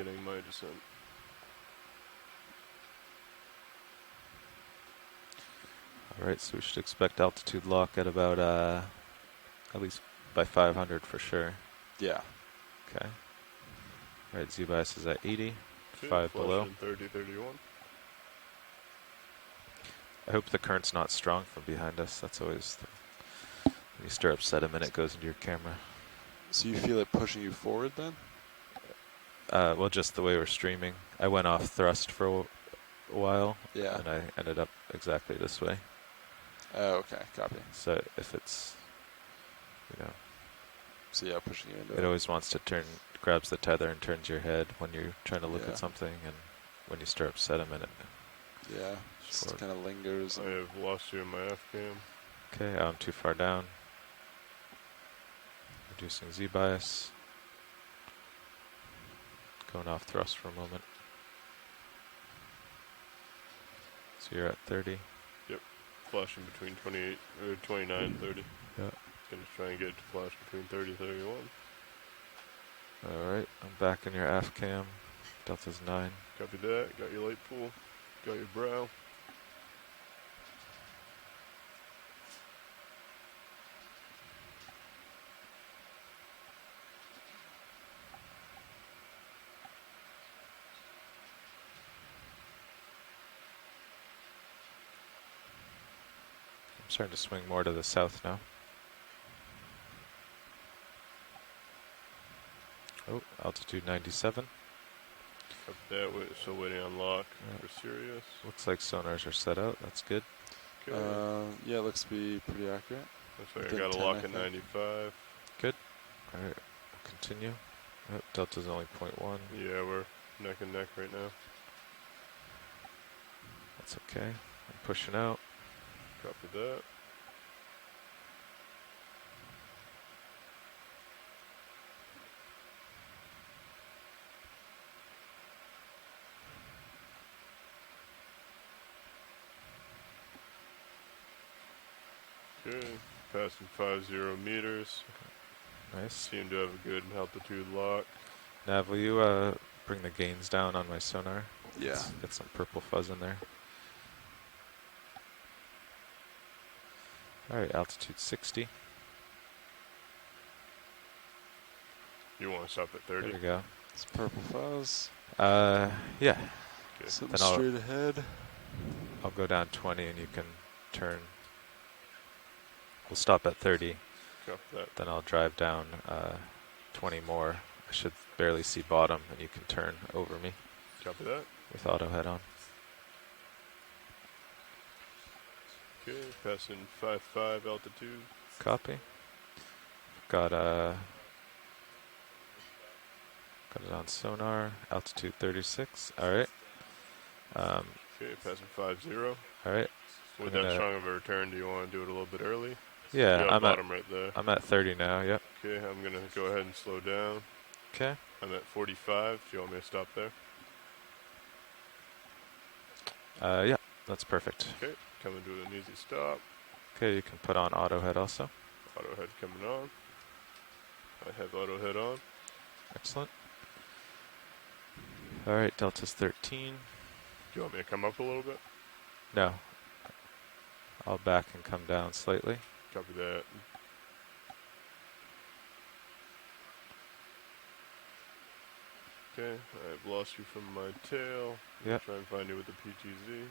beginning of my descent. Alright, so we should expect altitude lock at about, at least by 500 for sure. Yeah. Okay. Alright, Z-bias is at 80, Okay, 5 below. in 30, 31. I hope the current's not strong from behind us. That's always when you stir up sediment, it goes into your camera. So you feel it pushing you forward then? Well, just the way we're streaming. I went off thrust for a while, Yeah. and I ended up exactly this way. Oh, okay. Copy. So if it's, you know, So yeah, pushing you into it always wants to turn, grabs the tether and turns your head when you're trying to look Yeah. at something, and when you stir up sediment, it Yeah. Just kind of lingers. I have lost you in my F cam. okay, I'm too far down. Reducing Z-bias. Going off thrust for a moment. So you're at 30. Flashing between 28 or 29 and 30. Yeah. Gonna try and get it to flash between 30 and 31. Alright, I'm back in your aft cam. Delta's 9. Copy that. Got your light pool. Got your brow. I'm starting to swing more to the south now. Oh, altitude 97. Copy that. Still waiting on lock Yeah. for Sirius. Looks like sonars are set out. That's good. Okay. Yeah, it looks to be pretty accurate. Looks like I within got a 10, lock I at think. Alright, 95. we'll continue. Oh, Delta's only 0.1. Yeah, we're neck and neck right now. That's okay. I'm pushing out. Copy that. Okay, passing 50 meters. Nice. Seem to have a good altitude lock. Nav, will you bring the gains down on my sonar? Yeah. Let's get some purple fuzz in there. Alright, altitude 60. You want to stop at 30? There we go. It's purple fuzz. Yeah. Okay. Something Then I'll- straight ahead. I'll go down 20 and you can turn. We'll stop at 30, Copy that. then I'll drive down 20 more. I should barely see bottom and you can turn over me Copy that. with auto head on. Okay, passing 55 altitude. Copy. Got it on sonar, altitude 36. Alright. Okay, passing 50. Alright. With I'm that gonna- strong of a return, do you want to do it a little bit early? Yeah, You got I'm at bottom right there. I'm at 30 now, yep. Okay, I'm going to go ahead and slow down. Okay. I'm at 45. Do you want me to stop there? Yeah, that's perfect. Okay, coming to an easy stop. Okay, you can put on auto head also. Auto head coming on. I have auto head on. Excellent. Alright, Delta's 13. Do you want me to come up a little bit? No. I'll back and come down slightly. Copy that. Okay, I've lost you from my tail. Yep. Try and find you with the PTZ.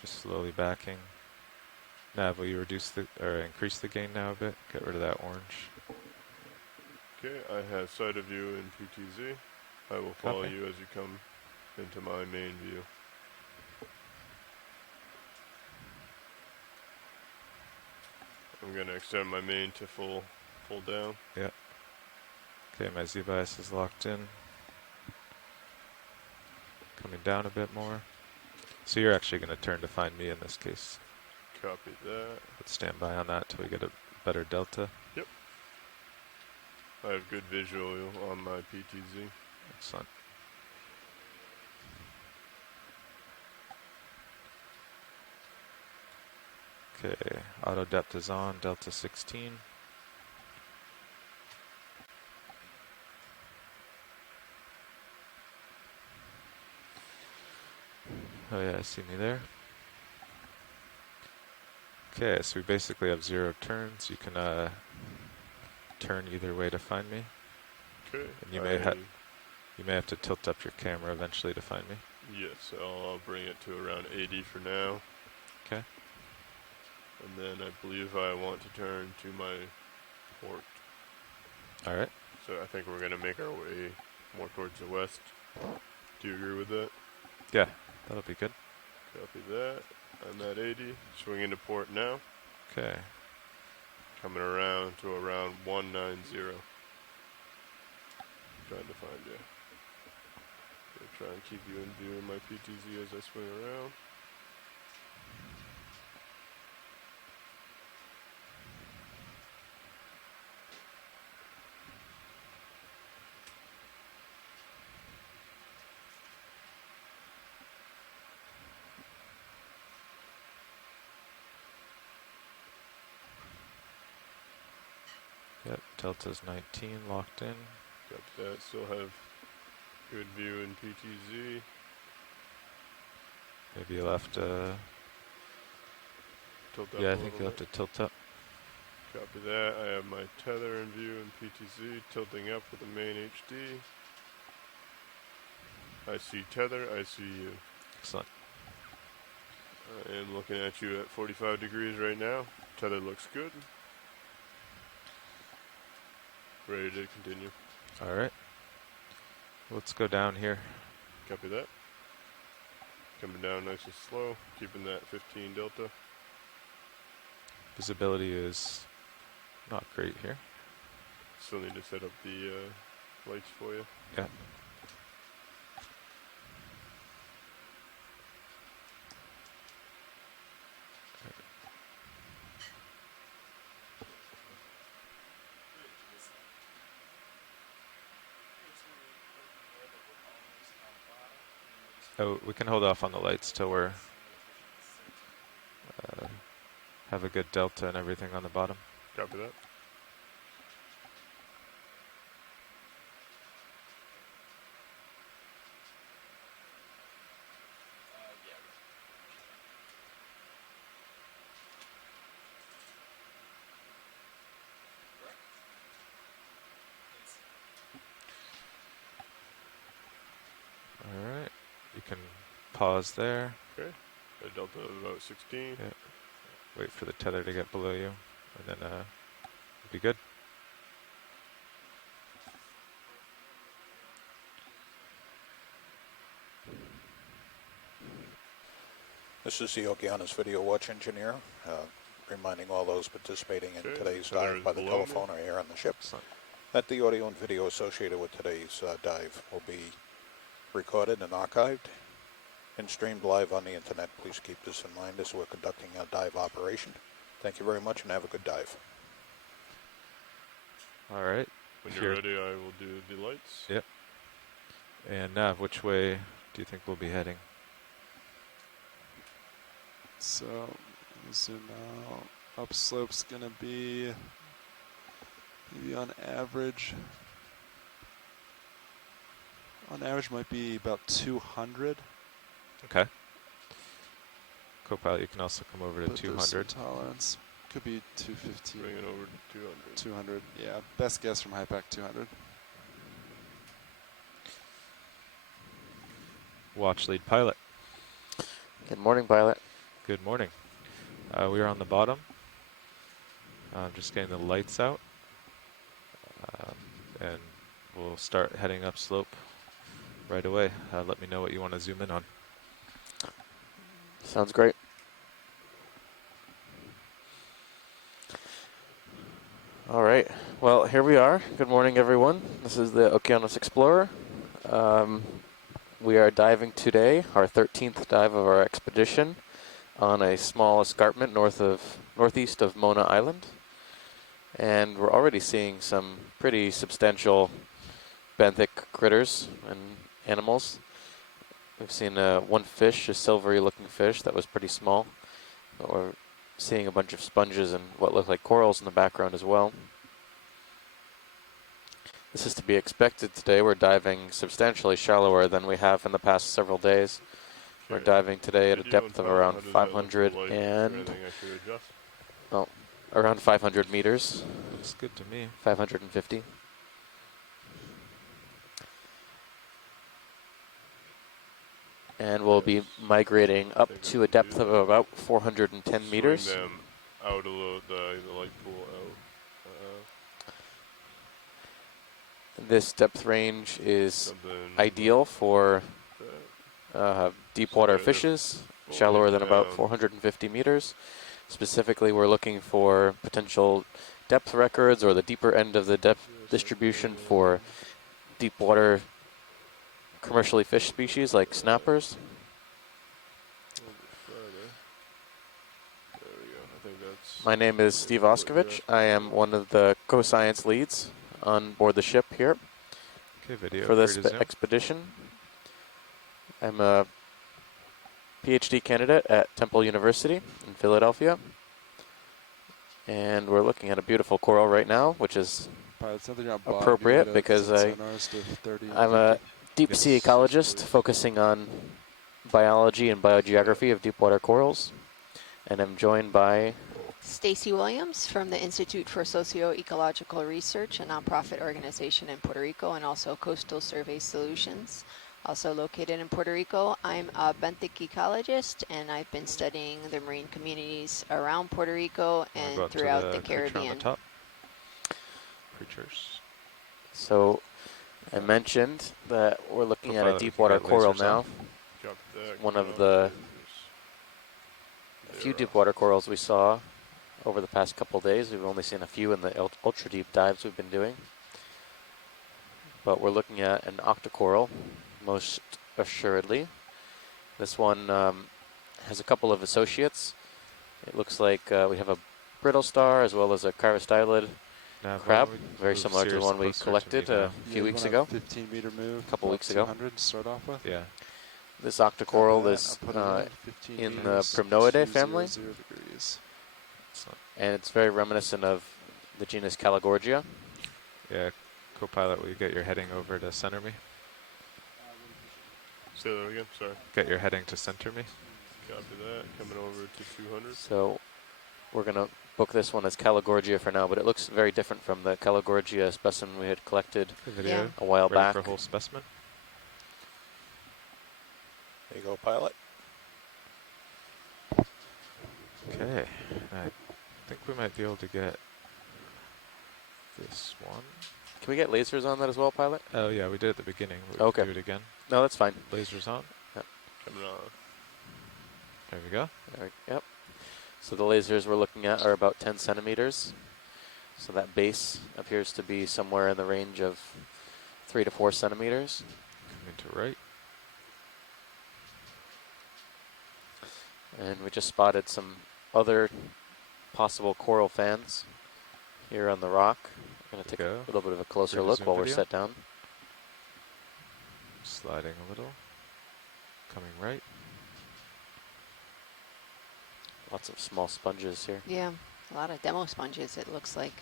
Just slowly backing. Nav, will you reduce the or increase the gain now a bit? Get rid of that orange. Okay, I have sight of you in PTZ. I will follow Copy. you as you come into my main view. I'm going to extend my main to full down. Okay, my Z-bias is locked in. Coming down a bit more. So you're actually going to turn to find me in this case. Copy that. Let's stand by on that till we get a better delta. I have good visual on my PTZ. Excellent. Okay, auto depth is on, delta 16. Oh yeah, I see me there. Okay, so we basically have 0 turns. You can turn either way to find me. Okay. And you may have to tilt up your camera eventually to find me. Yes, I'll bring it to around 80 for now. Okay. And then I believe I want to turn to my port. Alright. So I think we're going to make our way more towards the west. Do you agree with that? Yeah, that'll be good. Copy that. I'm at 80. Swing into port now. Okay. Coming around to around 190. Trying to find you. Gonna try and keep you in view in my PTZ as I swing around. Yep, Delta's 19 locked in. Got that. Still have good view in PTZ. Maybe you'll have to... Tilt up Yeah, a I think little you'll have bit. to tilt up. Copy that. I have my tether in view in PTZ. Tilting up with the main HD. I see tether. I see you. Excellent. I am looking at you at 45 degrees right now. Tether looks good. Ready to continue. Alright. Let's go down here. Copy that. Coming down nice and slow. Keeping that 15 delta. Visibility is not great here. Still need to set up the lights for you. Yeah. Oh, we can hold off on the lights till we're have a good delta and everything on the bottom. Copy that. Alright. You can pause there. Okay. A delta of about 16. Yeah. Wait for the tether to get below you, and then it'll be good. This is the Okeanos video watch engineer, reminding all those participating in today's dive by the telephone or air on the ship that the audio and video associated with today's dive will be recorded and archived and streamed live on the internet. Please keep this in mind as we're conducting a dive operation. Thank you very much and have a good dive. Alright. When you're ready, I will do the lights. Yep. And Nav, which way do you think we'll be heading? So, zoom out. Upslope's gonna be maybe on average. On average, might be about 200. Okay. Copilot, you can also come over to 200. Tolerance could be 215. Bring it over to 200. 200, yeah. Best guess from HiPAC 200. Watch lead pilot. Good morning, pilot. Good morning. We are on the bottom. Just getting the lights out. And we'll start heading up slope right away. Let me know what you want to zoom in on. Sounds great. All right. Well, here we are. Good morning, everyone. This is the Okeanos Explorer. We are diving today, our 13th dive of our expedition, on a small escarpment northeast of Mona Island. And we're already seeing some pretty substantial benthic critters and animals. We've seen one fish, a silvery-looking fish that was pretty small. But we're seeing a bunch of sponges and what look like corals in the background as well. This is to be expected today. We're diving substantially shallower than we have in the past several days. We're diving today at a Video depth of and pilot, around how does that look 500 like? Is there and anything I should adjust? around 500 meters, Looks good to me. 550. And we'll be Yes. migrating I up think I to a can depth do of that. about 410 Swing meters. them out a little, the light pool out. This depth range is Something ideal for like that. deep So water they're fishes, fully shallower than about down. 450 meters. Specifically, we're looking for potential depth records or the deeper end of the depth distribution for deep water commercially fished species like snappers. Friday. There we go. I think that's. My name is Steve what you Oskovich. asked I me am for. one of the co-science leads on board the ship here Okay, video. for this free to zoom. expedition. I'm a PhD candidate at Temple University in Philadelphia. And we're looking at a beautiful coral right now, which is Pilot, something on bottom, you appropriate might because set sonars to 30 and I'm a 50. deep sea Yes. ecologist Yes, please. focusing on biology and biogeography of deep water corals. And I'm joined by Stacy Williams from the Institute for Socio-Ecological Research, a nonprofit organization in Puerto Rico, and also Coastal Survey Solutions, also located in Puerto Rico. I'm a benthic ecologist, and I've been studying the marine communities around Puerto Rico Wanna and go up to throughout the creature on Caribbean. the top. Creatures. So I mentioned that we're looking at a Profile, deep we can water get coral lasers now. off. Copy that. One coming of off the lasers. few They're deep off. water corals we saw over the past couple days. We've only seen a few in the ultra deep dives we've been doing. But we're looking at an octocoral, most assuredly. This one has a couple of associates. It looks like we have a brittle star as well as a chirostylid Now, crab, why don't we very move similar to the Sirius one we closer to me collected now? a Yeah, few you weeks wanna ago. 15-meter move. Couple about weeks ago. 200 to start off with. Yeah. This Copy octocoral that. is I'll put it in 15 in the meters, Primnoidae family. 200 degrees. Excellent. And it's very reminiscent of the genus Calagorgia. Yeah. Co-pilot, will you get your heading over to center me? Say that again. Sorry. Get your heading to center me. Copy that. Coming over to 200. So we're going to book this one as Calagorgia for now, but it looks very different from the Calagorgia specimen we had collected Okay, video. Yeah. a while Ready back. for whole specimen. There you go, pilot. Okay. I think we might be able to get this one. Can we get lasers on that as well, pilot? Oh yeah, we did at the beginning. We Okay. can do it again. No, that's fine. Lasers on. Coming on. There we go. Yep. So the lasers we're looking at are about 10 centimeters. So that base appears to be somewhere in the range of 3 to 4 centimeters. Coming to right. And we just spotted some other possible coral fans here on the rock. I'm going to take Go. a little bit of a closer Free to look zoom while we're video. set down. Sliding a little. Coming right. Lots of small sponges here. Yeah, a lot of demo sponges, it looks like.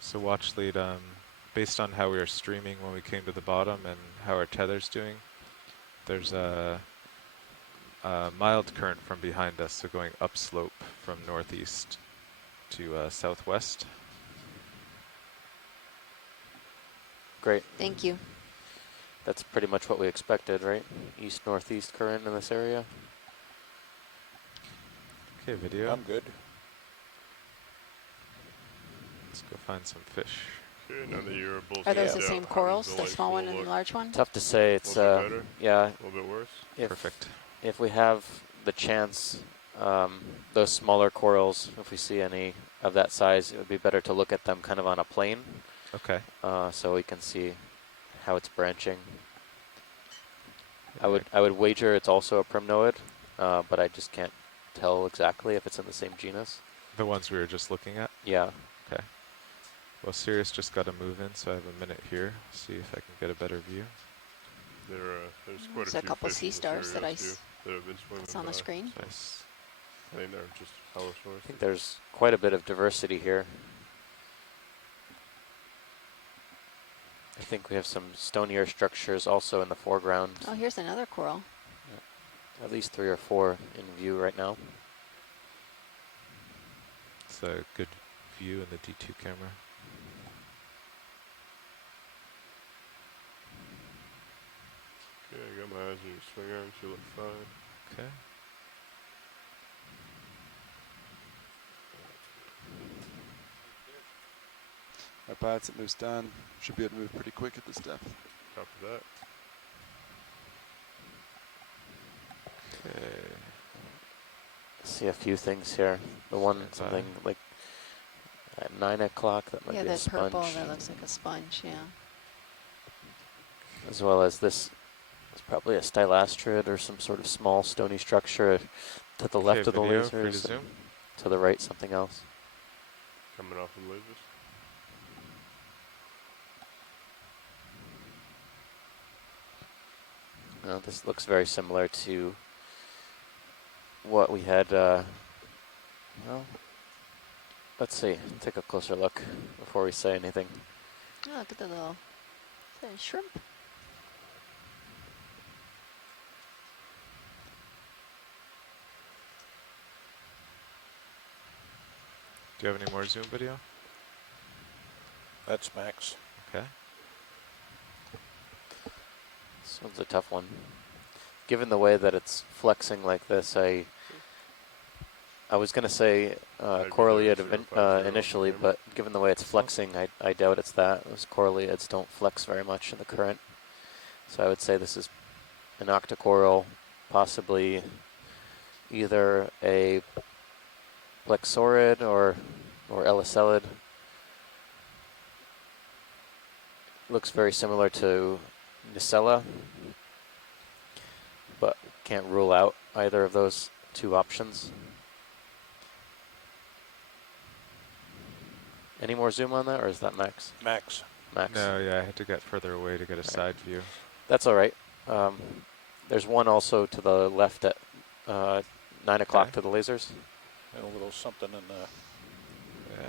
So watch lead, based on how we were streaming when we came to the bottom and how our tether's doing, there's a mild current from behind us, so going upslope from northeast to southwest. Great. Thank you. That's pretty much what we expected, right? East-northeast current in this area. Okay, video. I'm good. Let's go find some fish. Okay, now that you're both Are those set the out, same how does corals, the the light small pool one and the look? large one? Tough to say. It's A little bit better? yeah. A little bit worse? If Perfect. if we have the chance, those smaller corals, if we see any of that size, it would be better to look at them kind of on a plane, Okay. so we can see how it's branching. I would wager it's also a primnoid, but I just can't tell exactly if it's in the same genus. The ones we were just looking at. Yeah. Okay. Well, Sirius just got to move in, so I have a minute here. See if I can get a better view. There's quite There's a a few couple fish sea in this stars that area, I too, that have been swimming It's on the by. screen. Nice. I think they're just I think there's quite a bit of diversity here. I think we have some stonier structures also in the foreground. Oh, here's another coral. At least 3 or 4 in view right now. It's a good view in the D2 camera. Okay, I got my eyes on your swing arms. You look fine. Okay. Our pilots it moves down. Should be able to move pretty quick at this depth. Copy that. Okay. See a few things here. The one, Stand by. something like at 9 o'clock, that might Yeah, be a that sponge. purple, that looks like a sponge, yeah. As well as this is probably a stylastrid or some sort of small stony structure to the left of the video, free to lasers. zoom. To the right, something else. Coming off of lasers. This looks very similar to what we had. Well, let's see. Take a closer look before we say anything. Oh, look at the little, is that a shrimp? Do you have any more zoom video? That's max. Okay. This one's a tough one. Given the way that it's flexing like this, I was going to say correlated initially, but given the way it's flexing, I doubt it's that. Those correlates don't flex very much in the current. So I would say this is an octocoral, possibly either a plexaurid or ellicellid. Looks very similar to Nicella, but can't rule out either of those 2 options. Any more zoom on that, or is that max? Max. Max. No, yeah, I had to get further away to get a side view. That's all right. There's one also to the left at 9 o'clock to the lasers. And a little something in the... Yeah.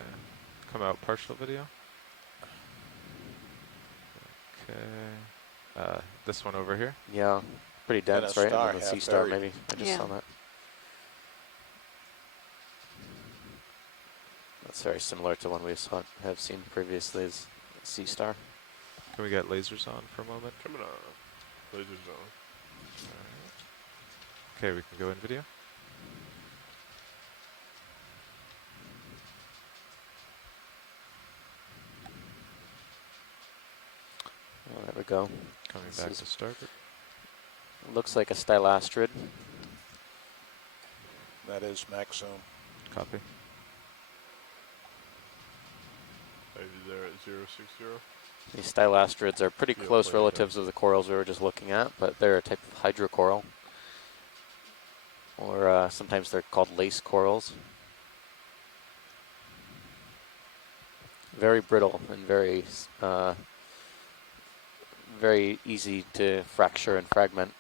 Come out partial video. Okay. This one over here. Yeah, pretty And a dense, right? star And then the half C-star, buried. maybe. I just Yeah. saw that. That's very similar to one we have seen previously as C-star. Can we get lasers on for a moment? Coming on. Lasers on. Okay, we can go in video. Oh, there we go. Coming This back is- to starboard. Looks like a stylastrid. That is max zoom. Copy. Are you there at 060? These stylastrids are pretty Yeah, close like relatives of the corals we were just looking at, but they're a type of hydrocoral. Or sometimes they're called lace corals. Very brittle and very easy to fracture and fragment.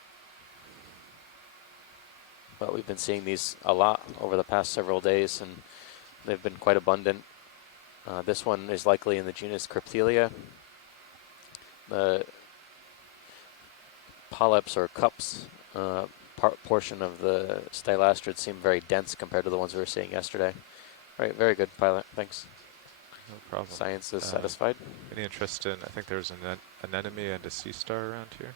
But we've been seeing these a lot over the past several days, and they've been quite abundant. This one is likely in the genus Crypthelia. The polyps or cups portion of the stylastrids seem very dense compared to the ones we were seeing yesterday. Right, very good, pilot. Thanks. No problem. Science is satisfied. Any interest in, I think there's an anemone and a sea star around here.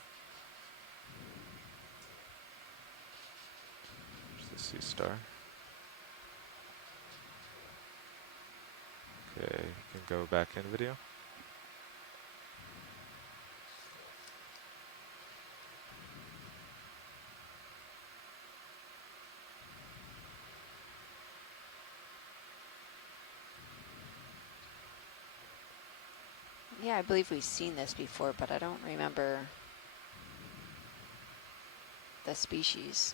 There's the sea star. Okay, you can go back in video. Yeah, I believe we've seen this before, but I don't remember the species.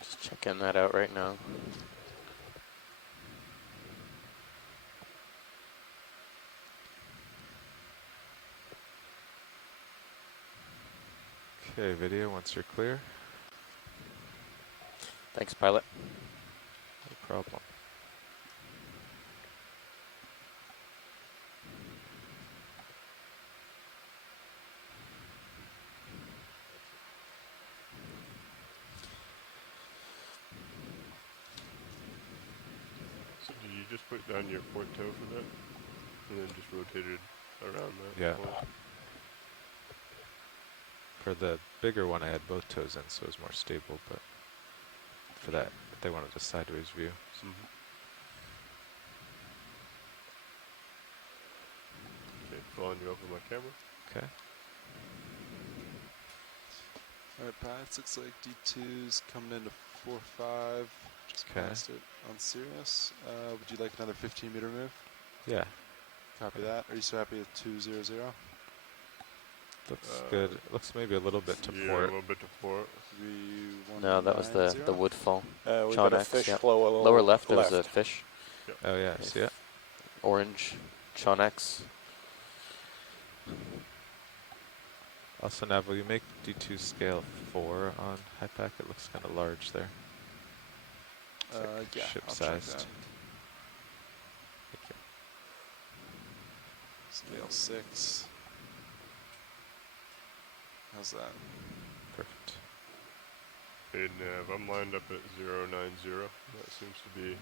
Just checking that out right now. Okay, video once you're clear. Thanks, pilot. No problem. just put down your port toe for that? And then just rotate it around that Yeah. point? For the bigger one, I had both toes in, so it was more stable, but for that, they wanted a sideways view. So. Okay, following you over my camera. Okay. Alright, pilots, looks like D2's coming into 4-5. Just Okay. passed it on Sirius. Would you like another 15-meter move? Yeah. Copy that. Are you so happy with 2-0-0? Looks good. Looks maybe a little bit to Yeah, port. a little bit to port. 3-1-9-0? No, that was the woodfall. We got a Chonex, fish yep. flow a little Lower left, there was a left. fish. Oh yeah, see it? Orange, Chonex. Also, Nav, will you make D2 scale 4 on HIPAC? It looks kind of large there. It's like Yeah, ship I'll check sized. that. Scale 6. How's that? Perfect. Hey Nav, I'm lined up at 090. That seems to be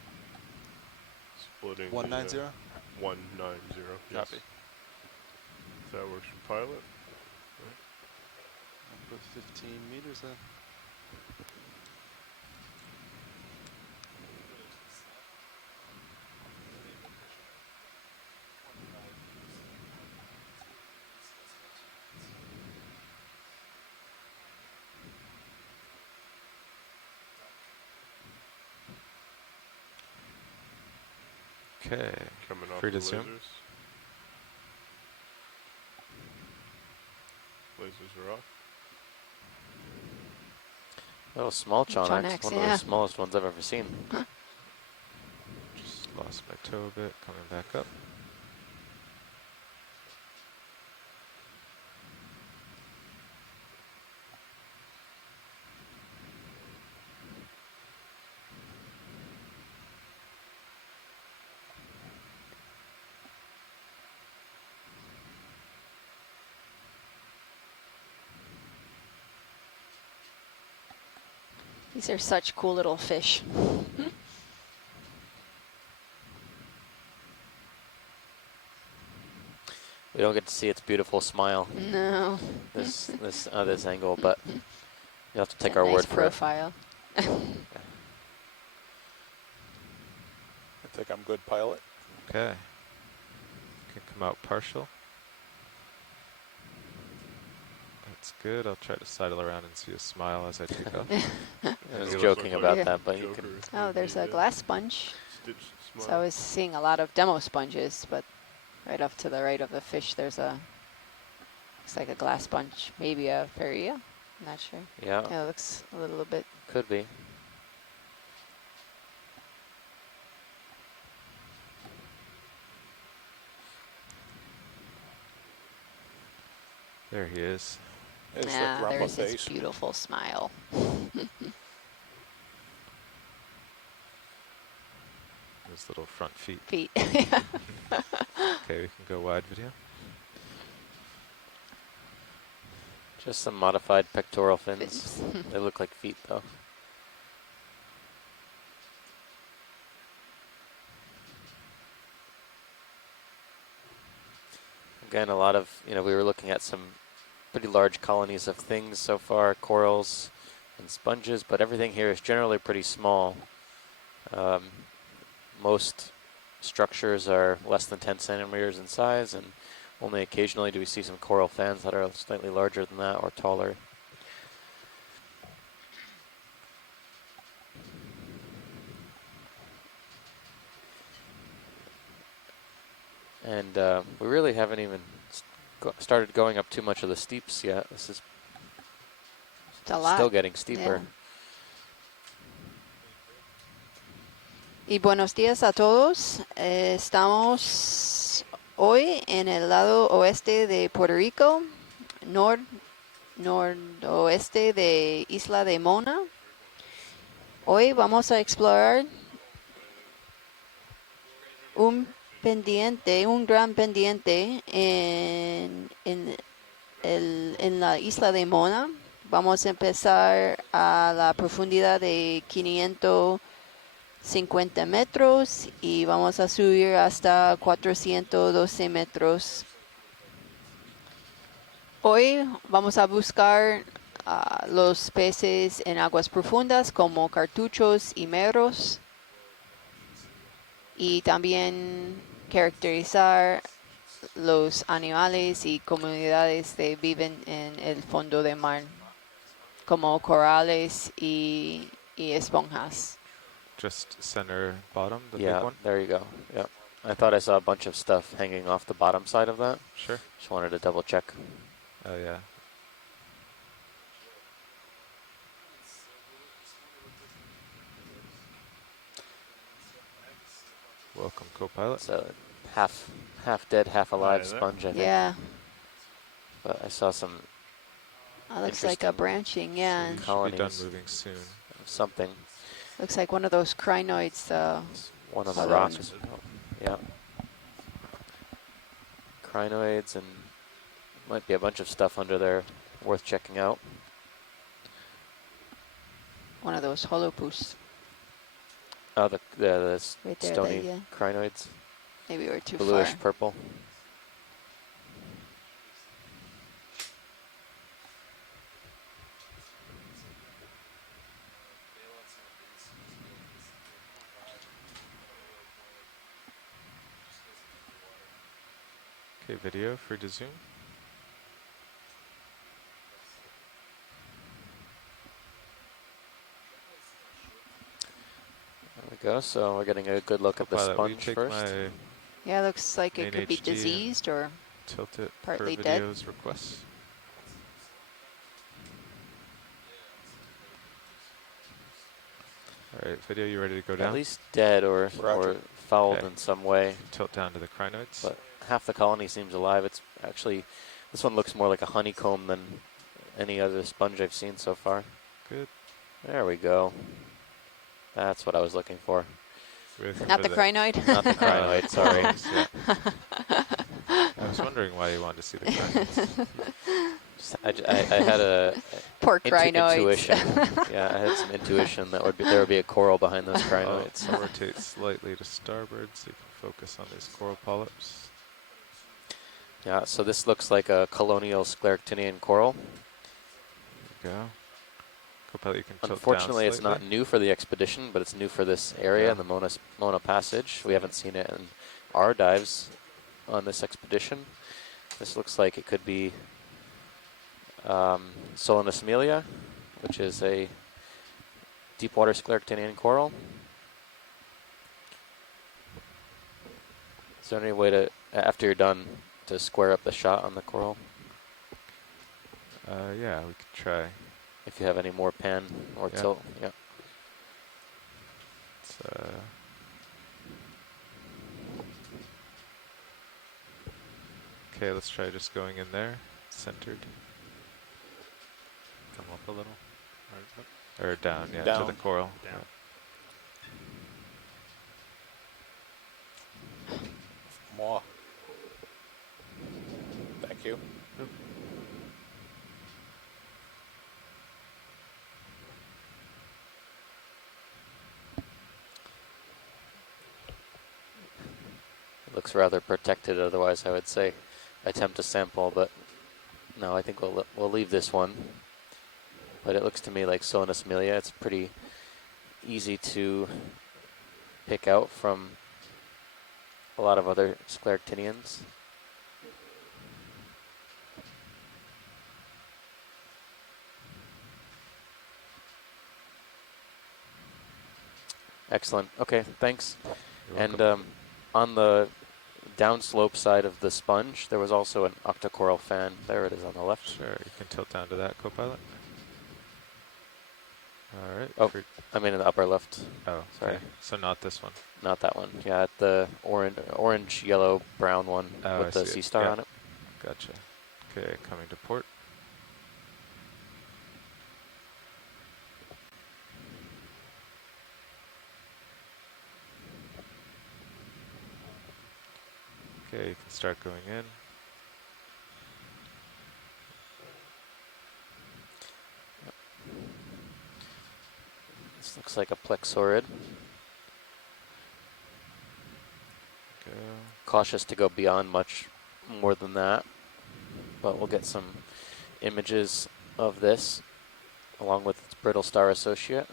splitting. 190? 190. Yes. Copy. If that works for pilot. I'll put 15 meters then. Okay. Coming off Free the to zoom. lasers. Lasers are off. Oh, small Chonex. Chonex, One of yeah. the smallest ones I've ever seen. Just lost my toe a bit. Coming back up. These are such cool little fish. We don't get to see its beautiful smile No. this angle, but you have to take It's a our nice word for it. profile. I think I'm good pilot. Okay. Can come out partial. That's good. I'll try to sidle around and see a smile as I take off. I was It joking looks about Yeah. that, but you can. Joker Oh, would there's be a glass sponge. Stitched smile. So I was seeing a lot of demo sponges, but right off to the right of the fish, there's a, looks like a glass sponge, maybe a Feria. I'm not sure. Yeah, Yeah, it looks a little bit. could be. There he is. There's Yeah, the grandpa there's his face. beautiful smile. His little front feet. Feet. Okay, we can go wide video. Just some modified pectoral fins. Fins. They look like feet, though. Again, a lot of, we were looking at some pretty large colonies of things so far, corals and sponges, but everything here is generally pretty small. Most structures are less than 10 centimeters in size, and only occasionally do we see some coral fans that are slightly larger than that or taller. And we really haven't even started going up too much of the steeps yet. This is It's a lot. still getting steeper. Yeah. Y buenos días a todos. Estamos hoy en el lado oeste de Puerto Rico, noroeste de Isla de Mona. Hoy vamos a explorar un gran pendiente en la Isla de Mona. Vamos a empezar a la profundidad de 500 50 metros y vamos a subir hasta 412 metros. Hoy vamos a buscar los peces en aguas profundas como cartuchos y meros y también caracterizar los animales y comunidades que viven en el fondo del mar, como corales y esponjas. Just center bottom, the big Yeah, one? there you go. Yep. I thought I saw a bunch of stuff hanging off the bottom side of that. Sure. Just wanted to double check. Oh, yeah. Welcome, co-pilot. It's a half dead, half alive Hi there. sponge, I think. Yeah, But I saw some that looks like a interesting branching, yeah. So you should be done colonies. moving soon. Something. Looks like one of those crinoids. It's one of the Other rocks. ones. Oh, yeah. Crinoids, and might be a bunch of stuff under there worth checking out. One of those holopus. Oh, the Right there, stony yeah. crinoids, Maybe we're too bluish far. purple. Okay, video, free to zoom. There we go. So we're getting a good look at the Co-pilot, will you sponge take first. my Yeah, looks like it main could be HD and diseased or tilt it partly per dead. video's request? Alright, video, you ready to go down? At least dead or Roger. fouled Okay. in some way. Tilt down to the crinoids. But half the colony seems alive. It's actually, this one looks more like a honeycomb than any other sponge I've seen so far. Good. There we go. That's what I was looking for. Not the crinoid? Not the crinoid, sorry. Yeah. I was wondering why you wanted to see the crinoids. I had a Poor crinoids. intuition. Yeah, I had some intuition that there would be a coral behind those crinoids. I'll rotate slightly to starboard so you can focus on these coral polyps. Yeah, so this looks like a colonial scleractinian coral. There you go. Co-pilot, you can tilt Unfortunately, down it's not slightly. new for the expedition, but it's new for this area Yeah. in the Mona Passage. We haven't seen it in our dives on this expedition. This looks like it could be Solanus amelia, which is a deep water scleractinian coral. Is there any way to, after you're done, to square up the shot on the coral? Yeah, we could try. If you have any more pan or Yeah. tilt, yeah. It's, okay, let's try just going in there, centered. Come up a little. Or down, yeah, to Down. the coral. Down. More. Thank you. It looks rather protected, otherwise I would say attempt to sample, but no, I think we'll leave this one. But it looks to me like Solanus amelia. It's pretty easy to pick out from a lot of other scleractinians. Excellent. Okay, thanks. You're And welcome. on the downslope side of the sponge, there was also an octocoral fan. There it is on the left. Sure, you can tilt down to that, co-pilot. Alright. Oh, I mean in the upper left, Oh, sorry. okay. So not this one. not that one. Yeah, the orange, yellow, brown one Oh, with I the see sea it. star Yeah. on it. Gotcha. Okay, coming to port. Okay, you can start going in. This looks like a plexaurid. cautious to go beyond much more than that, but we'll get some images of this along with its brittle star associate.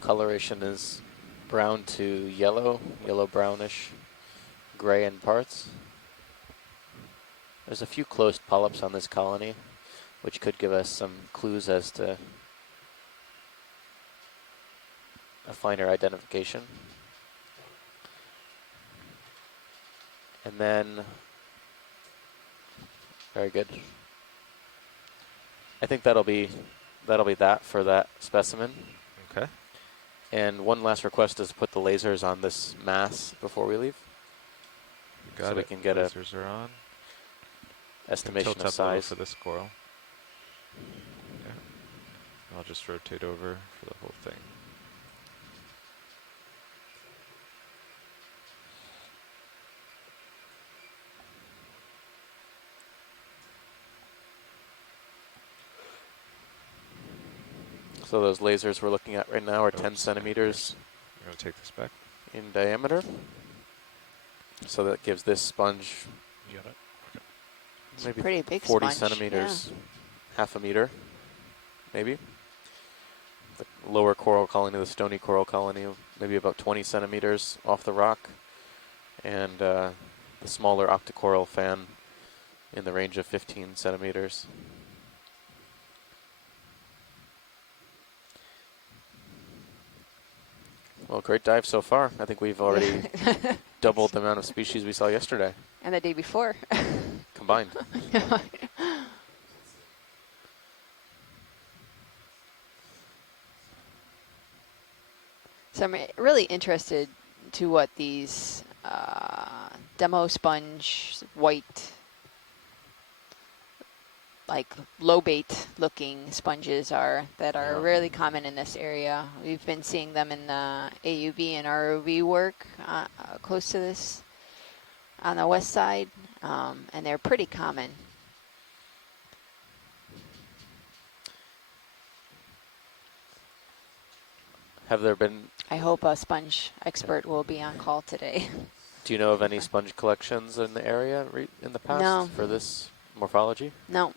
Coloration is brown to yellow, yellow-brownish, gray in parts. There's a few closed polyps on this colony, which could give us some clues as to a finer identification. And then, very good. I think that'll be that for that specimen. Okay. And one last request is to put the lasers on this mass before we leave. Got so it. We can get Lasers are on. Estimation tilt of up a little size. for this coral. Yeah. I'll just rotate over for the whole thing. So those lasers we're looking at right now are 10 Oops. centimeters I'm going to take this back. in diameter. So that gives this sponge You got it? Okay. It's maybe a pretty big 40 sponge, centimeters, half a meter, maybe. The lower coral colony, the stony coral colony, maybe about 20 centimeters off the rock. And the smaller octocoral fan in the range of 15 centimeters. Well, great dive so far. I think we've already doubled the amount of species we saw yesterday. And the day before. Combined. So I'm really interested to what these demo sponge white, like low bait looking sponges are that are Yeah. really common in this area. We've been seeing them in the AUV and ROV work close to this on the west side, and they're pretty common. Have there been, I hope a sponge expert will be on call today. do you know of any sponge collections in the area in the past No. for this morphology? No.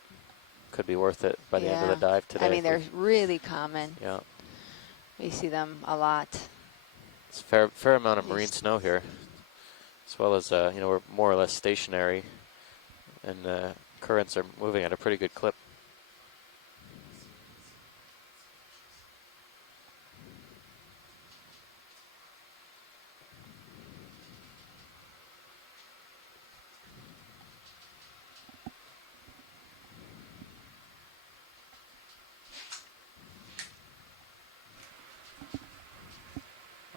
Could be worth it by the end of the dive today. I mean, if they're really common. yeah. We see them a lot. It's a fair amount of At marine least- snow here, as well as, you know, we're more or less stationary, and currents are moving at a pretty good clip.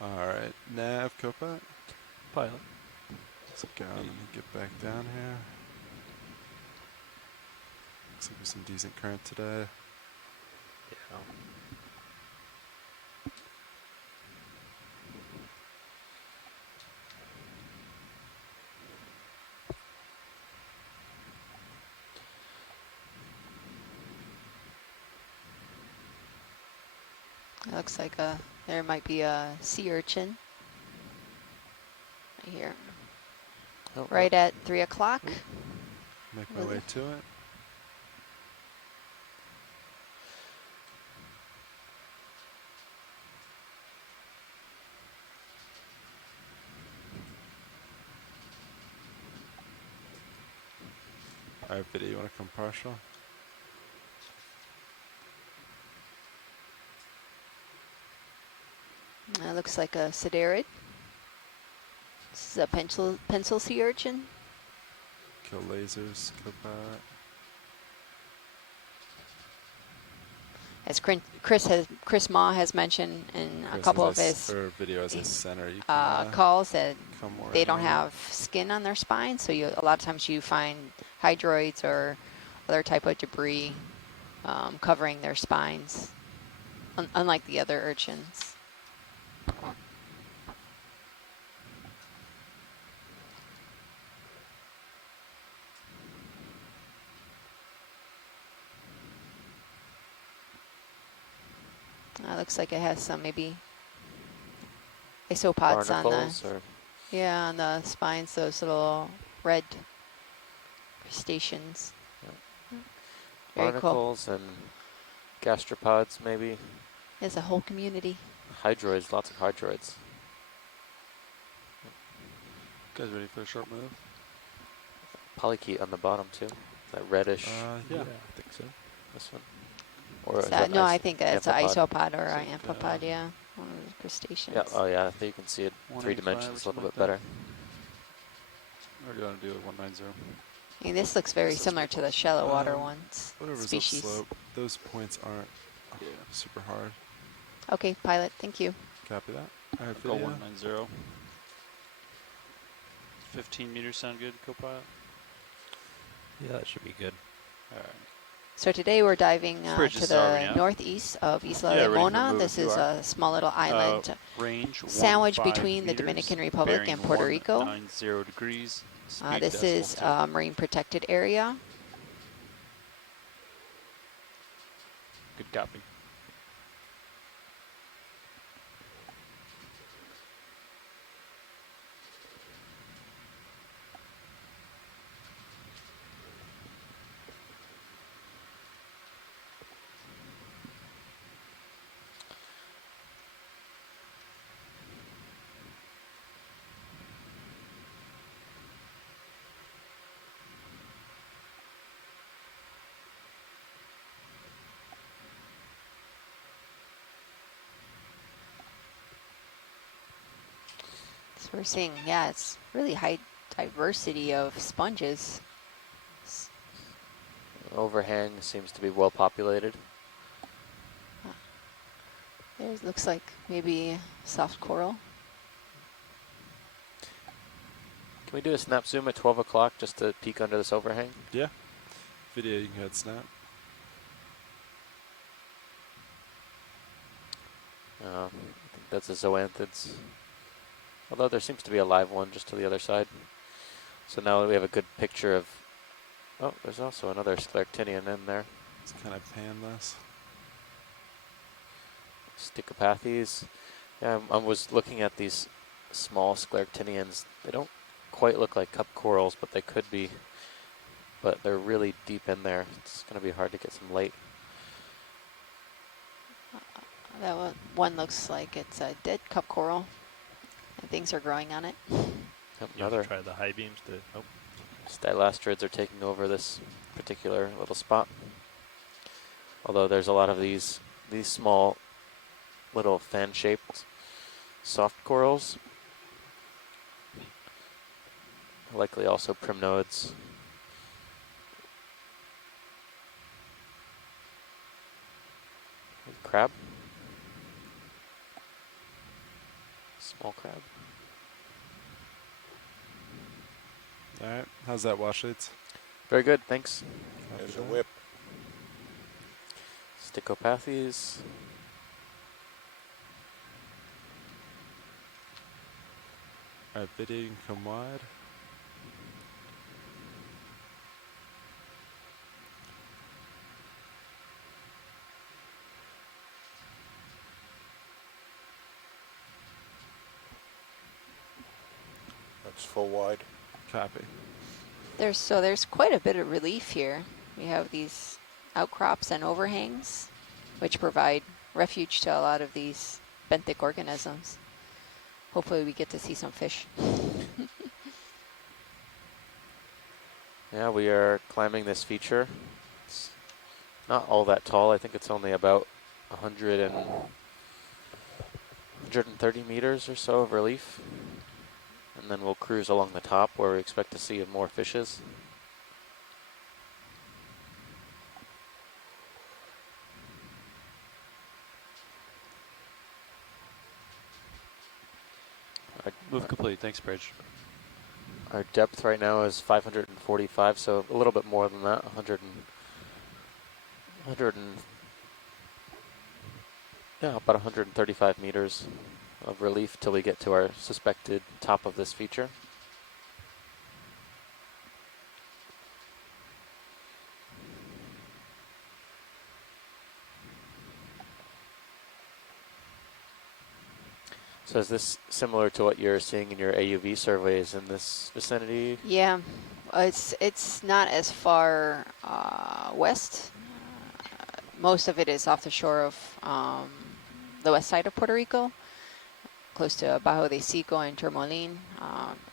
All right, nav, Copilot. Pilot. Let's go and get back down here. Looks like there's some decent current today. Yeah. It looks like there might be a sea urchin right here, Oh, right at 3 o'clock. Make my Really? way to it. All right, video, you want to come partial? It looks like a siderid. This is a pencil sea urchin. Kill lasers, Copilot. As Chris Ma has mentioned in a Chris, couple of as his or video as a center, you can calls that come more they don't in. have skin on their spine, so a lot of times you find hydroids or other type of debris covering their spines, unlike the other urchins. Looks like it has some maybe isopods on the, Barnacles or yeah, on the spines, those little red crustaceans. Very cool. barnacles and gastropods maybe. There's a whole community. Hydroids, lots of hydroids. Guys ready for a short move? Polychaete on the bottom too. That reddish. Yeah. I think so. This one. Or is No, I is- think it's an amphipod? isopod or an It's like, amphipod, yeah. One of the crustaceans. Yeah. Oh yeah. I think you can see it 185 three or dimensions a something little like bit better. Or do you want to do it 190? I mean, this looks very This looks similar to the shallow water ones. Whatever's Species. upslope, those points aren't Yeah. super hard. Okay, pilot, thank you. Copy that. All right, Go video. 190. 15 meters sound good, co-pilot? Yeah, that should be good. All right. So today we're diving Bridge to is the already out. northeast of Isla Yeah, ready for Limona. move This if you is are. a small little island Range sandwiched 15 between the meters, Dominican Republic bearing and Puerto Rico. 190 degrees. Speed This is decimal a marine protected area. 2. Good copy. So we're seeing, yeah, it's really high diversity of sponges. Overhang seems to be well populated. There looks like maybe soft coral. Can we do a snap zoom at 12 o'clock just to peek under this overhang? Yeah. Video, you can go ahead and snap. I think that's a zoanthids. Although there seems to be a live one just to the other side. So now we have a good picture of... Oh, there's also another scleractinian in there. Let's kind of pan this. Sticopathes. Yeah, I was looking at these small scleractinians. They don't quite look like cup corals, but they could be. But they're really deep in there. It's going to be hard to get some light. That one looks like it's a dead cup coral, and things are growing on it. Yep, You another try the high beams to. Oh, stylastrids are taking over this particular little spot. Although there's a lot of these small little fan-shaped soft corals. Likely also primnodes. Crab. Small crab. All right. How's that, wash leads? Very good, thanks. Copy There's a that. whip. Sticopathes. All right, video, you can come wide. That's full wide. Copy. There's quite a bit of relief here. We have these outcrops and overhangs, which provide refuge to a lot of these benthic organisms. Hopefully we get to see some fish. Yeah, we are climbing this feature. It's not all that tall. I think it's only about 130 meters or so of relief. And then we'll cruise along the top where we expect to see more fishes. Move complete. Thanks, Bridge. Our depth right now is 545, so a little bit more than that, 100 and yeah, about 135 meters of relief till we get to our suspected top of this feature. So is this similar to what you're seeing in your AUV surveys in this vicinity? Yeah, it's not as far west. Most of it is off the shore of the west side of Puerto Rico, close to Bajo de Seco and Tourmaline,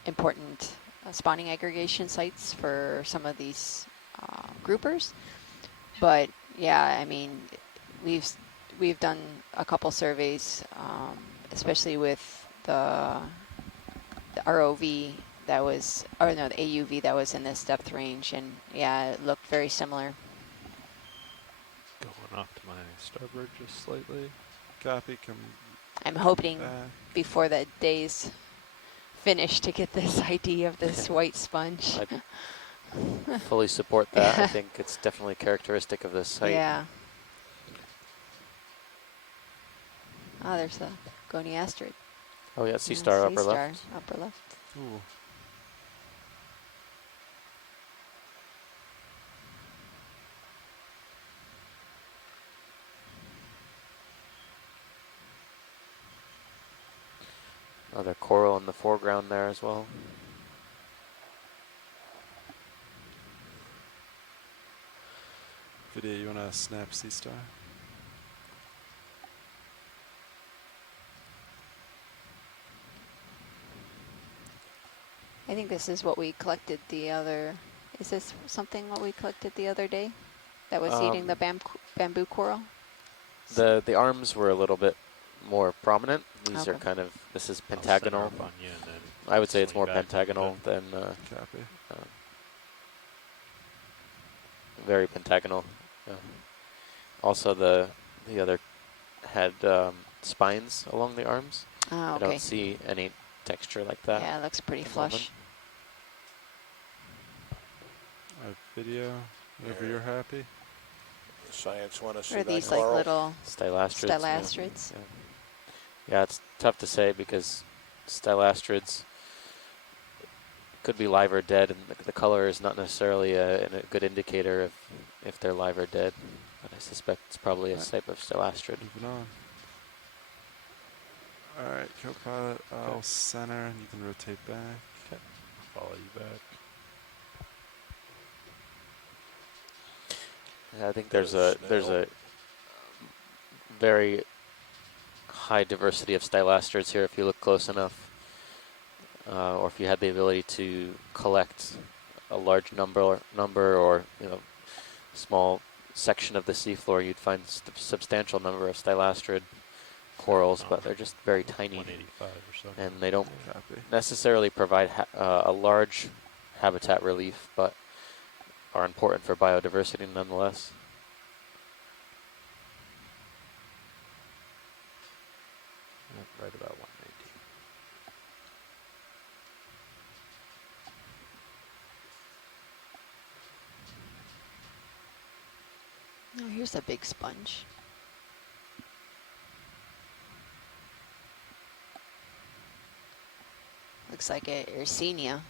important spawning aggregation sites for some of these groupers. But yeah, I mean, we've done a couple surveys, especially with the ROV that was, or no, the AUV that was in this depth range, and yeah, it looked very similar. Going off to my starboard just slightly. Copy, come I'm hoping back. before the day's finished to get this ID of this white sponge. I fully support that. I think it's definitely characteristic of this site. Yeah. Oh, there's the goniasterid. Oh yeah, sea star upper Sea star, left. upper left. Ooh. Another coral in the foreground there as well. Video, you want to snap sea star? I think this is what we collected the other, is this something what we collected the other day? That was eating the bamboo coral? The arms were a little bit more prominent. These are Okay. kind of, this is pentagonal. On you and then I would say it's swing more back a little pentagonal bit. than Copy. very pentagonal. Also, the other had spines along the arms. Oh, I okay. don't see any texture like that. Yeah, it looks pretty at the moment. flush. Video, whenever you're happy. Science want to see Or that these like coral? little Stylastrids. stylastrids. Yeah, it's tough to say because stylastrids could be live or dead, and the color is not necessarily a good indicator if they're live or dead. But I suspect it's probably a type of stylastrid. Moving on. Alright, co-pilot, I'll center, and you can rotate back. Okay. Follow you back. Yeah, I think there's a very high diversity of stylastrids here if you look close enough, or if you had the ability to collect a large number or small section of the seafloor, you'd find substantial number of stylastrid corals, but they're just very tiny, 185 or something. and they don't Copy. necessarily provide a large habitat relief, but are important for biodiversity nonetheless. Right about 190. Oh, here's a big sponge. Looks like a Yersinia.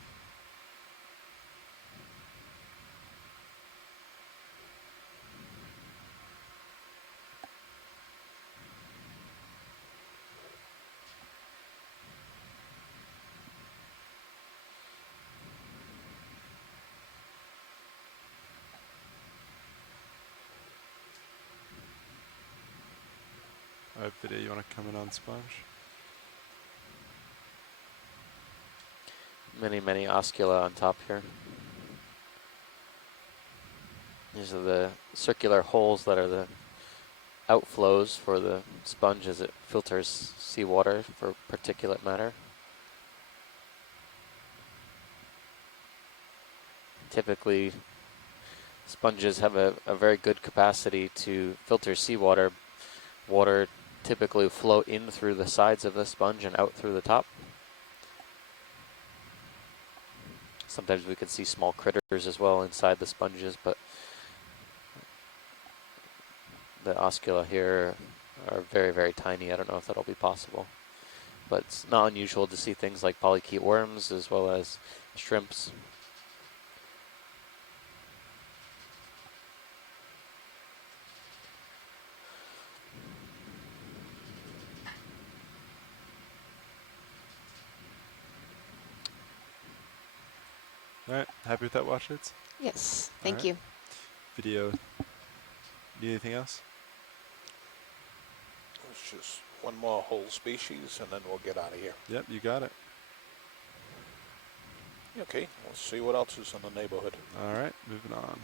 Alright, video, you want to come in on sponge? Many oscula on top here. These are the circular holes that are the outflows for the sponge as it filters seawater for particulate matter. Typically, sponges have a very good capacity to filter seawater. Water typically flow in through the sides of the sponge and out through the top. Sometimes we can see small critters as well inside the sponges, but the oscula here are very tiny. I don't know if that'll be possible, but it's not unusual to see things like polychaete worms as well as shrimps. Happy with that watch leads? Yes, All thank right. you. Video. Need anything else? It's just one more whole species, and then we'll get out of here. Yep, you got it. Okay, let's see what else is in the neighborhood. All right, moving on.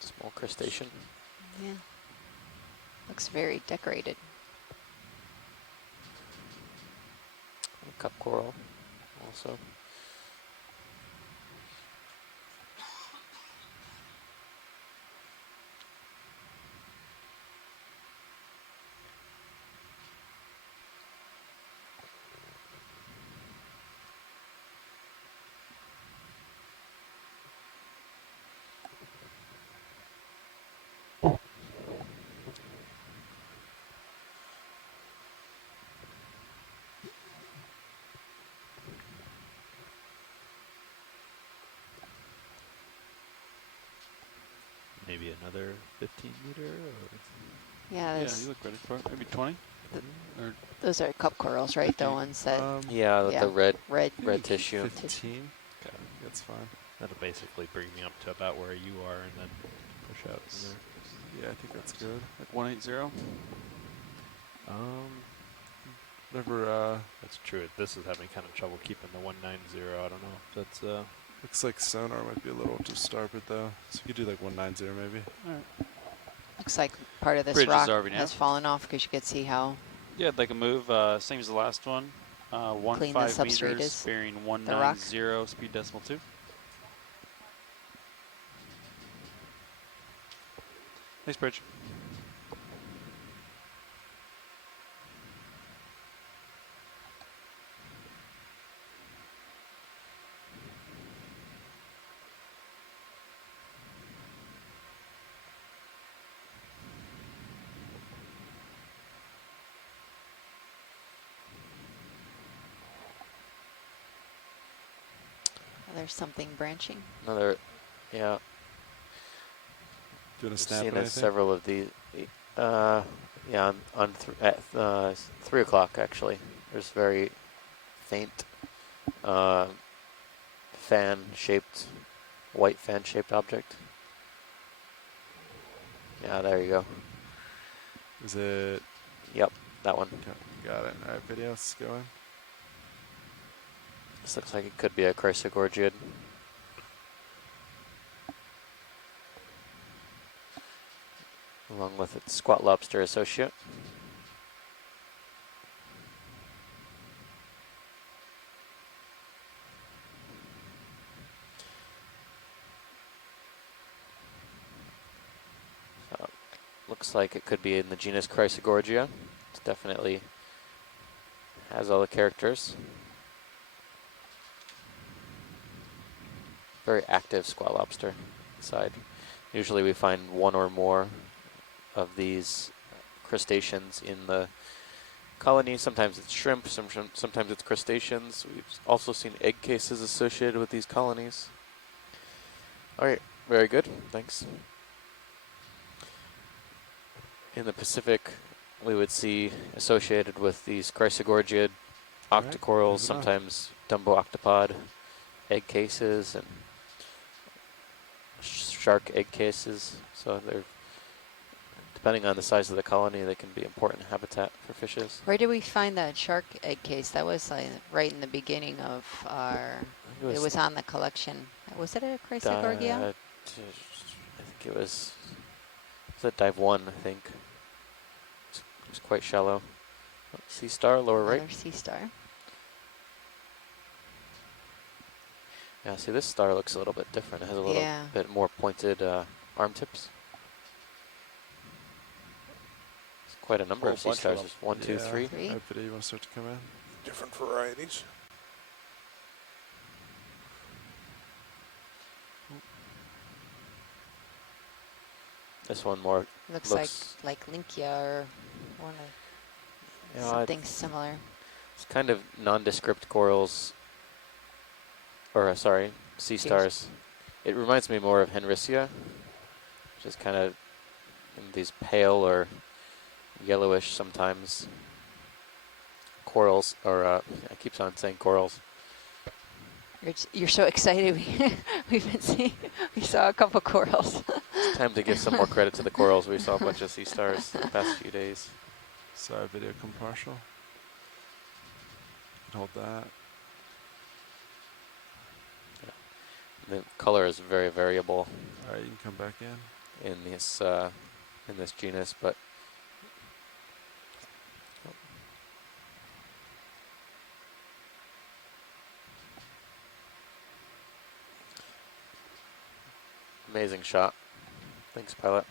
Small crustacean. Yeah. Looks very decorated. Cup coral also. Maybe another 15 meter, or Yeah, Yeah, you look ready for it. Maybe 20? Or those are cup corals, right? The ones that, Yeah, yeah, the red red. tissue. 15? Okay, that's fine. that'll basically bring me up to about where you are, and then push out from there. Yeah, I think that's good. Like 180? Um, Whatever, that's true. This is having kind of trouble keeping the 190. I don't know if that's looks like sonar might be a little too starboard though. So you could do like 190 maybe. all right. Looks like part of this Bridge is rock already has now. fallen off because you could see how Yeah, they can move, same as the last one. clean the 1.5 substrate meters, is. bearing The rock. 190, speed decimal 2. Nice bridge. There's something branching. Another, yeah. Do you want to I've snap seen it, anything? several of these. Yeah, at 3 o'clock actually. There's very faint fan-shaped, white fan-shaped object. Yeah, there you go. Is it? Yep, that one. Okay, got it. All right, video's going. This looks like it could be a chrysogorgiid. Along with its squat lobster associate. Looks like it could be in the genus Chrysogorgia. It definitely has all the characters. Very active squat lobster inside. Usually we find one or more of these crustaceans in the colony. Sometimes it's shrimp, sometimes it's crustaceans. We've also seen egg cases associated with these colonies. All right, very good, thanks. In the Pacific, we would see associated with these chrysogorgiid octocorals, moving on. sometimes dumbo octopod egg cases and shark egg cases. So they're, depending on the size of the colony, they can be important habitat for fishes. Where did we find that shark egg case? That was like right in the beginning of our, it was on the collection. Was it a Chrysogorgia? I think it was at dive 1, I think. It's quite shallow. Sea star, lower right. Another sea star. Yeah, see, this star looks a little bit different. It has a little bit more pointed arm tips. It's quite a number of sea stars. There's 1, 2, 3. Three. All right, video, you want to start to come in? Different varieties. This one more Looks like Linkia or one of something similar. It's kind of nondescript corals, or sorry, sea stars. It reminds me more of Henricea, which is kind of in these pale or yellowish sometimes corals, or I keep on saying corals. You're so excited. We've been seeing, we saw a couple corals. It's time to give some more credit to the corals. We saw a bunch of sea stars the past few days. Sorry, video come partial. Hold that. The color is very variable. All right, you can come back in. In this genus, but amazing shot. Thanks, pilot.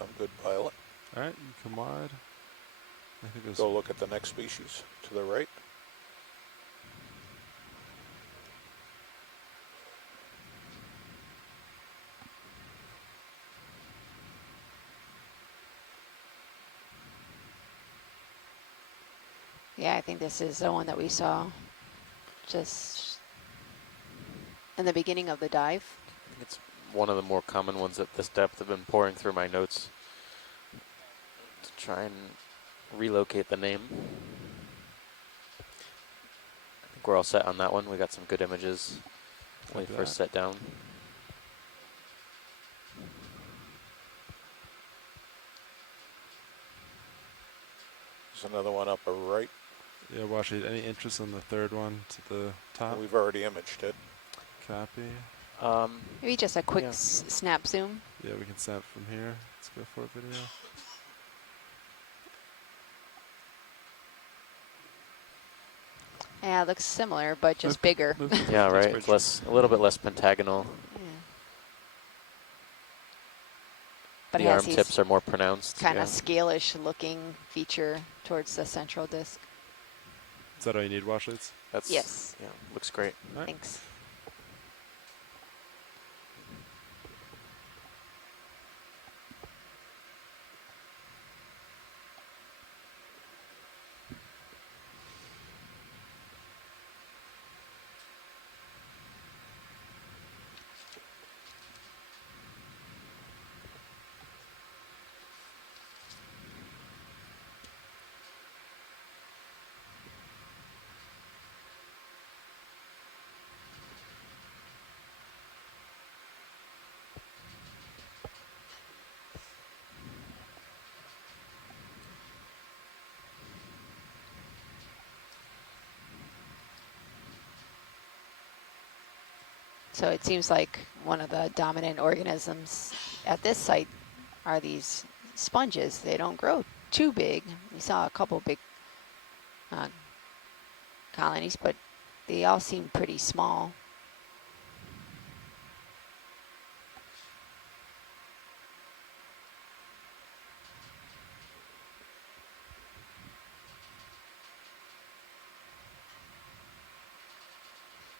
I'm good, pilot. All right, you can come wide. I think it's Go look at the next species to the right. Yeah, I think this is the one that we saw just in the beginning of the dive. It's one of the more common ones at this depth. I've been pouring through my notes to try and relocate the name. I think we're all set on that one. We got some good images when we first set down. There's another one upper right. Yeah, watch it. Any interest in the third one to the top? We've already imaged it. Copy. Maybe just a quick snap zoom. Yeah, we can snap from here. Let's go for a video. Yeah, it looks similar, but just bigger. Yeah, right. It's a little bit less pentagonal. Yeah. But The arm tips are more pronounced. Kind of scalish looking feature towards the central disc. Is that all you need, wash lights? Yes. Yeah, looks great. Right. Thanks. So it seems like one of the dominant organisms at this site are these sponges. They don't grow too big. We saw a couple big colonies, but they all seem pretty small.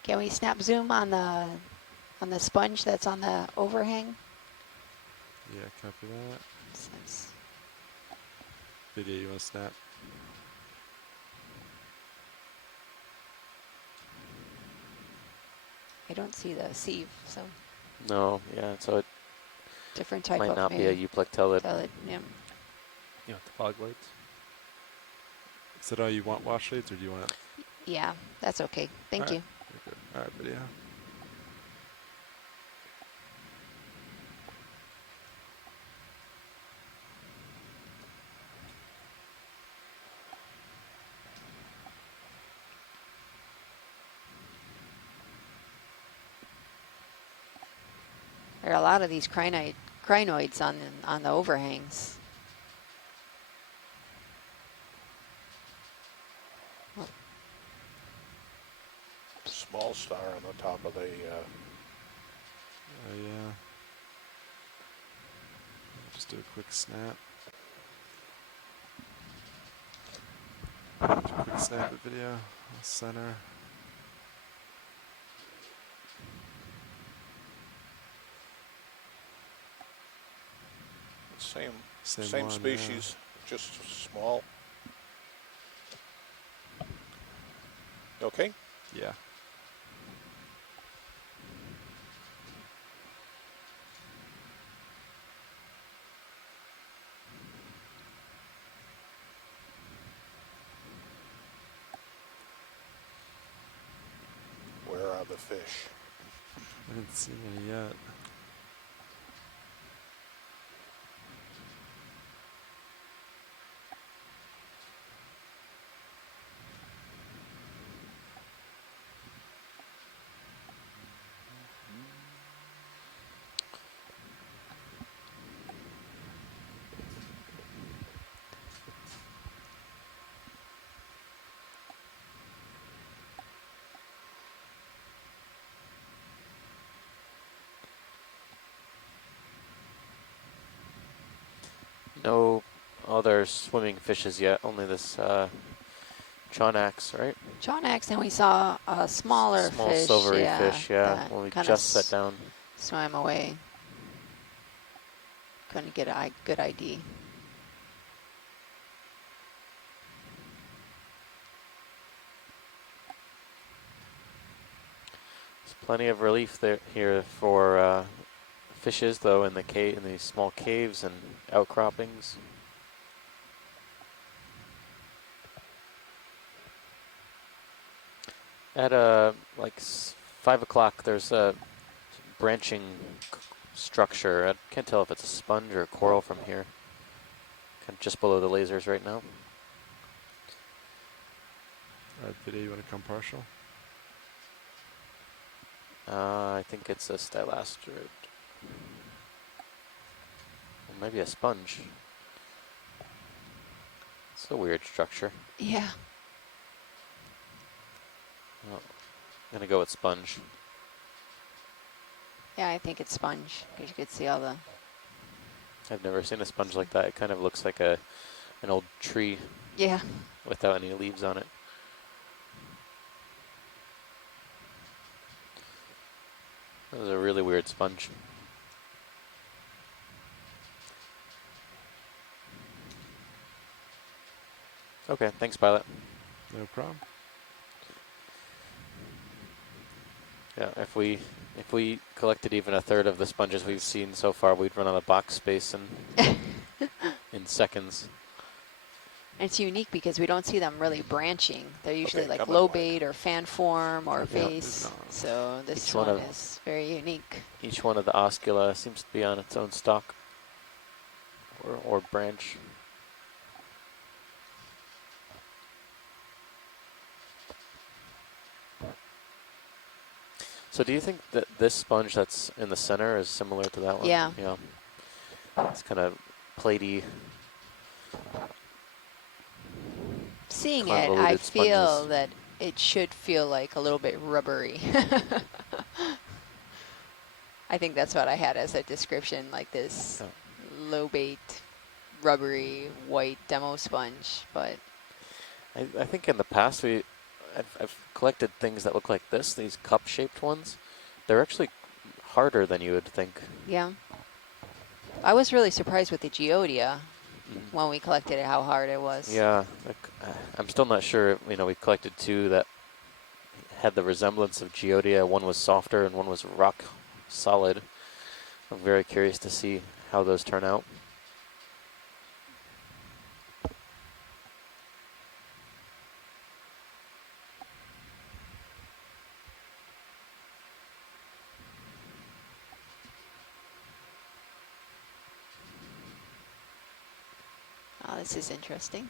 Can we snap zoom on the sponge that's on the overhang? Yeah, copy that. Since Video, you want to snap? I don't see the sieve, so No, yeah, so it different type might of not be a euplectellid. Yeah. You want the fog lights? Is that all you want, wash lights, or do you want? Yeah, that's okay. Thank you. Good. All right, video. There are a lot of these crinoids on the overhangs. Small star on the top of the. Yeah. Just do a quick snap. Do a quick snap at video. Center. Same one, species, just small. Okay. Yeah. fish. I didn't see any yet. No other swimming fishes yet, only this Chonax, right? Chonax, and we saw a smaller Small fish. silvery Yeah, fish, yeah, that when we kinda just set down. swam away. Couldn't get a good ID. There's plenty of relief there here for fishes, though, in the cave, in these small caves and outcroppings. At like 5 o'clock, there's a branching structure. I can't tell if it's a sponge or a coral from here. Kind of just below the lasers right now. Alright, video, you want to come partial? I think it's a stylastrid. Or maybe a sponge. It's a weird structure. Yeah. Well, I'm gonna go with sponge. Yeah, I think it's sponge, because you could see all the... I've never seen a sponge like that. It kind of looks like an old tree Yeah. without any leaves on it. That was a really weird sponge. Okay, thanks, pilot. No problem. Yeah, if we collected even a third of the sponges we've seen so far, we'd run out of box space in seconds. And it's unique because we don't see them really branching. They're usually Okay, like coming low wide. bait or fan form or Yeah. vase. So this Each one one of- is very unique. Each one of the oscula seems to be on its own stalk or branch. So do you think that this sponge that's in the center is similar to that one? Yeah. Yeah. It's kind of platey. Seeing it, I Convoluted feel sponges. that it should feel like a little bit rubbery. I think that's what I had as a description, like this low bait, rubbery, white demo sponge. But I think in the past I've collected things that look like this, these cup-shaped ones. They're actually harder than you would think. yeah, I was really surprised with the Geodia when we collected it, how hard it was. Yeah, I'm still not sure. You know, we collected two that had the resemblance of Geodia. One was softer and one was rock solid. I'm very curious to see how those turn out. Oh, this is interesting.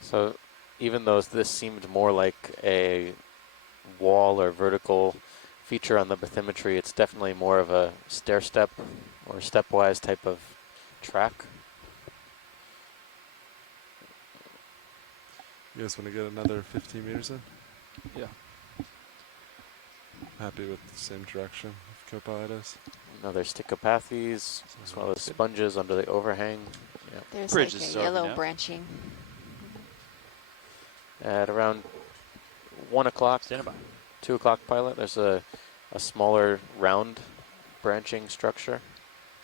So even though this seemed more like a wall or vertical feature on the bathymetry, it's definitely more of a stair-step or stepwise type of track. You guys want to get another 15 meters in? Yeah. Happy with the same direction of Copilot is. Another Stichopathes, as well as sponges under the overhang. Yep. There's Bridge like is a starting yellow now. branching. At around 1 o'clock, Stand by. 2 o'clock pilot, there's a smaller round branching structure.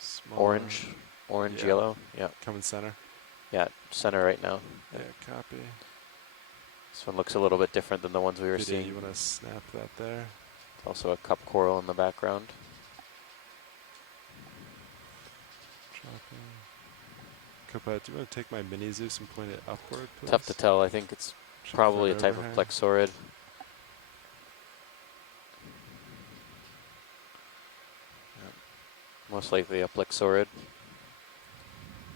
Smaller. Orange, Yeah. yellow. Yeah, Coming center. yeah, center right now. Yeah, copy. This one looks a little bit different than the ones we were Video, seeing. you want to snap that there? Also a cup coral in the background. Dropping. Copilot, do you want to take my mini Zeus and point it upward, please? Tough to tell. I think it's Should probably a throw it type of overhang. plexaurid. most likely a plexaurid.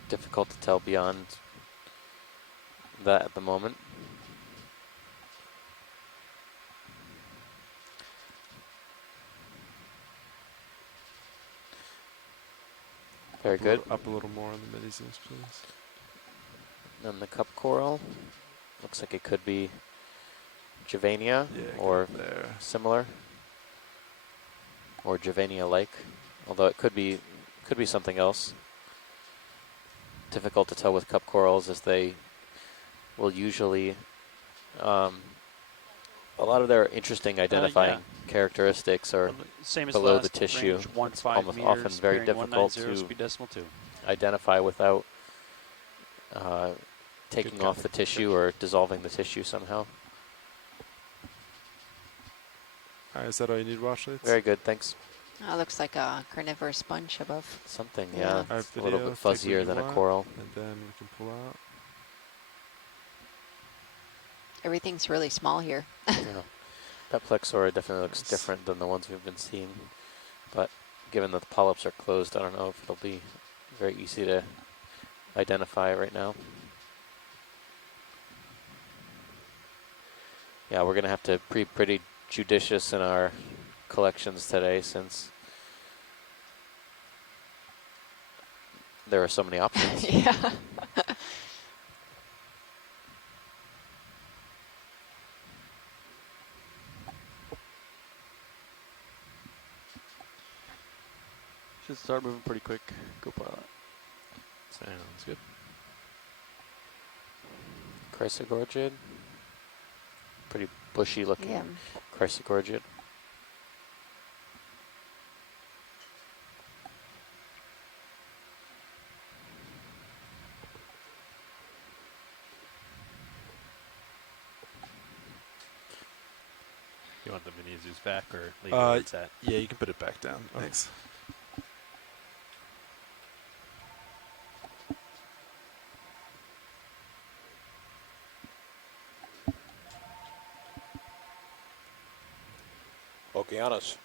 Difficult to tell beyond that at the moment. Very good. Up a little more on the mini zooms, please. And the cup coral looks like it could be Javania or similar, or Javania-like, although it could be something else. Difficult to tell with cup corals, as they will usually a lot of their interesting identifying characteristics are same as below last the tissue. range, 1 It's 5 almost meters, often very bearing difficult 190, to speed decimal 2. identify without taking off the tissue or dissolving the tissue somehow. All right, is that all you need, Washleys? Very good, thanks. Oh, looks like a carnivorous sponge above. Something, Yeah. yeah. It's a little bit fuzzier than a coral. And then we can pull out. Everything's really small here. Yeah. That plexaurid definitely looks different than the ones we've been seeing. But given that the polyps are closed, I don't know if it'll be very easy to identify right now. Yeah, we're going to have to be pretty judicious in our collections today, since there are so many options. Yeah. Should start moving pretty quick. Go pilot. Sounds good. Chrysogorgid. Pretty bushy looking Chrysogorgid. You want the mini zoos back or leave it where it's at? Yeah, you can put it back down. Okay. Thanks. Okeanos.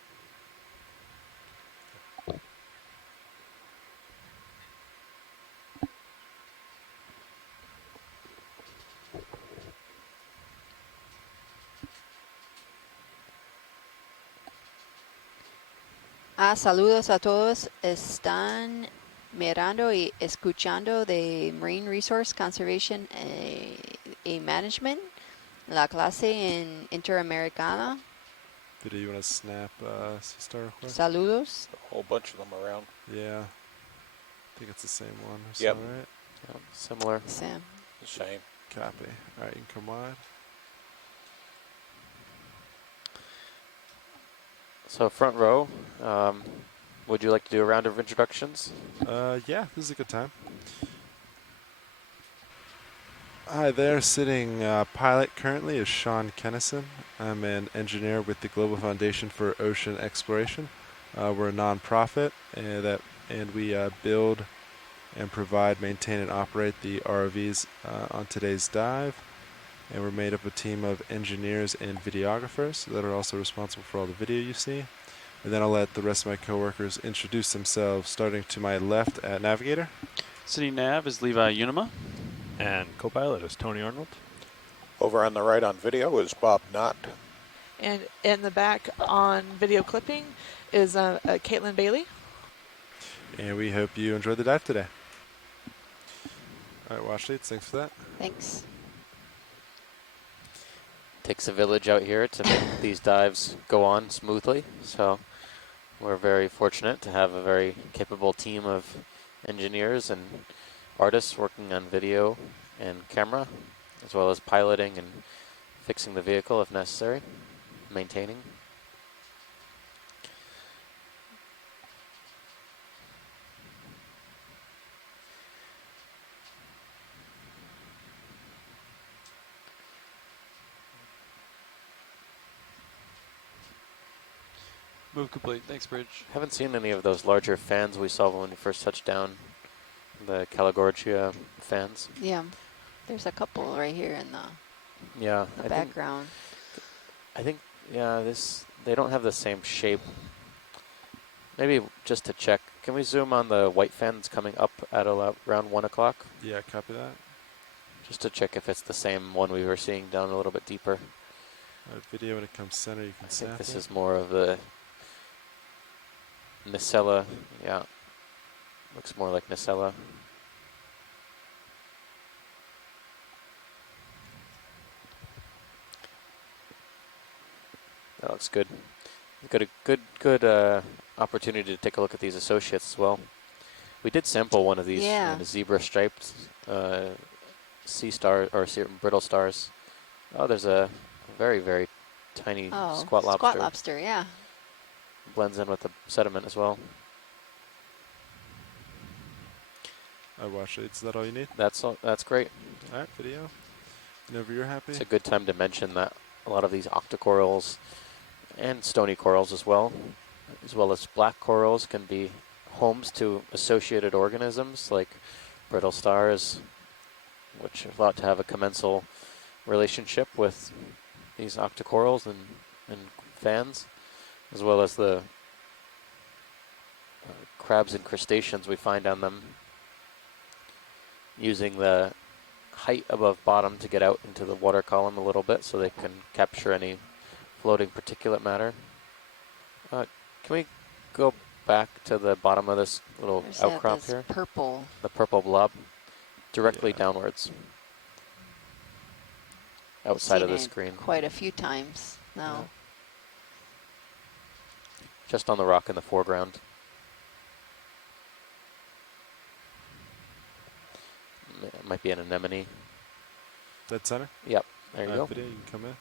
Saludos a todos. Están mirando y escuchando de Marine Resource Conservation y Management, la clase en Interamericana. Video, you want to snap C-Star real quick? Saludos. A whole bunch of them around. Yeah. I think it's the same one. Yep. Right? Yep. Similar. Same. The same. Copy. All right, you can come wide. So front row, would you like to do a round of introductions? Yeah, this is a good time. Hi there, sitting pilot currently is Sean Kennison. I'm an engineer with the Global Foundation for Ocean Exploration. We're a nonprofit and we build and provide, maintain, and operate the ROVs on today's dive. And we're made up of a team of engineers and videographers that are also responsible for all the video you see. And then I'll let the rest of my coworkers introduce themselves, starting to my left at Navigator. Sitting nav is Levi Unima. And co-pilot is Tony Arnold. Over on the right on video is Bob Knott. And in the back on video clipping is Caitlin Bailey. And we hope you enjoyed the dive today. All right, watch leads, thanks for that. Thanks. Takes a village out here to make these dives go on smoothly, so we're very fortunate to have a very capable team of engineers and artists working on video and camera, as well as piloting and fixing the vehicle if necessary, maintaining. Move complete. Thanks, Bridge. Haven't seen any of those larger fans we saw when we first touched down, the Caligorgia fans. Yeah. There's a couple right here in the, Yeah, the background. I think, yeah, they don't have the same shape. Maybe just to check can we zoom on the white fan that's coming up at around 1 o'clock? Yeah, copy that. Just to check if it's the same one we were seeing down a little bit deeper. Video when it comes center, you can I think snap this it. is more of the Nacella. Yeah, looks more like Nacella. That looks good. We've got a good opportunity to take a look at these associates as well. We did sample one of these zebra striped sea star or brittle stars. Oh, there's a very, very tiny squat lobster. Squat lobster, yeah. Blends in with the sediment as well. Wash it. Is that all you need? That's all. That's great. All right, video. Whenever you're happy. It's a good time to mention that a lot of these octocorals and stony corals as well as black corals, can be homes to associated organisms like brittle stars, which are thought to have a commensal relationship with these octocorals and fans, as well as the crabs and crustaceans we find on them, using the height above bottom to get out into the water column a little bit so they can capture any floating particulate matter. Can we go back to the bottom of this little outcrop here? Purple. The purple blob, directly downwards, outside of the screen. Quite a few times now. Just on the rock in the foreground. It might be an anemone. Dead center? Yep, there you go. Video, you can come in.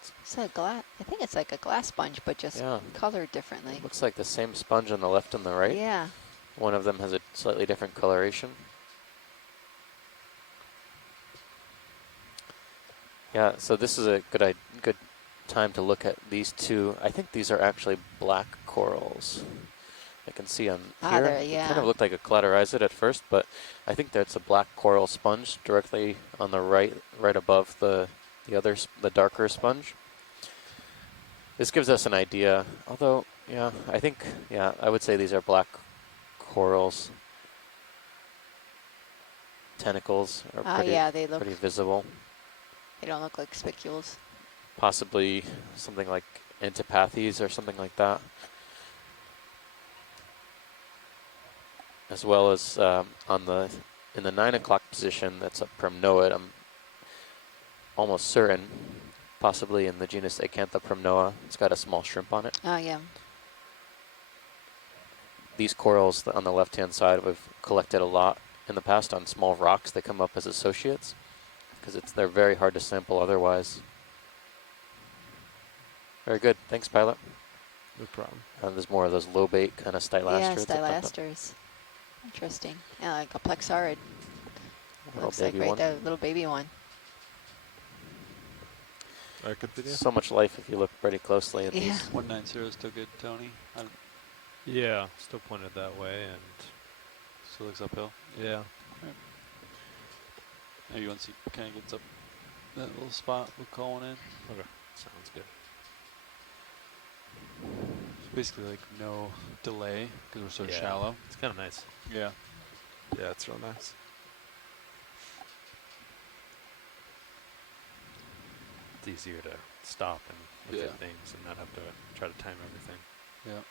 It's a glass. I think it's like a glass sponge, but just colored differently. It looks like the same sponge on the left and the right. Yeah. One of them has a slightly different coloration. Yeah, so this is a good time to look at these two. I think these are actually black corals. I can see on here. It kind of looked like a cladorhizid at first, but I think that's a black coral sponge directly on the right above the darker sponge. This gives us an idea, although, I would say these are black corals. Tentacles are they look pretty visible. They don't look like spicules. Possibly something like antipathes or something like that. As well as in the 9 o'clock position, that's a primnoid. I'm almost certain, possibly in the genus Acanthoprimnoa. It's got a small shrimp on it. Oh, yeah. These corals on the left-hand side we've collected a lot in the past on small rocks. They come up as associates because they're very hard to sample otherwise. Very good. Thanks, Pilot. No problem. There's more of those lobate kind of stylasters. Yeah, stylasters. Interesting. Yeah, like a plexaurid. Looks like the little baby one. Good video. So much life if you look pretty closely at these. 190 is still good, Tony. Yeah, still pointed that way, and still looks uphill. Yeah. Right. Maybe once he kind of gets up that little spot, we're calling in. Okay, sounds good. It's basically like no delay because we're so shallow. It's kind of nice. Yeah. Yeah, it's real nice. It's easier to stop and look at things and not have to try to time everything. Yeah.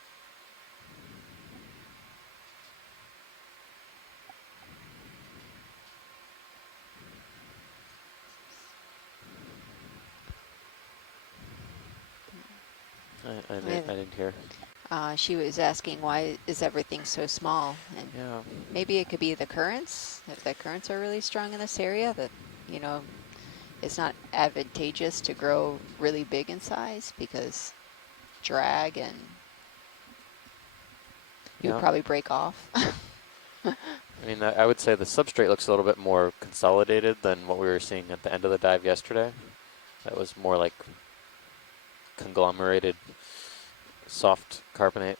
I didn't hear. She was asking why is everything so small, and maybe it could be the currents. If the currents are really strong in this area, that it's not advantageous to grow really big in size because drag and you would probably break off. I mean, I would say the substrate looks a little bit more consolidated than what we were seeing at the end of the dive yesterday. That was more like conglomerated soft carbonate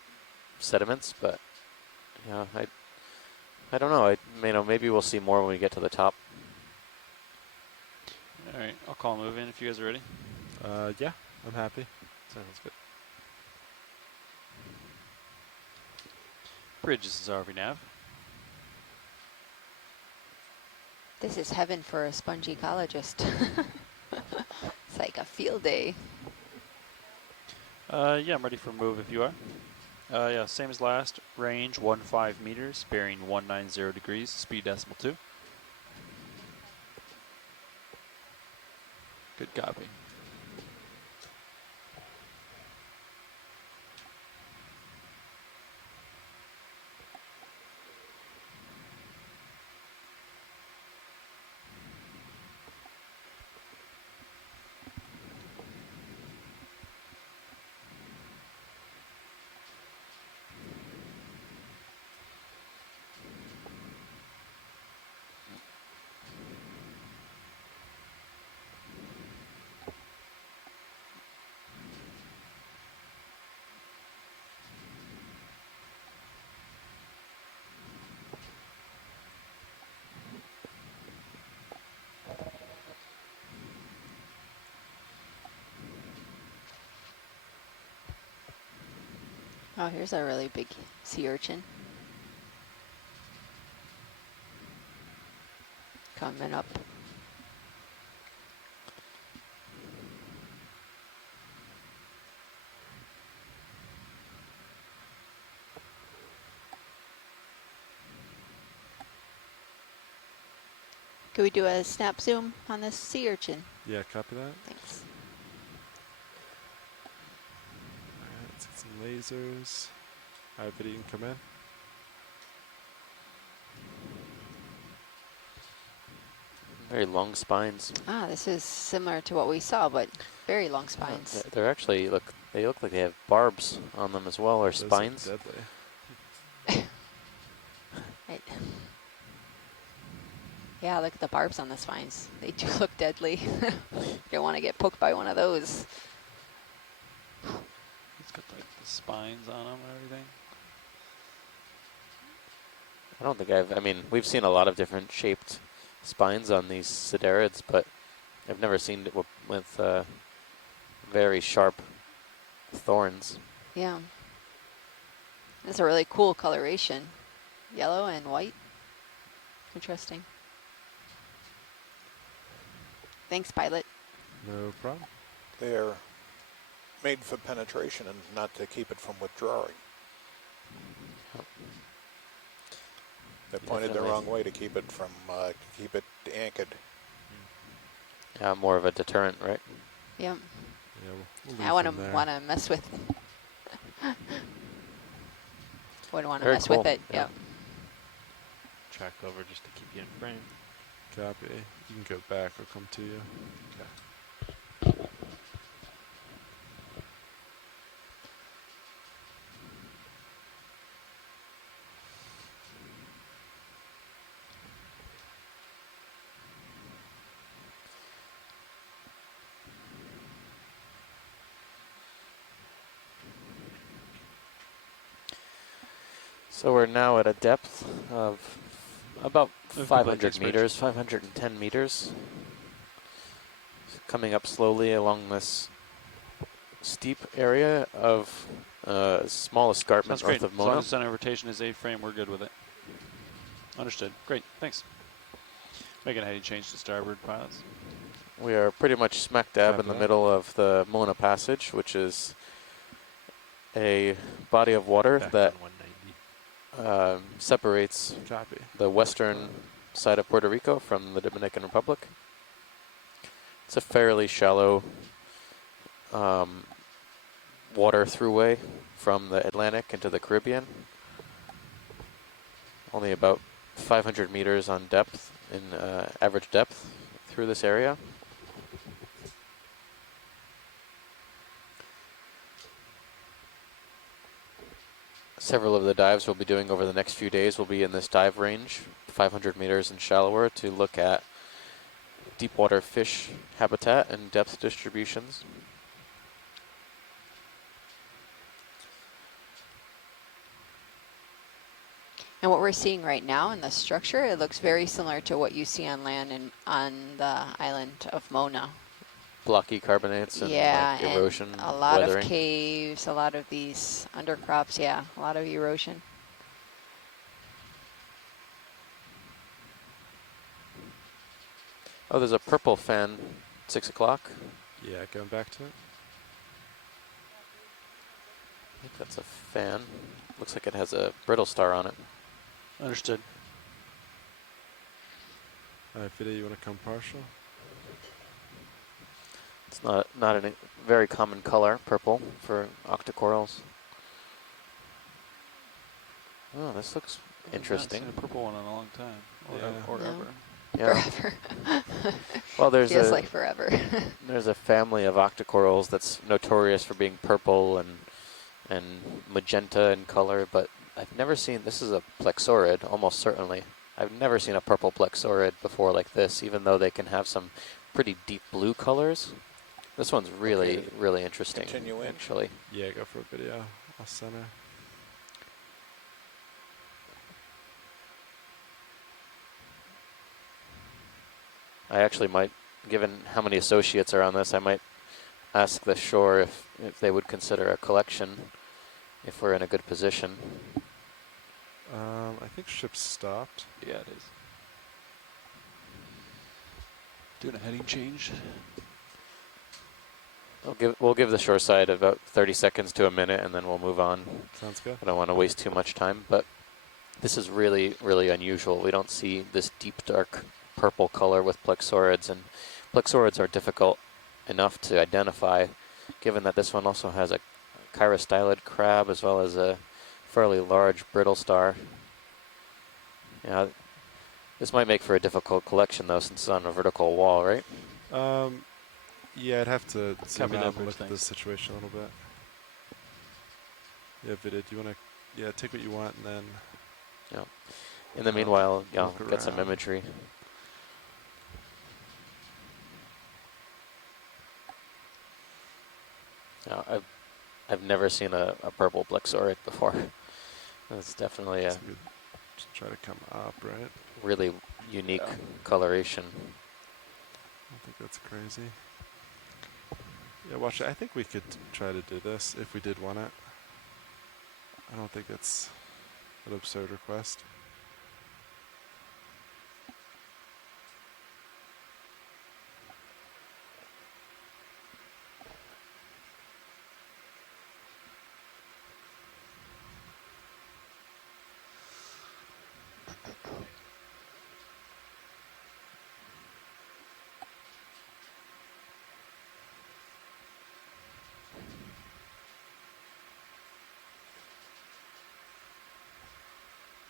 sediments, but I don't know. Maybe we'll see more when we get to the top. All right, I'll call a move in if you guys are ready. Yeah, I'm happy. Sounds good. Bridge, this is RV Nav. This is heaven for a sponge ecologist. It's like a field day. Yeah, I'm ready for move if you are. Yeah, same as last. Range 15 meters, bearing 190 degrees, speed decimal 2. Good copy. Oh, here's a really big sea urchin. Coming up. Can we do a snap zoom on this sea urchin? Yeah, copy that. Thanks. Alright, let's get some lasers. Alright, video, you can come in. Very long spines. Ah, this is similar to what we saw, but very long spines. They're actually, they look like they have barbs on them as well, or Those spines. look deadly. Right. Yeah, look at the barbs on the spines. They do look deadly. You don't want to get poked by one of those. It's got like the spines on them and everything. I don't think I mean, we've seen a lot of different shaped spines on these siderids, but I've never seen it with very sharp thorns. Yeah. It's a really cool coloration. Yellow and white. Interesting. Thanks, pilot. No problem. They're made for penetration and not to keep it from withdrawing. They're pointed the wrong way to keep it from keep it anchored. Yeah, more of a deterrent, right? Yeah. Yeah, we'll I wouldn't want to mess with. Wouldn't want to mess with it. Yeah. Yep. Track over just to keep you in frame. Copy. You can go back or come to you. So we're now at a depth of about Move 500 meters, 510 meters. Coming up slowly along this steep area of small escarpment Sounds great. north of As long Mona. as the center rotation is 8 frame, we're good with it. Understood. Great. Thanks. Megan, how do you change to starboard, pilots? We are pretty much smack dab Copy in the that. middle of the Mona Passage, which is a body of water Back that on 190. separates Copy. the western side of Puerto Rico from the Dominican Republic. It's a fairly shallow water throughway from the Atlantic into the Caribbean. Only about 500 meters on depth, in average depth through this area. Several of the dives we'll be doing over the next few days will be in this dive range, 500 meters and shallower, to look at deep water fish habitat and depth distributions. And what we're seeing right now in the structure, it looks very similar to what you see on land and on the island of Mona. blocky carbonates and Yeah, like erosion, and a lot weathering. of caves, a lot of these undercrops, yeah, a lot of erosion. Oh, there's a purple fan, 6 o'clock. Yeah, going back to it. I think that's a fan. Looks like it has a brittle star on it. Understood. All right, Vida, you want to come partial? It's not a very common color, purple, for octocorals. Oh, this looks interesting. I've not seen a purple one in a long time, or, Yeah. or No. ever. Yeah. Forever. Well, there's Feels a like forever. there's a family of octocorals that's notorious for being purple and magenta in color, but I've never seen. This is a plexaurid, almost certainly. I've never seen a purple plexaurid before like this, even though they can have some pretty deep blue colors. This one's really, Okay. really interesting, Continue in. actually. Yeah, go for a video. I'll center. I actually might, given how many associates are on this, I might ask the shore if they would consider a collection if we're in a good position. I think ship stopped. Yeah, it is. Doing a heading change. We'll give the shore side about 30 seconds to a minute, and then we'll move on. Sounds good. I don't want to waste too much time, but this is really, really unusual. We don't see this deep, dark purple color with plexaurids, and plexaurids are difficult enough to identify, given that this one also has a chirostylid crab as well as a fairly large brittle star. Yeah, this might make for a difficult collection, though, since it's on a vertical wall, right? Yeah, I'd have to zoom Copy out that, and look at thanks. the situation a little bit. Yeah, Vida, do you want to, take what you want and then... Yeah. In the meanwhile, I'll look get some around. imagery. Yeah, I've never seen a purple plexaurid before. It's definitely a It's good. Just try to come up, right? really unique coloration. I don't think that's crazy. Yeah, watch it. I think we could try to do this if we did want it. I don't think it's an absurd request.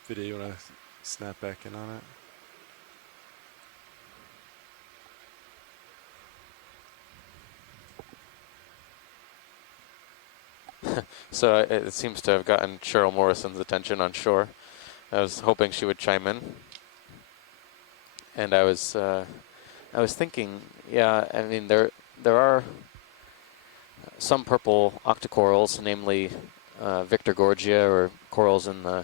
Vida, you want to snap back in on it? So it seems to have gotten Cheryl Morrison's attention on shore. I was hoping she would chime in, and I was thinking, yeah, I mean there are some purple octocorals, namely Victorgorgia or corals in the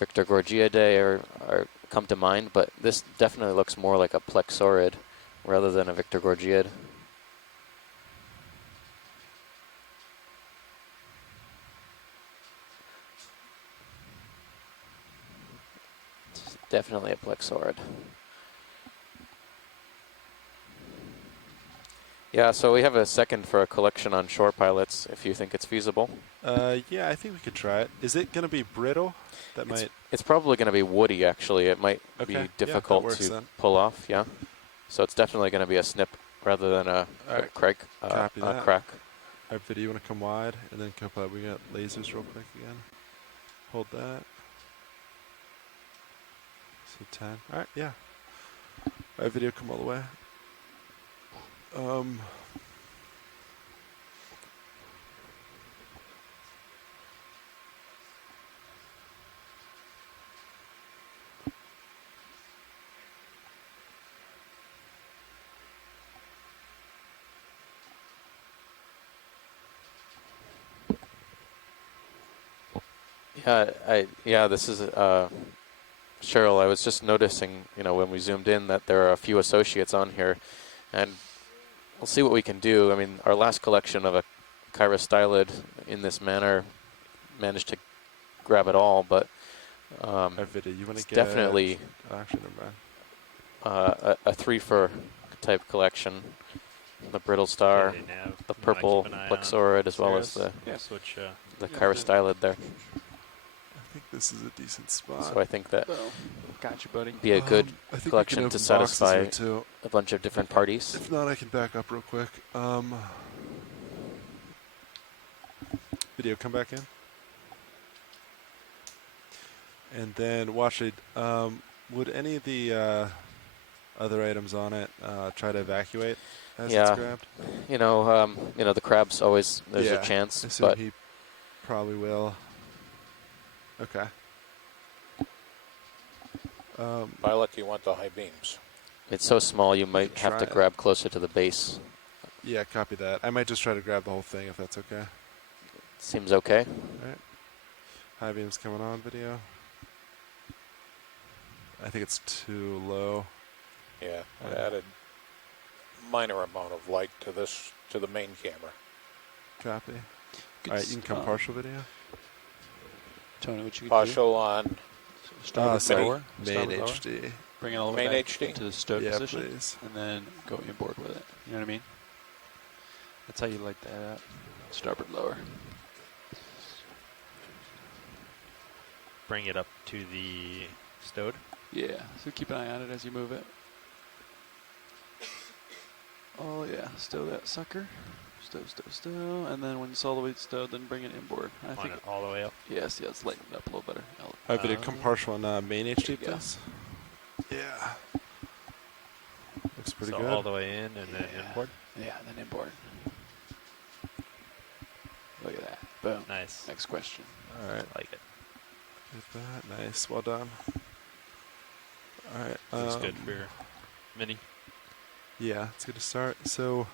Victorgorgiidae are come to mind, but this definitely looks more like a plexaurid rather than a Victorgorgiid. It's definitely a plexaurid. Yeah, so we have a second for a collection on shore pilots, if you think it's feasible. Yeah, I think we could try it. Is it going to be brittle? That might... It's probably going to be woody, actually. It might Okay, be yeah, that difficult works to then. pull off, yeah. So it's definitely going to be a snip rather than a Alright, crack. copy A that. crack. All right, Vida, you want to come wide and then come up? We got lasers real quick again. Hold that. So 10. All right, yeah. All right, video, come all the way. Yeah, this is Cheryl. I was just noticing, when we zoomed in, that there are a few associates on here, and we'll see what we can do. I mean, our last collection of a chirostylid in this manner managed to grab it all, but Video, you want it's to get definitely actually, never mind. a 3 for type collection. The brittle star, Okay, nav. the You wanna purple keep an eye on plexaurid, as well as Cirrus? the We'll switch. the Yeah, chirostylid there. I think this is a decent spot. So I think that Got you, buddy. be a good I think we collection can to open boxes satisfy here too. a bunch of different parties. If not, I can back up real quick. Video, come back in. And then watch it. Would any of the other items on it try to evacuate as it's grabbed? You know, the crabs always there's a chance, assume but he probably will. Okay. Pilot, you want the high beams. it's so small you might have to try it. grab closer to the base. Yeah, copy that. I might just try to grab the whole thing if that's okay. Seems okay. All right. High beams coming on video. I think it's too low. Yeah, I added minor amount of light to this, to the main camera. Copy. Good All right, you can come spot. partial video. Tony, what you could Partial on do? Start with sorry, lower. main Start with lower. HD. Bring it all the way Main back HD? to the stowed Yeah, position, please. and then go inboard with it. You know what I mean? That's how you light that up. Starboard lower. Bring it up to the stowed. Yeah, so keep an eye on it as you move it. Oh yeah, stow that sucker. Stow, stow, stow. And then when it's all the way stowed, then bring it inboard. I On think it all the way up. yes, yeah, let's lighten it up a little better. All right, video, come partial on main HD, you go. please. Yeah. Looks pretty So good. all the way in and then Yeah. inboard. Yeah, and then inboard. Look at that. Boom. Nice. Next question. All right. Like it. Get that. Nice. Well done. All right. This is good for your mini. Yeah, it's good to start. So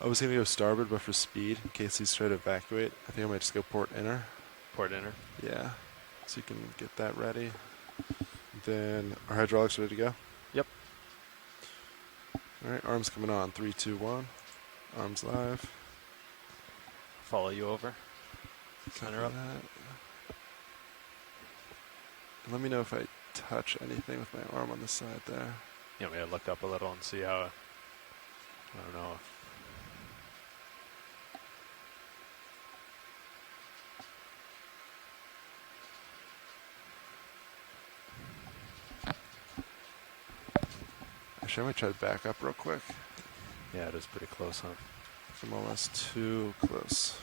I was going to go starboard, but for speed, in case he's trying to evacuate, I think I might just go port inner. Port inner. Yeah. So you can get that ready. Then our hydraulics ready to go? Yep. All right, arms coming on. 3, 2, 1. Arms live. Follow you over. Center up. And let me know if I touch anything with my arm on the side there. You want me to look up a little and see how, I don't know. Actually, I might try to back up real quick. Yeah, it is pretty close, huh? I'm almost too close.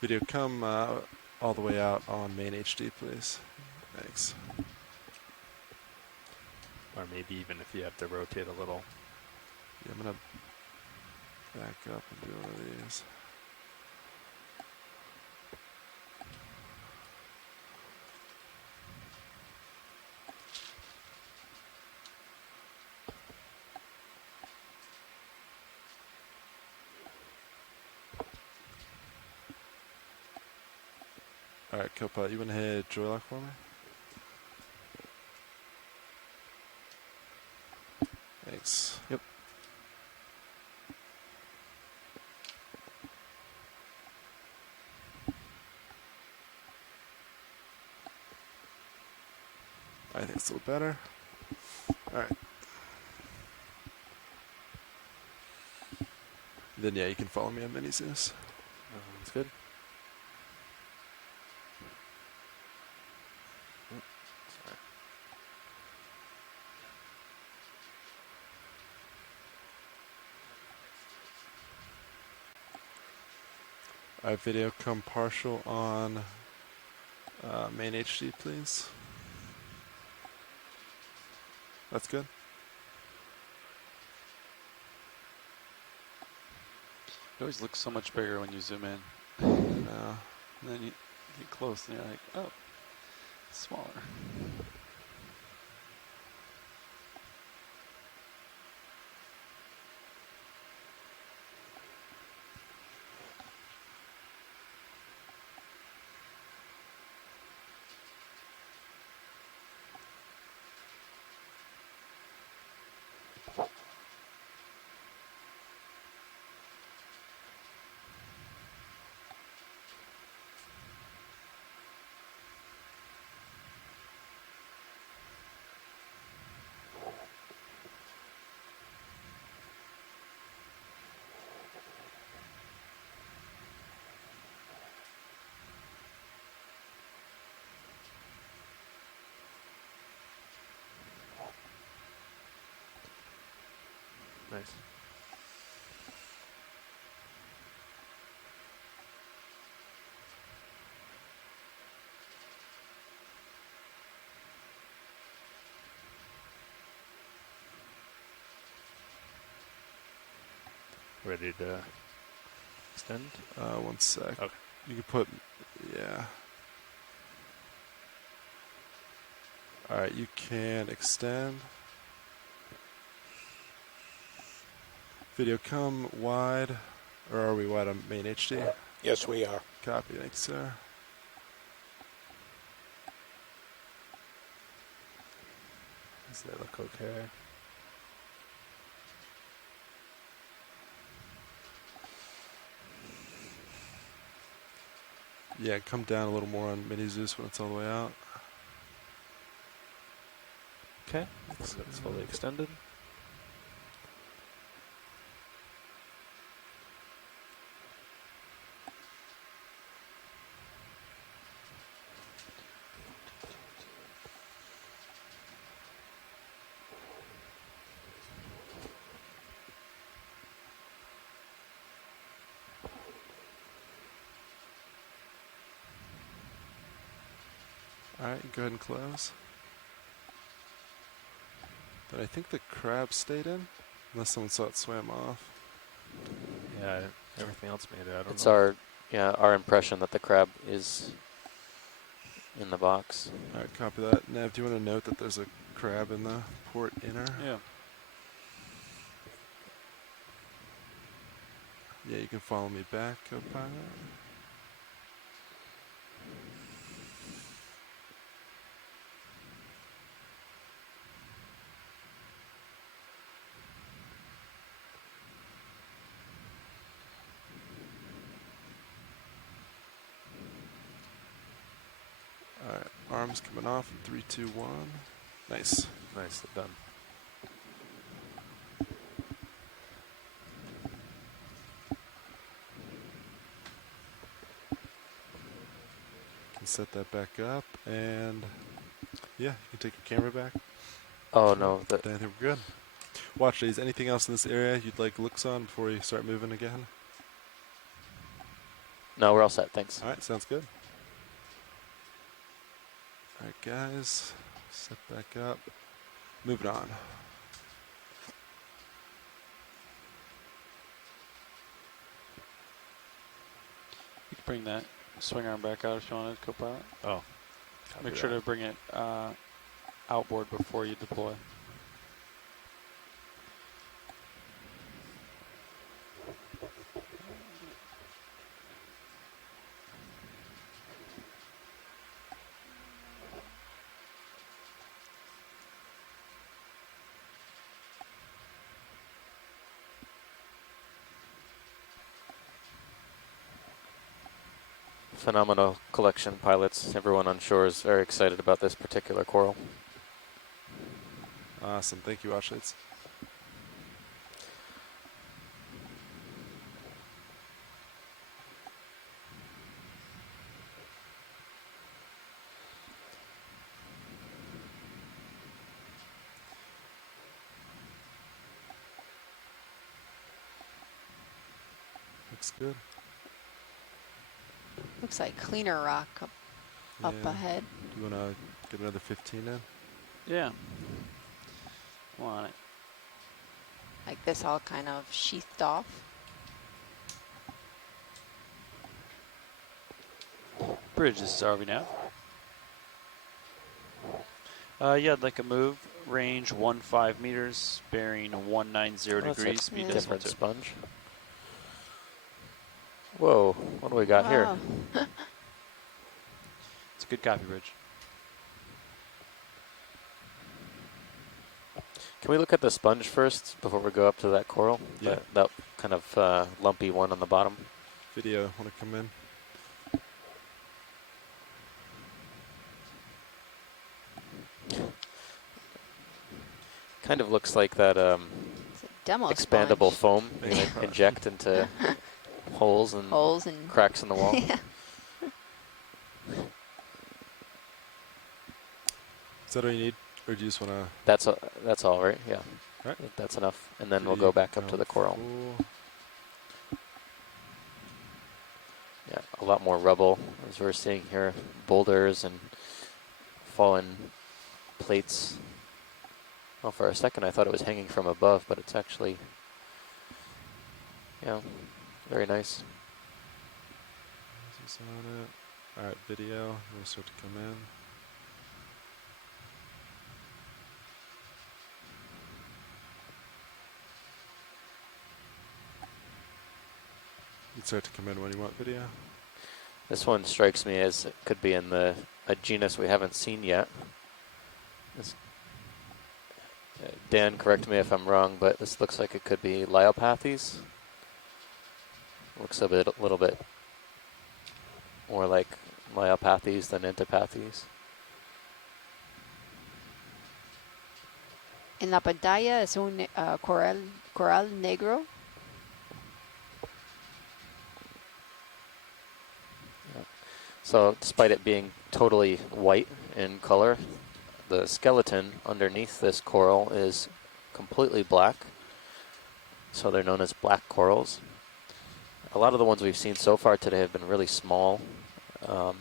Video, come all the way out on main HD, please. Thanks. Or maybe even if you have to rotate a little. Yeah, I'm going to back up and do one of these. All right, Copilot, you want to hit joy lock for me? Thanks. Yep. I think it's a little better. All right. Then yeah, you can follow me on Mini Zeus. That's good. All right, video, come partial on main HD, please. That's good. It always looks so much bigger when you zoom in. No. And then you get close and you're like, oh, it's smaller. Nice. Ready to extend? 1 sec. Okay. You can put, yeah. All right, you can extend. Video come wide, or are we wide on main HD? Yes, we are. Copy, thanks, sir. Does that look okay? Yeah, come down a little more on Mini Zeus when it's all the way out. Okay, looks like it's fully extended. All right, go ahead and close. But I think the crab stayed in, unless someone saw it swam off. Yeah, everything else made it. I don't It's know. our impression that the crab is in the box. All right, copy that. Nav, do you want to note that there's a crab in the port inner? Yeah. Yeah, you can follow me back, co-pilot. All right, arms coming off in 3, 2, 1. Nice. Nicely done. Can set that back up, and yeah, you can take your camera back. Oh Sure. no, I think we're good. Watch, is anything else in this area you'd like looks on before you start moving again? no, we're all set. Thanks. All right, sounds good. All right, guys, set back up. Moving on. You can bring that swing arm back out if you wanted, co-pilot. Oh. Make sure to bring it outboard before you deploy. Phenomenal collection, pilots. Everyone on shore is very excited about this particular coral. Awesome. Thank you, Watchlights. Looks good. Looks like cleaner rock up Yeah. ahead. Do you want to get another 15 in? Yeah. Want it. Like this all kind of sheathed off. Bridge, this is RV now. Yeah, I'd like a move. Range 15 meters, bearing 190 That's degrees, a speed decimal different 2. sponge. Whoa, what do we got here? Wow. It's a good copy, Bridge. Can we look at the sponge first before we go up to that coral? Yeah. That kind of lumpy one on the bottom. Video, want to come in? Kind of looks like that It's a demo expandable sponge. foam you inject into holes and Holes and cracks in the wall. yeah. Is that all you need? Or do you just want to... That's all right, yeah. Right. I think that's enough. And then we'll go back up to the coral. Full. Yeah, a lot more rubble, as we're seeing here. Boulders and fallen plates. Well, for a second I thought it was hanging from above, but it's actually, yeah, very nice. Is this on it? All right, video. We'll start to come in. You start to come in when you want video. This one strikes me as it could be in a genus we haven't seen yet. This, Dan, correct me if I'm wrong, but this looks like it could be Leiopathes. Looks a little bit more like Leiopathes than Antipathes. En la pantalla es un coral negro. So despite it being totally white in color, the skeleton underneath this coral is completely black. So they're known as black corals. A lot of the ones we've seen so far today have been really small. But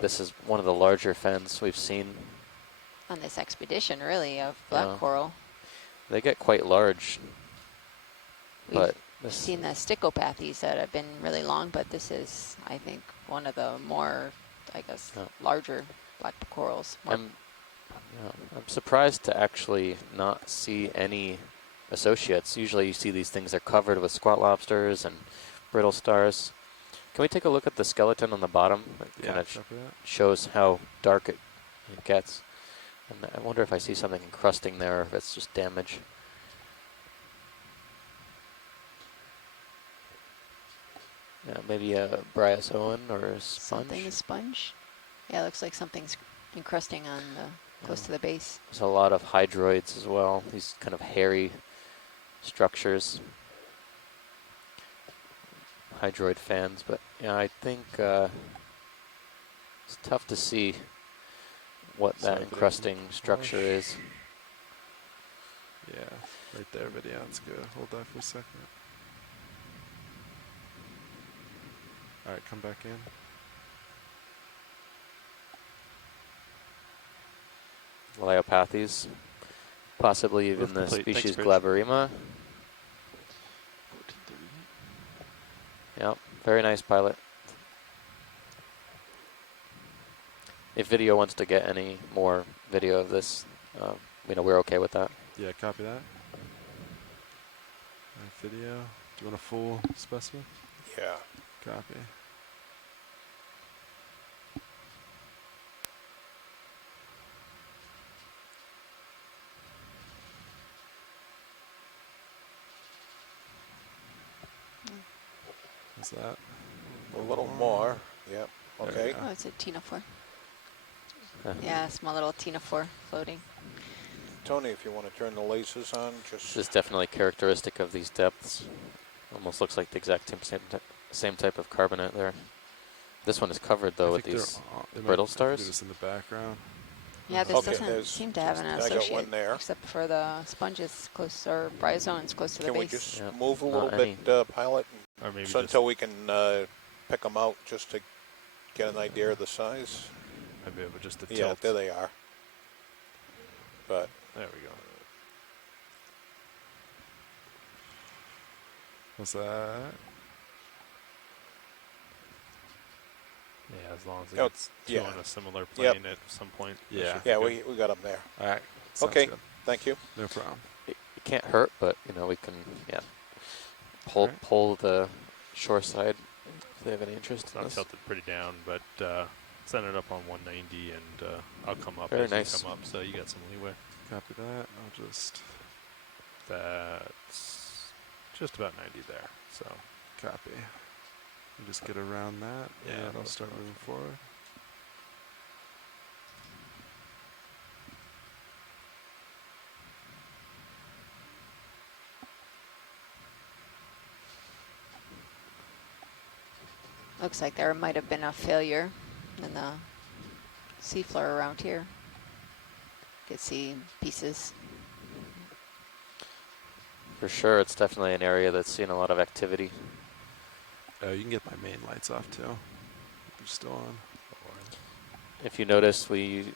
this is one of the larger fins we've seen. On this expedition, really, of black coral. They get quite large. We've seen the Stichopathes that have been really long, but this is, I think, one of the more, I guess, larger black corals. I'm surprised to actually not see any associates. Usually you see these things are covered with squat lobsters and brittle stars. Can we take a look at the skeleton on the bottom? It kind of shows how dark it gets. And I wonder if I see something encrusting there, or if it's just damage. Yeah, maybe a bryozoan or a sponge. Something, a sponge? Yeah, it looks like something's encrusting on the, close to the base. There's a lot of hydroids as well, these kind of hairy structures. Hydroid fans, but yeah, I think it's tough to see what that encrusting structure is. Yeah, right there, video. That's good. Hold that for a second. All right, come back in. Leiopathes, possibly even the species Glaberrima. Yep, very nice pilot. If video wants to get any more video of this, we're okay with that. Yeah, copy that. Video. Do you want a full specimen? Yeah. Copy. Is that? A little more. Yep. Okay. Oh, it's a ctenophore. Yeah, small little ctenophore floating. Tony, if you want to turn the lasers on, just... This is definitely characteristic of these depths. Almost looks like the exact same type of carbonate there. This one is covered, though, with these brittle stars. This in the background. Yeah, this doesn't seem to have an associate, except for the sponges close, or bryozoans close to the base. Can we just move a little bit, pilot, or maybe so until we can pick them out, just to get an idea of the size? Maybe it would just tilt. Yeah, there they are. But there we go. What's that? Yeah, as long as it gets two on a similar plane at some point. Yeah. Yeah, we got them there. All right. Okay. Good. Thank you. No problem. It can't hurt, but we can pull the shore side if they have any interest. It's not tilted pretty down, but set it up on 190, and I'll come up Very as nice. you come up, so you got some leeway. Copy that. I'll just. That's just about 90 there. So copy. And just get around that, and I'll start moving forward. Looks like there might have been a failure in the seafloor around here. You can see pieces. For sure, it's definitely an area that's seen a lot of activity. Oh, you can get my main lights off too. They're still on. If you notice, we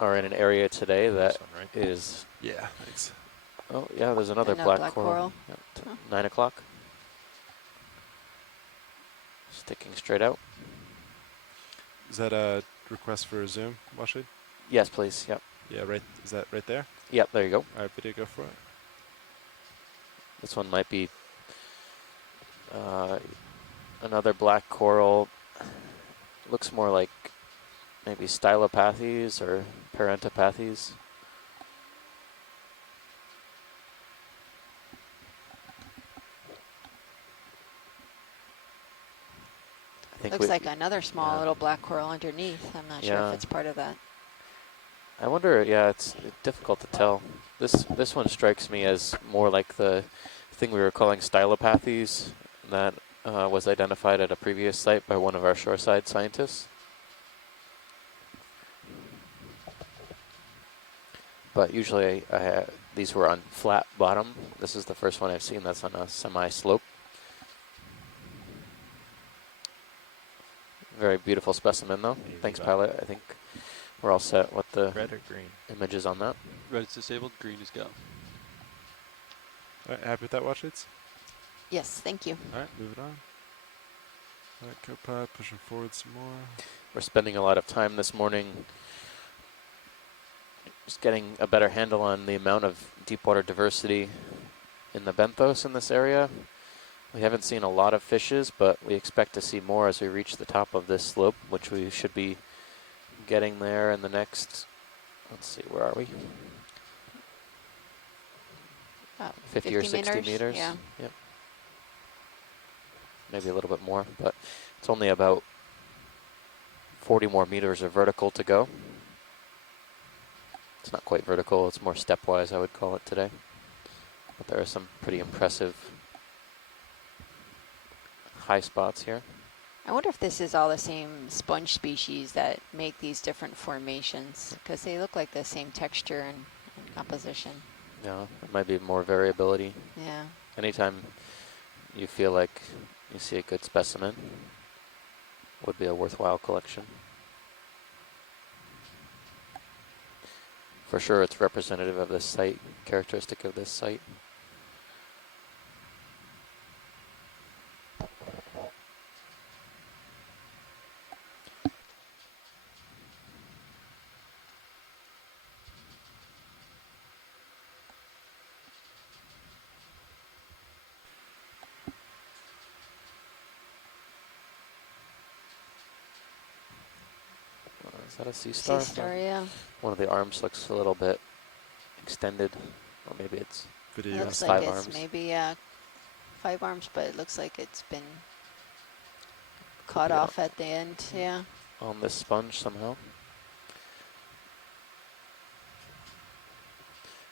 are in an area today that Right? is... Yeah, thanks. Oh, yeah, there's another And a black black coral. coral. Yep, Huh. 9 o'clock. Sticking straight out. Is that a request for a zoom, Washid? Yes, please. Yep. Yeah, right. Is that right there? Yep, there you go. All right, video, go for it. This one might be another black coral. Looks more like maybe stylopathes or parentopathes. I think Looks like another small yeah. little black coral underneath. I'm not sure Yeah. if it's part of that. I wonder, yeah, it's difficult to tell. This one strikes me as more like the thing we were calling stylopathes that was identified at a previous site by one of our shoreside scientists. But usually these were on flat bottom. This is the first one I've seen that's on a semi-slope. Very beautiful specimen though. Thanks, pilot. I think we're all set with the red or green images on that. Red is disabled, green is go. All right, happy with that, Washids? Yes, thank you. All right, moving on. All right, co-pilot, pushing forward some more. We're spending a lot of time this morning just getting a better handle on the amount of deep water diversity in the benthos in this area. We haven't seen a lot of fishes, but we expect to see more as we reach the top of this slope, which we should be getting there in the next, let's see, where are we? 50 or 60 meters. Yeah. Yep. Maybe a little bit more, but it's only about 40 more meters of vertical to go. It's not quite vertical, it's more stepwise, I would call it today. But there are some pretty impressive high spots here. I wonder if this is all the same sponge species that make these different formations, because they look like the same texture and composition. Yeah, there might be more variability. Yeah. Anytime you feel like you see a good specimen, would be a worthwhile collection. For sure, it's representative of this site, characteristic of this site. Is that a sea star? Sea star, yeah. One of the arms looks a little bit extended, or maybe it's It looks like 5 it's arms. maybe 5 arms, but it looks like it's been cut be off at the end. Yeah. On this sponge somehow.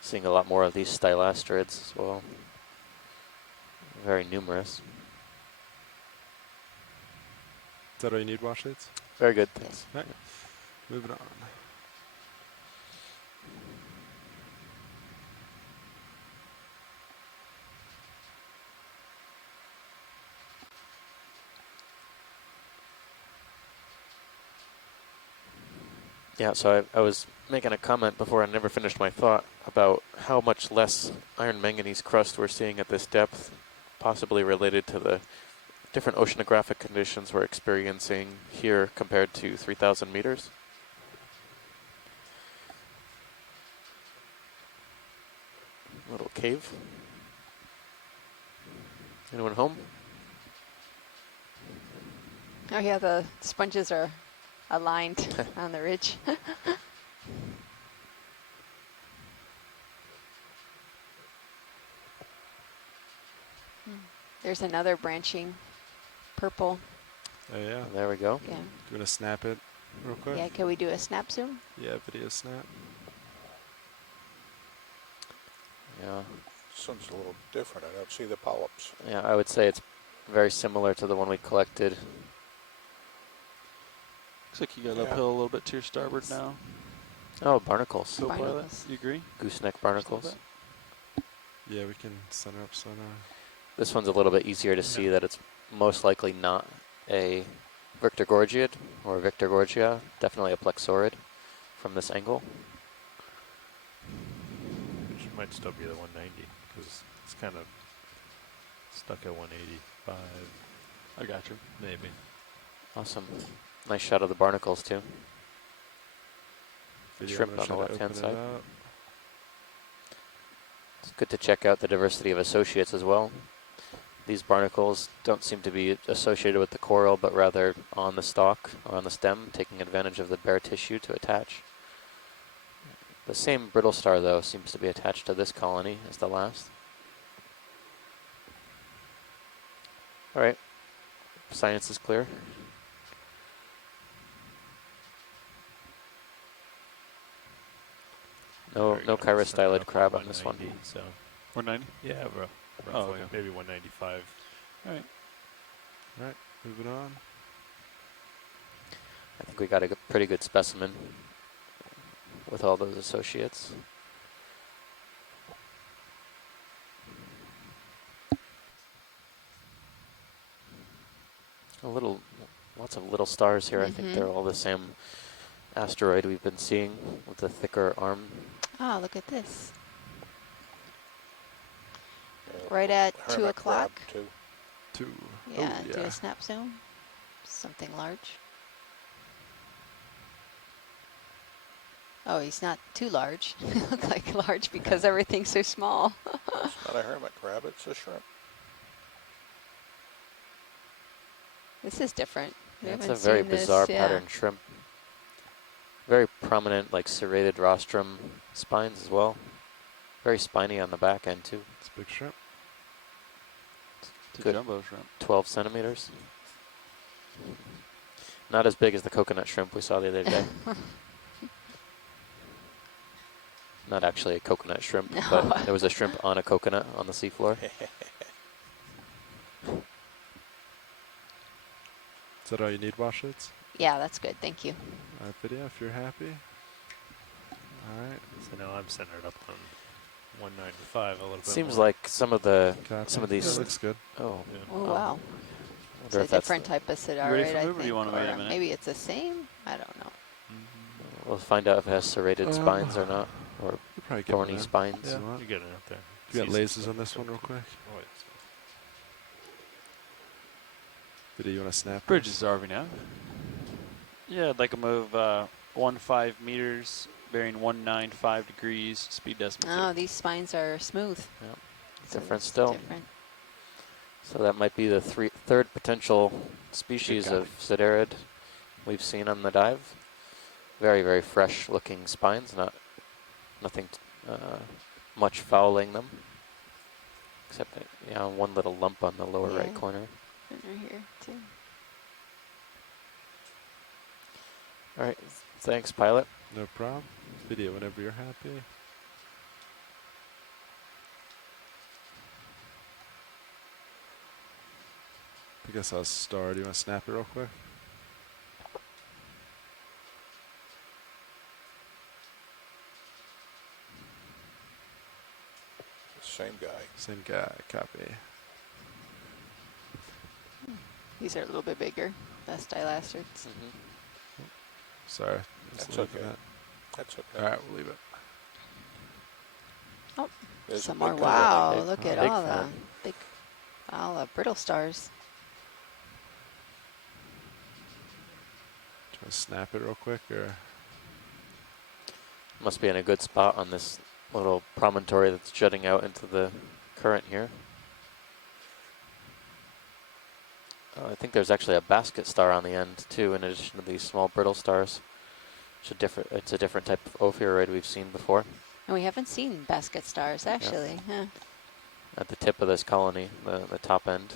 Seeing a lot more of these stylastrids as well. Very numerous. Is that all you need, Washids? Very good, thanks. All right, moving on. Yeah, so I was making a comment before I never finished my thought about how much less iron manganese crust we're seeing at this depth, possibly related to the different oceanographic conditions we're experiencing here compared to 3,000 meters. Little cave. Anyone home? Oh yeah, the sponges are aligned on the ridge. There's another branching purple. Oh yeah. There we go. Yeah. Do you want to snap it real quick? Yeah, can we do a snap zoom? Yeah, video snap. Yeah. This one's a little different. I don't see the polyps. Yeah, I would say it's very similar to the one we collected. Looks like you got uphill a little bit to your starboard now. Oh, barnacles. Co-pilot, Barnacles. you agree? Gooseneck barnacles. Yeah, we can center up sonar. This one's a little bit easier to see that it's most likely not a Victorgorgiid or Victorgorgia, definitely a Plexaurid from this angle. Which might still be the 190 because it's kind of stuck at 185. I got you. Maybe. Awesome. Nice shot of the barnacles too. Video, Shrimp I'm on gonna the try to left-hand open it side. up. It's good to check out the diversity of associates as well. These barnacles don't seem to be associated with the coral, but rather on the stalk or on the stem, taking advantage of the bare tissue to attach. The same brittle star, though, seems to be attached to this colony as the last. All right, science is clear. No chirostylid crab on this one. So 190? yeah, roughly, Oh, okay. maybe 195. All right. All right, moving on. I think we got a pretty good specimen with all those associates. Lots of little stars here. I think they're all the same asteroid we've been seeing with the thicker arm. Oh, look at this. Right at 2 o'clock. Two. Yeah, Oh, do yeah. a snap zoom. Something large. Oh, he's not too large. Look like large because everything's so small. It's not a hermit crab, it's a shrimp. This is different. We It's a haven't very seen this, bizarre yeah. pattern shrimp. Very prominent, like serrated rostrum spines as well. Very spiny on the back end too. It's a big shrimp. It's a Good. jumbo shrimp. 12 centimeters. Not as big as the coconut shrimp we saw the other day. Not actually a coconut shrimp, No. but there was a shrimp on a coconut on the seafloor. Is that all you need, Washlets? Yeah, that's good. Thank you. All right, video, if you're happy. All right. So now I'm centered up on 195 a little bit. Seems more. like some of these. That looks good. Oh, Yeah. Oh, wow. It's wonder a if that's different type of sideroid, ready for I move, or do think. you wanna wait a Or minute? maybe it's the same? I don't know. We'll find out if it has serrated spines or not, or You're probably getting thorny it in. spines. Yeah. You're getting out there. You got See lasers some on this one real quick? Oh, wait, so Video, you want to snap? Bridge is RV now. Yeah, I'd like to move 15 meters, bearing 195 degrees, speed decimal. Oh, these spines are smooth. Yep. So Different it's still. different. So that might be the third potential species guy. of siderid we've seen on the dive. Very, very fresh looking spines, nothing much fouling them. Except one little lump on the lower right Yeah. corner. Right here, too. All right, thanks, pilot. No problem. Video, whenever you're happy. I guess I was star. Do you want to snap it real quick? Same guy. Same guy. Copy. These are a little bit bigger. That's dilastrids. Sorry. Just That's leaving okay. that. That's okay. All right, we'll leave it. Oh, There's a some big more. guy. Wow, big- look at big all the fan. big, all the brittle stars. Do you want to snap it real quick, or? Must be in a good spot on this little promontory that's jutting out into the current here. I think there's actually a basket star on the end too, in addition to these small brittle stars. It's a different type of ophiuroid we've seen before. And we haven't seen basket stars, actually. Huh. At the tip of this colony, the top end.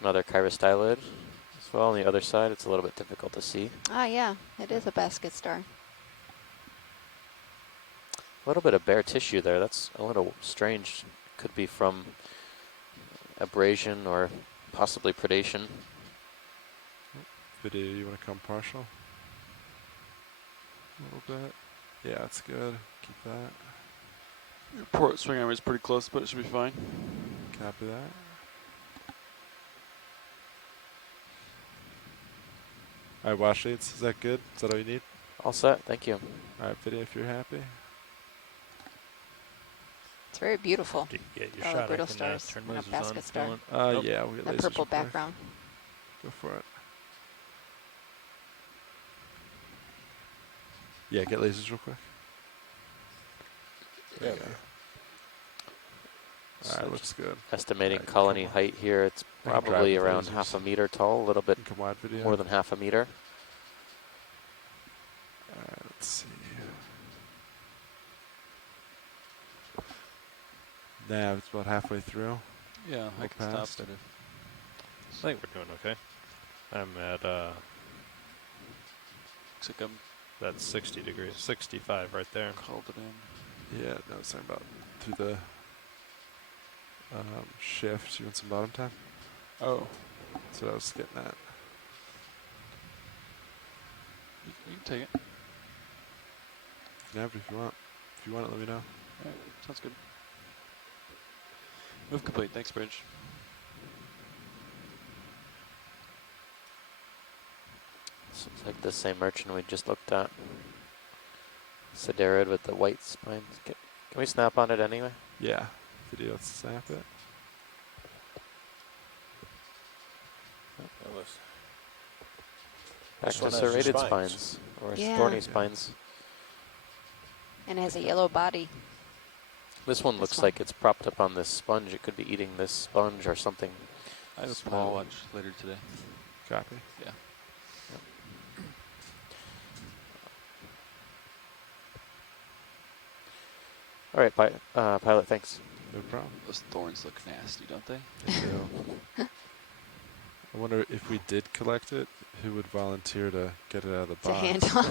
Another chirostylid as well on the other side. It's a little bit difficult to see. Ah, yeah, it is a basket star. A little bit of bare tissue there. That's a little strange. Could be from abrasion or possibly predation. Video, you want to come partial? A little bit. Yeah, that's good. Keep that. Your port swing arm is pretty close, but it should be fine. Copy that. All right, wash leads. Is that good? Is that all you need? All set. Thank you. All right, video if you're happy. It's very beautiful. Do you get your All shot? the I brittle can stars turn and a lasers on basket if you star. want. Yeah, we'll get The lasers purple real quick. background. Go for it. Yeah, get lasers real quick. There you go. All right, looks good. Estimating Alright, colony come on. height here, it's I can drive probably with around lasers. half a meter tall, a little bit Come wide video. more than half a meter. All right, let's see. Nav, it's about halfway through. Yeah, I Go can past. stop it. I think we're doing okay. I'm at Looks like I'm that's 60 degrees, 65 right there. called it in. Yeah, no, it's talking about through the shift. You want some bottom time? Oh, That's what I was getting at. you can take it. Nav, if you want. If you want it, let me know. Alright, sounds good. Move complete. Thanks, Bridge. This looks like the same merchant we just looked at. Siderid with the white spines. Can we snap on it anyway? Yeah, video, let's snap it. That was Back This to one has serrated spines. spines. Or Yeah. thorny Yeah. spines. And it has a yellow body. This one This looks one. like it's propped up on this sponge. It could be eating this sponge or something. I have a Small. pilot watch later today. Copy. Yeah. All right, pilot, thanks. No problem. Those thorns look nasty, don't they? I wonder if we did collect it, who would volunteer to get it out of the To box? handle.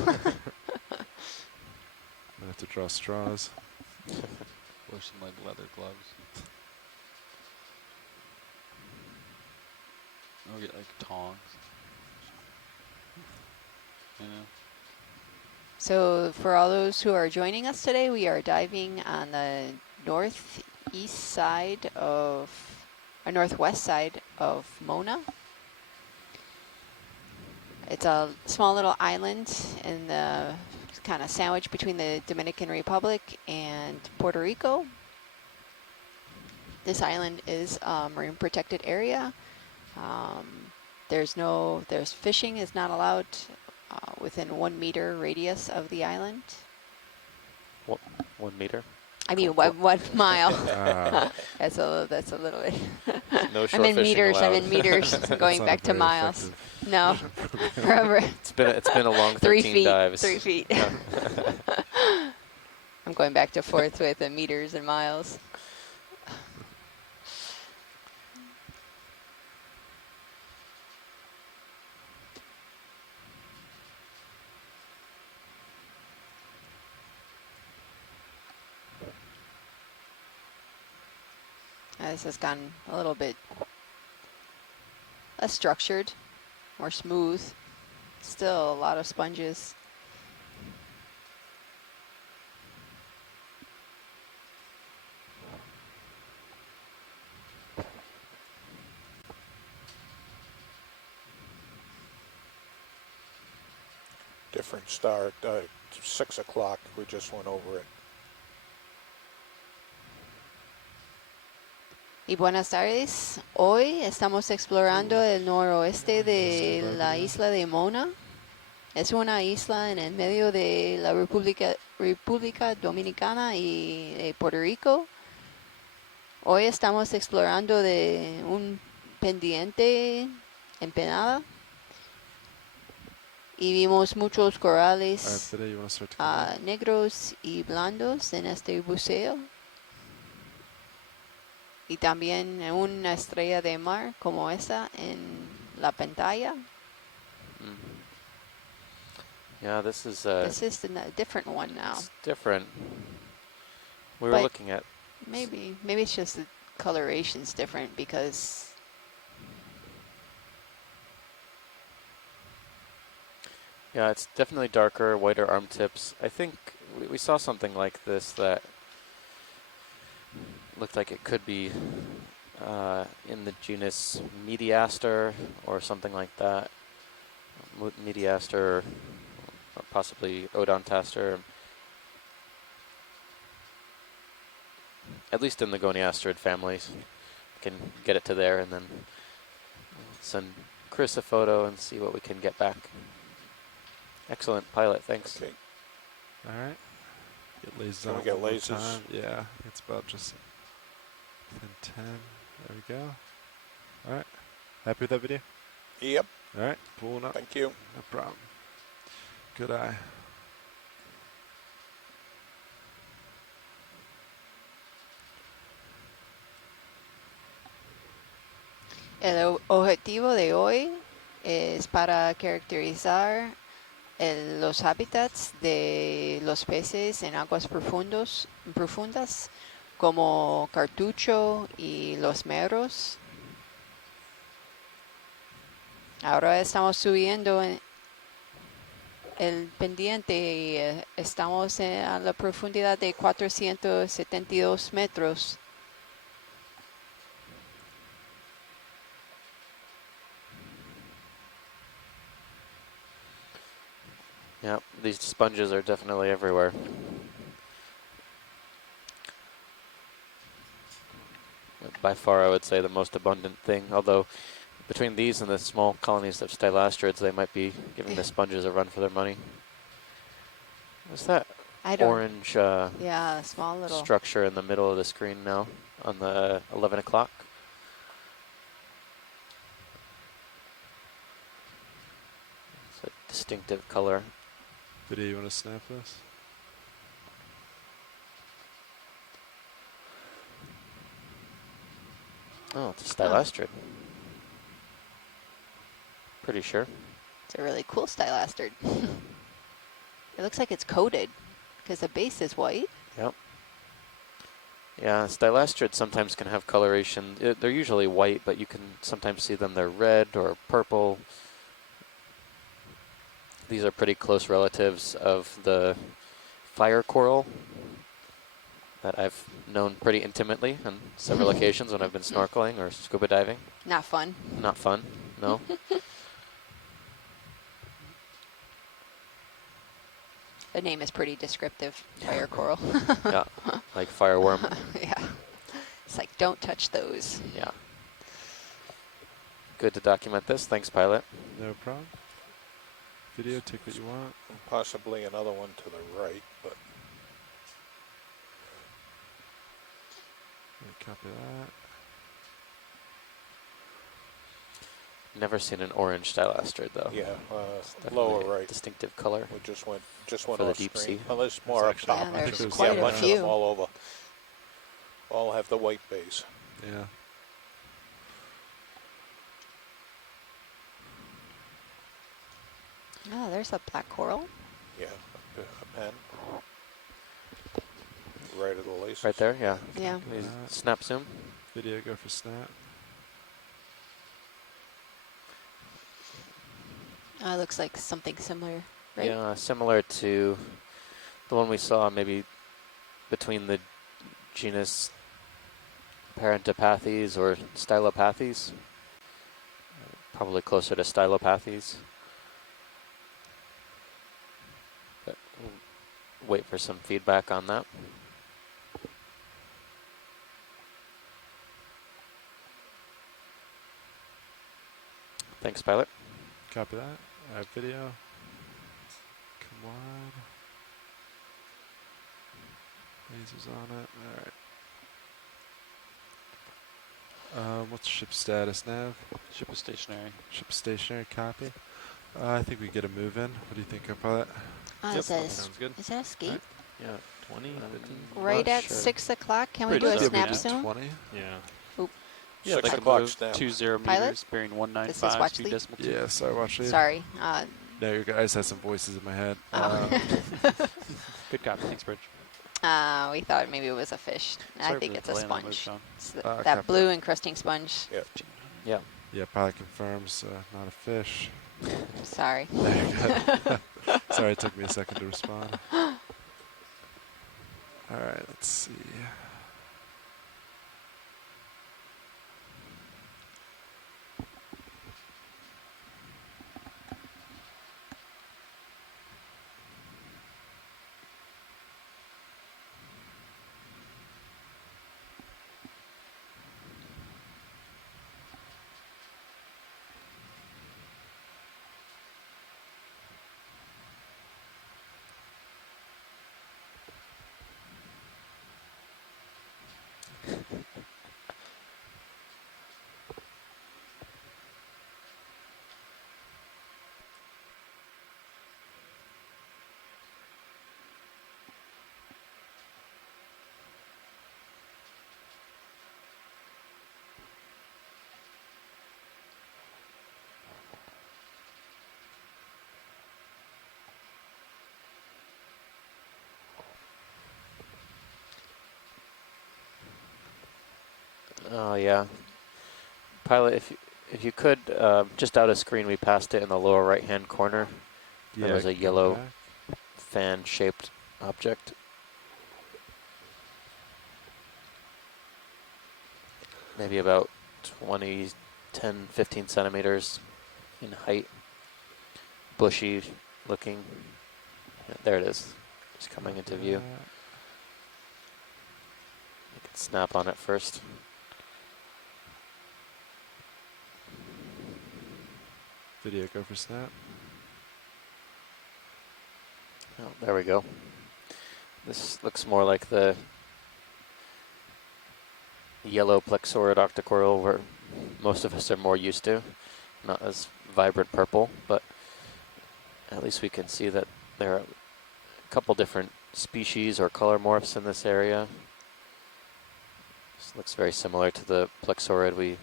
Might have to draw straws. Or some like leather gloves. I'll get like tongs. You know? So for all those who are joining us today, we are diving on the northeast side of, or northwest side of Mona. It's a small little island in the kind of sandwich between the Dominican Republic and Puerto Rico. This island is a marine protected area. There's fishing is not allowed within 1 meter radius of the island. 1 meter. I mean, 1 mile. Ah. That's a little bit. No I'm shore in fishing meters. allowed. I'm in meters. Going not back a to very miles. effective No, forever. It's been a long 3 13 feet. dives. 3 feet. Yeah. I'm going back to forth with the meters and miles. This has gotten a little bit less structured, more smooth. Still a lot of sponges. different start. 6 o'clock, we just went over it. Y buenas tardes. Hoy estamos explorando el noroeste de la isla de Mona. Es una isla en el medio de la República Dominicana y de Puerto Rico. Hoy estamos explorando de un pendiente empenada y vimos muchos All right, corales Fede, you want to start to come in? negros y blandos en este buceo. Y también una estrella de mar como esta en la pantalla. Yeah, this is This is a different one now. it's different. We were But looking at maybe it's just the coloration's different because yeah, it's definitely darker, whiter arm tips. I think we saw something like this that looked like it could be in the genus Mediaster or something like that. Mediaster, or possibly Odontaster. At least in the Goniasterid families. Can get it to there and then send Chris a photo and see what we can get back. Excellent, Pilot, thanks. Okay. All right. Get lasers Can on we get one more lasers? time. Yeah, it's about just within 10. There we go. All right. Happy with that video? Yep. All right. Pulling up. Thank you. No problem. Good eye. El objetivo de hoy es para caracterizar los hábitats de los peces en aguas profundas, como cartucho y los meros. Ahora estamos subiendo el pendiente y estamos a la profundidad de 472 metros. Yeah, these sponges are definitely everywhere. By far, I would say the most abundant thing, although between these and the small colonies of stylastrids, they might be giving the sponges a run for their money. What's that orange yeah, small little structure in the middle of the screen now on the 11 o'clock? It's a distinctive color. Video, you want to snap this? Oh, it's a stylastrid. Pretty sure. It's a really cool stylastrid. It looks like it's coated because the base is white. Yep. Yeah, stylastrids sometimes can have coloration. They're usually white, but you can sometimes see them. They're red or purple. These are pretty close relatives of the fire coral that I've known pretty intimately on several occasions when I've been snorkeling or scuba diving. Not fun. Not fun, no. The name is pretty descriptive, fire coral. Yeah, like fireworm. Yeah. It's like, don't touch those. Yeah. Good to document this. Thanks, Pilot. No problem. Video, take what you want. Possibly another one to the right, but Copy that. Never seen an orange stylastrid though. yeah, Definitely lower a right. distinctive color. We just went For the off deep screen. sea. Well, there's more up actually- top. Yeah, there's there's quite a a bunch of few. them all over. All have the white base. Yeah. Oh, there's a black coral. Yeah, a pen. Right of the laces. Right there, yeah. Yeah. Can we snap zoom? Video, go for snap. Oh, it looks like something similar, right? Yeah, similar to the one we saw maybe between the genus Parentopathes or Stylopathes. Probably closer to Stylopathes. But we'll wait for some feedback on that. Thanks, Pilot. Copy that. All right, video. Come on. Lasers on it. All right. What's ship status, Nav? Ship is stationary. Ship stationary, copy. I think we get a move in. What do you think, pilot? Yep, Is that a, sounds good. is that a skate? Yeah. 20, 15? Right Not at sure. 6 o'clock? Can we Pretty do a soon, snap yeah. zoom? 20. Yeah. Yeah, 6 they can o'clock move snap. 20 Pilot? meters, bearing This is 195, watch speed lead? decimal 2. Yeah, sorry, watch lead. Sorry. No, your guys had some voices in my head. Oh. Good copy. Thanks, Bridge. We thought maybe it was a fish. I Sorry think for it's a the delay on that move, sponge. Sean. It's copy that that. blue encrusting sponge. Yeah. Yeah. Yeah, pilot confirms, not a fish. Sorry. There you go. Sorry, it took me a second to respond. All right, let's see. Oh yeah, pilot. If you could just out of screen, we passed it in the lower right hand corner. Yeah, There was a go yellow back. fan shaped object. Maybe about 20, 10, 15 centimeters in height. Bushy looking. Yeah, there it is. Just coming Copy into view. that. You can snap on it first. Video, go for snap. Oh, there we go. This looks more like the yellow plexaurid octocoral where most of us are more used to. Not as vibrant purple, but at least we can see that there are a couple different species or color morphs in this area. This looks very similar to the plexaurid we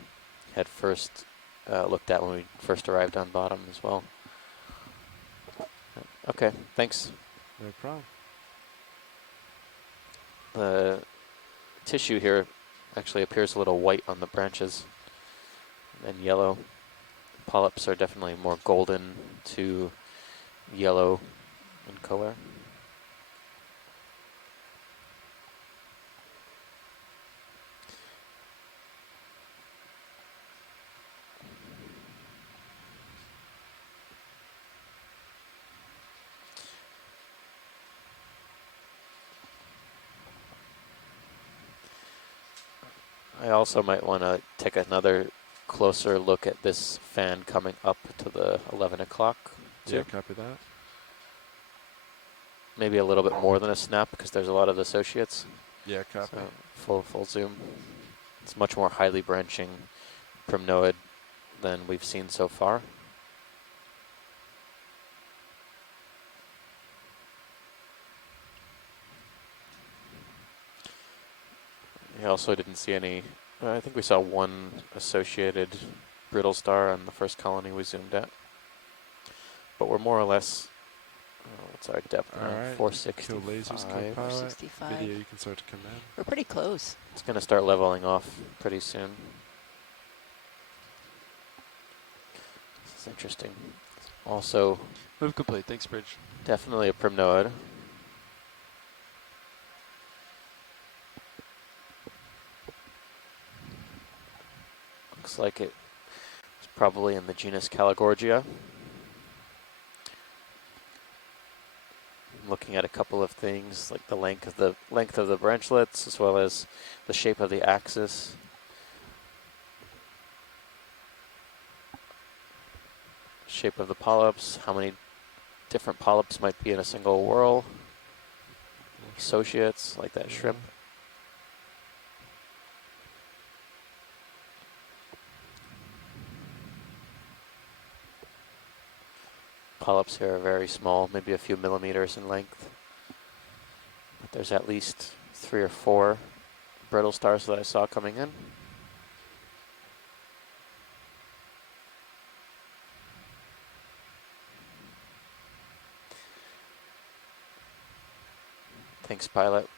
had first looked at when we first arrived on bottom as well. Okay, thanks. No problem. The tissue here actually appears a little white on the branches and yellow. Polyps are definitely more golden to yellow in color. I also might want to take another closer look at this fan coming up to the 11 o'clock too. Yeah, copy that. Maybe a little bit more than a snap because there's a lot of associates. Yeah, copy. So full zoom. It's much more highly branching primnoid than we've seen so far. I also didn't see any, I think we saw one associated brittle star on the first colony we zoomed at. But we're more or less, what's our depth now? Alright, 465. kill lasers, co-pilot. 465. Video, you can start to come in. We're pretty close. It's going to start leveling off pretty soon. This is interesting. Also, Move complete. Thanks, Bridge. definitely a primnoid. Looks like it's probably in the genus Caligorgia. I'm looking at a couple of things like the length of the branchlets as well as the shape of the axis. Shape of the polyps, how many different polyps might be in a single whorl. Associates, like that shrimp. Polyps here are very small, maybe a few millimeters in length. But there's at least 3 or 4 brittle stars that I saw coming in. Thanks, pilot.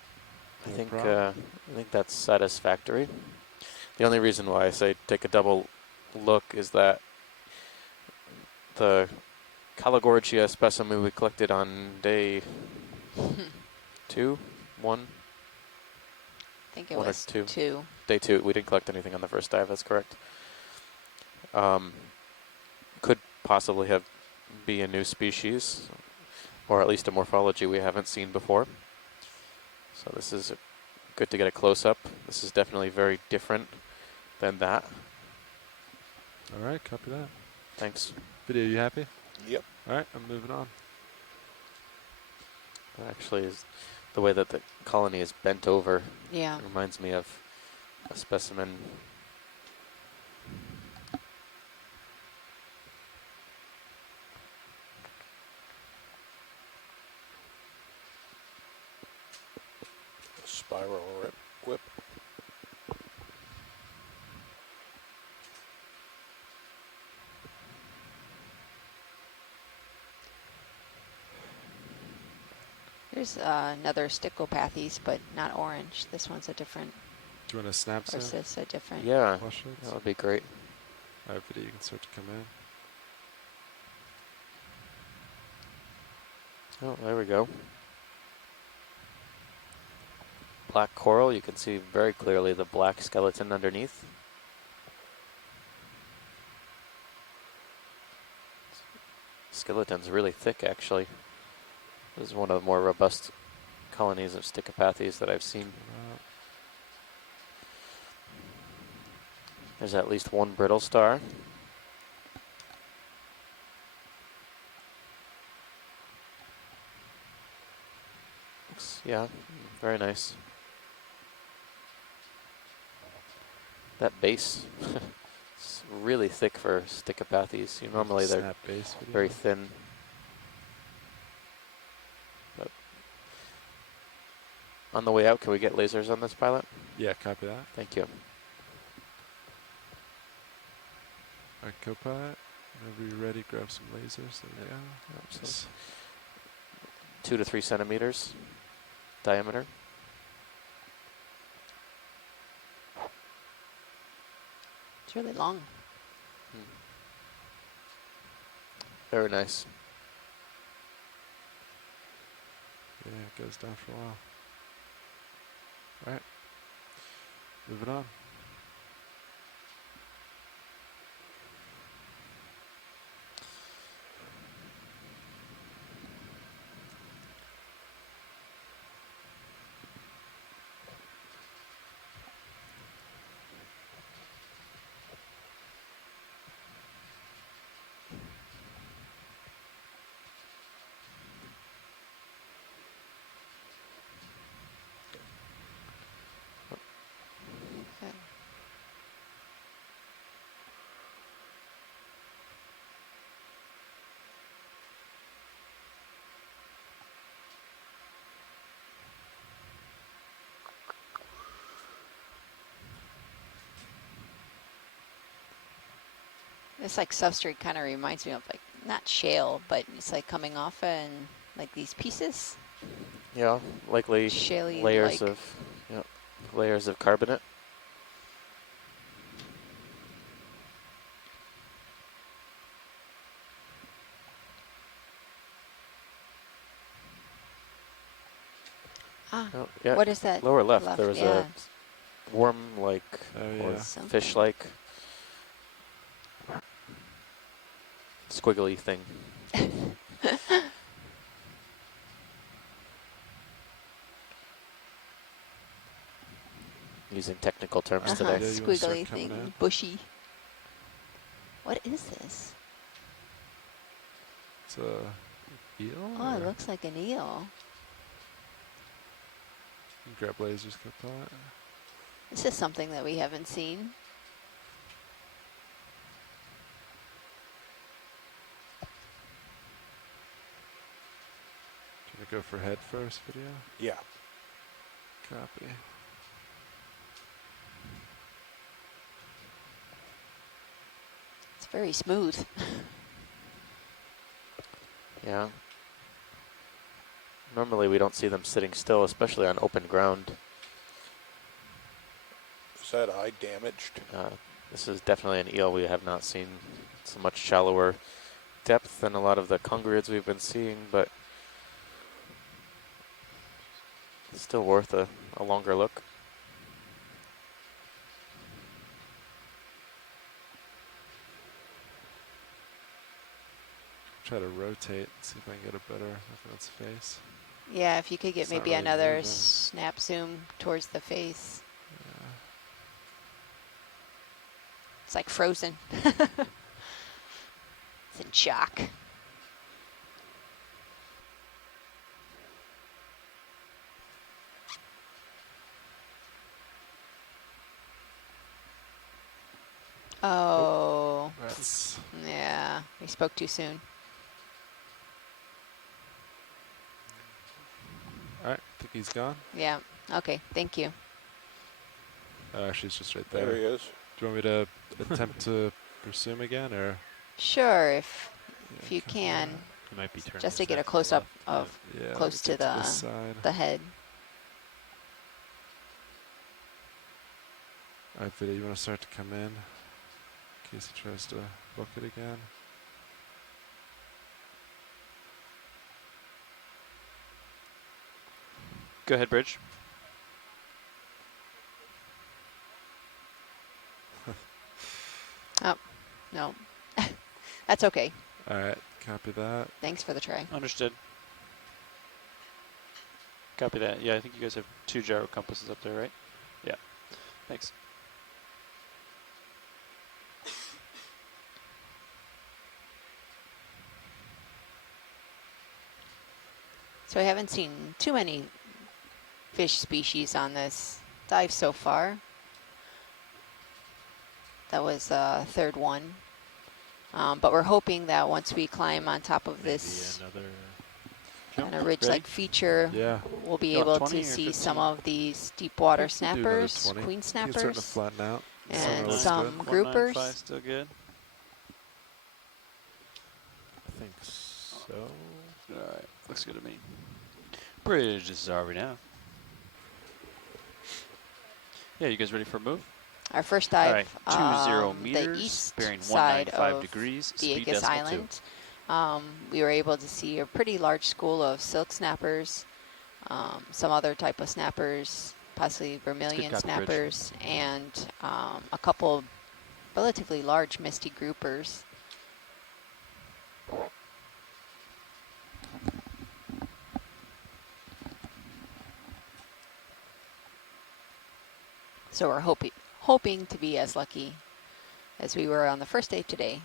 I think that's satisfactory. The only reason why I say take a double look is that the Caligorgia specimen we collected on day 2, 1? I think it 1 or was 2. 2. Day 2. We didn't collect anything on the first dive. That's correct. Could possibly be a new species, or at least a morphology we haven't seen before. So this is good to get a close-up. This is definitely very different than that. Alright, copy that. Thanks. Video, you happy? Yep. Alright, I'm moving on. That actually is the way that the colony is bent over. Yeah. Reminds me of a specimen. Spiral whip. There's another Sticopathes, but not orange. This one's a different Do you want to snap Or zoom? is this a different? Yeah, Flush leads? that would be great. Alright, video, you can start to come in. Oh, there we go. Black coral, you can see very clearly the black skeleton underneath. Skeleton's really thick, actually. This is one of the more robust colonies of Stichopathes that I've seen. There's at least one brittle star. Yeah, very nice. That base, it's really thick for Stichopathes. Normally they're Snap base video. very thin. But on the way out, can we get lasers on this pilot? Yeah, copy that. Thank you. Alright, Copilot, whenever you're ready, grab some lasers. There we go. So 2 to 3 centimeters diameter. It's really long. Very nice. Yeah, it goes down for a while. Alright, moving on. Okay. This like substrate kind of reminds me of like, not shale, but it's like coming off and like these pieces. Yeah, likely Shaley layers like. of layers of carbonate. Ah, Oh, yeah. what is that? Lower left, there was yeah. a worm-like or yeah. fish-like squiggly thing. Using technical terms today. Yeah, you wanna start Squiggly coming thing, in? bushy. What is this? It's a eel? Oh, or- it looks like an eel. You can grab lasers, Copilot. This is something that we haven't seen. Can I go for head first video? Yeah. Copy. It's very smooth. Yeah. Normally we don't see them sitting still, especially on open ground. Is that eye damaged? This is definitely an eel we have not seen. It's a much shallower depth than a lot of the congrids we've been seeing, but it's still worth a longer look. Try to rotate, see if I can get a better look at its face. Yeah, if you could get It's not maybe really another moving. snap zoom towards the face. Yeah. It's like frozen. It's in shock. Oh, That's yeah, we spoke too soon. alright, I think he's gone. Yeah, okay, thank you. Actually, it's just right There he there. is. Do you want me to attempt to pursue him again, or? Sure, if Yeah, you copy can, that. He might be turning just to his get a head to the close up left, of Yeah, let close me to get this side. the head. Alright, video, you want to start to come in case he tries to book it again? Go ahead, Bridge. Oh, no. That's okay. Alright, copy that. Thanks for the try. Understood. Copy that. Yeah, I think you guys have 2 gyro compasses up there, right? Yeah. Thanks. So I haven't seen too many fish species on this dive so far. That was the 3rd one. But we're hoping that once we climb on top of this kind of ridge-like feature, we'll be able to see some of these deep water snappers, queen snappers, flatten out. and some groupers. Still good. I think so. All right, looks good to me. Bridge, this is RV now. Yeah, you guys ready for a move? Our first dive, All right, 20 meters, the east bearing side 195 of degrees, the speed Okeanos decimal 2. Island. We were able to see a pretty large school of silk snappers, some other type of snappers, possibly vermilion copy, snappers, and a couple relatively large misty groupers. So we're hoping to be as lucky as we were on the first day today.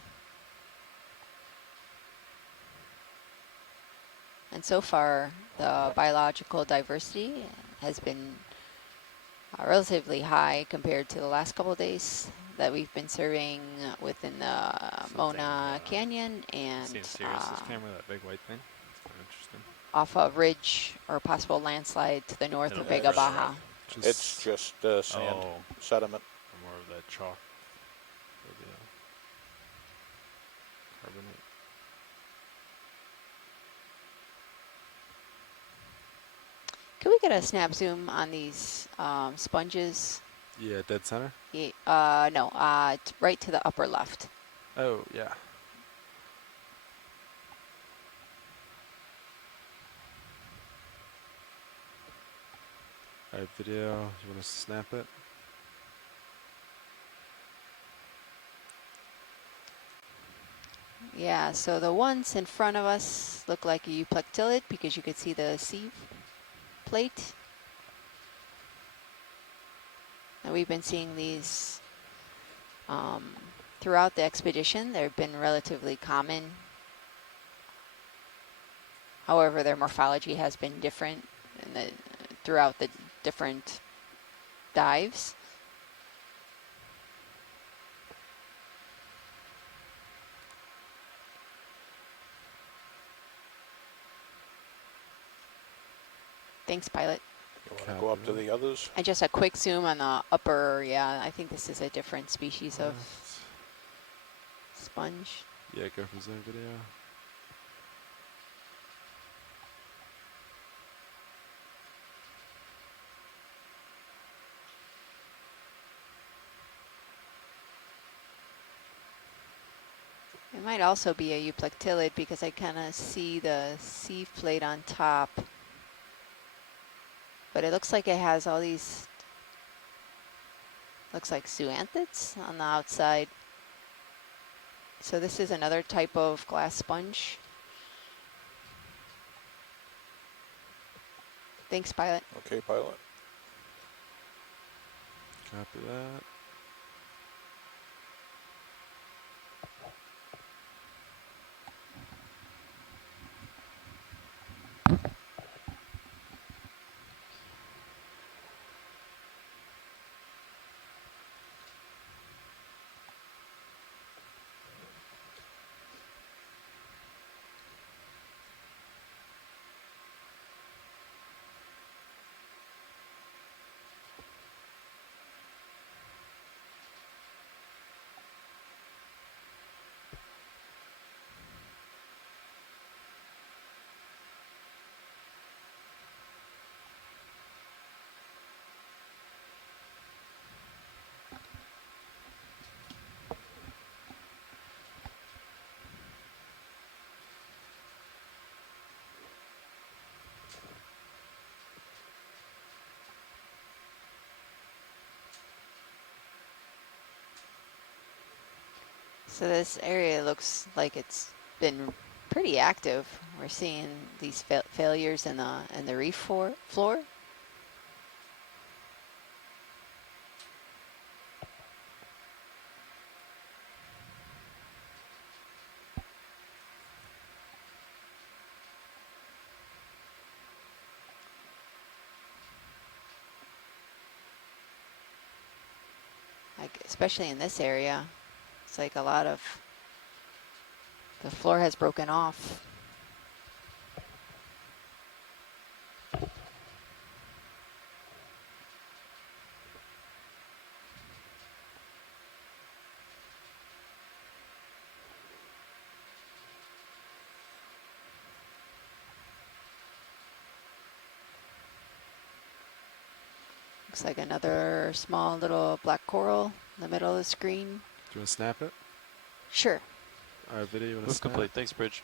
And so far, the biological diversity has been relatively high compared to the last couple of days that we've been surveying within the Mona Canyon and Seems serious, this camera, that big white thing. It's kind of interesting. off of ridge or possible landslide to the north of Vega Baja. It's just sand, sediment. Or more of that chalk. Or the carbonate. Can we get a snap zoom on these sponges? Yeah, dead center? Yeah, no, right to the upper left. Oh, yeah. Alright, video, you want to snap it? Yeah, so the ones in front of us look like a euplectillid because you could see the sieve plate. And we've been seeing these throughout the expedition. They've been relatively common. However, their morphology has been different throughout the different dives. Thanks, pilot. You want to go up to the others? And just a quick zoom on the upper, yeah, I think this is a different species of sponge. Yeah, go for zoom video. It might also be a euplectillid because I kind of see the sieve plate on top. But it looks like it has all these, looks like zoanthids on the outside. So this is another type of glass sponge. Thanks, pilot. Okay, pilot. Copy that. So this area looks like it's been pretty active. We're seeing these failures in the reef floor. Like especially in this area, it's like a lot of the floor has broken off. Looks like another small little black coral in the middle of the screen. Do you want to snap it? Sure. Our video, you want to Move snap? complete. Thanks, Bridge.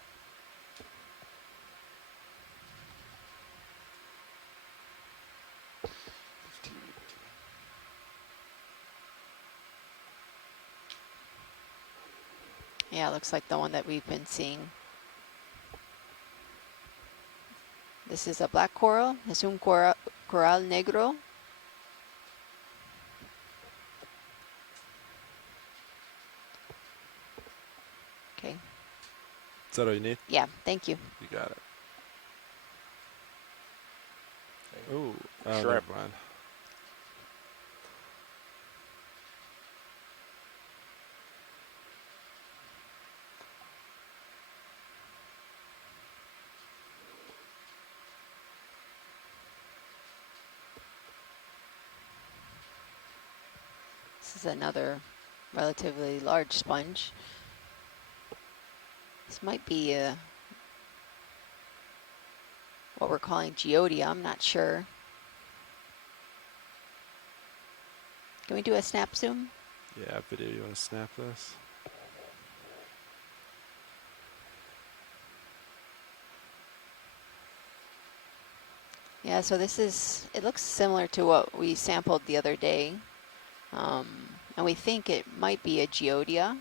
Yeah, it looks like the one that we've been seeing. This is a black coral. Es un coral negro. Okay. Is that all you need? Yeah, thank you. You got it. Okay. Ooh, oh, Shrimp. never mind. This is another relatively large sponge. This might be what we're calling geodia, I'm not sure. Can we do a snap zoom? Yeah, video, you want to snap this? Yeah, so this is, it looks similar to what we sampled the other day. And we think it might be a geodia.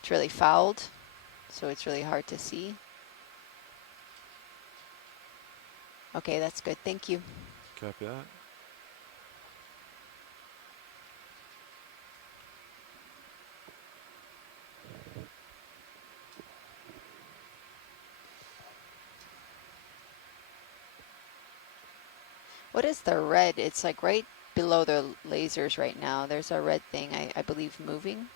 It's really fouled, so it's really hard to see. Okay, that's good, thank you. Copy that. What is the red? It's like right below the lasers right now. There's a red thing, I believe, moving.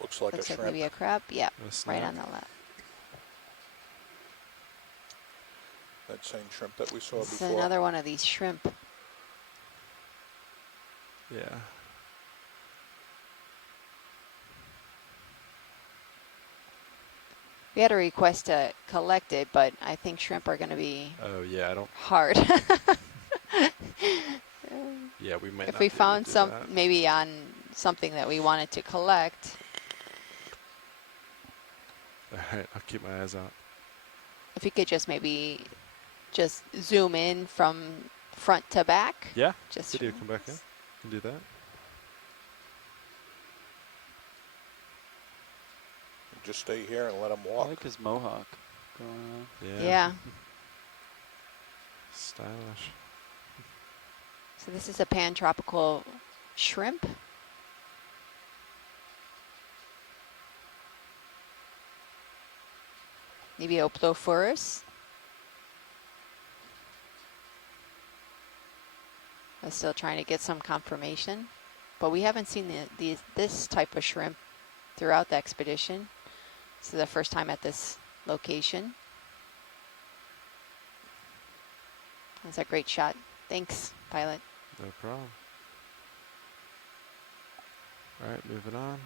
Looks like Looks a like shrimp. maybe a crab. Yeah, A right snap. on the left. That same shrimp that we saw This is before. another one of these shrimp. Yeah. We had a request to collect it, but I think shrimp are going to be Oh, yeah, I don't. hard. Yeah, we might If not we be able to found do some, that. maybe on something that we wanted to collect. All right, I'll keep my eyes out. If you could just maybe just zoom in from front to back. Yeah, Just video, come back in. Can do that. Just stay here and let them I walk. like his mohawk going on. Yeah. Yeah. Stylish. So this is a pan-tropical shrimp. Maybe Oplophorus. I'm still trying to get some confirmation, but we haven't seen this type of shrimp throughout the expedition. This is the first time at this location. That's a great shot. Thanks, pilot. No problem. All right, moving on.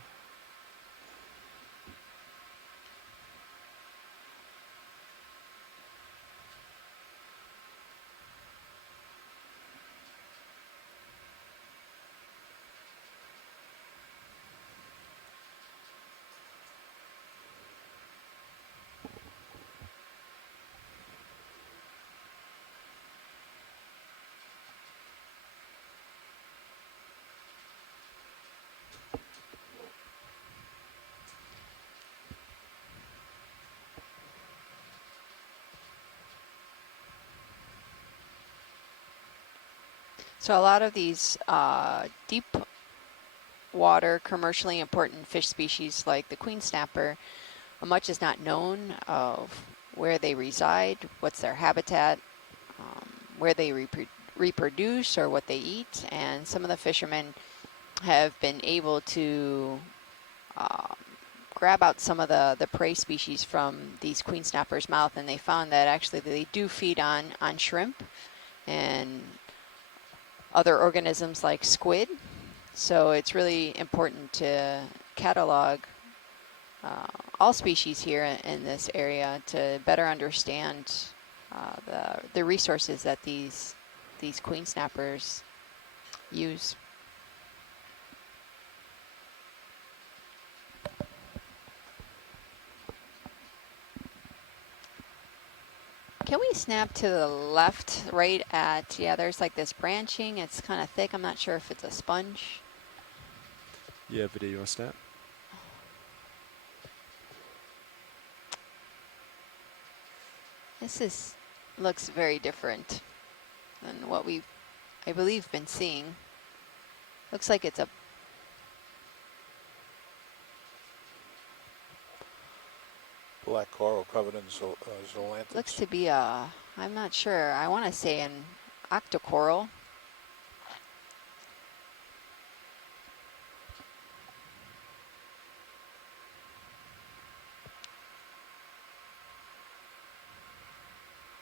So a lot of these deep water, commercially important fish species like the queen snapper, much is not known of where they reside, what's their habitat, where they reproduce or what they eat, and some of the fishermen have been able to grab out some of the prey species from these queen snappers' mouth, and they found that actually they do feed on shrimp and other organisms like squid. So it's really important to catalog all species here in this area to better understand the resources that these queen snappers use. Can we snap to the left, right at, yeah, there's like this branching. It's kind of thick. I'm not sure if it's a sponge. Yeah, video, you want to snap? This looks very different than what we've, I believe, been seeing. Looks like it's a black coral covered in zoolanthids. looks to be a, I'm not sure. I want to say an octocoral.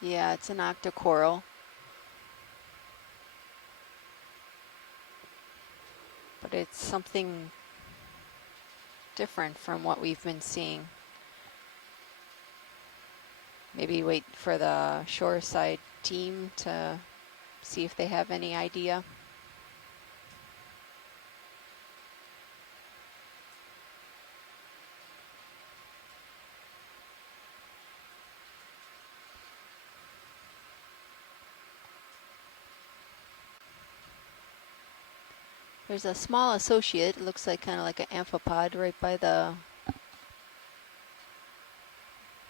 Yeah, it's an octocoral. But it's something different from what we've been seeing. Maybe wait for the shoreside team to see if they have any idea. There's a small associate, it looks like kind of like an amphipod right by the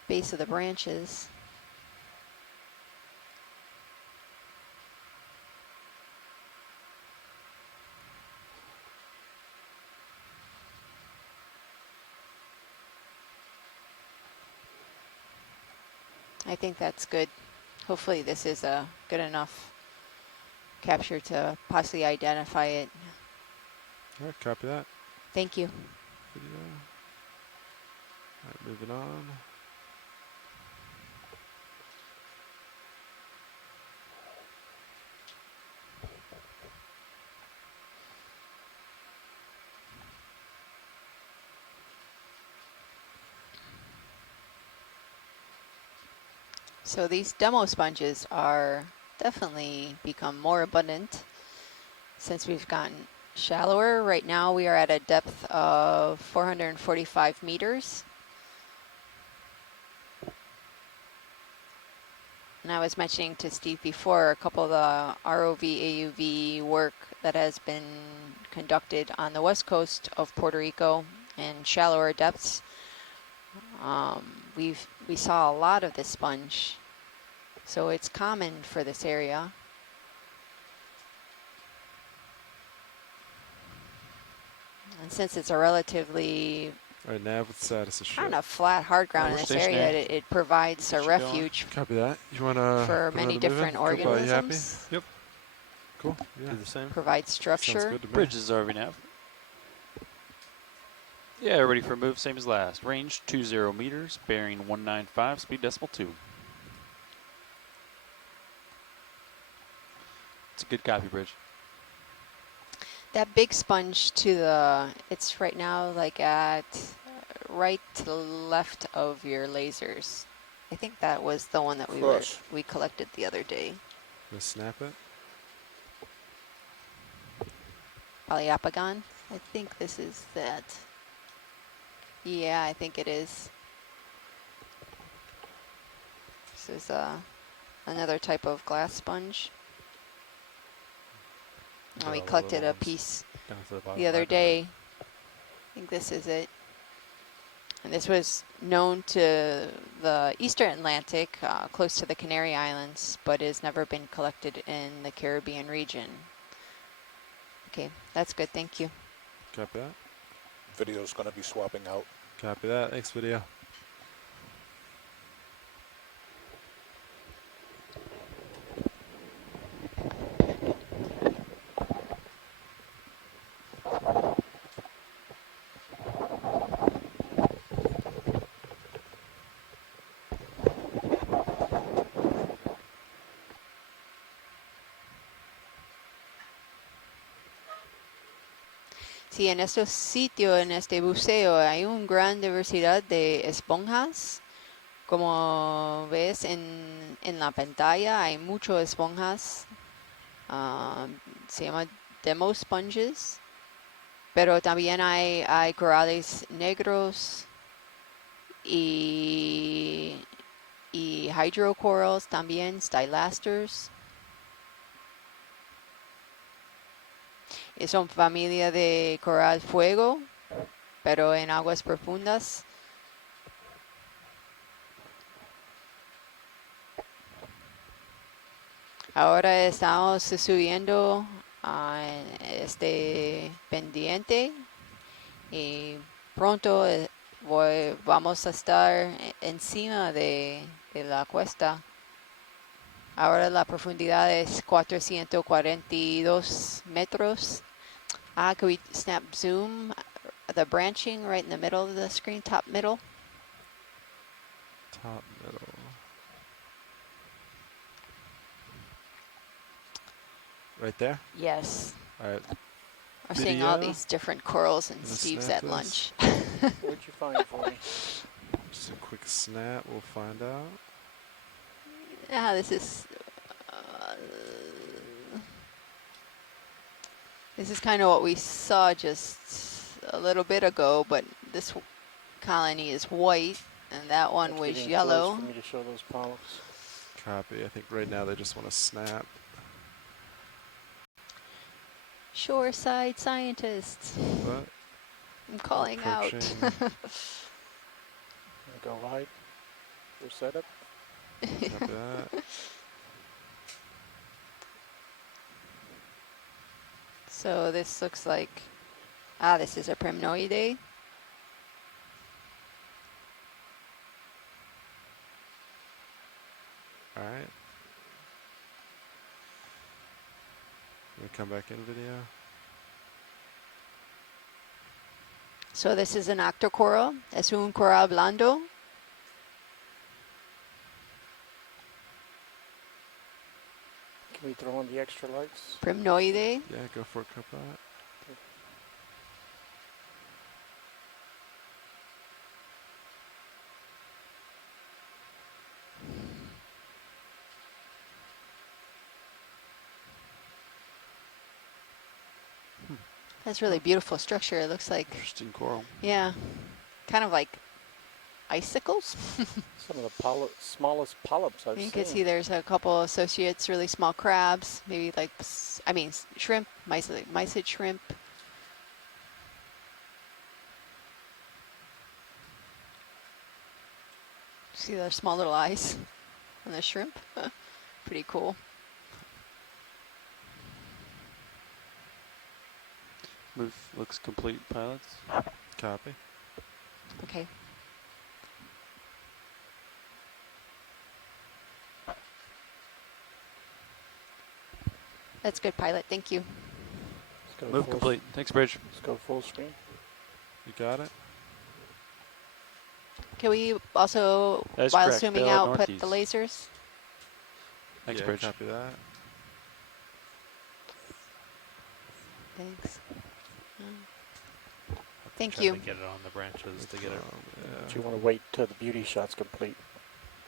base of the branches. I think that's good. Hopefully this is a good enough capture to possibly identify it. All right, copy that. Thank you. Video. All right, moving on. So these demo sponges are definitely become more abundant since we've gotten shallower. Right now we are at a depth of 445 meters. And I was mentioning to Steve before a couple of the ROV, AUV work that has been conducted on the west coast of Puerto Rico in shallower depths. We saw a lot of this sponge, so it's common for this area. And since it's a relatively All right, nav with status of ship. kind of flat hard ground in this area, it provides a refuge Copy that. You want to for many different organisms. Yep. Cool. Yeah. Do the same. Provides structure. Sounds good to me. Bridges RV nav. Yeah, ready for a move, same as last. Range 20 meters, bearing 195, speed decimal 2. It's a good copy, Bridge. That big sponge to the, it's right now like at right to the left of your lasers. I think that was the one that we collected the other day. Gonna snap it. Polyapagon. I think this is that. Yeah, I think it is. This is another type of glass sponge. And we collected a piece the other day. I think this is it. And this was known to the Eastern Atlantic, close to the Canary Islands, but has never been collected in the Caribbean region. Okay, that's good. Thank you. Copy that. Video's going to be swapping out. Copy that. Thanks, video. Sí, en estos sitios, en este buceo, hay una gran diversidad de esponjas. Como ves en la pantalla, hay muchas esponjas. Se llama demo sponges. Pero también hay corales negros y hydrocorals también, stylasters. Son familia de coral fuego, pero en aguas profundas. Ahora estamos subiendo a este pendiente y pronto vamos a estar encima de la cuesta. Ahora la profundidad es 442 metros. Can we snap zoom the branching right in the middle of the screen, top middle? Top middle. Right there? Yes. All right. We're seeing all Video. these different corals and Gonna Steve's snap at this. lunch. What'd you find for me? Just a quick snap. We'll find out. This is kind of what we saw just a little bit ago, but this colony is white and that one was yellow. For me to show those polyps. Copy. I think right now they just want to snap. Shoreside scientists. What? I'm calling out. Go live. Your setup. Copy that. So this looks like, this is a primnoide. All right. We come back in video. So this is an octocoral. Es un coral blando. Can we throw on the extra lights? Primnoide. Yeah, go for it, Copilot. That's really beautiful structure. It looks like, Interesting coral. yeah, kind of like icicles. Some of the smallest polyps I've seen. You can see there's a couple associates, really small crabs, maybe like, shrimp, mysid shrimp. See their small little eyes on the shrimp? Pretty cool. Move looks complete, pilots. Copy. Okay. That's good, pilot. Thank you. Move complete. Thanks, Bridge. Let's go full screen. You got it? Can we also, That's while correct. zooming Bill out, put northeast. the lasers? Thanks, Yeah, Bridge. copy that. Thanks. Thank Try you. to get it on the branches to get it. Do you want to wait till the beauty shot's complete?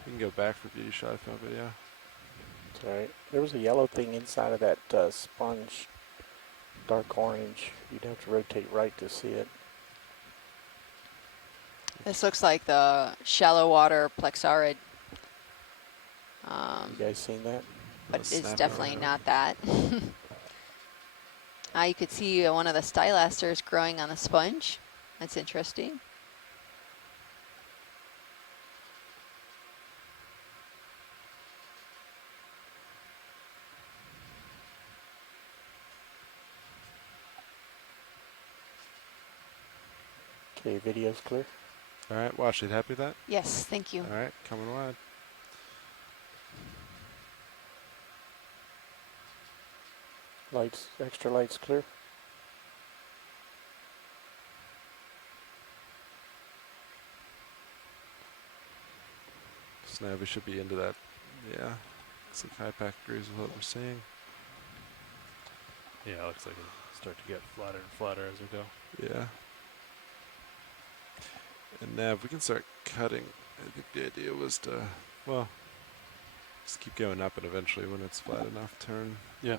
You can go back for beauty shot if you want video. It's all right. There was a yellow thing inside of that sponge, dark orange. You'd have to rotate right to see it. This looks like the shallow water plexaurid. You guys seen that? But Let's it's snap definitely over. not that. You could see one of the stylasters growing on the sponge. That's interesting. Okay, video's clear. All right, watch it. Happy with that? Yes, thank you. All right, coming wide. Lights, extra lights clear. So now we should be into that. Yeah, looks like high pack agrees with what we're seeing. Yeah, it looks like it'll start to get flatter and flatter as we go. Yeah. And now if we can start cutting, I think the idea was to, well, just keep going up and eventually when it's flat enough, turn. Yeah.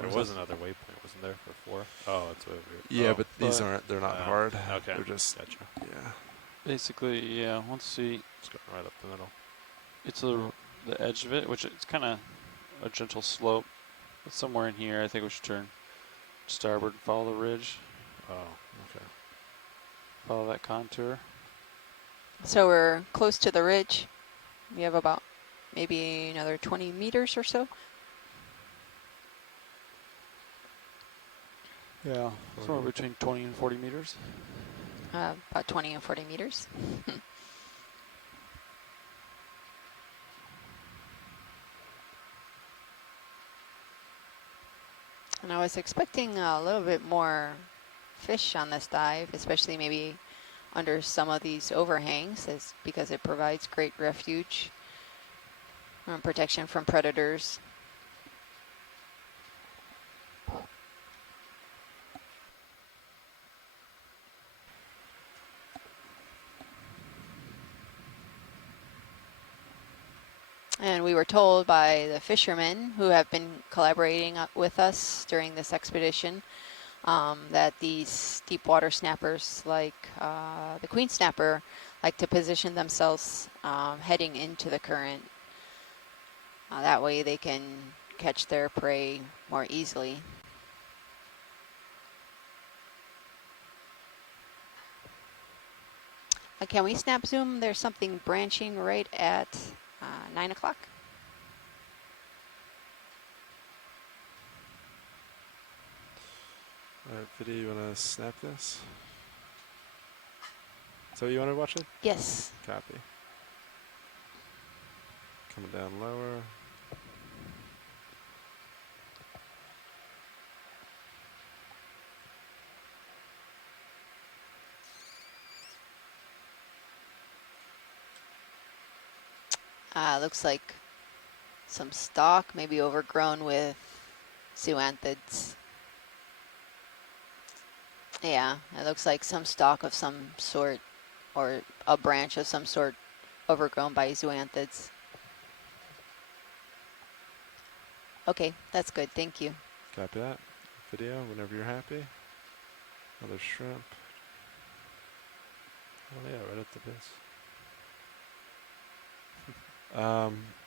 There was another waypoint, wasn't there, for 4? Oh, that's what we Yeah, but these aren't, they're not hard. Okay. They're just, gotcha. yeah. Basically, yeah, let's see. It's going right up the middle. It's the edge of it, which it's kind of a gentle slope. But somewhere in here, I think we should turn starboard and follow the ridge. Oh, okay. Follow that contour. So we're close to the ridge. We have about maybe another 20 meters or so. Yeah, somewhere between 20 and 40 meters. About 20 and 40 meters. And I was expecting a little bit more fish on this dive, especially maybe under some of these overhangs, because it provides great refuge and protection from predators. And we were told by the fishermen who have been collaborating with us during this expedition that these deep water snappers, like the queen snapper, like to position themselves heading into the current. That way they can catch their prey more easily. Can we snap zoom? There's something branching right at 9 o'clock. All right, video, you want to snap this? So you want to watch it? Yes. Copy. Coming down lower. Looks like some stalk, maybe overgrown with zoanthids. Yeah, it looks like some stalk of some sort, or a branch of some sort overgrown by zoanthids. Okay, that's good, thank you. Copy that. Video, whenever you're happy. Another shrimp. Oh yeah, right at the base.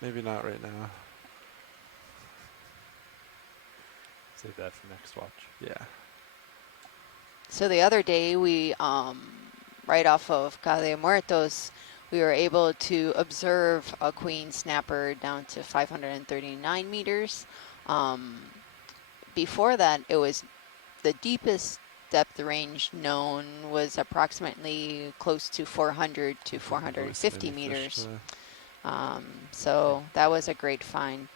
Maybe not right now. Save that for next watch. Yeah. So the other day, we, right off of Calle de Muertos, we were able to observe a queen snapper down to 539 meters. Before that, it was the deepest depth range known was approximately close to 400 to 450 meters. So that was a great find.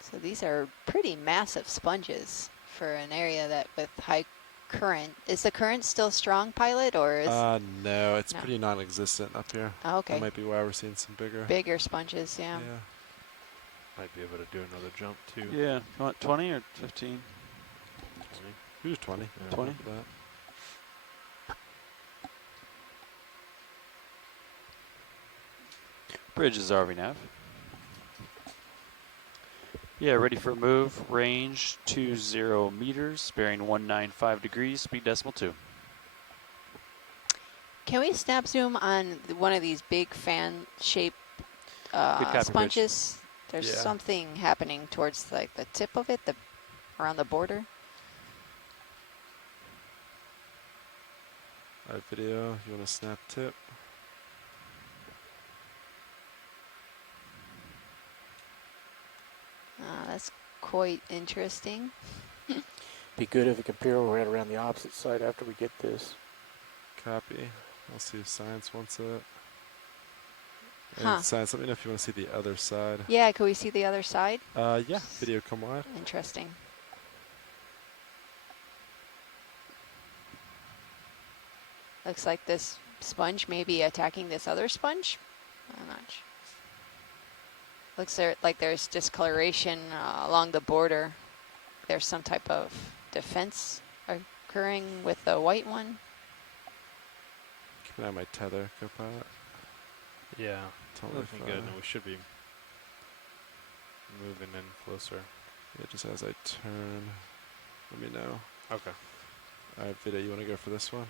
So these are pretty massive sponges for an area that with high current. Is the current still strong, pilot, or is? No, it's pretty non-existent up here. Oh, okay. That might be why we're seeing some bigger sponges, yeah. Might be able to do another jump too. Yeah, you want 20 or 15? 20. Who's 20? Yeah, 20. Bridge is RV nav. Yeah, ready for move. Range 20 meters, bearing 195 degrees, speed decimal 2. Can we snap zoom on one of these big fan-shaped sponges? There's something happening towards like the tip of it, around the border. All right, video. You want to snap tip? quite interesting. Be good if we can peer right around the opposite side after we get this. Copy. I'll see if science wants it. Huh. And science, let me know if you want to see the other side. Yeah, could we see the other side? Yeah, video come wide. Interesting. Looks like this sponge may be attacking this other sponge. I'm not sure. Looks like there's discoloration along the border. There's some type of defense occurring with the white one. Keep an eye on my tether, Copilot. Yeah, Totally looking fine. good. And we should be moving in closer. Yeah, just as I turn, let me know. Okay. All right, Vida, you want to go for this one?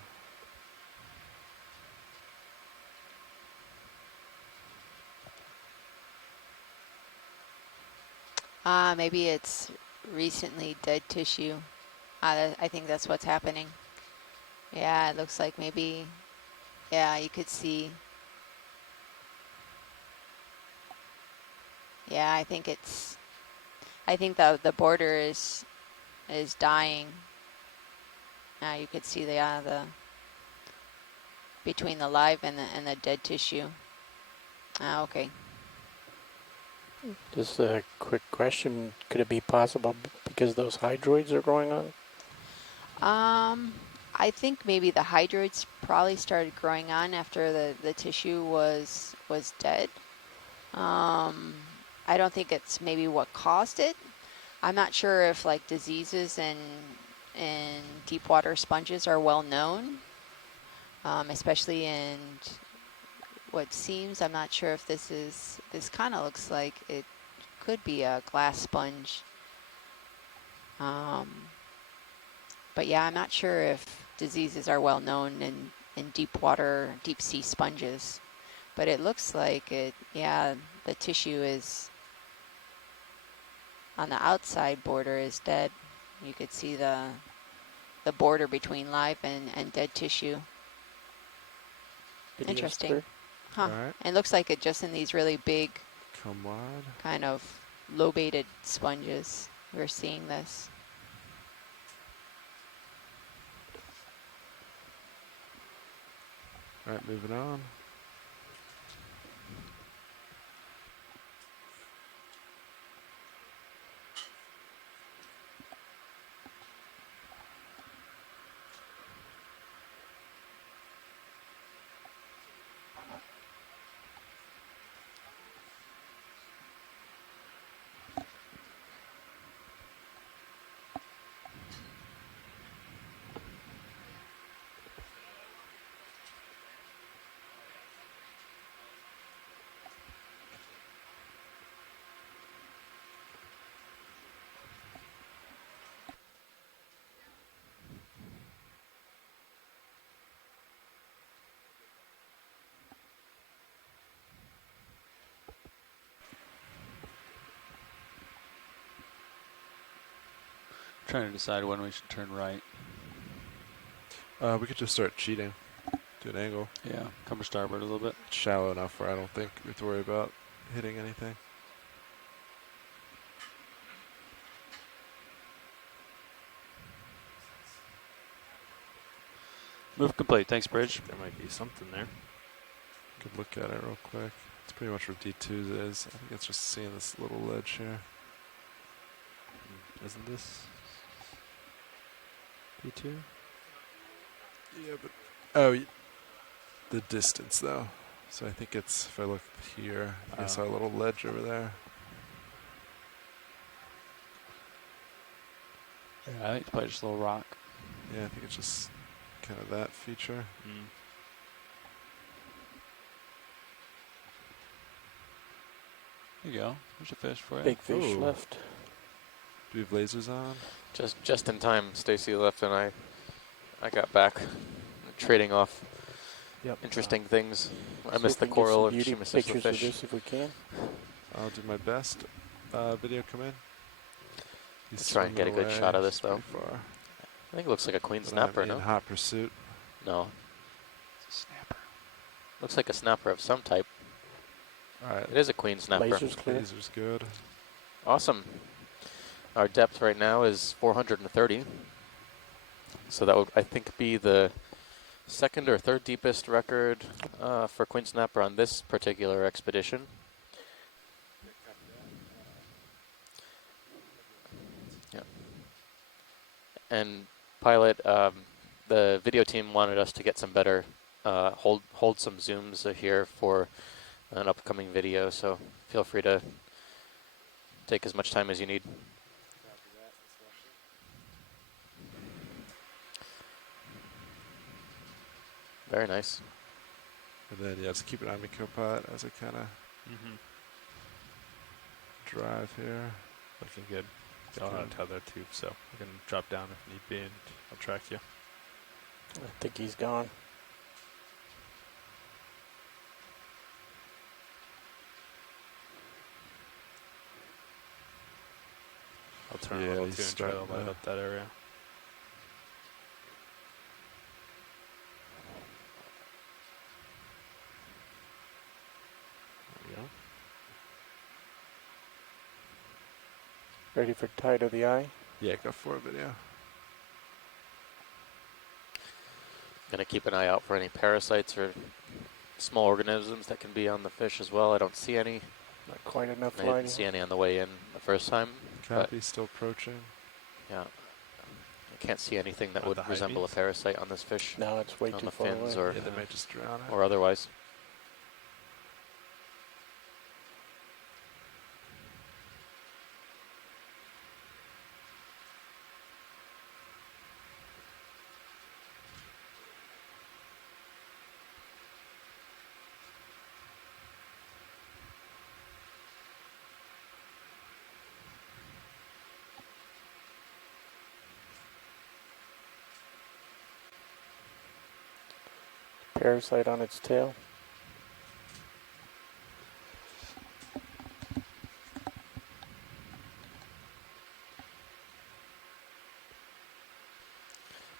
Maybe it's recently dead tissue. I think that's what's happening. Yeah, it looks like maybe, yeah, you could see. Yeah, I think the border is dying. You could see the between the live and the dead tissue. Okay. Just a quick question. Could it be possible because those hydroids are growing on? I think maybe the hydroids probably started growing on after the tissue was dead. I don't think it's maybe what caused it. I'm not sure if like diseases in deep water sponges are well known, especially in what seems, I'm not sure if this kind of looks like it could be a glass sponge. But yeah, I'm not sure if diseases are well known in deep water, deep sea sponges. But it looks like it, yeah, the tissue is on the outside border is dead. You could see the border between live and dead tissue. Video's Interesting. clear. Huh. All right. And it looks like it just in these really big Come wide. kind of lobated sponges. We're seeing this. All right, moving on. Trying to decide when we should turn right. We could just start cheating. Do an angle. Yeah, come to starboard a little bit. It's shallow enough where I don't think we have to worry about hitting anything. Move complete. Thanks, Bridge. There might be something there. Could look at it real quick. It's pretty much where D2 is. I think it's just seeing this little ledge here. Isn't this P2? Yeah, but oh, the distance though. So I think it's, if I look here, I saw a little ledge over there. Yeah, I think it's probably just a little rock. Yeah, I think it's just kind of that feature. Mm. There you go. There's a fish for you. Big fish Ooh. left. Do we have lasers on? Just in time. Stacy left and I got back, trading off interesting things. I missed the coral and she misses the pictures of fish. this if we can. I'll do my best. Video come in. Let's try and get a good shot of this though. Far. I think it looks like a queen But snapper, I'm in no? hot pursuit. No. It's a snapper. Looks like a snapper of some type. All right. It is a queen snapper. Lasers clear. Laser's good. Awesome. Our depth right now is 430. So that would, I think, be the second or third deepest record for queen snapper on this particular expedition. Yeah. And pilot, the video team wanted us to get some better hold some zooms here for an upcoming video. So feel free to take as much time as you need. Very nice. And then, yeah, just keep it on me, Copilot, as I kind of drive here. Looking good. I'll tether tube, so I can drop down if need be, and I'll track you. I think he's gone. I'll turn Yeah, a little he's too and try to starting light to- up that area. There we go. Ready for tie to the eye? Yeah, go for a video. Gonna keep an eye out for any parasites or small organisms that can be on the fish as well. I don't see any. Not quite enough I didn't lighting. see any on the way in the first time. Copy, still approaching. Yeah. I can't see anything that Oh, would the high resemble a beams? parasite on this fish. No, it's way on too the far fins away. or, Yeah, they might just drown it. or otherwise. Parasite on its tail.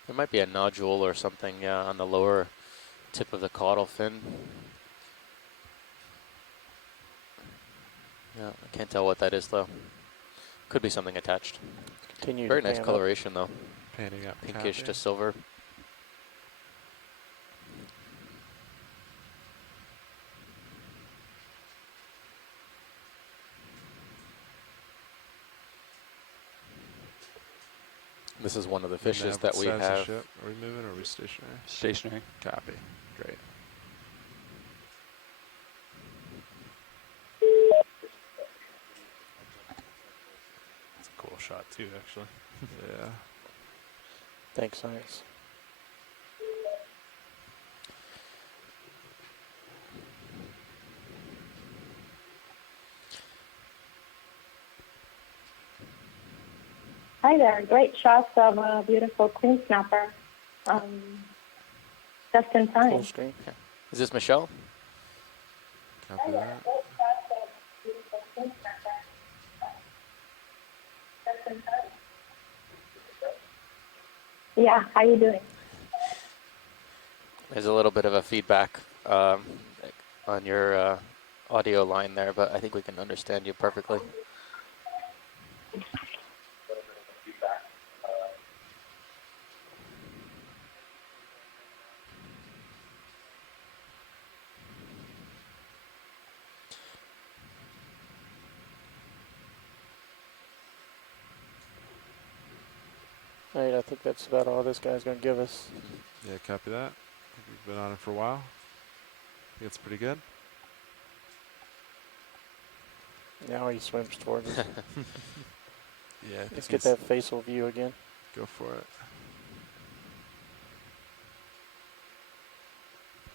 There might be a nodule or something on the lower tip of the caudal fin. Yeah, I can't tell what that is though. Could be something attached. Continue. Very to nice pan up. coloration though. Panning up. Pinkish copy. to silver. This is one of the fishes that we have. Ship. Are we moving or are we stationary? Stationary. Copy. Great. It's a cool shot too, actually. Yeah. Thanks, science. Hi there. Great shots of a beautiful queen snapper. Just in time. Full screen. Is this Michelle? Copy that. Yeah, how you doing? There's a little bit of a feedback on your audio line there, but I think we can understand you perfectly. All right, I think that's about all this guy's going to give us. Yeah, copy that. I think we've been on it for a while. I think it's pretty good. Now he swims towards us. Yeah, I think Let's get he's- that facial view again. Go for it.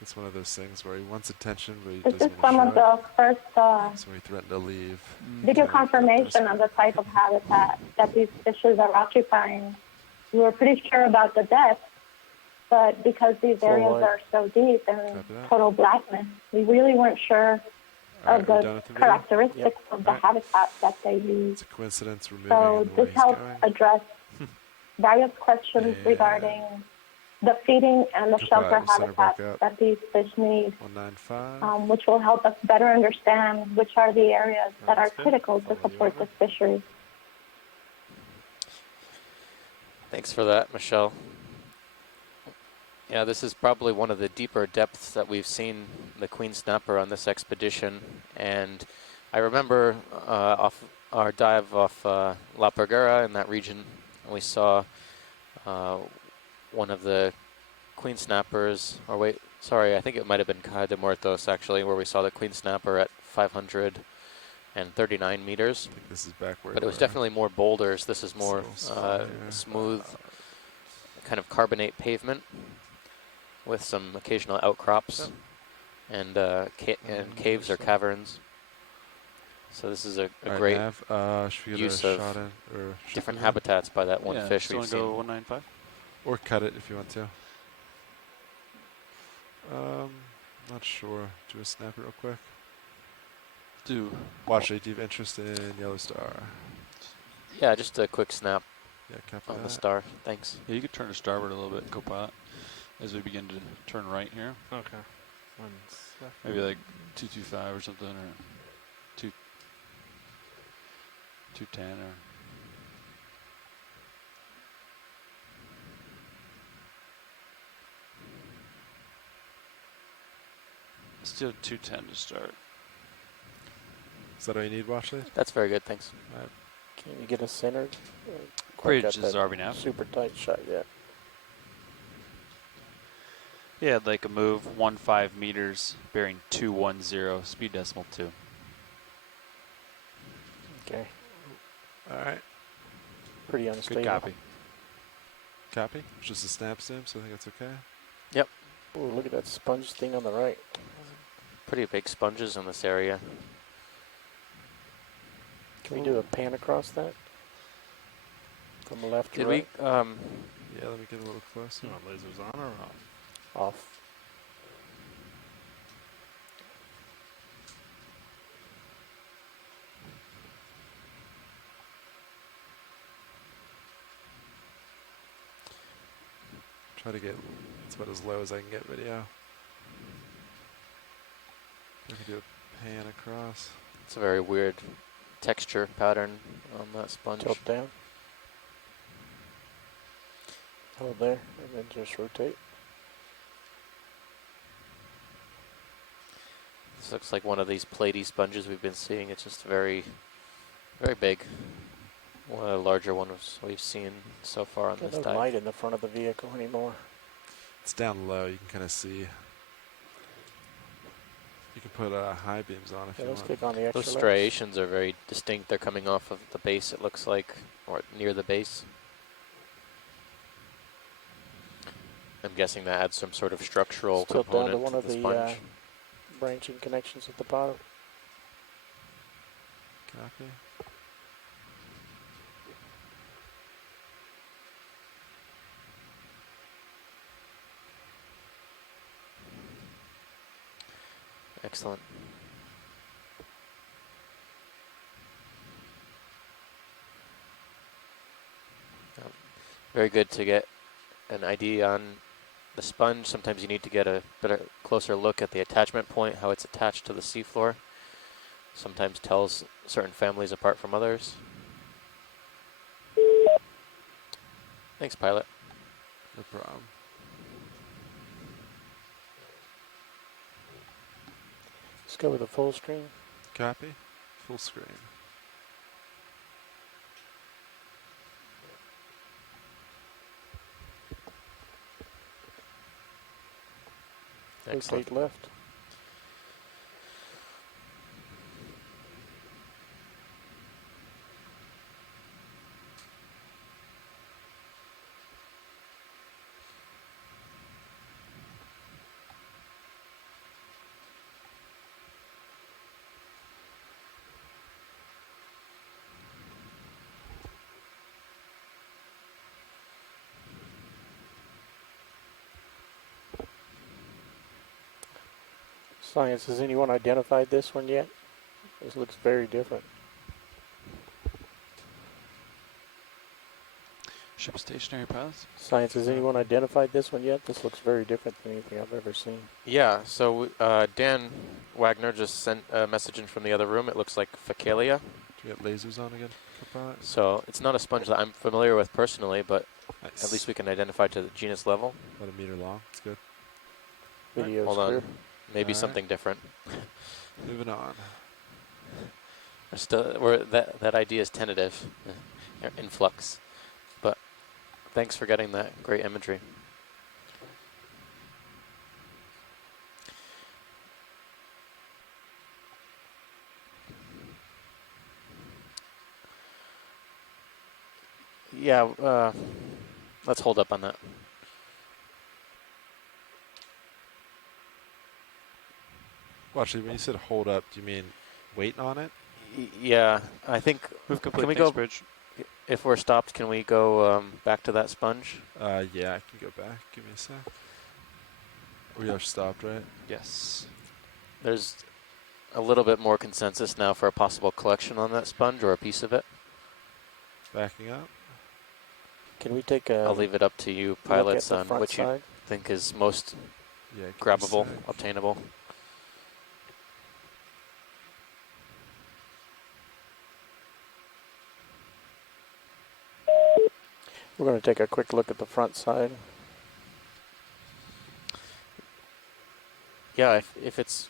It's one of those things where he wants attention, but he This is doesn't some want of to show it. the first So he threatened to leave. video Kind of confirmation of the type of habitat that these fishes are occupying. We were pretty sure about the depth, but because these Full areas light. are so deep and Copy that. total blackness, we really weren't sure All right, of are we the done with the video? characteristics of the Alright. habitat that they use. It's a coincidence we're moving So in the way this he's helps going. address various questions Yeah. regarding the feeding and the Good shelter spot, center back habitats up. that these fish need, 195. which will help us better understand which are the areas that are That's good. critical to Follow you support over. this fishery. Thanks for that, Michelle. Yeah, this is probably one of the deeper depths that we've seen the Queen Snapper on this expedition. And I remember off our dive off La Perguera in that region, we saw one of the Queen Snappers, or wait, sorry, I think it might have been Caja de Muertos actually, where we saw the Queen Snapper at 539 meters. I think this is backward. But it was definitely more boulders. This is more smooth, kind of carbonate pavement with some occasional outcrops and caves or caverns. So this is a great use of different habitats by that one fish we've seen. Go 195? Or cut it if you want to. Not sure. Do a snap it real quick. Do. Watch it. Do you have interest in Yellow Star? Yeah, just a quick snap on the star. Thanks. Yeah, you could turn to starboard a little bit, co-pilot, as we begin to turn right here. Okay. Maybe like 225 or something, or 210 or. Still 210 to start. Is that all you need, Washley? That's very good, thanks. Can you get a centered? Bridge is RV nav. Super tight shot yet. Yeah, I'd like a move 15 meters, bearing 210, speed decimal 2. Okay. All right. Pretty unstable. Good copy. Copy. It's just a snap sim, so I think that's okay. Yep. Ooh, look at that sponge thing on the right. Pretty big sponges in this area. Can we do a pan across that? From left to Did right? we? Yeah, let me get a little closer. You want lasers on or off? Off. Try to get, it's about as low as I can get video. I can do a pan across. It's a very weird texture pattern on that sponge. Tilt down. Hold there, and then just rotate. This looks like one of these platy sponges we've been seeing. It's just very, very big. One of the larger ones we've seen so far on this There's dive. no light in the front of the vehicle anymore. It's down low. You can kind of see. You can put high beams on if you Let's want. click on the extra Those striations are very distinct. They're coming off of the base, it looks like, or near the base. I'm guessing that adds some sort of structural Tilt down component to one of the the sponge. branching connections at the bottom. Copy. Excellent. Very good to get an ID on the sponge. Sometimes you need to get a better, closer look at the attachment point, how it's attached to the seafloor. Sometimes tells certain families apart from others. Thanks, pilot. No problem. Let's go with a full screen. Copy. Full screen. Rotate left. Science, has anyone identified this one yet? This looks very different. Ship stationary pilots? Science, has anyone identified this one yet? This looks very different than anything I've ever seen. Yeah, so Dan Wagner just sent a message in from the other room. It looks like Facalia. Do we get lasers on again? So it's not a sponge that I'm familiar with personally, but Nice. At least we can identify to the genus level. About a meter long. It's good. Video's Hold clear. on. Maybe All right. something different. Moving on. That idea is tentative, in flux. But thanks for getting that great imagery. Yeah, let's hold up on that. Well, actually, when you said hold up, do you mean wait on it? Yeah, I think. Move complete. Can we Thanks, go? Bridge. If we're stopped, can we go back to that sponge? Yeah, I can go back. Give me a sec. We are stopped, right? Yes. There's a little bit more consensus now for a possible collection on that sponge or a piece of it. Backing up. Can we take a I'll leave it up to you, look at pilots, the on front which you side? think is most Yeah, give me a grabbable, sec. obtainable. We're going to take a quick look at the front side. Yeah, if it's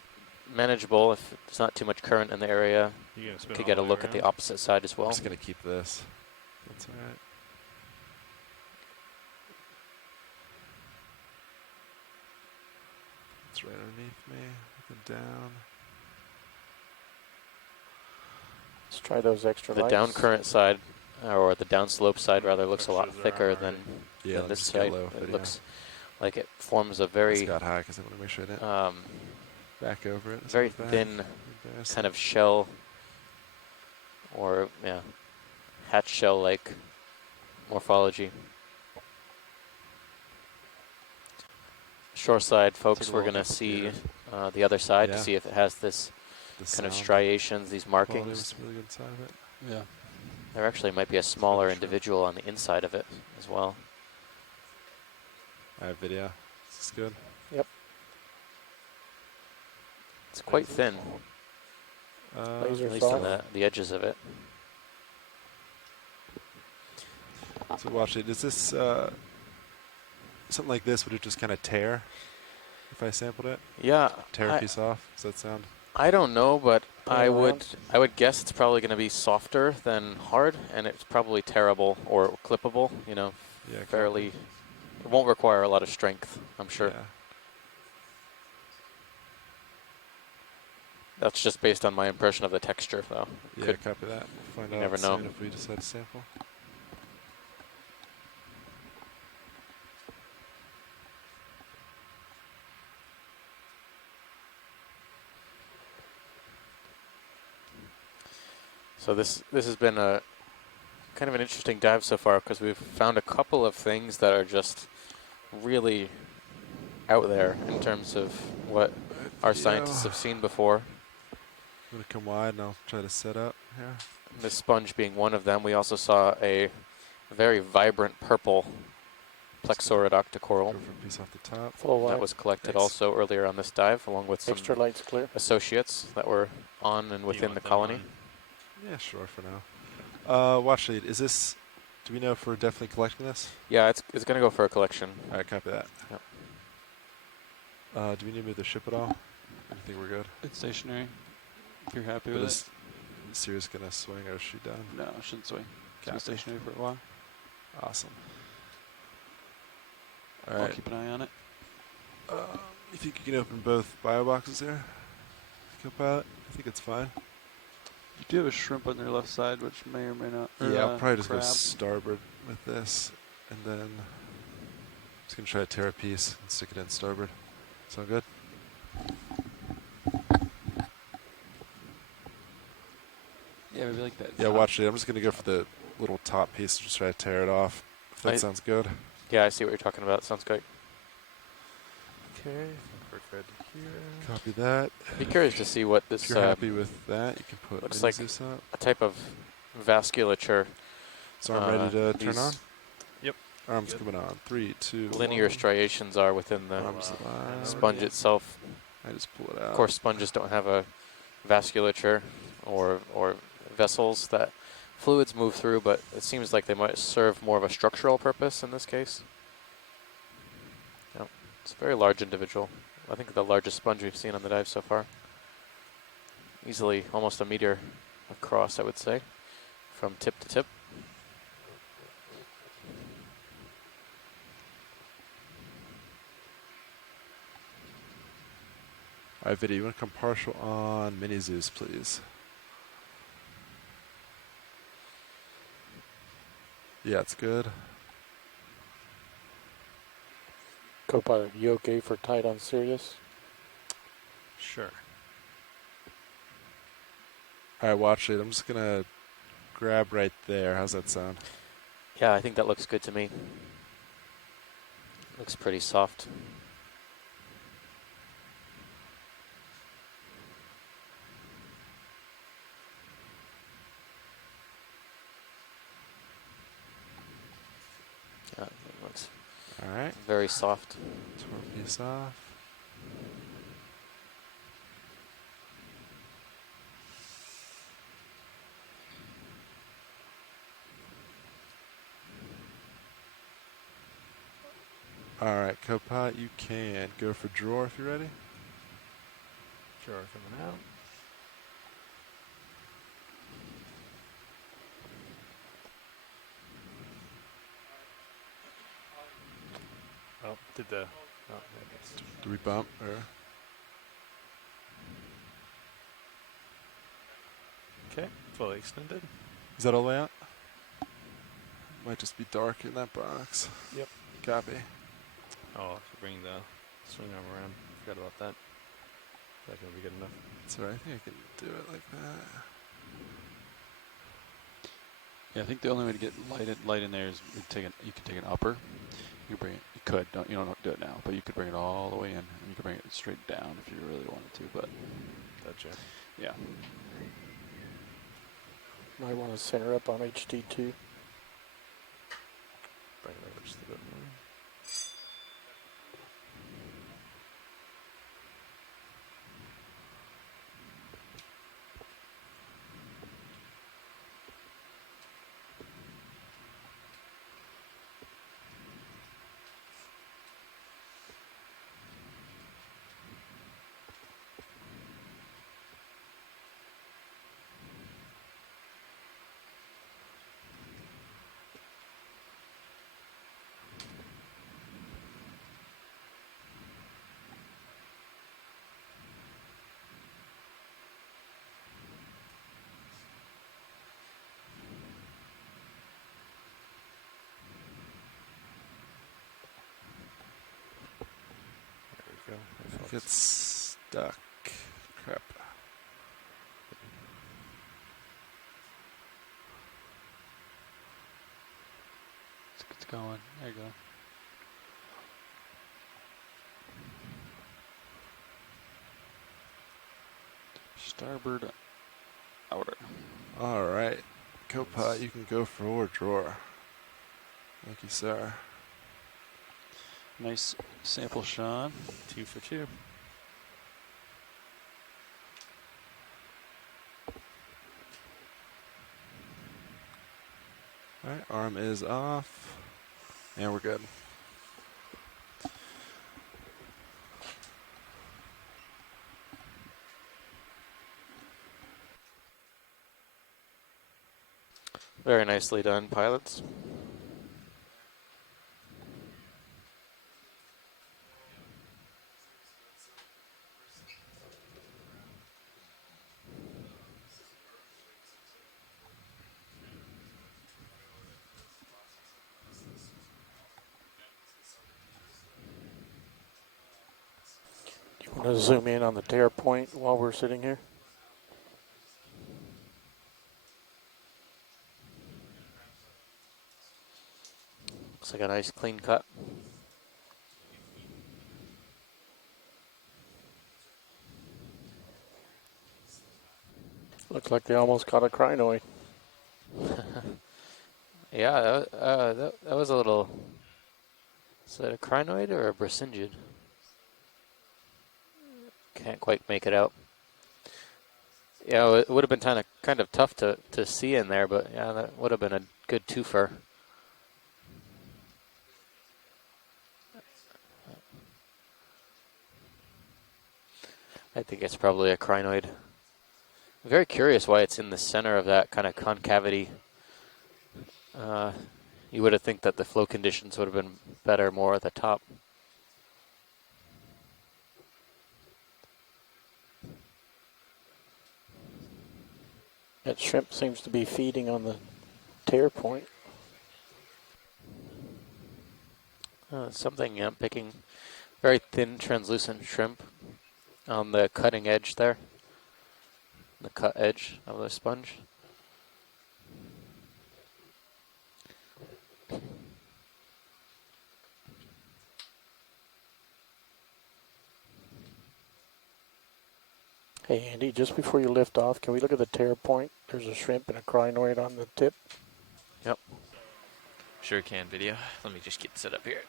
manageable, if there's not too much current in the area, You gonna spin could all get the a way look at the around? opposite side as I'm well. just going to keep this. That's all right. It's right underneath me. Looking down. Let's try those extra The lights. down current side, or the downslope side rather, looks a lot Extras are thicker on than, Yeah, than let me this just get side. low It video. looks like it forms a It's very got high because I want to make sure I didn't back over it. very Back. thin Embarrassing. kind of shell, or yeah, hatch shell-like morphology. Shore side, folks, Take a we're little going to see complicated. the other side Yeah. to see if it has this The kind of sound striations, these quality markings. was really good inside of it. Yeah. There actually might be a smaller sure. individual on the inside of it as well. I have video. This is good. It's quite thin, Laser at least on soft. the edges of it. So watch it. Is this something like this? Would it just kind of tear if I sampled it? Yeah, Tear a piece off? Does that sound? I don't know, but Play around. I would guess it's probably going to be softer than hard, and it's probably tearable or clippable. You know, Yeah, fairly. copy. It won't require a lot of strength, I'm sure. Yeah. That's just based on my impression of the texture, though. Yeah, Could- copy that. We'll find you out never soon know. if we decide to sample. So this has been a kind of an interesting dive so far because we've found a couple of things that are just really out there in terms of what our scientists have seen before. I'm going to come wide and I'll try to set up here. This sponge being one of them. We also saw a very vibrant purple plexaurid octocoral Go for a piece off the top. Full that light. was collected Thanks. also earlier on this dive, along with some Extra lights clear. associates that were on and within want the them colony. on? Yeah, sure for now. Watch lead. Is this? Do we know if we're definitely collecting this? Yeah, it's going to go for a collection. All right, copy that. Yep. Do we need to move the ship at all? Or do you think we're good? It's stationary. If you're happy But with is Sirius gonna swing or is she done? it. No, it shouldn't swing. It's been Copy. stationary for a while. Awesome. All I'll right. keep an eye on it. You think you can open both bio boxes there, co-pilot? I think it's fine. You do have a shrimp on their left side, which may or may not. Yeah, I'll probably just crab. go starboard with this, and then just gonna try to tear a piece and stick it in starboard. Sound good? Yeah, maybe like that. Yeah, top. watch it. I'm just gonna go for the little top piece, just try to tear it off. If that sounds good. Yeah, I see what you're talking about. Sounds great. Okay, I think we're good here. Copy that. Be curious to see what this If you're happy with that, you can put looks mini like Zeus up. a type of vasculature. So I'm ready to turn these on? Yep. Arms coming on. 3, 2, Linear 1. striations are within the Arms alive. sponge itself. I just pull it out. Of course, sponges don't have a vasculature or vessels that fluids move through, but it seems like they might serve more of a structural purpose in this case. Yep. It's a very large individual. I think the largest sponge we've seen on the dive so far. Easily almost a meter across, I would say, from tip to tip. All right, video, you want to come partial on Mini Zeus, please? Yeah, it's good. Co-pilot, you okay for tight on Sirius? Sure. All right, watch it. I'm just going to grab right there. How's that sound? Yeah, I think that looks good to me. Looks pretty soft. Yeah, it looks all right. Very soft. Torque piece off. All right, Copilot, you can go for drawer if you're ready. Drawer coming out. Oh, did the... Oh, I guess. Do we bump or? Okay, fully extended. Is that all the way out? Might just be dark in that box. Yep. Copy. Oh, I'll have to bring the swing arm around. Forgot about that. Is that going to be good enough? So I think I can do it like that. Yeah, I think the only way to get light in there is you can take an upper. You bring it. You could. You don't do it now, but you could bring it all the way in, and you could bring it straight down if you really wanted to. But gotcha. Yeah. Might want to center up on HT2. Bring it over just a bit more. There we go. It's stuck. Crap. It's going. There you go. Starboard outer. All right. Copilot, you can go for drawer. Thank you, sir. Nice sample, Sean. 2 for 2. All right, arm is off. And we're good. Very nicely done, pilots. Do you want to zoom in on the tear point while we're sitting here? Looks like a nice clean cut. Looks like they almost caught a crinoid. Yeah, that was a little... Is that a crinoid or a bracingid? Can't quite make it out. Yeah, it would have been kind of tough to see in there, but yeah, that would have been a good twofer. I think it's probably a crinoid. Very curious why it's in the center of that kind of concavity. You would have think that the flow conditions would have been better more at the top. That shrimp seems to be feeding on the tear point. Something I'm picking. Very thin, translucent shrimp on the cutting edge there. The cut edge of the sponge. Hey Andy, just before you lift off, can we look at the tear point? There's a shrimp and a crinoid on the tip. Yep. Sure can, video. Let me just get set up here.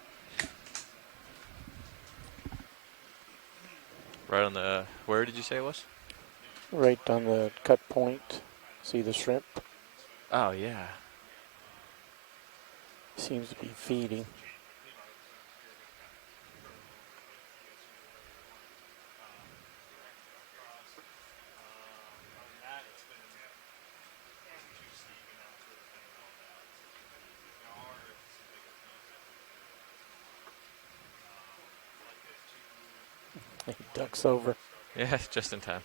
Right on the, where did you say it was? Right on the cut point. See the shrimp? Oh, yeah. Seems to be feeding. He ducks over. Yeah, just in time.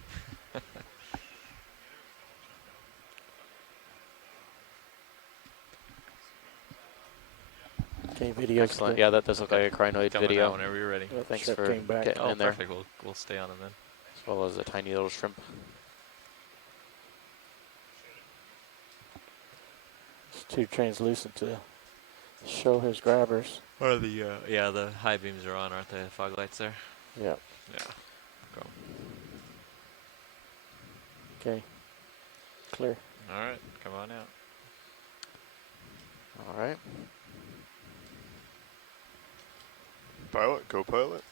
Okay, video. Excellent. Yeah, that does look like a crinoid Coming video. out whenever you're ready. Thanks Shrimp for came back. getting in there. Perfect. We'll stay on him then. As well as a tiny little shrimp. It's too translucent to show his grabbers. Or the, yeah, the high beams are on, aren't they? The fog lights there? Yeah. Yeah. Cool. Okay. Clear. All right, come on out. All right. Pilot, co-pilot.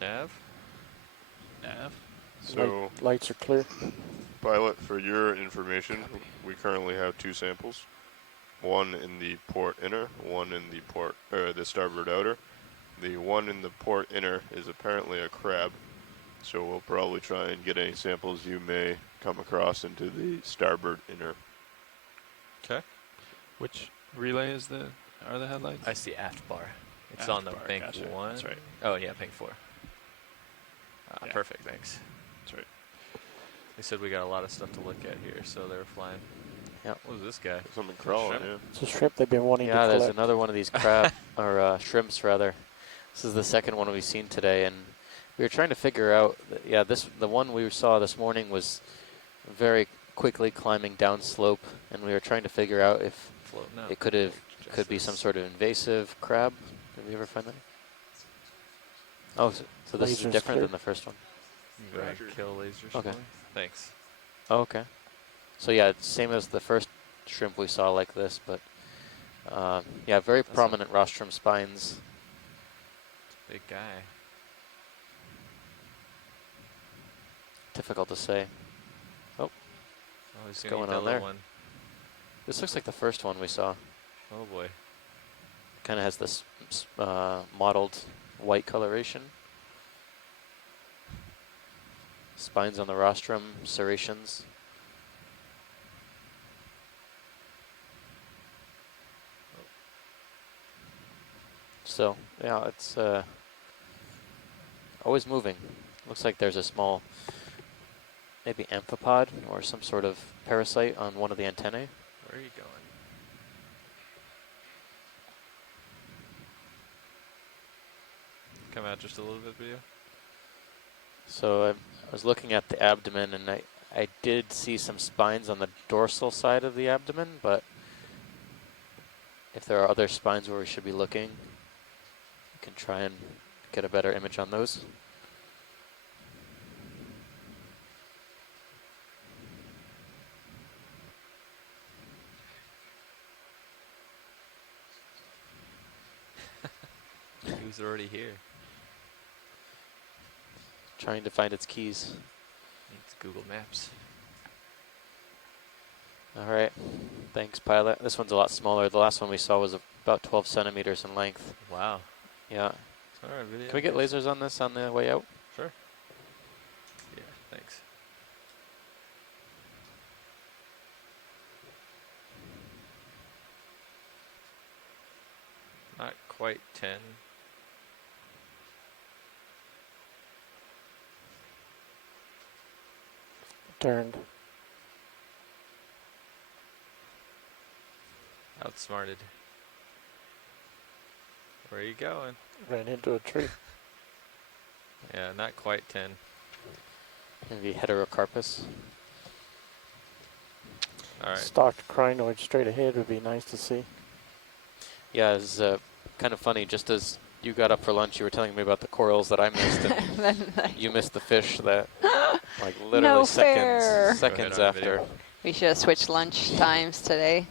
Nav. Nav. So, lights are clear. pilot, for your information, we currently have 2 samples. One in the port inner, one in the port, the starboard outer. The one in the port inner is apparently a crab, so we'll probably try and get any samples you may come across into the starboard inner. Okay. Which relay is are the headlights? I see aft bar. It's Aft on the bar, bank gotcha. 1. That's right. Oh yeah, bank 4. Yeah. Perfect, thanks. That's right. They said we got a lot of stuff to look at here, so they were flying. Yep. What was this guy? Something crawling, Shrimp? yeah. It's a shrimp they've been wanting to Yeah, collect. there's another one of these crab, or shrimps rather. This is the second one we've seen today, and we were trying to figure out, yeah, the one we saw this morning was very quickly climbing down slope, and we were trying to figure out if it could be some sort of invasive crab. Did we ever find that? Oh, so this is Laser's different clear. than the first one. Roger. Kill lasers. Okay. Thanks. Oh, okay. So yeah, it's same as the first shrimp we saw like this, but yeah, very prominent rostrum spines. Big guy. Difficult to say. Oh, Oh, he's what's gonna going eat that on there? little one. This looks like the first one we saw. Oh boy. Kind of has this mottled white coloration. Spines on the rostrum, serrations. So, yeah, it's always moving. Looks like there's a small, maybe amphipod or some sort of parasite on one of the antennae. Where are you going? Come out just a little bit, video. So I was looking at the abdomen, and I did see some spines on the dorsal side of the abdomen, but if there are other spines where we should be looking, we can try and get a better image on those. Who's already here? Trying to find its keys. It's Google Maps. All right. Thanks, pilot. This one's a lot smaller. The last one we saw was about 12 centimeters in length. Wow. Yeah. All right, video. Can we get lasers on this on the way out? Sure. Yeah, thanks. Not quite 10. Turned. Outsmarted. Where are you going? Ran into a tree. Yeah, not quite 10. Maybe heterocarpus. All right. Stalked crinoid straight ahead would be nice to see. Yeah, it's kind of funny. Just as you got up for lunch, you were telling me about the corals that I missed, and you missed the fish that, like, literally No fair. seconds after. We should have switched lunch times today.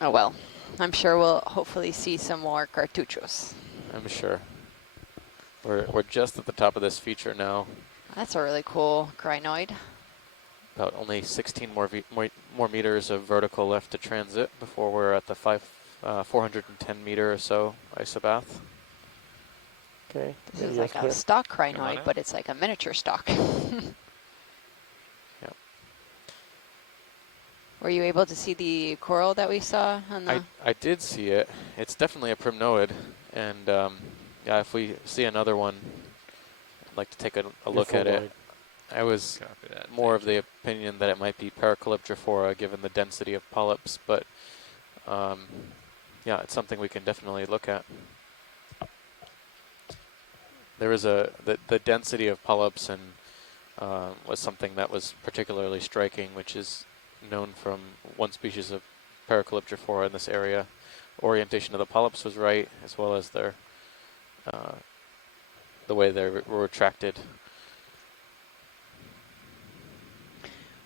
Oh well, I'm sure we'll hopefully see some more cartuchos. I'm sure. We're just at the top of this feature now. That's a really cool crinoid. About only 16 more meters of vertical left to transit before we're at the 410 meter or so isobath. Okay. This is like a stock crinoid, but it's like a miniature stock. Yep. Were you able to see the coral that we saw on the? I did see it. It's definitely a primnoid, and yeah, if we see another one, I'd like to take a look at it. I was more of the opinion that it might be Paracalyptrophora given the density of polyps, but yeah, it's something we can definitely look at. There was the density of polyps and was something that was particularly striking, which is known from one species of Paracalyptrophora in this area. Orientation of the polyps was right, as well as their the way they were retracted.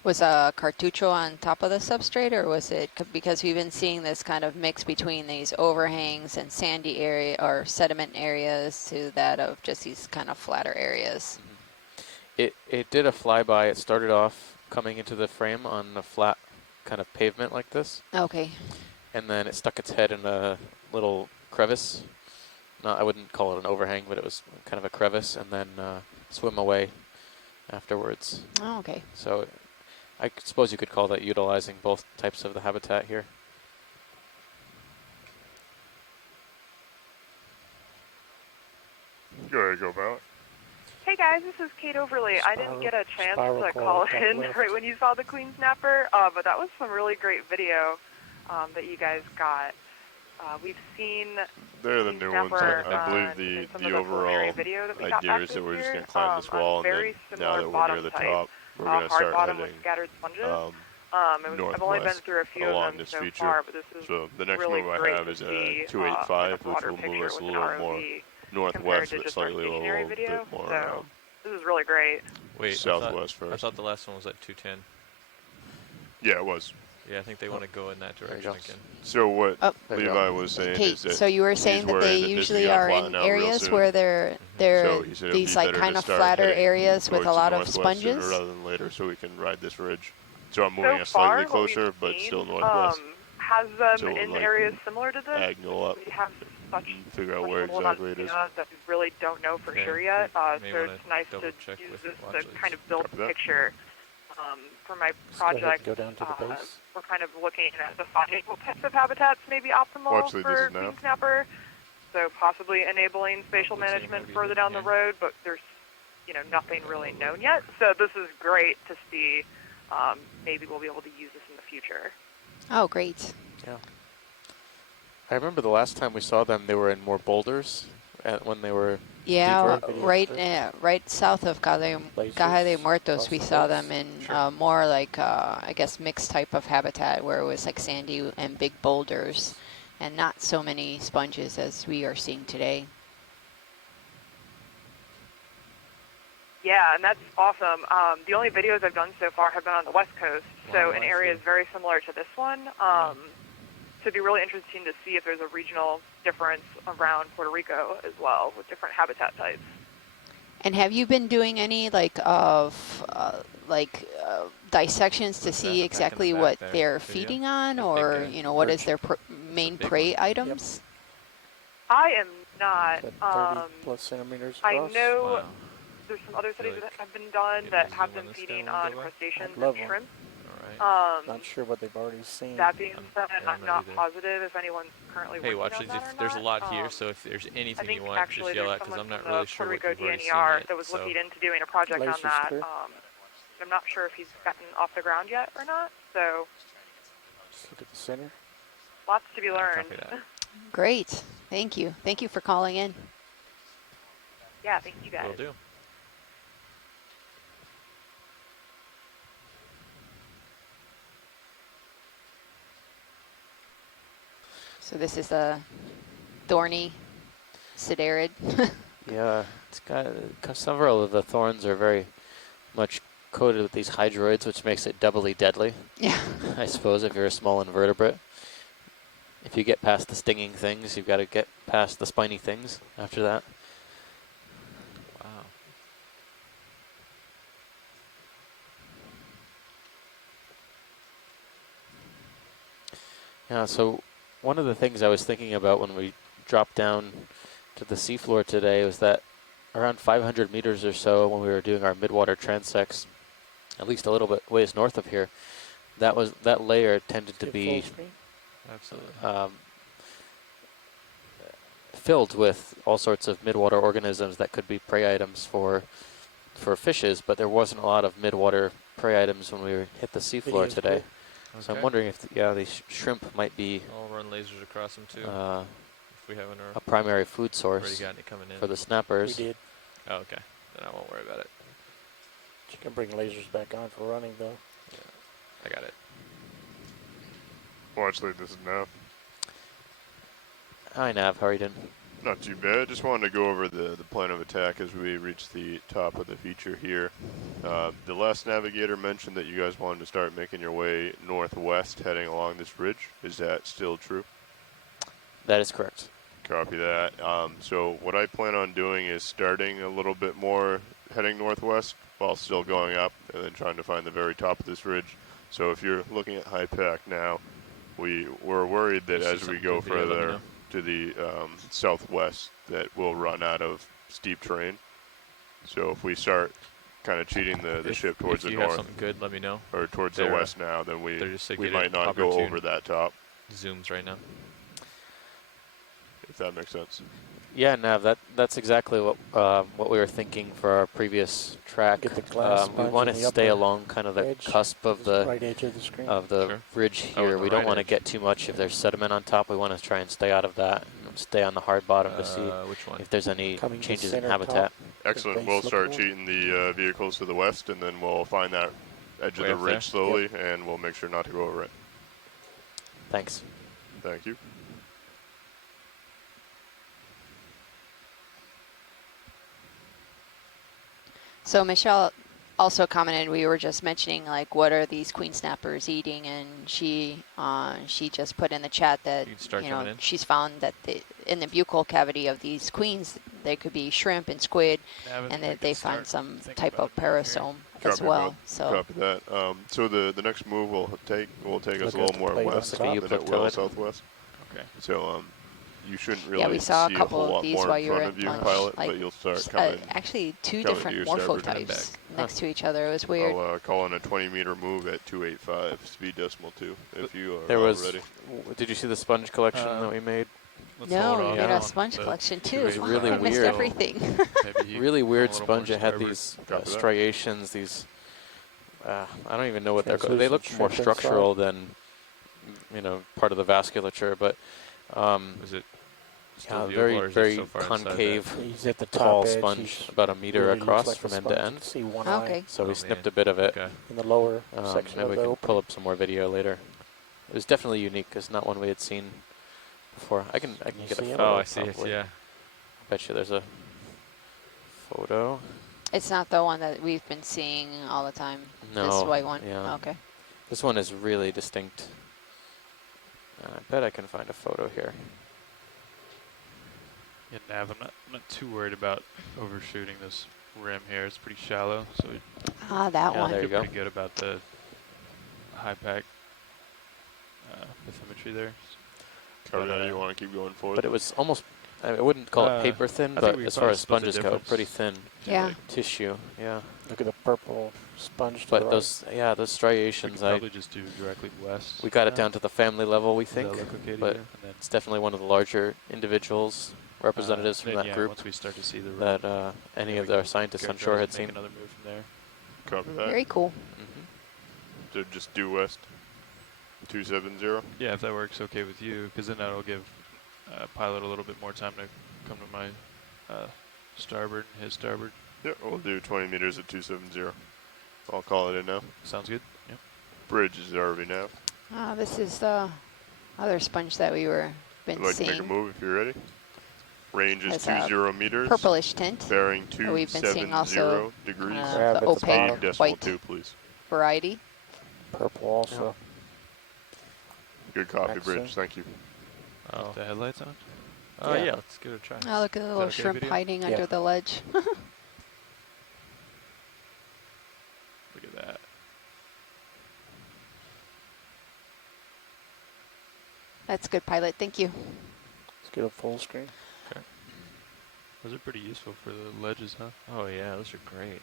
Was a cartucho on top of the substrate, or was it because we've been seeing this kind of mix between these overhangs and sandy area or sediment areas to that of just these kind of flatter areas? It did a flyby. It started off coming into the frame on a flat kind of pavement like this. Okay. And then it stuck its head in a little crevice. I wouldn't call it an overhang, but it was kind of a crevice, and then swim away afterwards. Oh, okay. So I suppose you could call that utilizing both types of the habitat here. Go ahead, go about. Hey guys, this is Kate Overly. I didn't get a chance to call in right when you saw the queen snapper, but that was some really great video that you guys got. We've seen they're the new ones. I believe the overall idea is that we're just going to climb this wall, and then now that we're near the top, we're going to start heading I've only been through a few along of them this so feature. far, but this is So the next really move I great have is to a see, 285, which water will move picture us a with an little ROV more compared northwest, to but just our slightly a stationary little video. bit more So this is really great. Wait, southwest I first. thought the last one was at 210. Yeah, it was. Yeah, I think they want to go in that direction again. So what Levi was saying Kate, is that so you were saying that they usually are in areas where they're so he said these like kind of flatter areas with a lot of sponges. Rather than later, so we can ride this ridge. So I'm moving us slightly closer, but still northwest. Has them so in like areas similar to this. Diagonal up. We have such figure out where exactly it is. That we really don't know for sure yet. So it's nice to use this to kind of build a picture. For my project, go down to the base. we're kind of looking at defining what types of habitats may be optimal for queen snapper. So possibly enabling spatial management further down the road, but there's nothing really known yet. So this is great to see. Maybe we'll be able to use this in the future. Oh, great. Yeah. I remember the last time we saw them, they were in more boulders when they were yeah, deeper. right south of Caja de Muertos, we saw them in more like, I guess, mixed type of habitat where it was like sandy and big boulders and not so many sponges as we are seeing today. Yeah, and that's awesome. The only videos I've done so far have been on the West Coast, so in areas very similar to this one. So it'd be really interesting to see if there's a regional difference around Puerto Rico as well with different habitat types. And have you been doing any like of like dissections to What's see that exactly back what there? they're Video? feeding on, The big or guy? you know, what is Perch. their main big prey one. items? I am not. That 30 plus centimeters I across. know Wow. there's some other studies like that have been done get a that zoom have on been this guy feeding when we on go by? crustaceans I'd love and one. shrimp. All right. Not sure what they've already seen. That being said, yeah, I'm I'm not not either. positive if anyone's currently Hey, working watch on these. that If or there's a not. lot here, so if there's I anything think you want, actually just yell there's out because someone I'm not from really the sure Puerto what Rico you've already seen DNR yet. that was So looking into doing a project on Laser's that. clear. I'm not sure if he's gotten off the ground yet or not. So Just look at the center. lots to be learned. copy that. Great. Thank you. Thank you for calling in. Yeah, thank you guys. Will do. So this is a thorny siderid. Yeah, it's got several of the thorns are very much coated with these hydroids, which makes it doubly deadly. Yeah. I suppose if you're a small invertebrate. If you get past the stinging things, you've got to get past the spiny things after that. Wow. Yeah, so one of the things I was thinking about when we dropped down to the seafloor today was that around 500 meters or so when we were doing our midwater transects, at least a little bit ways north of here, that layer tended to be Absolutely. Filled with all sorts of midwater organisms that could be prey items for fishes, but there wasn't a lot of midwater prey items when we hit the seafloor today. So I'm wondering if these shrimp might be I'll run lasers across them too. If we haven't a primary food already source got any coming in. for the snappers. We did. Oh, okay. Then I won't worry about it. You can bring lasers back on for running though. Yeah, I got it. Watch lead, this is Nav. Hi Nav, how are you doing? Not too bad. Just wanted to go over the plan of attack as we reach the top of the feature here. The last navigator mentioned that you guys wanted to start making your way northwest heading along this ridge. Is that still true? That is correct. Copy that. So what I plan on doing is starting a little bit more heading northwest while still going up and then trying to find the very top of this ridge. So if you're looking at high pack now, we're worried that as we go further to the southwest that we'll run out of steep terrain. So if we start kind of cheating the ship towards the if you north, have something good, let me know. or towards the west now, then we might not go opportune over that top. Zooms right now. If that makes sense. Yeah, Nav, that's exactly what we were thinking for our previous track. Get the glass we want to stay along kind of the cusp of the right edge of the screen. ridge here. We don't want to get too much. If there's sediment on top, we want to try and stay out of that. And stay on the hard bottom to see if there's any changes in habitat. Excellent. We'll start cheating the vehicles to the west, and then we'll find that edge of the ridge slowly, and we'll make sure not to go over it. Thanks. Thank you. So Michelle also commented, we were just mentioning like what are these queen snappers eating, and she just put in the chat that she's found that in the buccal cavity of these queens there could be shrimp and squid, and that they find some type of parasome as well. So copy that. So the next move will take us a little more west than it will southwest. Okay. So you shouldn't really we saw see a couple whole lot of these more while in you were front of at you, lunch, pilot, like, but you'll start coming. actually two coming different to your morpho starboard types next to each other. It was weird. I'll call in a 20-meter move at 285 speed decimal 2 if you are ready. Did you see the sponge collection that we made? No, we made a sponge collection too. It was really I weird. missed everything. Really weird sponge. It had these striations, these, I don't even know what they're called. They look more structural than, part of the vasculature, but is it very concave, tall sponge, about a meter across from end to end. Okay. So we snipped a bit of it. In the lower section maybe of we the can opening. pull up some more video later. It was definitely unique. It's not one we had seen before. I can get a photo. Oh, I see it. probably. Yeah. I bet you there's a photo. It's not the one that we've been seeing all the time. No. This white one. Yeah. Okay. This one is really distinct. I bet I can find a photo here. Yeah, Nav, I'm not too worried about overshooting those rim here. It's pretty shallow, so we that Yeah, one. there you feel go. pretty good about the high pack bathymetry there. Copy But, that. You want to keep going forward? But it was almost, I wouldn't call it paper thin, I think but we as probably far as split the sponges go, difference. pretty thin Yeah. tissue. Yeah. Look at the purple sponge to But the right. those, yeah, those We striations, could probably just do directly west. we got it now. down to the family level, we Does that think, look okay to but you? And then, it's definitely one of the larger individuals, representatives from then, that yeah, group once we start to see the that rim, any then of we our can scientists, I'm characterize sure, and had make seen. another move from there. Copy that. Very cool. Mm-hmm. So just due west. 270. Yeah, if that works okay with you, because then that'll give pilot a little bit more time to come to my starboard and his starboard. Yeah, we'll do 20 meters at 270. I'll call it in now. Sounds good. Yep. Bridge is already nav. This is the other sponge that we were been I'd like seeing. to make a move if you're ready. Range is Has a 20 meters. Purplish tint. Bearing But we've been seeing 270 also degrees. Grab the at the opaque bottom. Speed decimal white 2, please. variety. Purple also. Good copy, Excellent. Bridge. Thank you. With the headlights on? Oh Yeah. yeah, let's give it a try. Oh, look at the little okay shrimp video? hiding Yeah. under the ledge. Look at that. That's good, pilot. Thank you. Let's get a full screen. Those are pretty useful for the ledges, huh? Oh yeah, those are great.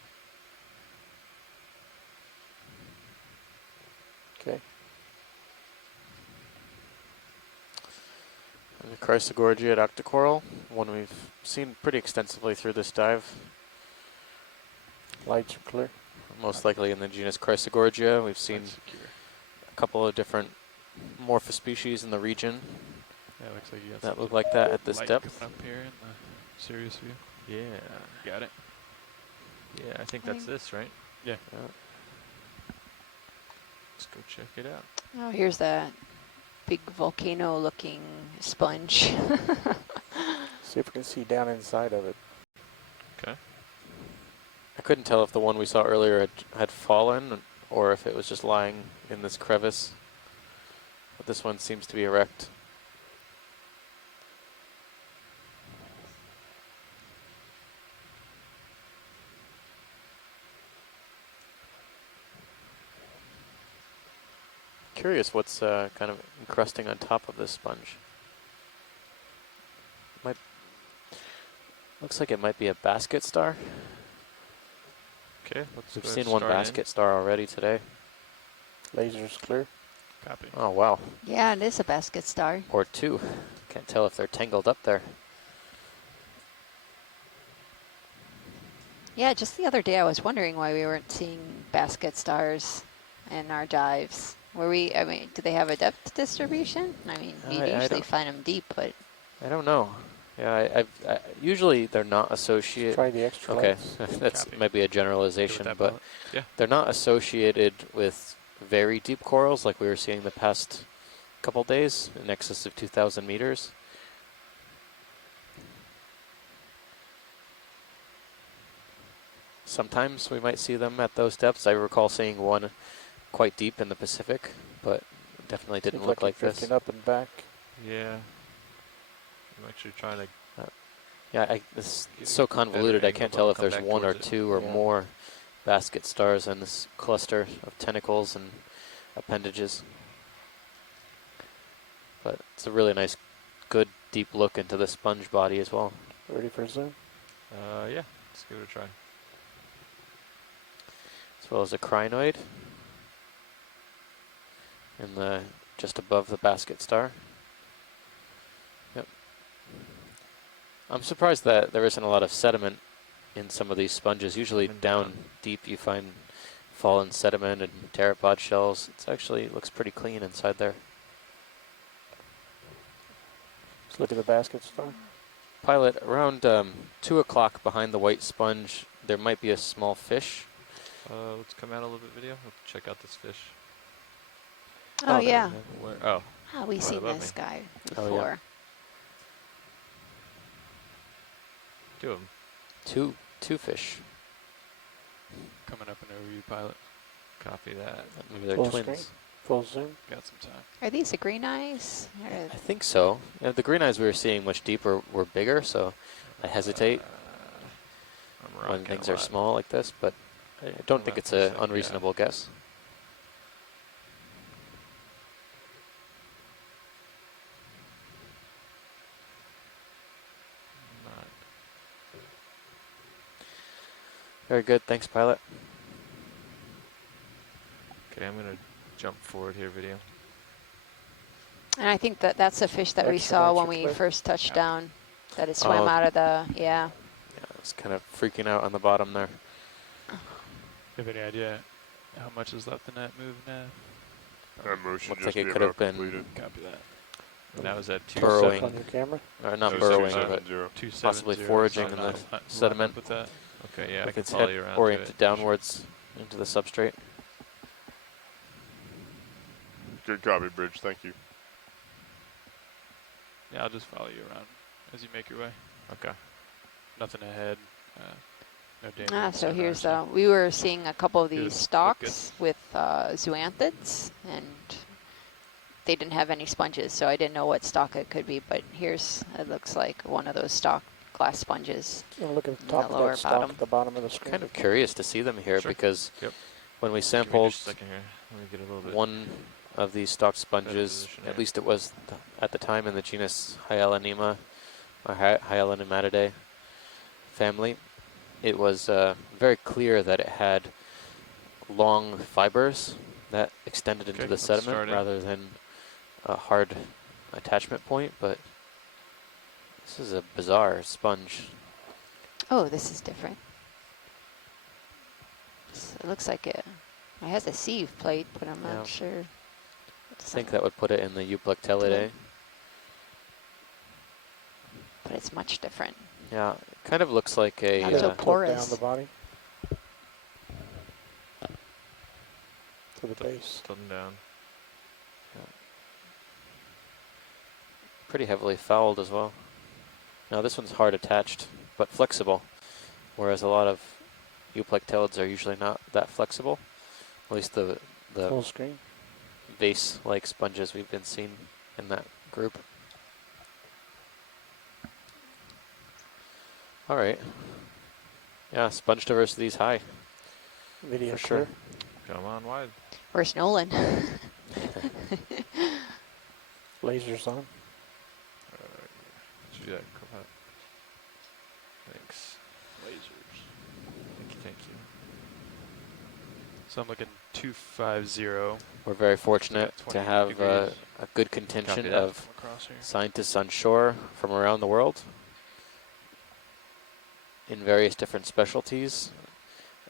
Okay. And the Chrysogorgia at Octocoral, one we've seen pretty extensively through this dive. Lights are clear. Most likely in the genus Chrysogorgia. We've seen Quite secure. a couple of different morphospecies in the region Yeah, looks like you got that some look like that at this light depth. coming up here in the Sirius view. Yeah. Got it. Yeah, I think that's this, right? Yeah. Let's go check it out. Oh, here's that big volcano-looking sponge. See if we can see down inside of it. Okay. I couldn't tell if the one we saw earlier had fallen or if it was just lying in this crevice. But this one seems to be erect. Curious what's kind of encrusting on top of this sponge. Looks like it might be a basket star. Okay, let's We've go seen one start in. basket star already today. Lasers clear. Copy. Oh, wow. Yeah, it is a basket star. Or two. Can't tell if they're tangled up there. Yeah, just the other day I was wondering why we weren't seeing basket stars in our dives. Were we, I mean, do they have a depth distribution? I mean, we I usually don't- find them deep, but I don't know. Yeah, I usually they're not associated. Try the extra Okay, lights. that's Copy. might be a Good with generalization, that, but pilot? Yeah. they're not associated with very deep corals like we were seeing the past couple days in excess of 2,000 meters. Sometimes we might see them at those depths. I recall seeing one quite deep in the Pacific, but definitely didn't Seems look like you're this. drifting up and back. Yeah. I'm actually trying to. Yeah, this Get it's so a better convoluted. I angle, can't but tell I'll if come there's back one or towards it. two or Yeah. more basket stars in this cluster of tentacles and appendages. But it's a really nice, good, deep look into the sponge body as well. Ready for zoom? Yeah, let's give it a try. As well as a crinoid in the just above the basket star. Yep. I'm surprised that there isn't a lot of sediment in some of these sponges. Usually And down down. deep you find fallen sediment and pteropod shells. It's actually looks pretty clean inside there. Let's look at the basket star. Pilot, around 2 o'clock behind the white sponge, there might be a small fish. Let's come out a little bit video. Let's check out this fish. oh, yeah. Where? Oh, Oh, we've right seen above this me. guy Oh, yeah. before. two of them. Two fish. Coming up and over you, pilot. Copy that. Maybe they're Full twins. screen? Full zoom? Got some time. Are these the green eyes? Or I think so. Yeah, the green eyes we were seeing much deeper were bigger, so I hesitate. when things are small like this, but I don't think it's an unreasonable guess. Very good. Thanks, pilot. Okay, I'm going to jump forward here, video. And I think that that's the fish that we saw when we first touched down, that it swam out of the, Yeah, it's kind of freaking out on the bottom there. Do you have any idea how much is left in that move now? That motion Looks just like it be could have about been completed. Copy that. And that was at burrowing. On your camera? Or not That was burrowing, 270. but possibly foraging in the sediment. With that. Okay, yeah, I With can its follow head you around oriented to it. downwards into the substrate. Good copy, Bridge. Thank you. Yeah, I'll just follow you around as you make your way. Okay. Nothing ahead. No danger. So here's, we were seeing a couple of these stalks with zoanthids, and they didn't have any sponges, so I didn't know what stalk it could be, but here's, it looks like one of those stalk glass sponges. Look at the top of that stalk at the bottom of the screen. Kind of curious to see them here because when we sampled one of these stalk sponges, at least it was at the time in the genus Hyalinema or Hyalinnematidae family, it was very clear that it had long fibers that extended into the sediment rather than a hard attachment point, but this is a bizarre sponge. Oh, this is different. It looks like it has a sieve plate, but I'm not sure. I think that would put it in the Euplectellidae. But it's much different. Yeah, it kind of looks like a... Not so porous. Down the body. To the base. Tilting down. Pretty heavily fouled as well. Now this one's hard attached, but flexible, whereas a lot of euplectellids are usually not that flexible. At least the full screen vase-like sponges we've been seeing in that group. All right. Yeah, sponge diversity is high. Video for sure. Come on wide. Where's Nolan? Lasers on. Let's do that. Thanks. Lasers. Thank you. So I'm looking 250. We're very fortunate to have a good contingent of scientists on shore from around the world in various different specialties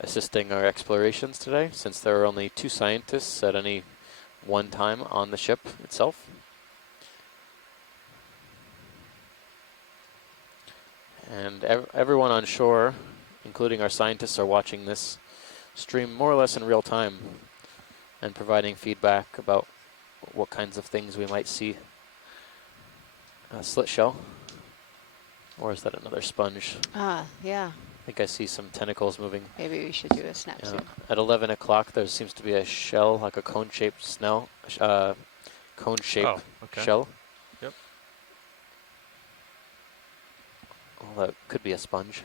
assisting our explorations today, since there are only 2 scientists at any one time on the ship itself. And everyone on shore, including our scientists, are watching this stream more or less in real time and providing feedback about what kinds of things we might see. A slit shell. Or is that another sponge? Yeah. I think I see some tentacles moving. Maybe we should do a snap zoom. At 11 o'clock, there seems to be a shell, like a cone-shaped shell. Yep. Well, that could be a sponge.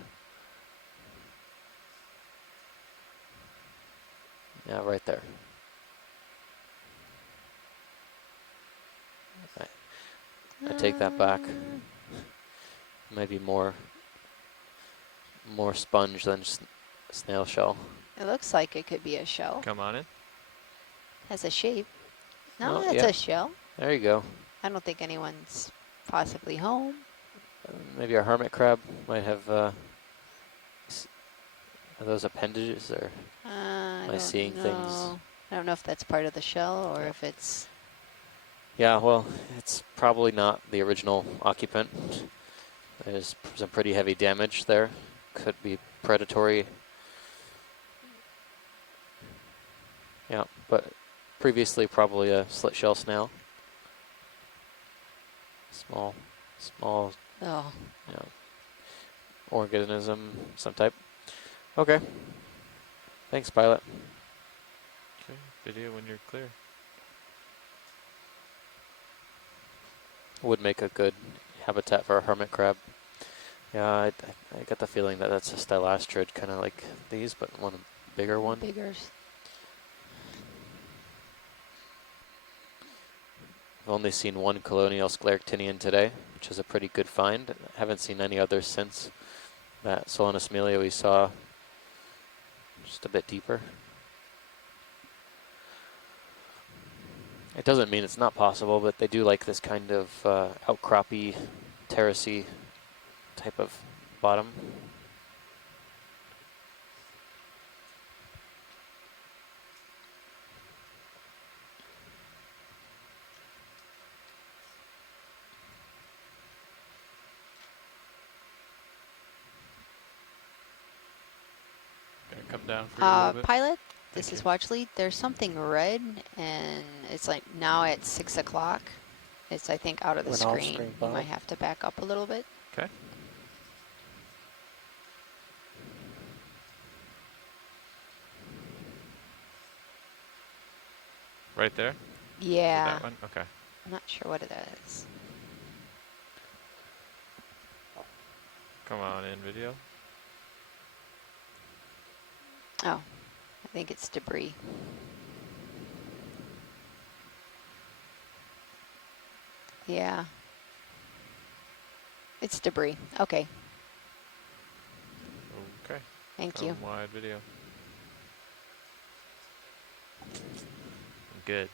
Yeah, right there. I take that back. Maybe more sponge than snail shell. It looks like it could be a shell. Come on in. Has a shape. No, Oh, it's yeah. a shell. There you go. I don't think anyone's possibly home. Maybe a hermit crab might have are those appendages, or am I seeing things? I don't know if that's part of the shell or if it's... Yeah, well, it's probably not the original occupant. There's some pretty heavy damage there. Could be predatory. Yeah, but previously probably a slit shell snail. Small, organism, some type. Okay. Thanks, pilot. Okay, video when you're clear. Would make a good habitat for a hermit crab. Yeah, I get the feeling that that's a stylastrid, kind of like these, but one bigger one. Biggers. I've only seen one colonial scleractinian today, which is a pretty good find. Haven't seen any others since that Solanus amelia we saw just a bit deeper. It doesn't mean it's not possible, but they do like this kind of outcroppy, terracey type of bottom. Gonna come down for you a little bit. Pilot, this is watch lead. There's something red, and it's like now at 6 o'clock. It's, I think, out of the Went off screen. screen You bottom. might have to back up a little bit. Okay. Right there? Yeah. That one? Okay. I'm not sure what it is. Come on in, video. Oh, I think it's debris. Yeah. It's debris. Okay. Okay. Thank you. Wide video. Good.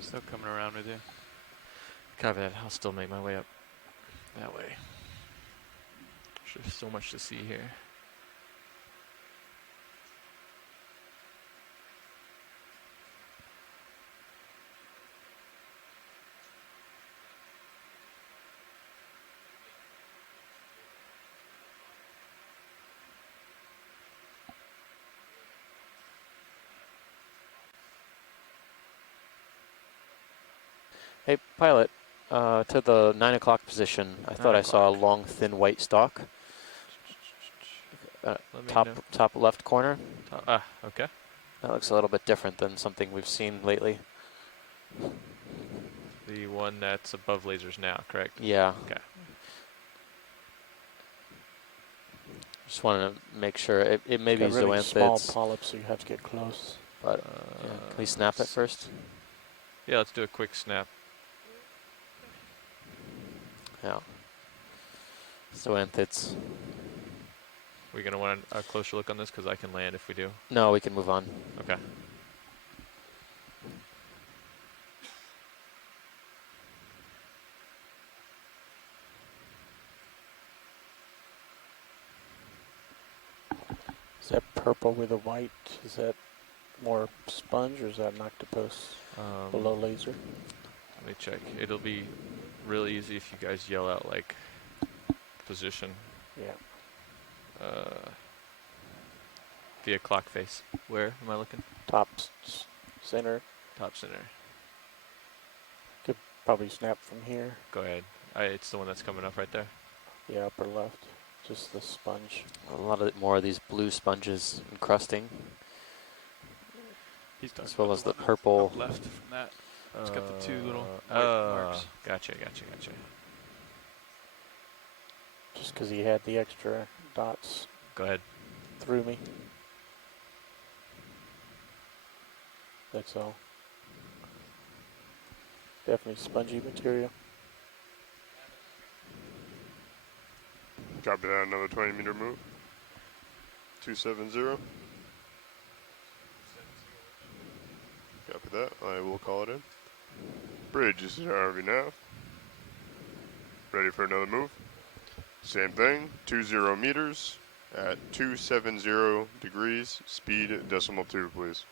Still coming around with you. Copy that. I'll still make my way up that way. There's so much to see here. Hey, pilot, to the 9 o'clock position, I thought I saw a long, thin white stalk. Top left corner. Okay. That looks a little bit different than something we've seen lately. The one that's above lasers now, correct? Yeah. Okay. Just wanted to make sure. It may be Got really small zoanthids. polyps, so you have to get close. But yeah. Can we snap it first? Yeah, let's do a quick snap. Yeah. Zoanthids. We're going to want a closer look on this because I can land if we do. No, we can move on. Okay. Is that purple with a white? Is that more sponge or is that an octopus below laser? Let me check. It'll be really easy if you guys yell out like position. Yeah. Via clock face. Where am I looking? Top center. Top center. Could probably snap from here. Go ahead. It's the one that's coming up right there. Yeah, upper left. Just the sponge. A lot more of these blue sponges encrusting. He's as well as the purple. Up left from that. It's got the two little white marks. Gotcha. Just because he had the extra dots. Go ahead. Through me. That's all. Definitely spongy material. Copy that, another 20-meter move. 270. Copy that, I will call it in. Bridge, this is RV nav. Ready for another move. Same thing, 20 meters at 270 degrees, speed decimal 2, please.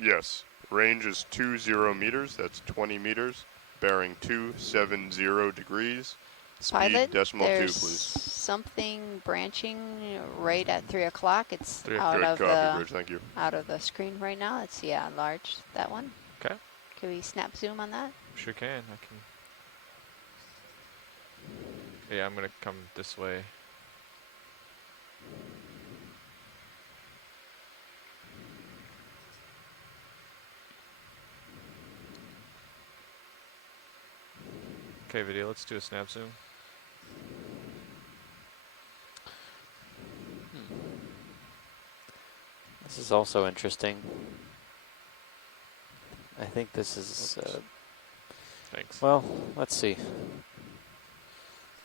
Yes, range is 20 meters, that's 20 meters, bearing 270 degrees. Speed Pilot, decimal 2, there's please. something branching right at 3 o'clock. It's out Good of copy, Bridge, thank you. out of the screen right now. It's large. That one. Okay. Can we snap zoom on that? Sure can. I can. Yeah, I'm gonna come this way. Okay, video, let's do a snap zoom. This is also interesting. I think this is, thanks. well, let's see.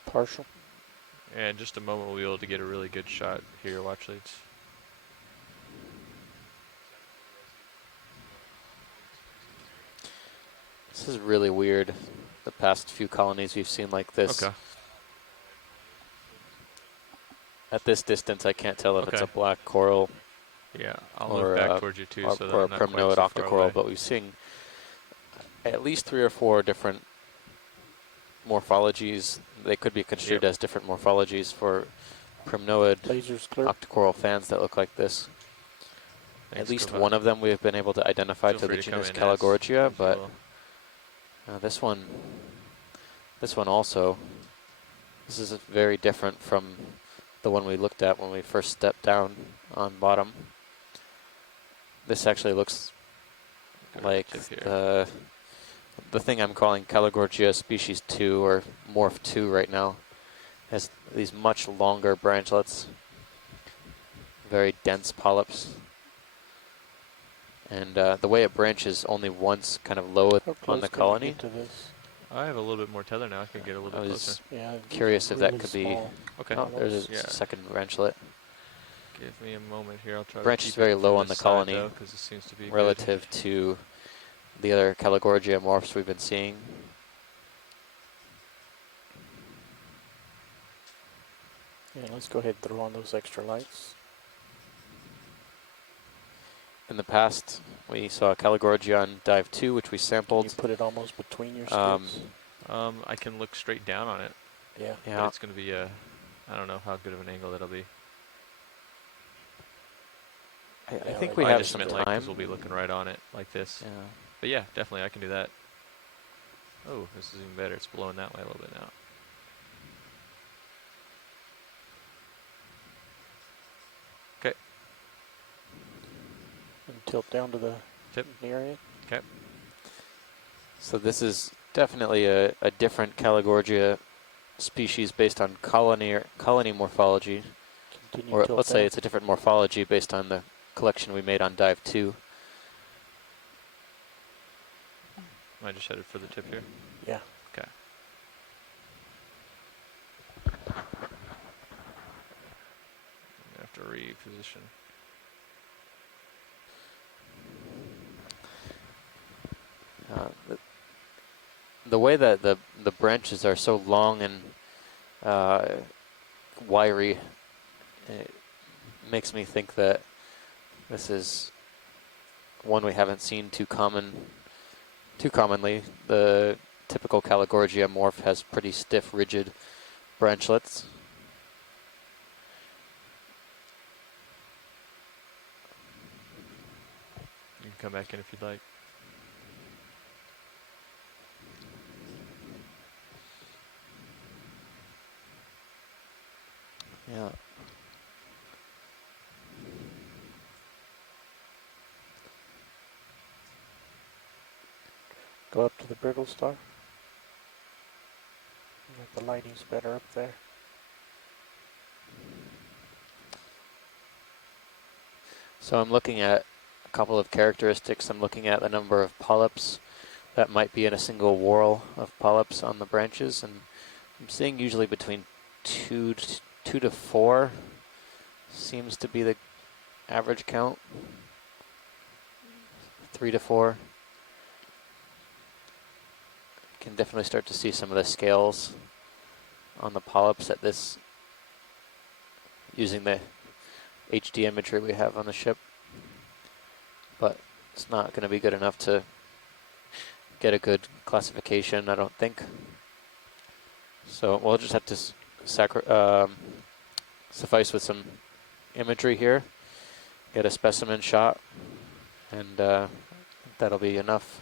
Partial. Yeah, in just a moment we'll be able to get a really good shot here, watch leads. This is really weird. The past few colonies we've seen like this. Okay. At this distance, I can't tell if it's a black coral. Yeah, I'll or move back towards you too, or, so that or I'm a not quite primnoid so far octocoral, away. but we've seen at least 3 or 4 different morphologies. They could be construed as different morphologies for primnoid octocoral fans that look like this. Thanks, At least Gopal. one of them we have been able to identify Feel to free the to come genus in as Calagorgia, you but will. this one also, this is very different from the one we looked at when we first stepped down on bottom. This actually looks like the thing I'm calling Calagorgia species 2 or morph 2 right now. Has these much longer branchlets, very dense polyps. And the way it branches only once kind of low on the colony. I have a little bit more tether now. I can get a little bit closer. Curious if that could be. Okay. Oh, there's a second branchlet. Give me a moment here. I'll try Branch to is keep very it low from on the this side, colony though, 'cause it seems to be relative to the other Calagorgia morphs we've been seeing. Yeah, let's go ahead and throw on those extra lights. In the past, we saw Calagorgia on dive 2, which we sampled. Can you put it almost between your skids? I can look straight down on it. Yeah. But it's going to be a, I don't know how good of an angle that'll be. I think we have just some meant time. Like, 'cause we'll be looking right on it like this. Yeah. But yeah, definitely I can do that. Oh, this is even better. It's blowing that way a little bit now. Okay. And tilt down to the tip near it. Okay. So this is definitely a different Calagorgia species based on colony morphology. Or let's say it's a different morphology based on the collection we made on dive 2. Am I just headed for the tip here? Yeah. Okay. I have to reposition. The way that the branches are so long and wiry, it makes me think that this is one we haven't seen too commonly. The typical Calagorgia morph has pretty stiff, rigid branchlets. You can come back in if you'd like. Yeah. Go up to the brittle star. The lighting's better up there. So I'm looking at a couple of characteristics. I'm looking at the number of polyps that might be in a single whorl of polyps on the branches, and I'm seeing usually between 2 to 4 seems to be the average count. 3 to 4. Can definitely start to see some of the scales on the polyps at this, using the HD imagery we have on the ship. But it's not going to be good enough to get a good classification, I don't think. So we'll just have to suffice with some imagery here, get a specimen shot, and that'll be enough.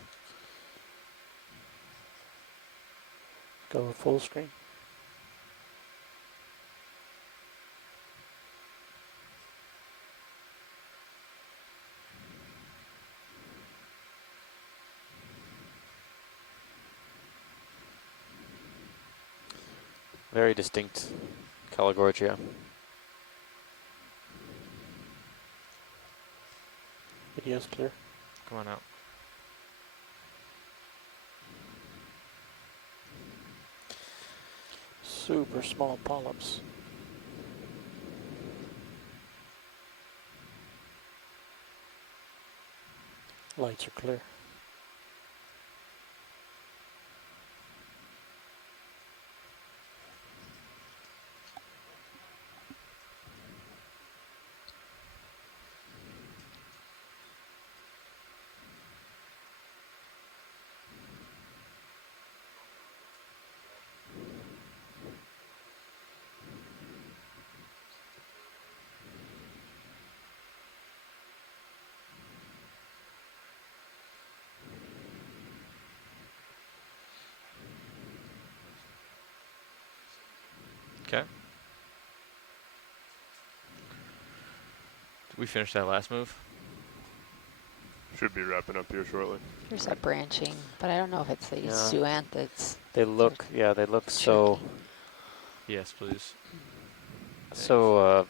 Go full screen. Very distinct Caligorgia. Video's clear. Come on out. Super small polyps. Lights are clear. Okay. Did we finish that last move? Should be wrapping up here shortly. There's a branching, but I don't know if it's these zoanthids. They look, they look so. Yes, please. So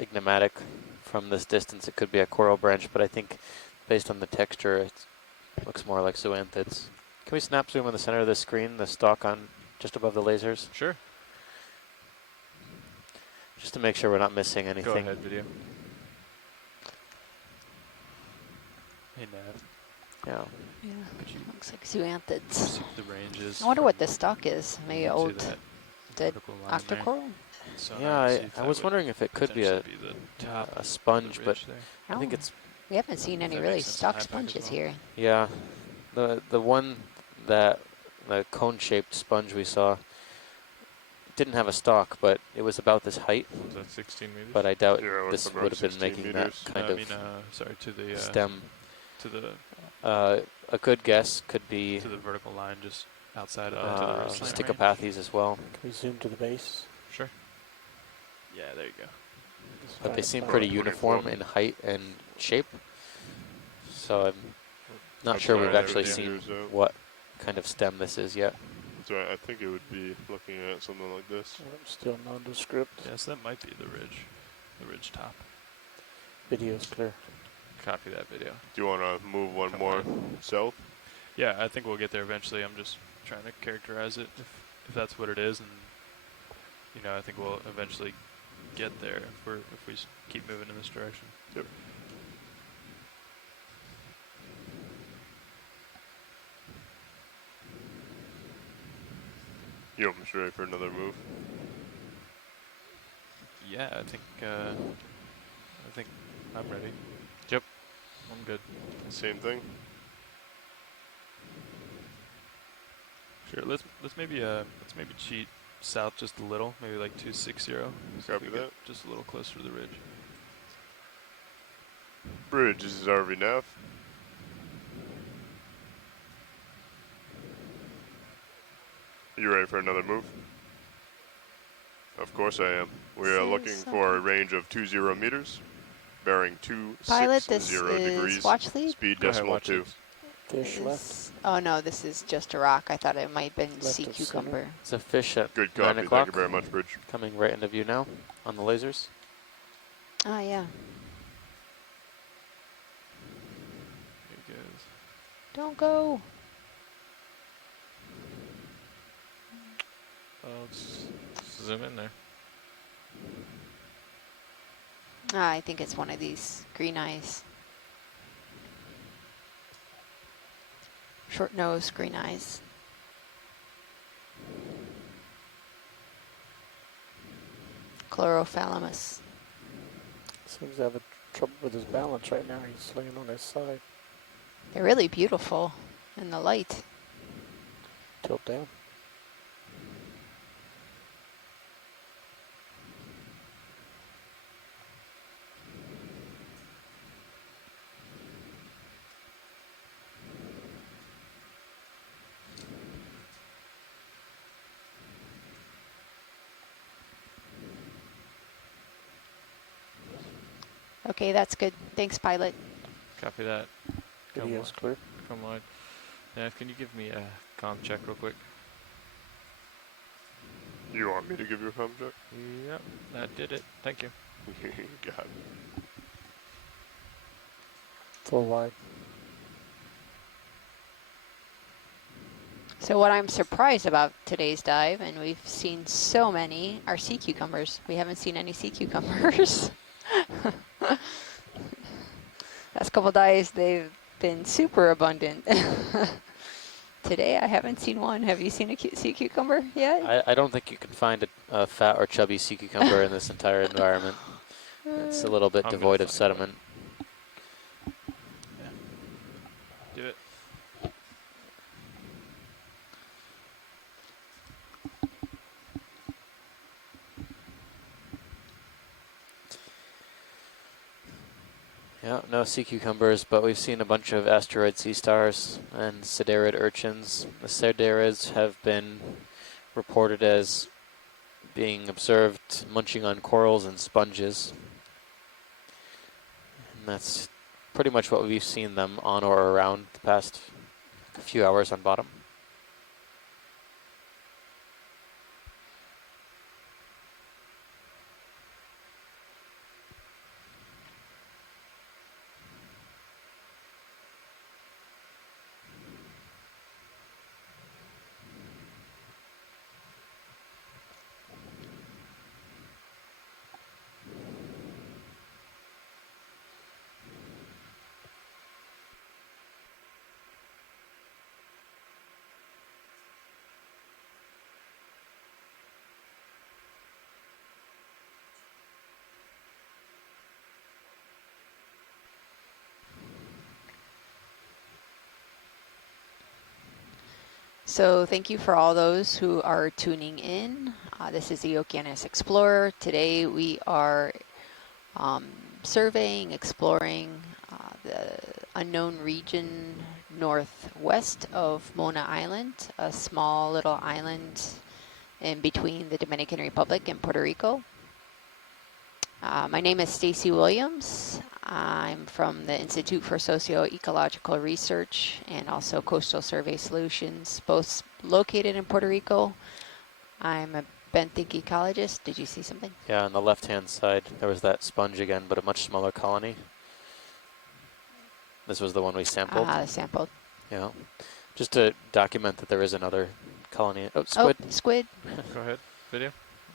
enigmatic from this distance. It could be a coral branch, but I think based on the texture, it looks more like zoanthids. Can we snap zoom on the center of the screen, the stalk on just above the lasers? Sure. Just to make sure we're not missing anything. Go ahead, video. Hey, Nav. Yeah. Yeah, looks like zoanthids. The ranges. I wonder what the stock is. Maybe old dead vertical line there. octocoral? So Yeah, see if I that was would wondering if it could be a potentially the top a of sponge, the but ridge there. I think it's We haven't seen any that really makes sense. stock High pack as sponges well. here. yeah. The one that the cone-shaped sponge we saw didn't have a stalk, but it was about this height. Was that 16 meters? But I doubt Yeah, it was this about would have been 16 making meters. that kind I of mean, sorry, to the stem. to the A good guess could be to the vertical line just outside of to the ridge line. Sticopathes as well. Can we zoom to the base? Sure. Yeah, there you go. But they seem pretty uniform in height and shape. So I'm not That's sure what we've I actually heard seen years out. what kind of stem this is yet. So I think it would be looking at something like this. Still nondescript. Yes, that might be the ridge top. Video's clear. Copy that video. Do you want to move one more south? Yeah, I think we'll get there eventually. I'm just trying to characterize it if that's what it is, and you know, I think we'll eventually get there if we keep moving in this direction. Yep. You almost ready for another move? Yeah, I think I'm ready. Yep. I'm good. Same thing. Sure. Let's maybe cheat south just a little, maybe like 260. Copy we that. get just a little closer to the ridge. Bridge, this is RV Nav. You ready for another move? Of course I am. We are looking for a range of 20 meters, bearing Pilot, 260 this degrees, is watch lead? speed Go ahead, decimal watch 2. Fish Is- left. Oh no, this is just a rock. I thought it might have been Left sea of center. cucumber. It's a fish at Good 9 copy. o'clock. Thank you very much, Bridge. Coming right into view now on the lasers. Oh yeah. There he goes. Don't go. Let's zoom in there. I think it's one of these green eyes. Short nose, green eyes. Chlorophyllamus. Seems to have trouble with his balance right now. He's laying on his side. They're really beautiful in the light. Tilt down. Okay, that's good. Thanks, pilot. Copy that. Come Video's wide. clear. Come wide. Nav, can you give me a comm check real quick? You want me to give you a comm check? Yep, that did it. Thank you. Got it. Full wide. So what I'm surprised about today's dive, and we've seen so many, are sea cucumbers. We haven't seen any sea cucumbers. Last couple dives, they've been super abundant. Today, I haven't seen one. Have you seen a sea cucumber yet? I don't think you can find a fat or chubby sea cucumber in this entire environment. It's a little bit devoid of sediment. Yeah. Do it. Yeah, no sea cucumbers, but we've seen a bunch of asteroid sea stars and siderid urchins. The siderids have been reported as being observed munching on corals and sponges. And that's pretty much what we've seen them on or around the past few hours on bottom. So thank you for all those who are tuning in. This is the Okeanos Explorer. Today we are surveying, exploring the unknown region northwest of Mona Island, a small little island in between the Dominican Republic and Puerto Rico. My name is Stacy Williams. I'm from the Institute for Socio-Ecological Research and also Coastal Survey Solutions, both located in Puerto Rico. I'm a benthic ecologist. Did you see something? Yeah, on the left-hand side, there was that sponge again, but a much smaller colony. This was the one we sampled. Sampled. Yeah. Just to document that there is another colony. Oh, squid. Oh, squid. Go ahead. Video.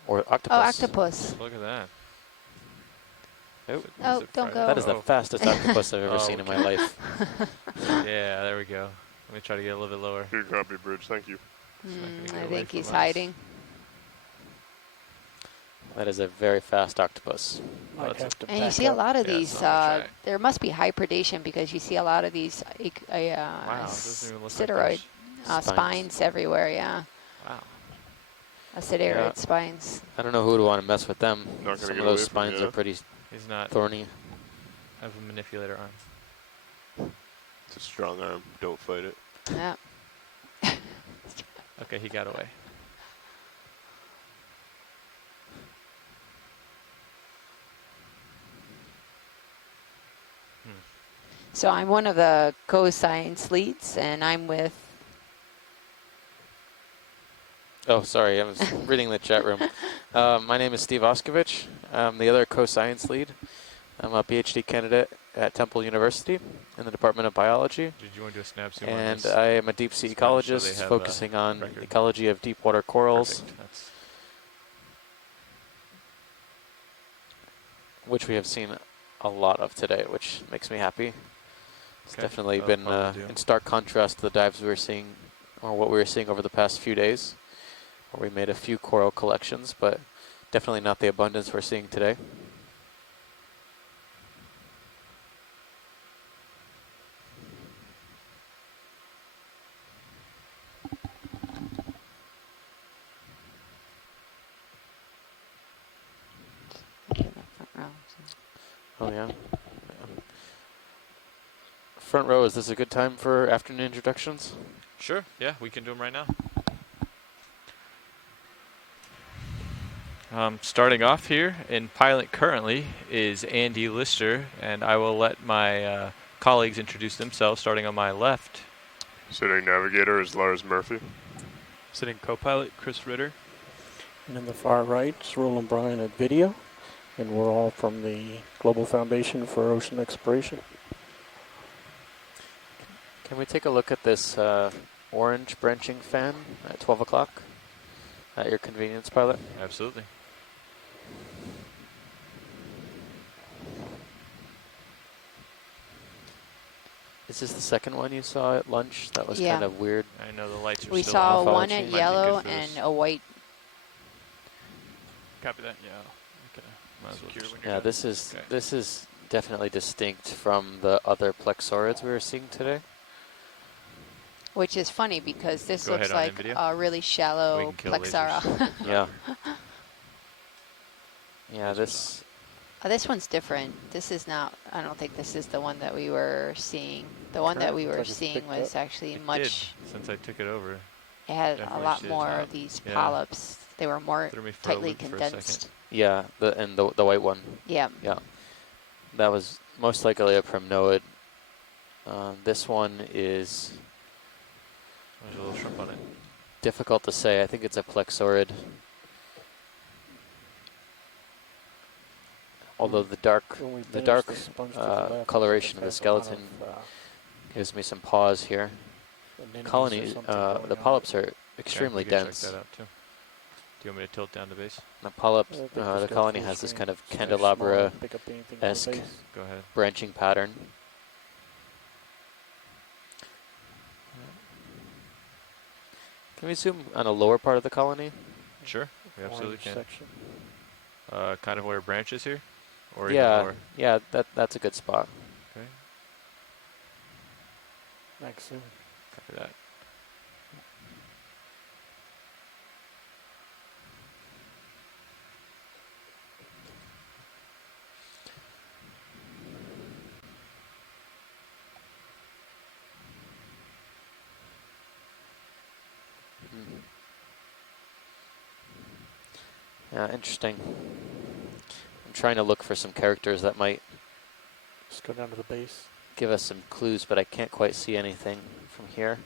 Or octopus. Oh, octopus. Look at that. Oh, don't go. That is the fastest octopus I've ever seen in my life. Yeah, there we go. Let me try to get a little bit lower. Good copy, Bridge. Thank you. I think he's hiding. That is a very fast octopus. And you see a lot of these, there must be high predation because you see a lot of these sideroid spines everywhere, yeah. Wow. Sideroid spines. I don't know who would want to mess with them. Not Some gonna of get those away from spines you. are pretty He's not thorny. I have a manipulator arm. It's a strong arm. Don't fight it. Yeah. Okay, he got away. So I'm one of the co-science leads, and I'm with... Oh, sorry, I was reading the chat room. My name is Steve Oskovich. I'm the other co-science lead. I'm a PhD candidate at Temple University in the Department of Biology. Did you want to do a snap zoom and on this? I am a deep sea ecologist focusing on ecology of deep water corals, which we have seen a lot of today, which makes me happy. It's definitely been in stark contrast to the dives we were seeing, or what we were seeing over the past few days, where we made a few coral collections, but definitely not the abundance we're seeing today. Oh yeah. Front row, is this a good time for afternoon introductions? Sure, yeah, we can do them right now. Starting off here in pilot currently is Andy Lister, and I will let my colleagues introduce themselves, starting on my left. Sitting navigator is Lars Murphy. Sitting co-pilot Chris Ritter. And in the far right is Roland Bryan at video. And we're all from the Global Foundation for Ocean Exploration. Can we take a look at this orange branching fan at 12 o'clock at your convenience, pilot? Absolutely. Is this the second one you saw at lunch? That was Yeah. kind of weird. I know the lights are We still saw off. one Might at be yellow good for this. and a white. Copy that. Yeah. Okay. Might as well Secure just- when you're Yeah, done. this is definitely distinct from the other plexaurids we were seeing today. Which is funny because this Go looks ahead on like NVIDIA. a really shallow We can kill plexara. lasers. Yeah. Yeah, this. This one's different. This is not, I don't think this is the one that we were seeing. The one that we Current were looks like it's seeing picked was up. actually It much, did, since I took it over. it had a Definitely lot shit. more of these Yeah. polyps. They were more Threw me for a tightly loop for a condensed. second. Yeah, the white one. Yeah. Yeah. That was most likely a primnoid. This one is There's a little shrimp on it. difficult to say. I think it's a plexaurid. Although the dark When we the finish dark the sponge to the left, coloration of the it has a lot skeleton of, gives me some pause here. anemones or Colony, something going the on. polyps are Okay, extremely we can dense. Check that out too. Do you want me to tilt down the base? The polyp, I think the just go colony full has this screen. kind of Stay small, pick up anything on the candelabra-esque base. Go ahead. branching pattern. Can we zoom on a lower part of the colony? Sure, we absolutely Orange can. section. Kind of where it branches here? Or even Yeah, lower? yeah, that's a good spot. Okay, Max zoom. copy that. Hmm. Yeah, interesting. I'm trying to look for some characters that might Just go down to the base. give us some clues, but I can't quite see anything from here.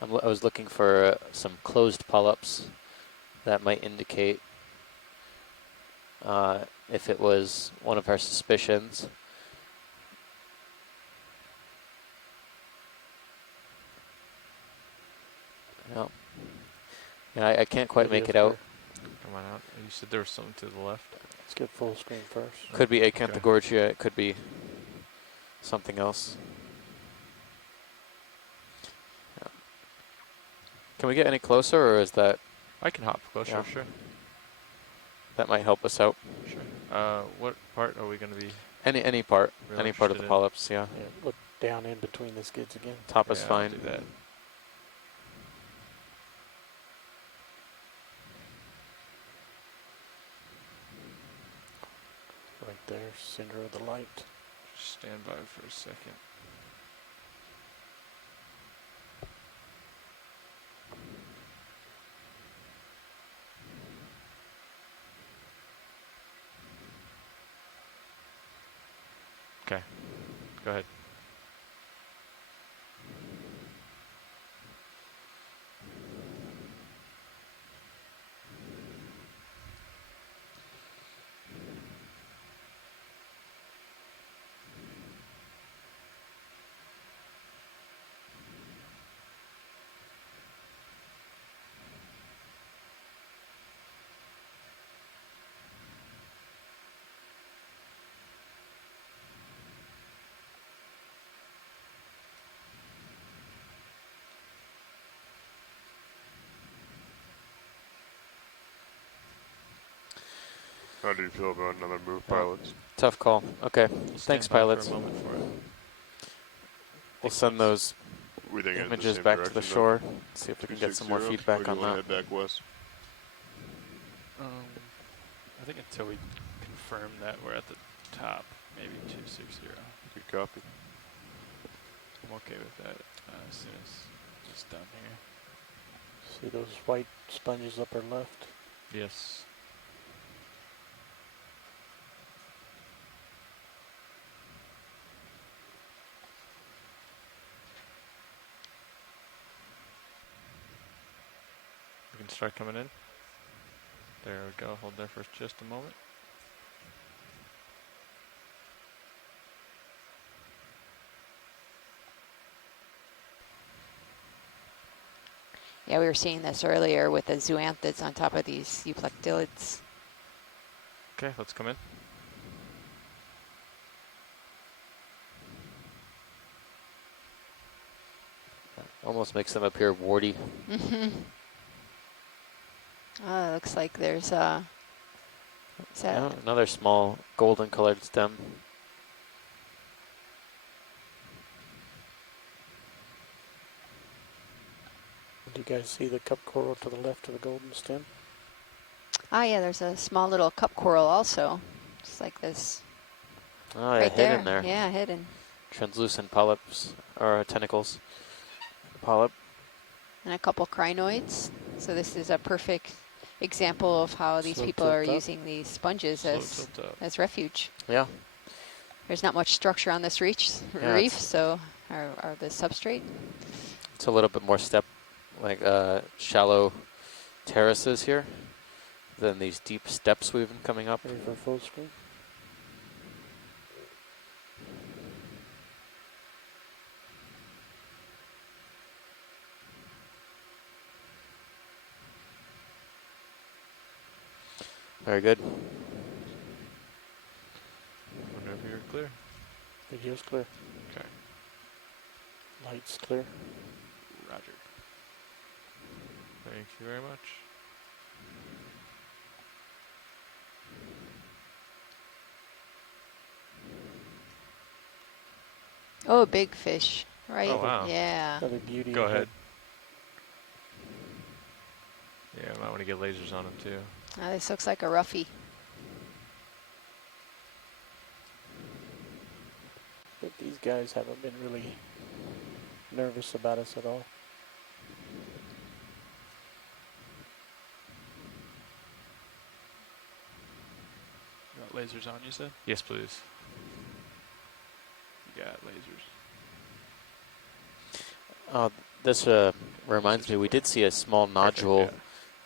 I was looking for some closed polyps that might indicate if it was one of our suspicions. No. Yeah, I can't quite make it out. Come on out. You said there was something to the left. Let's get full screen first. Could be Acanthogorgia, it could be something else. Yeah. Can we get any closer, or is that... I can hop closer, Yeah. sure. That might help us out. Sure. What part are we going to be? Any part. Real Any part of the interested in? polyps, yeah. Yeah, look down in between the skids again. Top is Yeah, I'll fine. do that. Right there, center of the light. Just stand by for a second. Okay, go ahead. How do you feel about another move, pilots? Tough call. Okay. We'll Thanks, stand by pilots. For a moment for it. We'll send those We think it's the images same back to the direction, shore. See if we can get 260, some more or feedback do on you wanna that. head back west? I think until we confirm that we're at the top, maybe 260. Good copy. I'm okay with that as soon as it's done here. See those white sponges upper left? Yes. We can start coming in. There we go. Hold there for just a moment. Yeah, we were seeing this earlier with the zoanthids on top of these euplectylids. Okay, let's come in. Almost makes them appear warty. Mm-hmm. Oh, it looks like there's another small golden colored stem. Do you guys see the cup coral to the left of the golden stem? Ah, yeah, there's a small little cup coral also. Just like this. Oh, yeah, right hidden there. there. Yeah, hidden. Translucent polyps, or tentacles. Polyp. And a couple crinoids. So this is a perfect example of how these Slow people tilt are up. using these sponges as refuge. Yeah. There's not much structure on this reef, Yeah, so or the substrate. It's a little bit more shallow terraces here than these deep steps we've been coming up. Ready for full screen? Very good. Whenever you're clear. Video's clear. Okay. Lights clear. Roger. Thank you very much. Oh, big fish, right? Oh, wow. Yeah. Another beauty. Go ahead. Yeah, I might want to get lasers on them too. This looks like a roughie. But these guys haven't been really nervous about us at all. Got lasers on, you said? Yes, please. You got lasers. This reminds me, we did see a small nodule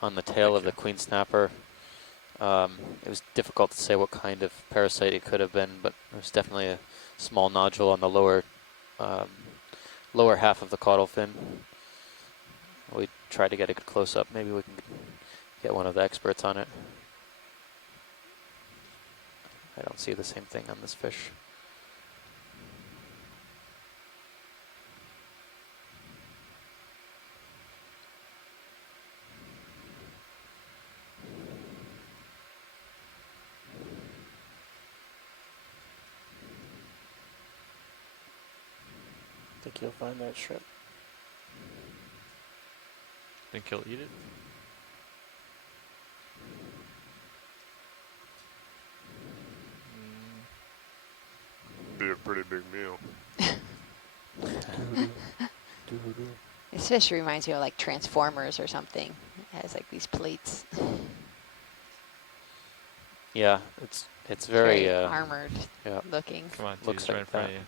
on the tail of the queen snapper. It was difficult to say what kind of parasite it could have been, but it was definitely a small nodule on the lower half of the caudal fin. We tried to get a good close-up. Maybe we can get one of the experts on it. I don't see the same thing on this fish. Think you'll find that shrimp. Think he'll eat it? Be a pretty big meal. This fish reminds me of like Transformers or something. It has like these plates. Yeah, it's very armored yeah. looking. Come on, looks it's right like in front of that. you.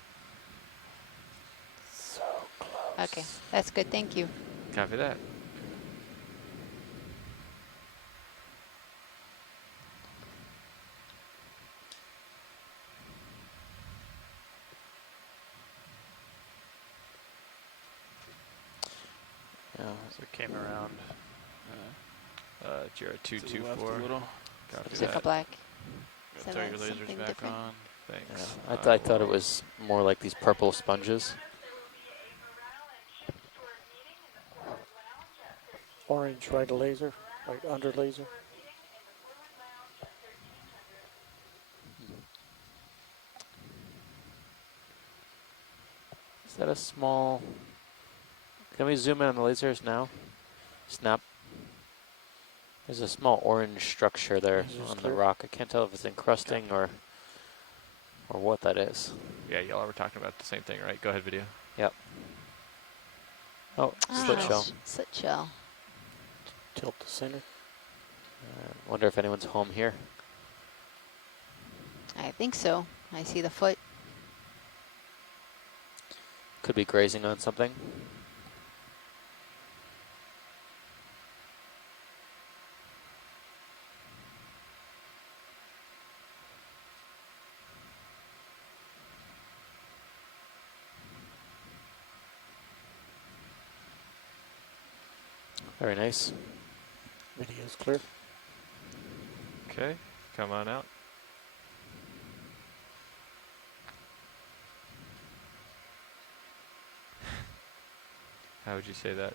So close. Okay, that's good. Thank you. Copy that. Yeah. So it came around. Jared To the left 224. a little. Copy Pacific that. Black. Throw So your that's lasers something back different. on. Thanks. Yeah. I thought it was more like these purple sponges. Orange right laser, right under laser. Is that a small... Can we zoom in on the lasers now? Snap. There's a small orange structure there Laser's on the clear. rock. I can't tell if it's encrusting or what that is. Yeah, y'all were talking about the same thing, right? Go ahead, video. Yep. Oh, slit shell. Slit shell. Tilt to center. Wonder if anyone's home here. I think so. I see the foot. Could be grazing on something. Very nice. Video's clear. Okay, come on out. How would you say that?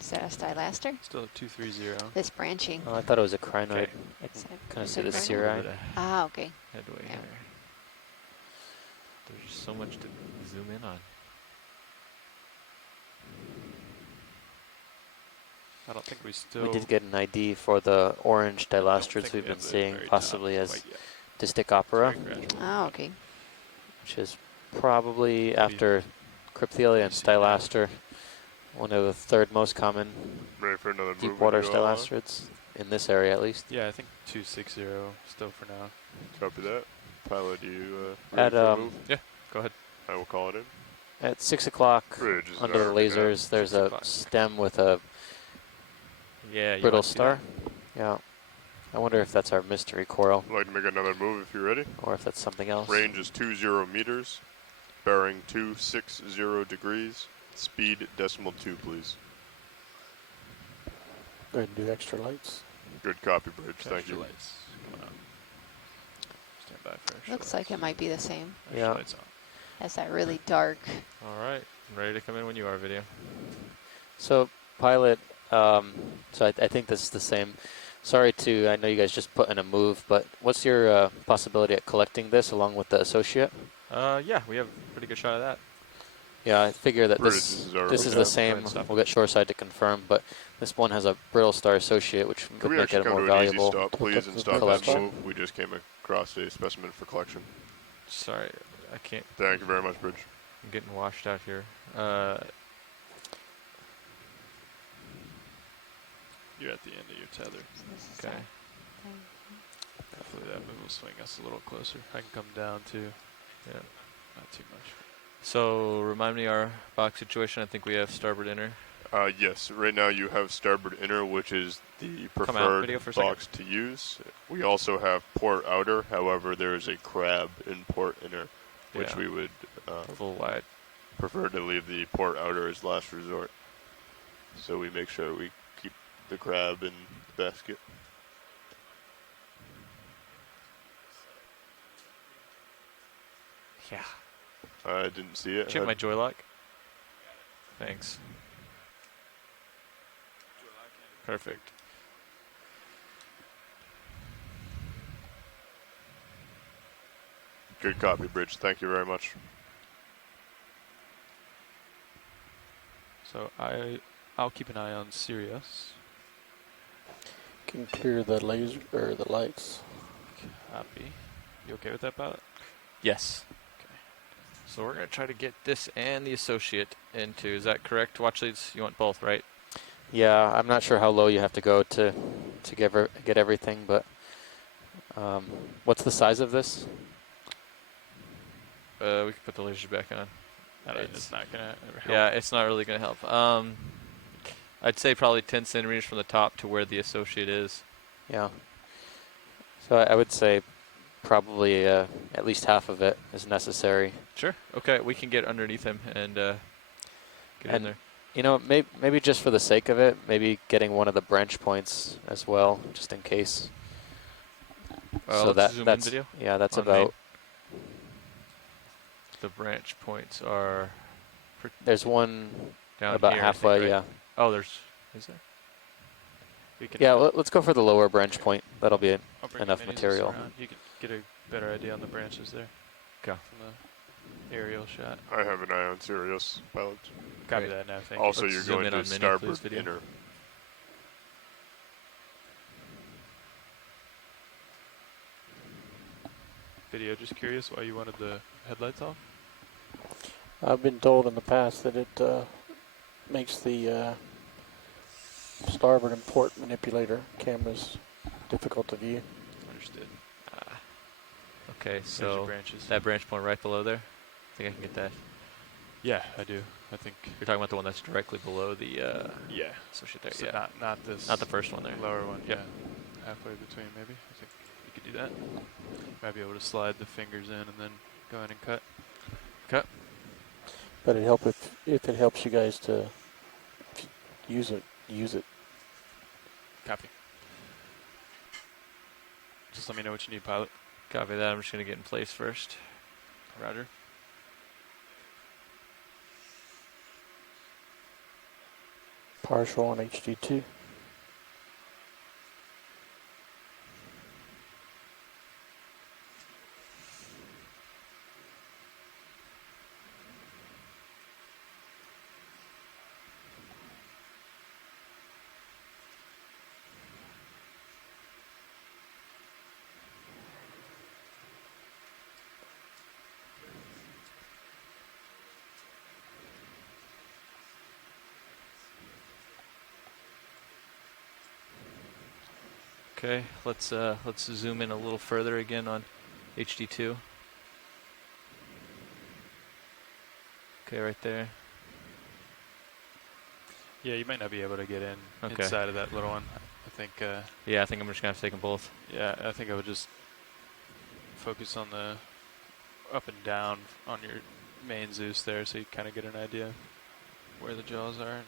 Is that a stylaster? Still at 230. It's branching. Oh, I thought it was a crinoid. Okay. I Is can that- kind of is see that the crinoid? cirri. Ah, okay. Headway Yeah. here. There's just so much to zoom in on. I don't think we still. We did get an ID for the orange I don't dilastrids think we've we been have the seeing, very possibly top as quite yet. distic opera, It's very gradual. Ah, okay. which is probably What do you- after Crypthelia and you see now? stylaster, one of the third most common Ready for another deep move water when you all are? stylastrids in this area at least. Yeah, I think 260 still for now. Copy that. Pilot, you At, ready for a move? Yeah, go ahead. I will call it in. At 6 o'clock, Bridge is under the already down. lasers, there's 6 a o'clock. stem with a Yeah, you brittle want to see star. Yeah. I wonder if that's our mystery coral, I'd like to make another move if you're ready. or if that's something else. Range is 20 meters. Bearing 260 degrees. Speed decimal 2, please. Go ahead and do extra lights. Good copy, Bridge. Thank Extra you. lights. Come on out. Stand by for extra Looks like it might be the same. Extra Yeah. lights on. That's that really dark. All right, I'm ready to come in when you are, video. So, pilot, so I think this is the same. Sorry to, I know you guys just put in a move, but what's your possibility at collecting this along with the associate? Yeah, we have a pretty good shot of that. Yeah, I figure that Bridge this is is already the down. Go ahead same. and stop. We'll get shoreside to confirm, but this one has a brittle star associate, which Can could we make actually it a come more to an easy valuable. stop, please, and stop that collection. move? We just came across a specimen for collection. Sorry, I can't. Thank you very much, Bridge. I'm getting washed out here. You're at the end of your tether. Okay. Hopefully that move will swing us a little closer. I can come down too. Yeah. Not too much. So remind me our box situation. I think we have starboard inner. Yes, right now you have starboard inner, which is the Come out, video for preferred a second. box to use. We also have port outer, however, there is a crab in port inner, which Yeah. we would Full wide. prefer to leave the port outer as last resort. So we make sure we keep the crab in the basket. Yeah. I didn't see it. Check Had- my joy lock. Thanks. Perfect. Good copy, Bridge. Thank you very much. So I'll keep an eye on Sirius. Can clear the laser or the lights. Copy. You okay with that, pilot? Yes. Okay. So we're gonna try to get this and the associate into. Is that correct? Watch leads. You want both, right? Yeah, I'm not sure how low you have to go to get everything, but what's the size of this? We can put the lasers back on. I mean, it's not gonna help. Yeah, it's not really gonna help. I'd say probably 10 centimeters from the top to where the associate is. Yeah. So I would say probably at least half of it is necessary. Sure. Okay, we can get underneath him and get in And there. you know, maybe just for the sake of it, maybe getting one of the branch points as well, just in case. So Let's zoom in that's video. yeah, that's on about. main. The branch points are There's one down about here, I think, halfway. right? Yeah. Oh, is there? We can Yeah. Let's go for the lower branch point. That'll be I'll bring enough the minis material. around. You can get a better idea on the branches there. Okay. From the aerial shot. I have an eye on Sirius, pilot. Copy Great. that now. Thank Also, you. you're Let's zoom going in to on mini, starboard please, video. inner. Video. Just curious why you wanted the headlights off. I've been told in the past that it makes the starboard and port manipulator cameras difficult to view. Understood. Okay, There's your so branches. that branch point right below there. I think I can get that. Yeah, I do. I think. You're talking about the one that's directly below the Yeah. associate there. So Yeah. not this. Not the first one there. Lower one. Yep. Yeah. Halfway between, maybe. I think you could do that. Might be able to slide the fingers in and then go in and cut. Cut. But it help if it helps you guys to use it. Use it. Copy. Just let me know what you need, pilot. Copy that. I'm just going to get in place first. Roger. Partial on HD2. Okay, let's zoom in a little further again on HD2. Okay, right there. Yeah, you might not be able to get in inside of that little one. I think. Yeah, I think I'm just gonna have to take them both. Yeah, I think I would just focus on the up and down on your main Zeus there, so you kind of get an idea where the jaws are. And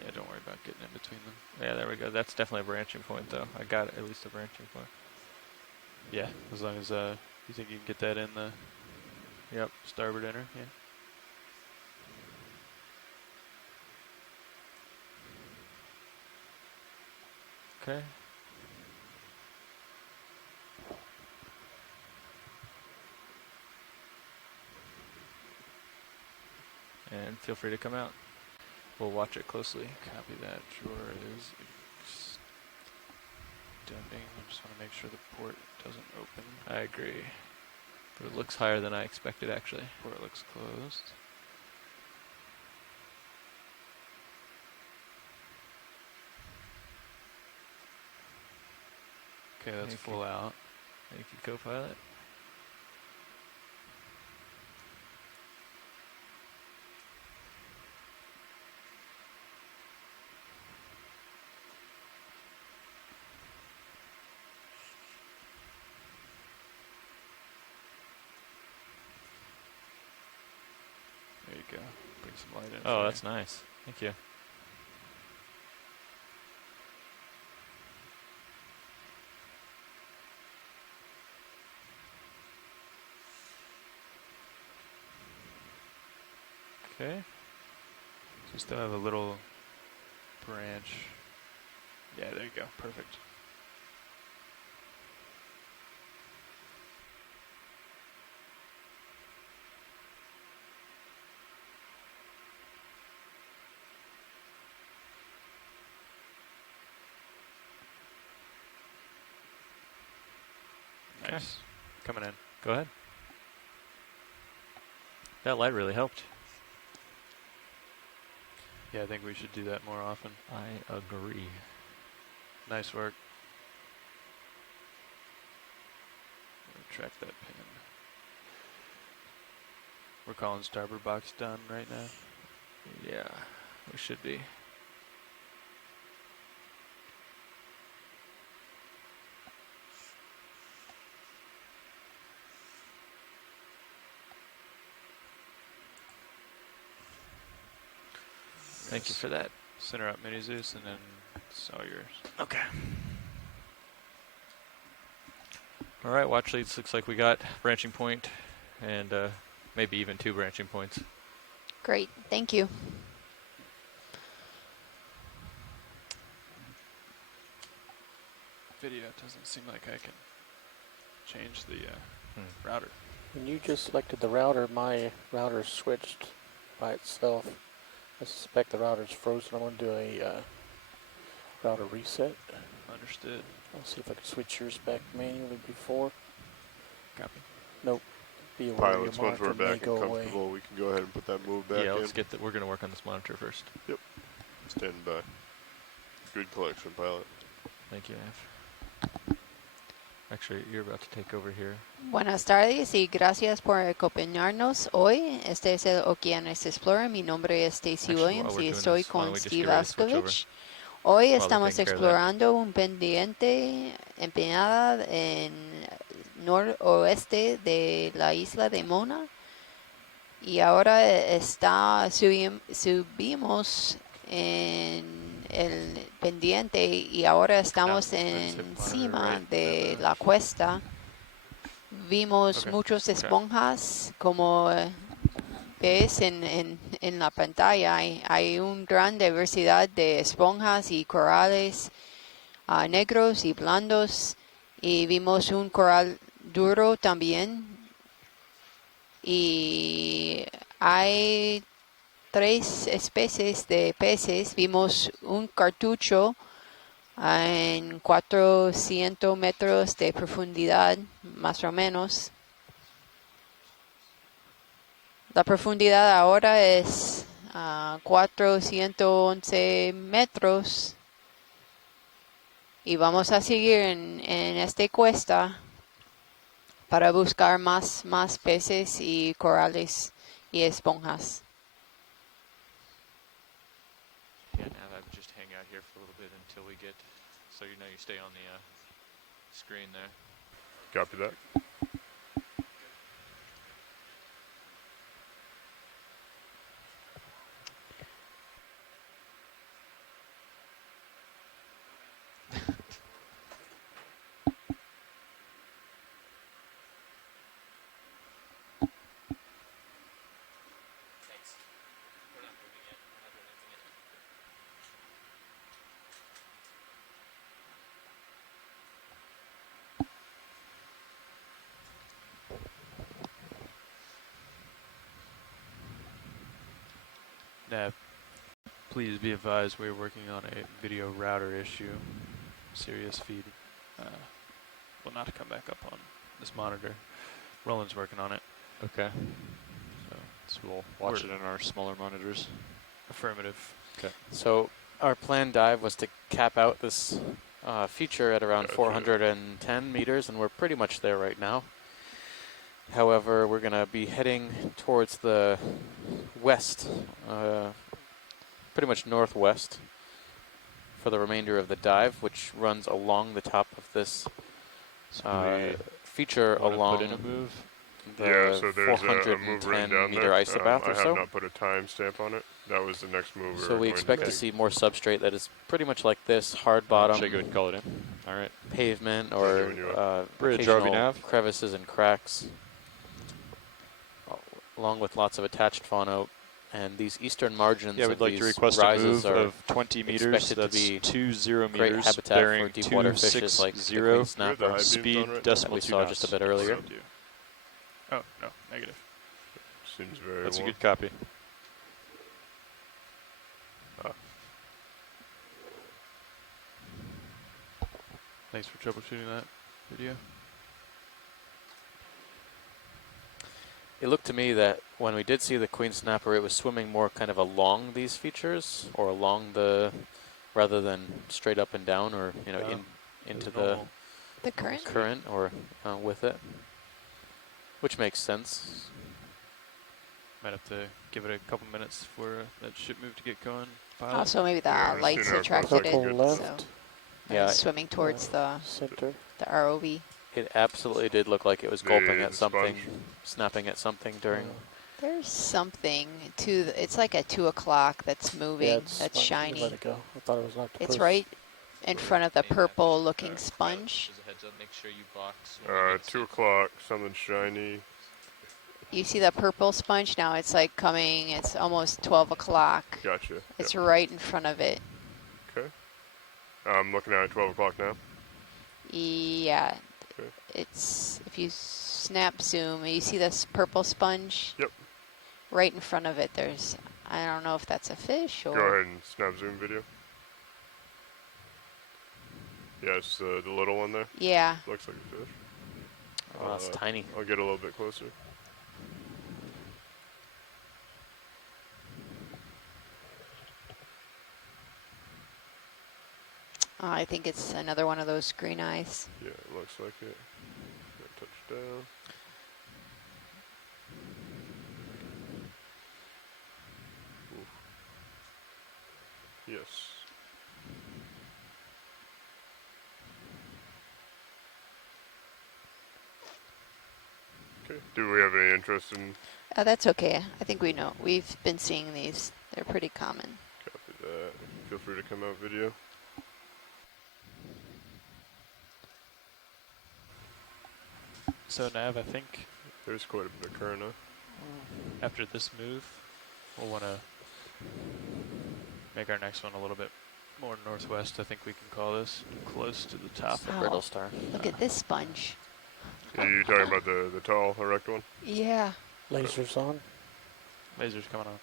yeah, don't worry about getting in between them. Yeah, there we go. That's definitely a branching point, though. I got at least a branching point. Yeah, as long as you think you can get that in the starboard inner. Yeah. Okay. And feel free to come out. We'll watch it closely. Copy that. Drawer is extending. I just want to make sure the port doesn't open. I agree. But it looks higher than I expected, actually. Port looks closed. Okay, that's full out. Thank you, co-pilot. There you go. Bring some light in. Oh, that's nice. Thank you. Okay. So you still have a little branch. Yeah, there you go. Perfect. Nice. Coming in. Go ahead. That light really helped. Yeah, I think we should do that more often. I agree. Nice work. Retract that pin. We're calling starboard box done right now. Yeah, we should be. Thank you for that. Center up Mini Zeus, and then it's all yours. Okay. All right, watch leads. Looks like we got branching point and maybe even 2 branching points. Great, thank you. Video doesn't seem like I can change the router. When you just selected the router, my router switched by itself. I suspect the router's frozen. I'm going to do a router reset. Understood. I'll see if I can switch yours back manually before. Copy. Nope. Be aware Pilots, your once we're monitor may back and go away. comfortable, we can go ahead and put that move back in. Yeah, let's get that. We're going to work on this monitor first. Yep. Stand by. Good collection, pilot. Thank you, Nav. Actually, you're about to take over here. Buenas tardes y gracias por acompañarnos hoy. Este es el Okeanos Explorer. Mi nombre es Stacy Williams y estoy con Steve Askovich. Hoy while they're estamos taking care of that? explorando un pendiente empeñada en noroeste de la isla de Mona y ahora subimos en el pendiente y ahora estamos encima de la cuesta. Vimos muchos esponjas como ves en la pantalla. Hay una gran diversidad de esponjas y corales negros y blandos y vimos un coral duro también y hay 3 especies de peces. Vimos un cartucho en 400 metros de profundidad, más o menos. La profundidad ahora es 411 metros y vamos a seguir en esta cuesta para buscar más peces y corales y esponjas. Yeah, now I would just hang out here for a little bit until we get, so you know you stay on the screen there. Copy that. Nav, please be advised we're working on a video router issue. Serious feed will not come back up on this monitor. Roland's working on it. Okay. So we'll watch it on our smaller monitors. Affirmative. Okay. So our planned dive was to cap out this feature at around 410 meters, and we're pretty much there right now. However, we're going to be heading towards the west, pretty much northwest, for the remainder of the dive, which runs along the top of this feature along put in a move. Yeah, so there's a move 410 written down meter there. isobath I or have so. not put a time stamp on it. That was the next move. So we expect to see more substrate that is pretty much like this, hard bottom. Should I go ahead and call it in? All right. Pavement or bridge, occasional crevices and cracks, along with lots of attached fauna. And these eastern margins we'd of like these to request rises a move are of 20 meters. expected That's to be 20 great meters, habitat bearing for deep water fishes like the queen snapper, speed that decimal we 2 saw knots. just a bit earlier. Oh, no, negative. Seems very That's warm. a good copy. Thanks for troubleshooting that video. It looked to me that when we did see the queen snapper, it was swimming more kind of along these features, or along the, rather than straight up and down, or into the current, or with it, which makes sense. Might have to give it a couple minutes for that ship move to get going. Pilot. Also, maybe the lights attracted it, so swimming towards the center, the ROV. It absolutely did look like it was gulping at something, snapping at something during. There's something to it's like a 2 o'clock that's moving. That's shiny. Let it go. I thought it was not. It's right in front of the purple-looking sponge. 2 o'clock. Something shiny. You see the purple sponge now? It's like coming. It's almost 12 o'clock. Gotcha. It's right in front of it. Okay. I'm looking at it 12 o'clock now. Yeah. Okay. It's if you snap zoom, you see this purple sponge? Yep. Right in front of it, there's, I don't know if that's a fish or... Go ahead and snap zoom video. Yeah, it's the little one there. Yeah. Looks like a fish. Oh, that's tiny. I'll get a little bit closer. I think it's another one of those green eyes. Yeah, it looks like it. Touch down. Oof. Yes. Okay. Do we have any interest in? That's okay. I think we know. We've been seeing these. They're pretty common. Copy that. Feel free to come out video. So Nav, I think there's quite a bit of current. After this move, we'll want to make our next one a little bit more northwest. I think we can call this close to the top. The brittle star. Look at this sponge. Are you talking about the tall, erect one? Yeah. Lasers on. Lasers coming on.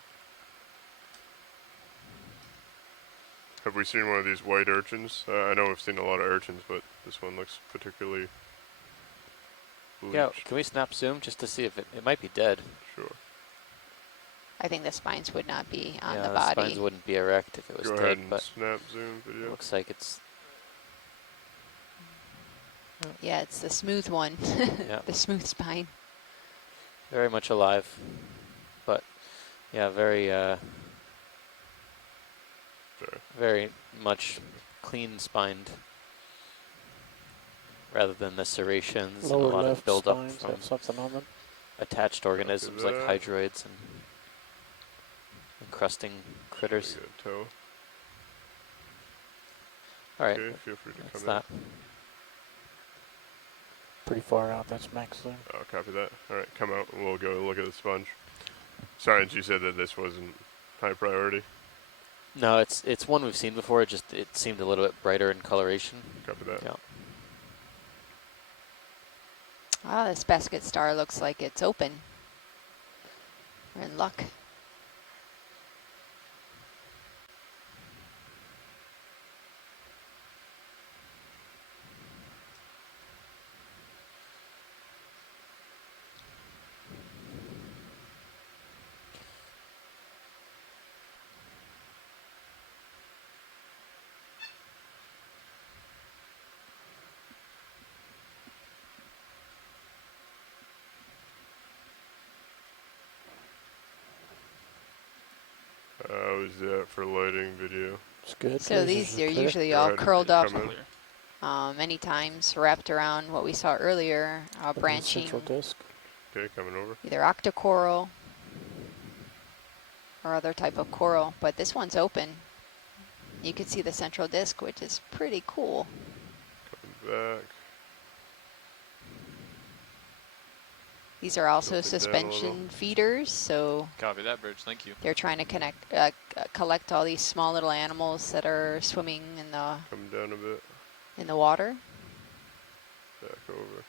Have we seen one of these white urchins? I know we've seen a lot of urchins, but this one looks particularly bleached. Yeah, can we snap zoom just to see if it might be dead? Sure. I think the spines would not be on yeah, the body. Spines wouldn't be erect if it was Go dead, ahead and but snap zoom video. looks like it's Yeah, it's the smooth one. Yeah. The smooth spine. very much alive. But yeah, very much clean spined rather than the serrations and a Lower lot of left buildup spines from have something on them. attached organisms like that. hydroids and encrusting critters. Toe. All right, Okay, feel free to that's come that. Pretty far out, that's max zoom. Oh, copy that. All right, come out and we'll go look at the sponge. Science, you said that this wasn't high priority. No, it's one we've seen before. It seemed a little bit brighter in coloration. Copy that. Yeah. Ah, this basket star looks like it's open. We're in luck. Was that for lighting video? It's good. So these are usually Go all ahead and curled up. come in. Many times wrapped around what we saw earlier, branching, Central disc. Okay, coming over. either octocoral or other type of coral, but this one's open. You can see the central disc, which is pretty cool. Coming back. These are also Tilted down a suspension feeders, so Copy that, Bridge. Thank you. they're trying to collect all these small little animals that are swimming in Come down a bit. the water. Back over.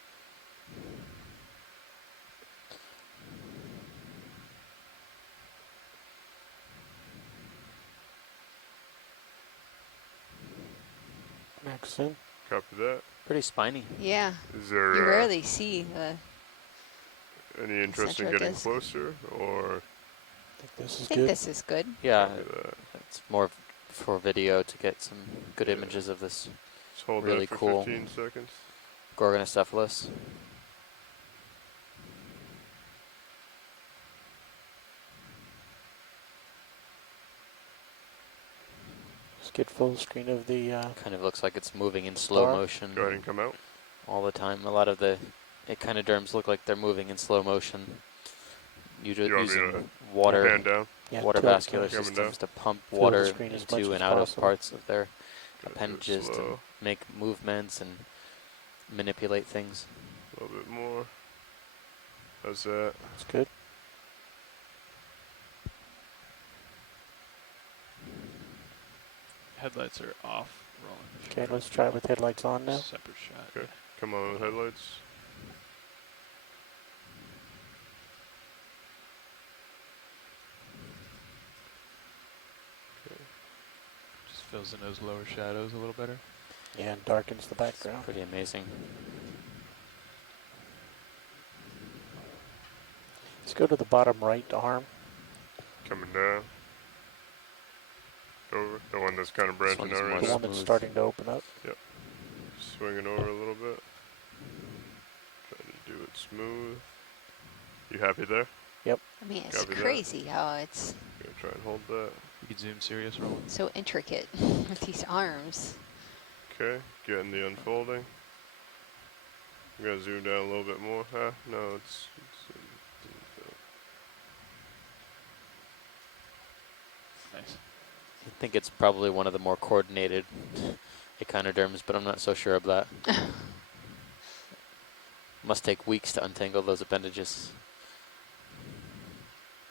Max zoom. Copy that. Pretty spiny. Yeah, Is there you rarely see any interest in central getting disc. closer, or I think this I is think good. this is good. Yeah, copy that? it's more for video to get some good Yeah. images of this Just hold really that for cool 15 seconds. Gorgonocephalus. Let's get full screen of the Kind of looks like it's moving in slow Star. motion Go ahead and come out. all the time. A lot of the echinoderms look like they're moving in slow motion. You want me Using to water, hand down? yeah, water 2 at a vascular time. Coming down. systems to pump Fill the water screen as much into as and out of possible. parts of their Gotta do it appendages to slow. make movements and manipulate things. A little bit more. How's that? It's good. Headlights are off, rolling. Okay, let's try it with headlights on now. Separate shot. Okay. Come on with headlights. Just fills in those lower shadows a little better. Yeah, and darkens the background. Pretty amazing. Let's go to the bottom right arm. Coming down. Over. The one that's kind of branching one's out more right The now. one that's smooth. starting to open up. Swinging over a little bit. Trying to do it smooth. You happy there? I mean, it's Copy that. crazy how it's Gonna try and hold that. You can zoom serious, rolling. so intricate with these arms. Okay, getting the unfolding. I'm gonna zoom down a little bit more. No, it's Nice. I think it's probably one of the more coordinated echinoderms, but I'm not so sure of that. Must take weeks to untangle those appendages.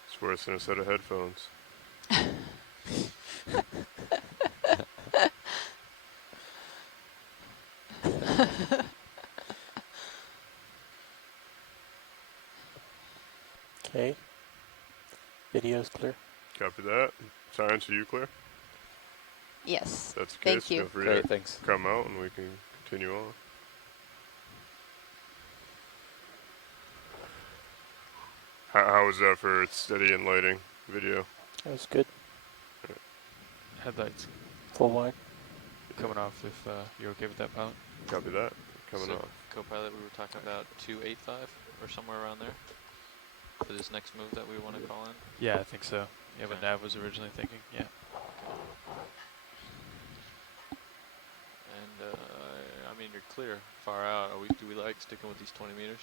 It's worse than a set of headphones. Okay. Video's clear. Copy that. Science, are you clear? Yes. That's the Thank case. you. Feel free Great, to thanks. come out and we can continue on. How was that for steady and lighting video? That was good. Headlights Full wide. coming off if you're okay with that, pilot. Copy that. Coming So off. co-pilot, we were talking about 285 or somewhere around there for this next move that we want to call in. Yeah, I think so. Yeah, what Okay. Nav was originally thinking. Yeah. And I mean, you're clear far out. Do we like sticking with these 20 meters?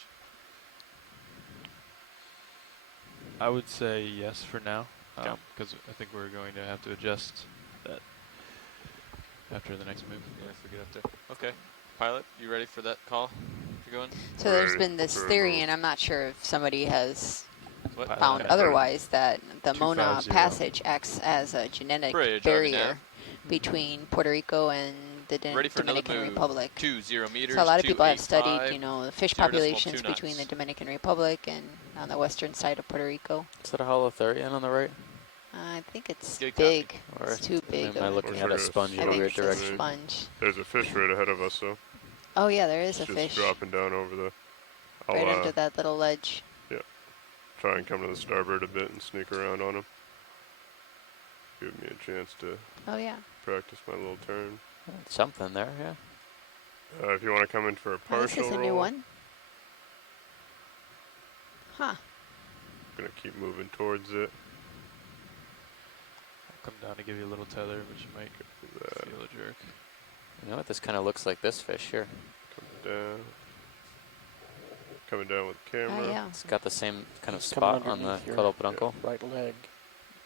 I would say yes for now, Okay. because I think we're going to have to adjust that after the next move. Yeah, if we get up there. Okay. Pilot, you ready for that call to go in? So there's been this theory, and I'm not sure if somebody has found otherwise, that the Mona 250. Passage acts as a genetic Bridge, barrier between Puerto Rico and the Ready for another Dominican move. Republic. 20 meters. So a lot of people have 285, studied, you know, the fish 0.29 populations between the Dominican Republic and on the western side of Puerto Rico. Is that a holothurian on the right? I think it's Good big. copy. Or It's too big. am I of- looking Or at a sure sponge it's I in a think weird it's a direction? sponge. There's a fish right ahead of us, though. Oh yeah, there is a It's fish just dropping down over the... right I'll under that little ledge. try and come to the starboard a bit and sneak around on him. Give me a chance to Oh yeah. practice my little turn. Something there, yeah. If you want to come in for a Oh, partial this is a roll, new one. Huh. gonna keep moving towards it. I'll come down to give you a little tether, but you might feel a jerk. You know what? This kind of looks like this fish here. Coming down with the camera. Oh yeah. It's got the same kind of It's coming spot on the underneath your caudal peduncle. right leg.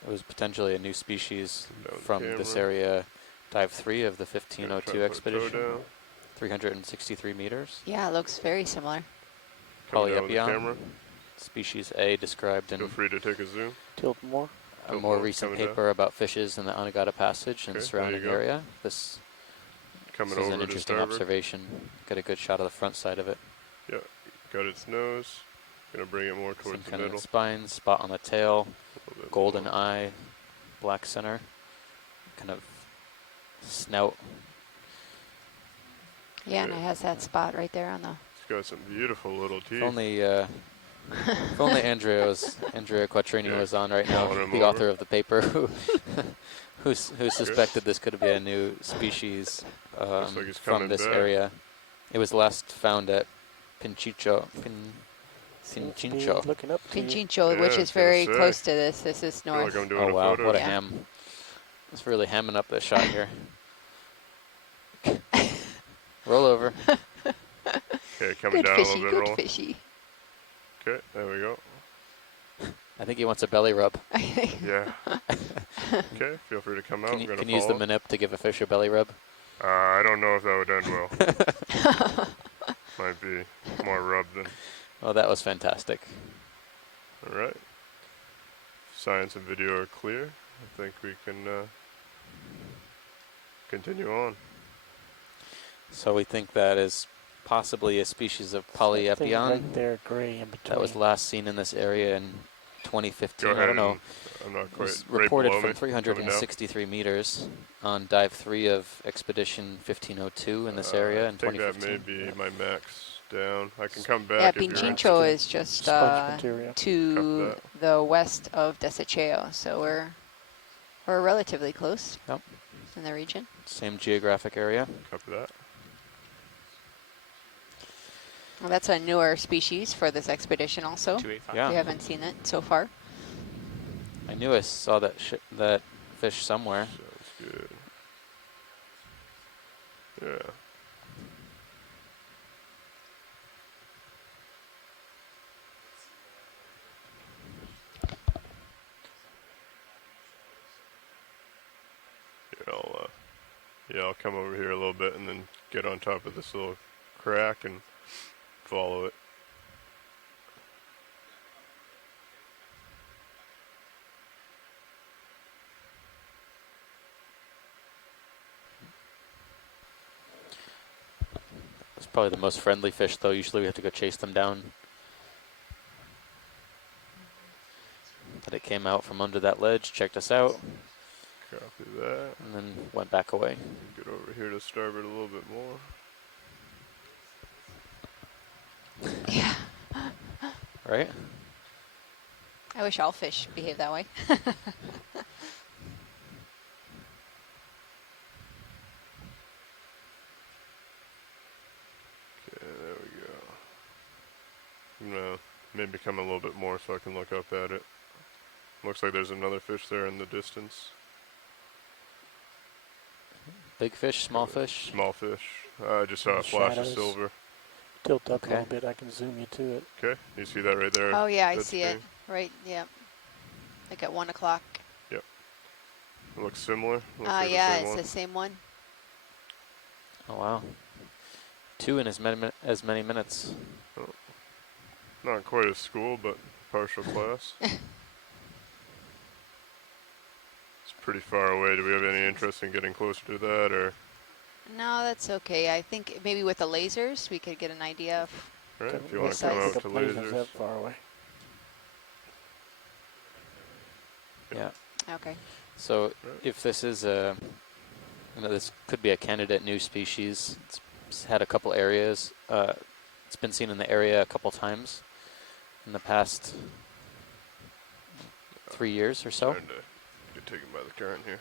It was potentially a new species Down the from this camera. area, dive 3 of the Gonna try 1502 to put a toe expedition. down. 363 meters. Yeah, it looks very similar. Coming down with the Polyepion. camera. Species A described in Feel free to take a zoom. Tilt more. a Tilt more more, recent coming down. paper about fishes in the Anegada Passage and Okay, the surrounding there you go. area. This Coming is over an to interesting starboard. observation. Get a good shot of the front side of it. Yeah, got its nose. Gonna bring it more Some towards the kind middle. of spine, spot on the tail, A little bit golden more. eye, black center, kind of snout. Yeah, and it has that spot right there on the. It's got some beautiful little teeth. If only Andrea Quattrini Yeah, was on right now, calling him the over. author of the paper, who suspected this could be a new species Looks like he's from coming this back. area. It was last found at Pinchincho. Seems to be Pinchincho. looking up to you. Pinchincho, Yeah, which I is was gonna very say. close to this. This is Feel north. like I'm doing Oh a wow, photo. what a Yeah. ham. It's really hamming up this shot here. Roll over. Okay, coming Good down fishy, a little bit, good roll. fishy. Okay, there we go. I think he wants a belly rub. Yeah. Okay, feel free to come out. Can I'm you, gonna can you use the follow. manip to give a fish a belly rub? I don't know if that would end well. Might be more rub than. Oh, that was fantastic. All right. Science and video are clear. I think we can continue on. So we think that is possibly a species of That thing Polyepion right there, gray in between. that was last seen in this area in 2015. Go ahead. I don't know. and- I'm not It quite was right reported below from me, coming down. 363 meters on dive 3 of expedition 1502 in this area in I think that 2015. may be my max down. I can come Yeah, back if you're Pinchincho is just Sponge material. to Copy the west of Desecheo, so we're relatively close Yep. in the region. Same geographic area. Copy that. Well, that's a newer species for this expedition also. 285. Yeah. We haven't seen it so far. I knew I saw that that fish somewhere. Sounds good. Yeah. Yeah, I'll come over here a little bit and then get on top of this little crack and follow it. It's probably the most friendly fish, though. Usually we have to go chase them down. But it came out from under that ledge, checked us out. Copy that. And then went back away. Get over here to starboard a little bit more. Yeah. Right? I wish all fish behave that way. Okay, there we go. I'm gonna maybe come a little bit more so I can look up at it. Looks like there's another fish there in the distance. Big fish, small fish? Small fish. I just saw a flash of silver. Tilt up a little bit, I can zoom you to it. Okay, you see that right there? Oh yeah, I see it. Right, yep. Like at 1 o'clock. Yep. It looks similar. Looks like yeah, the same it's one. the same one. Oh wow. 2 in as many minutes. Oh. Not quite a school, but partial class. It's pretty far away. Do we have any interest in getting closer to that, or? No, that's okay. I think maybe with the lasers we could get an idea of. Right, if you want to come out to lasers. That far away. Yeah. Okay. So if this is a, this could be a candidate new species. It's had a couple areas. It's been seen in the area a couple times in the past 3 years or so. Trying to get taken by the current here.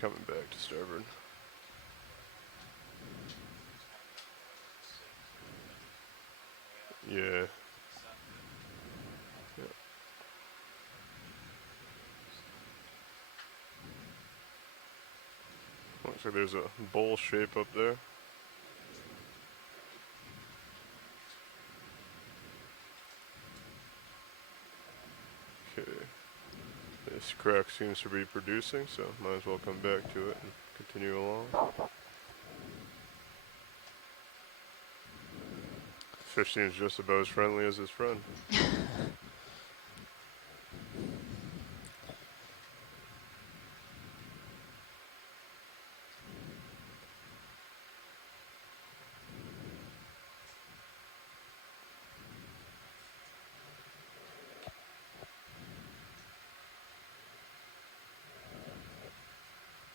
Coming back to starboard. Yeah. Looks like there's a bowl shape up there. Okay. This crack seems to be producing, so might as well come back to it and continue along. Fish seems just about as friendly as his friend.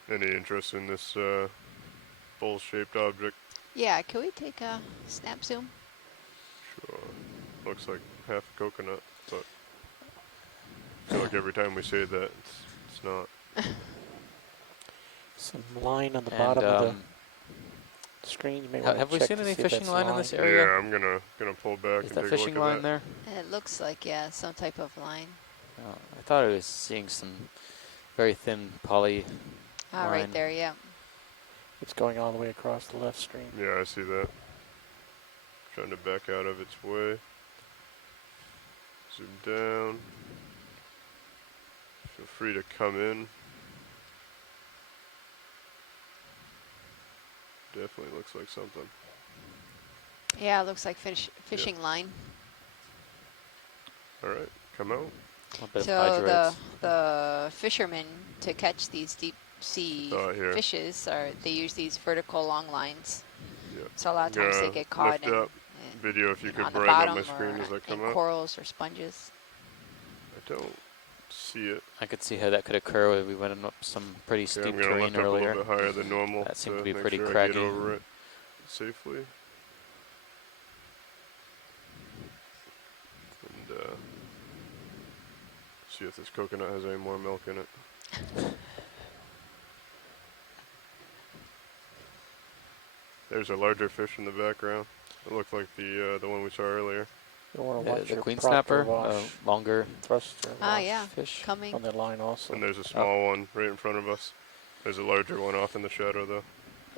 Any interest in this bowl-shaped object? Yeah, can we take a snap zoom? Sure. Looks like half a coconut, but I feel like every time we say that, it's not. Some line on the bottom of the screen. You may want to have we check seen to any see if fishing that's line in this area? Yeah, I'm gonna pull back Is and that take a look fishing at line that. there? It looks like, yeah, some type of line. I thought I was seeing some very thin poly line. Right there, yeah. It's going all the way across the left screen. Yeah, I see that. Trying to back out of its way. Zoom down. Feel free to come in. Definitely looks like something. Yeah, it looks like fishing line. All right, come out. So the fishermen, to catch these deep sea fishes, they use these vertical long lines. Yep. So a lot of times they get caught lift up video if you could on the brighten up bottom my screen as I come in up. corals or sponges. I don't see it. I could see how that could occur when we went up some pretty steep I'm gonna terrain lift up earlier. a little bit higher than normal. That seemed to to be make pretty sure I craggy. get over it safely. And see if this coconut has any more milk in it. There's a larger fish in the background. It looked like the one we saw earlier. You want to watch the your queen proper snapper, longer thruster yeah, fish coming on that line also. And there's a small one right in front of us. There's a larger one off in the shadow though.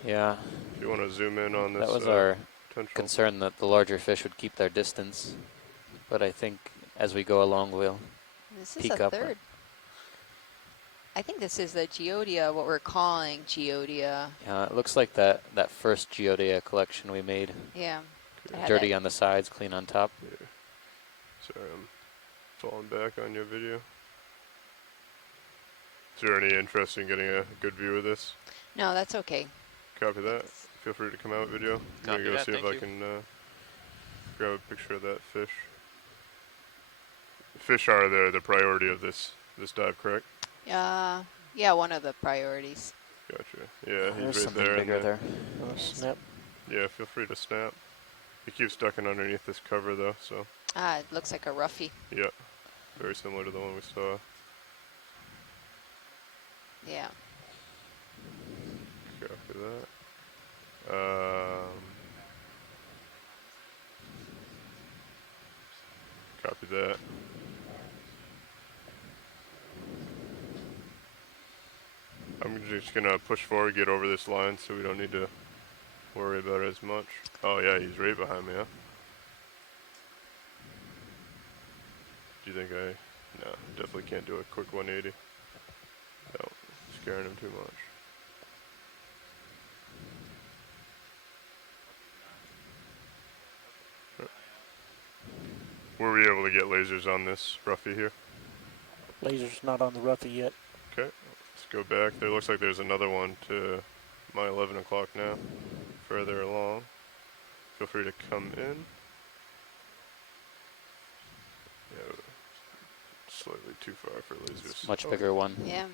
Yeah. If you want to zoom in on this, that was our potential concern, that the larger fish would keep their distance. But I think as we go along, we'll This is peek a up. third. I think this is the Geodia, what we're calling Geodia. Yeah, it looks like that first Geodia collection we made. Yeah. Dirty on the sides, clean on top. Yeah. Sorry, I'm falling back on your video. Is there any interest in getting a good view of this? No, that's okay. Copy that. Feel free to come out video. I'm Copy gonna go that, see if thank I can grab a picture of that fish. Fish are the priority of this dive, correct? Yeah, one of the priorities. Gotcha. Yeah, There's he's right something there. bigger there. Oh, snap. Yeah, feel free to snap. He keeps ducking underneath this cover though, so. It looks like a roughie. Yeah, very similar to the one we saw. Yeah. Copy that. Copy that. I'm just gonna push forward, get over this line so we don't need to worry about it as much. Oh yeah, he's right behind me, huh? Do you think no, definitely can't do a quick 180. No, scaring him too much. Were we able to get lasers on this roughie here? Laser's not on the roughie yet. Okay, let's go back. There looks like there's another one to my 11 o'clock now, further along. Feel free to come in. Yeah, slightly too far for lasers. Much bigger one. Yeah.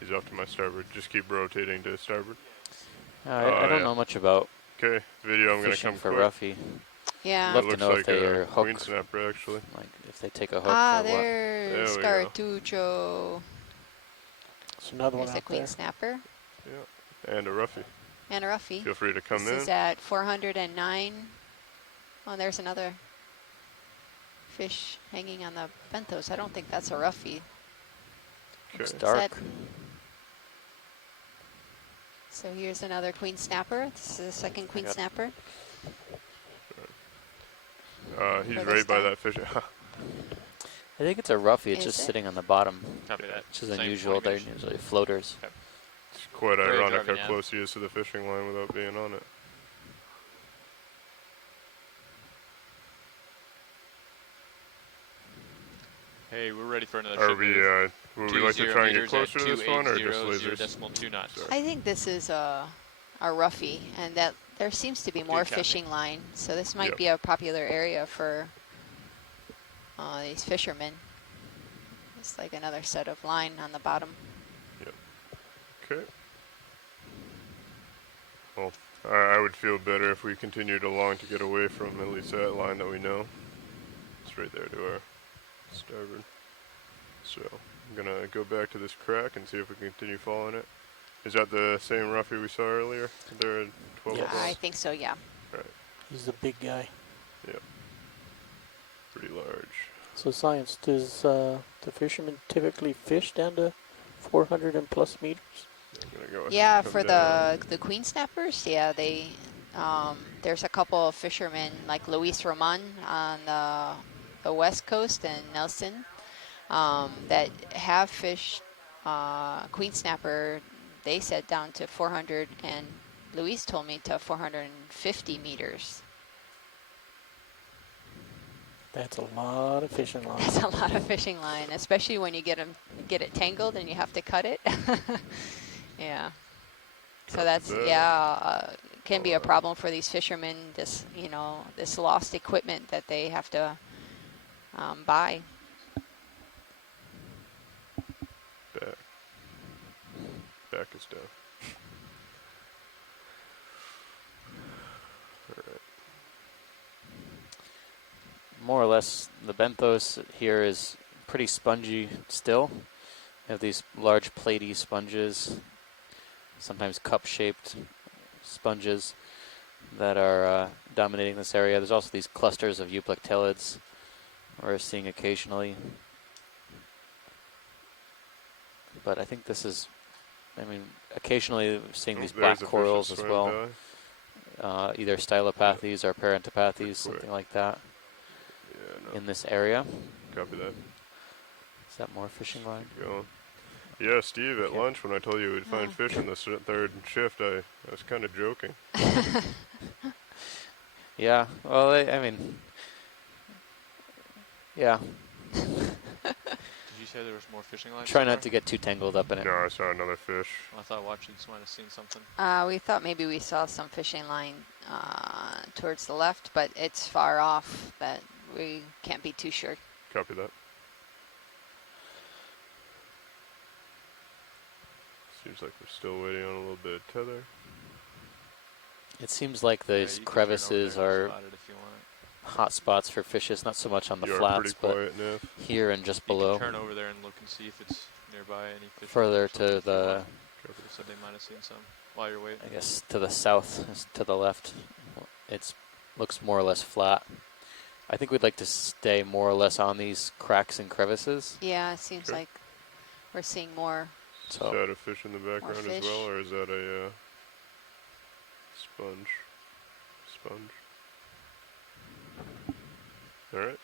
He's off to my starboard. Just keep rotating to starboard. I don't know much about okay, video. I'm gonna fishing come for quick. roughie. Yeah. Love to know if they are queen hook. snapper actually. Like if they take a hook Ah, or what. there's Scartucho. It's another one There's a out queen there. snapper. Yeah, and a roughie. And a roughie. Feel free to come This in. is at 409. Oh, there's another fish hanging on the benthos. I don't think that's a roughie. It's dark. So here's another queen snapper. This is the second queen snapper. He's For right this by dive. that fish. I think it's a roughie. It's Is just it? sitting on the bottom, Copy that. which is Same unusual. They're formation. usually floaters. Okay. It's quite Very ironic how driving, yeah. close he is to the fishing line without being on it. Hey, we're ready for another Are ship we, move. would we like to try and get closer to this one, or just 2800 lasers? decimal 2 knots. Sorry. I think this is a roughie, and that there seems to be more copy. fishing line. So this might Yep. be a popular area for these fishermen. It's like another set of line on the bottom. Okay. Well, I would feel better if we continued along to get away from at least that line that we know. It's right there to our starboard. So I'm gonna go back to this crack and see if we can continue following it. Is that the same roughie we saw earlier? There at 12 Yes. o'clock? I think so, yeah. Right. He's the big guy. Yep. Pretty large. So science, does the fishermen typically fish down to 400 and plus meters? I'm gonna go ahead Yeah, and come for down. the queen snappers, yeah, they there's a couple of fishermen like Luis Roman on the west coast and Nelson that have fished queen snapper. They said down to 400, and Luis told me to 450 meters. That's a lot of fishing line. That's a lot of fishing line, especially when you get it tangled and you have to cut it. Yeah. So that's can be a problem for these fishermen. This this lost equipment that they have to buy. Back is down. Alright. More or less, the benthos here is pretty spongy still. You have these large platy sponges, sometimes cup-shaped sponges that are dominating this area. There's also these clusters of euplectellids we're seeing occasionally. But I think this is, occasionally we're seeing these black corals as well. Either stylopathes or parentopathes, something like that, in this area. Copy that. that more fishing line? Keep going. Yeah, Steve, at Okay. lunch when I told you we'd find fish in the third shift, I was kind of joking. Yeah, well, I mean, yeah. Did you say there was more fishing lines? Try not to get too tangled up in it. No, I saw another fish. I thought Watchings might have seen something. We thought maybe we saw some fishing line towards the left, but it's far off that we can't be too sure. Copy that. Seems like we're still waiting on a little bit of tether. It seems like those crevices are hot spots for fishes, not so much on the flats, but here and just below. You can turn over there and look and see if it's nearby any fish. Further to the, So they might have seen some while you're waiting. I guess to the south, to the left, it looks more or less flat. I think we'd like to stay more or less on these cracks and crevices. Yeah, it seems like we're seeing more. So is that a fish in the background as well, or is that a sponge? Sponge. All right.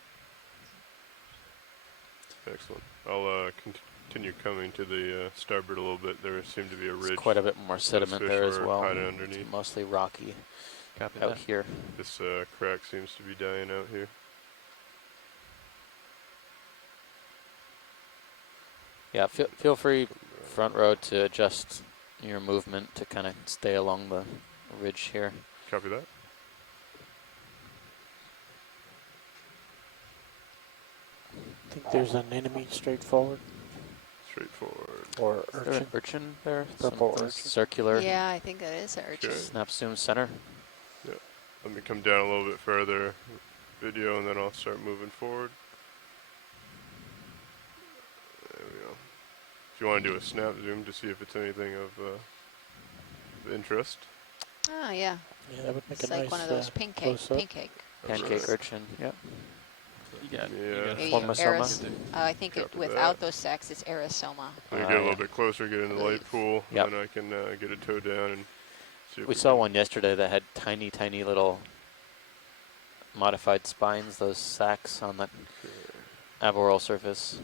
Excellent. I'll continue coming to the starboard a little bit. There seemed to be a ridge. There's quite a bit more sediment there as well. Underneath. It's mostly rocky Copy out that. here. This crack seems to be dying out here. Yeah, feel free, front row, to adjust your movement to kind of stay along the ridge here. Copy that. I think there's an enemy straight forward. Straight forward. Or Is there an urchin. urchin there? Purple Some urchin. circular. Yeah, I think that is an urchin. Okay. Snap zoom center. Yeah. Let me come down a little bit further, video, and then I'll start moving forward. There we go. If you want to do a snap zoom to see if it's anything of interest. Oh, yeah. Yeah, that would make It's a like nice one of those close-up. pancake. Pancake urchin, yep. You got Yeah. Maybe Formosoma. I think without those sacs, it's Aerosoma. Let me get a little bit closer, get in the light pool, Yep. and then I can get a toe down and see if We we saw can- one yesterday that had tiny, tiny little modified spines, those sacs on that aboral surface.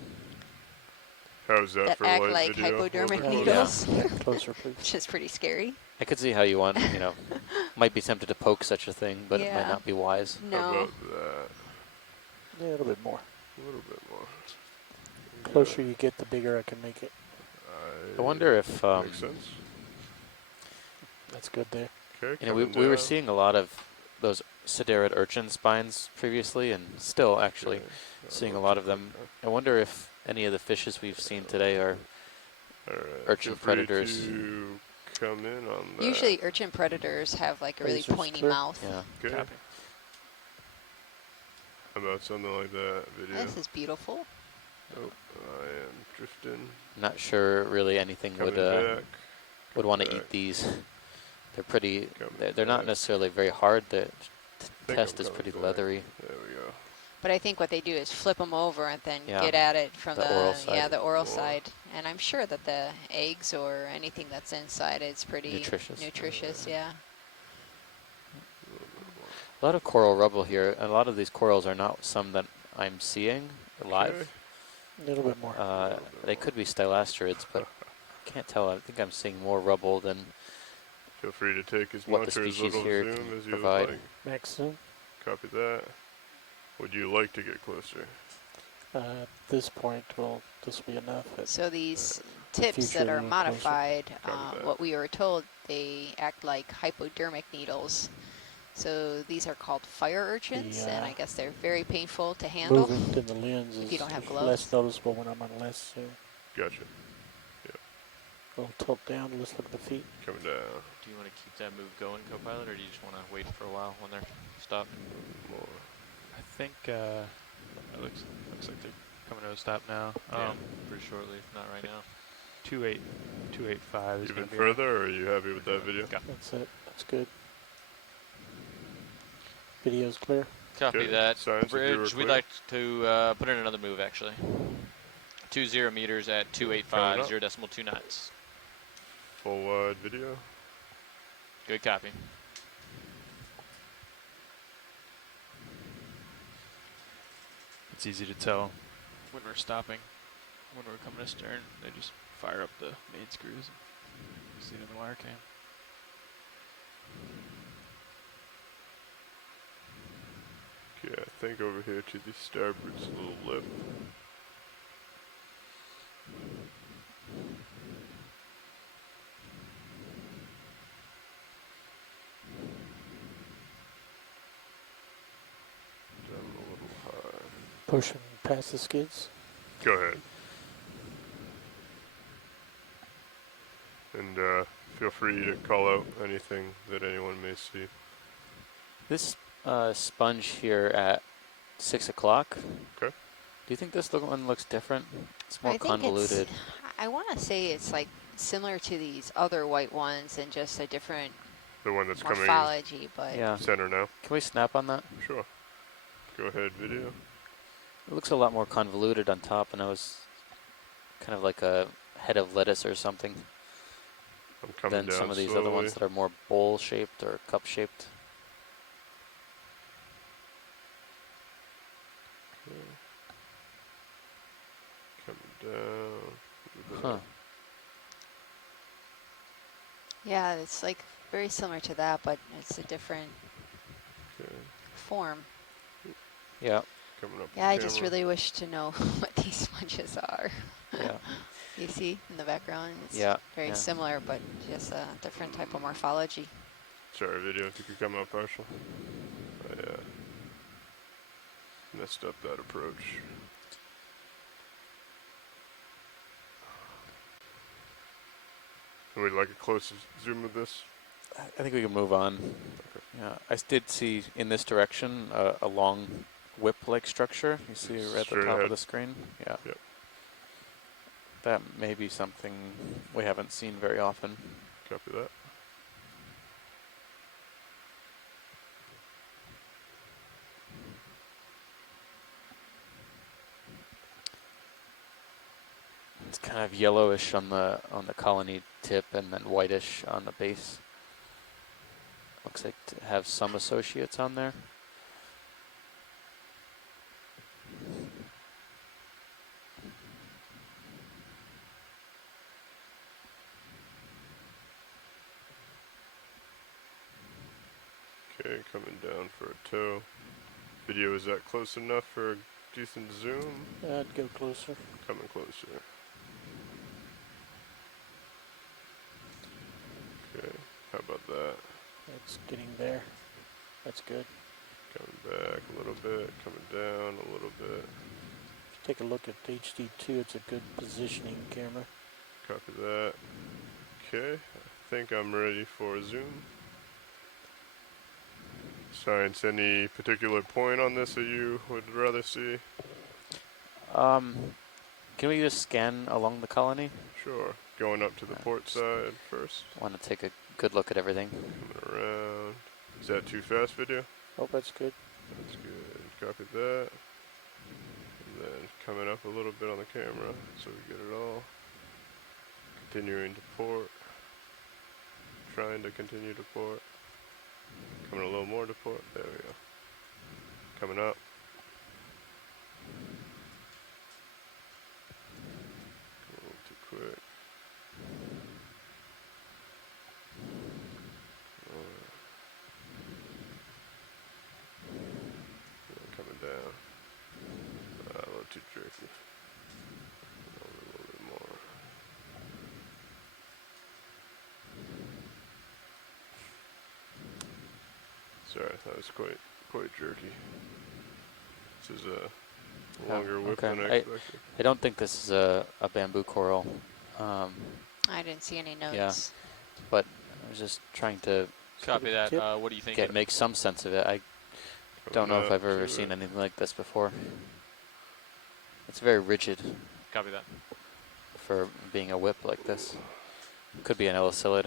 How's that, That for act light like video? A little hypodermic bit needles. Yeah, closer, please. Which is pretty scary. I could see how you want, might be tempted to poke such a thing, but it might Yeah. not be wise. How No. about that? Yeah, a little bit more. A little bit more. Closer you get, the bigger I can make it. I wonder if makes sense. That's good there. Okay, we coming were down. seeing a lot of those sedarid urchin spines previously, and still actually Okay. seeing a lot of them. I wonder if any of the fishes we've seen today are All right. urchin Feel free predators. to come in on that. Usually urchin predators have like a really Laser's pointy clear. mouth. Yeah. Okay. Copy. How about something like that video? This is beautiful. Oh, I am drifting. Not sure really anything Coming would back. want to back. eat these. They're pretty. Coming They're not back. necessarily very hard. The think test I'm is coming pretty back. leathery. There we go. But I think what they do is flip them over and then Yeah. get at it from The the oral side. the oral side. And I'm sure that the eggs or anything that's inside is pretty Nutritious. nutritious, yeah. A lot of coral rubble here. A lot of these corals are not some that I'm seeing live. A little bit more. They could be stylasterids, but I can't tell. I think I'm seeing more rubble than Feel free to take as what much the or as species little here zoom can as you would provide. like. Max zoom. Copy that. Would you like to get closer? At this point, well, this will be enough. So these the tips future that a are little closer. modified, Copy that. what we were told, they act like hypodermic needles. So these are called fire urchins, and I guess they're very painful to handle. Movement in the lens if is you don't have gloves. less noticeable when I'm on less zoom. Gotcha. A little tilt down, let's look at the feet. Coming down. Do you want to keep that move going, Copilot, or do you just want to wait for a while when they're stopped? More. I think it looks like they're coming to a stop now. Yeah, pretty shortly, if not right now. 285 is Even gonna be further, or are you happy with that video? That's it. That's good. Video's clear. Copy Okay, that. science, if you were Bridge, we'd clear. like to put in another move, actually. 20 meters at 285, up. 0.2 knots. Full wide video. Good copy. It's easy to tell when we're stopping. when we're coming astern, they just fire up the main screws and see it in the wire cam. Okay, I think over here to the starboard's a little lip. Down a little high. Pushing past the skids. Go ahead. And feel free to call out anything that anyone may see. This sponge here at 6 o'clock. Okay. Do you think this one looks different? It's more I think convoluted. I want to say it's like similar to these other white ones and just a different The one that's coming morphology, but Yeah. center now. Can we snap on that? Sure. Go ahead, video. It looks a lot more convoluted on top, and it was kind of like a head of lettuce or something I'm coming than down some of these slowly. other ones that are more bowl-shaped or cup-shaped. Okay. Coming down. Huh. yeah, it's like very similar to that, but it's a different Okay. form. Yeah. Coming up. Yeah, I just really wish to know what these sponges are. Yeah. You see in the background, it's Yeah, very yeah. similar, but just a different type of morphology. Sorry, video, if you could come up partial. I messed up that approach. Would you like a close zoom of this? I think we can move on. Okay. Yeah, I did see in this direction a long whip-like structure. You see right at the Straight top ahead. of the screen? Yeah. Yep. That may be something we haven't seen very often. Copy that. It's kind of yellowish on the colony tip and then whitish on the base. Looks like to have some associates on there. Okay, coming down for a toe. Video, is that close enough for a decent zoom? I'd go closer. Coming closer. Okay, how about that? It's getting there. That's good. Coming back a little bit, coming down a little bit. If you take a look at HD2, it's a good positioning camera. Copy that. Okay, I think I'm ready for a zoom. Science, any particular point on this that you would rather see? Can we just scan along the colony? Sure. Going up to the port side first. Want to take a good look at everything. Coming around. Is that too fast, video? Oh, that's good. That's good. Copy that. And then coming up a little bit on the camera so we get it all. Continuing to port. Trying to continue to port. Coming a little more to port. There we go. Coming up. A little too quick. Coming down. A little too jerky. A little bit more. Sorry, that was quite jerky. This is a longer whip than I expected. I don't think this is a bamboo coral. I didn't see any notes. Yeah, but I was just trying to Copy that. What do you think? make some sense of it. I don't know if I've ever seen anything like this before. It's very rigid. Copy that. For being a whip like this. Could be an ellicillid.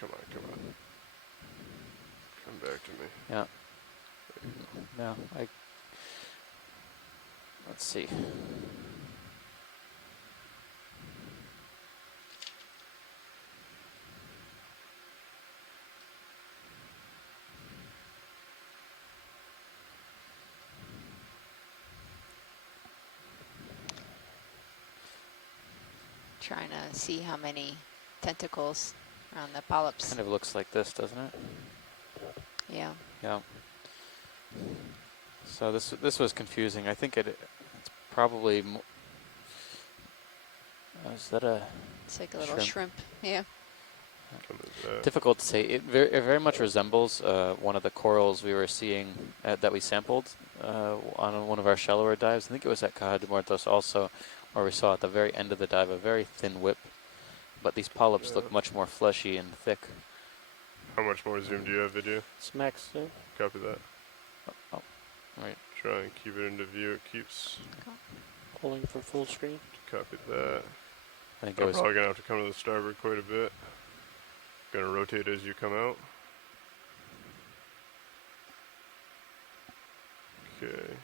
Come on, come on. Come back to me. Yeah. No, let's see. trying to see how many tentacles are on the polyps. Kind of looks like this, doesn't it? Yeah. Yeah. So this was confusing. I think it's probably. Is that a? It's like a little shrimp. Yeah. Difficult to say. It very much resembles one of the corals we were seeing that we sampled on one of our shallower dives. I think it was at Caja de Muertos also, where we saw at the very end of the dive a very thin whip. But these polyps look much more fleshy and thick. How much more zoom do you have, video? It's max zoom. Copy that. Oh, right. Try and keep it into view. It keeps Pulling for full screen. Copy that. I think I'm probably gonna have to come to the starboard quite a bit. Gonna rotate as you come out. Okay.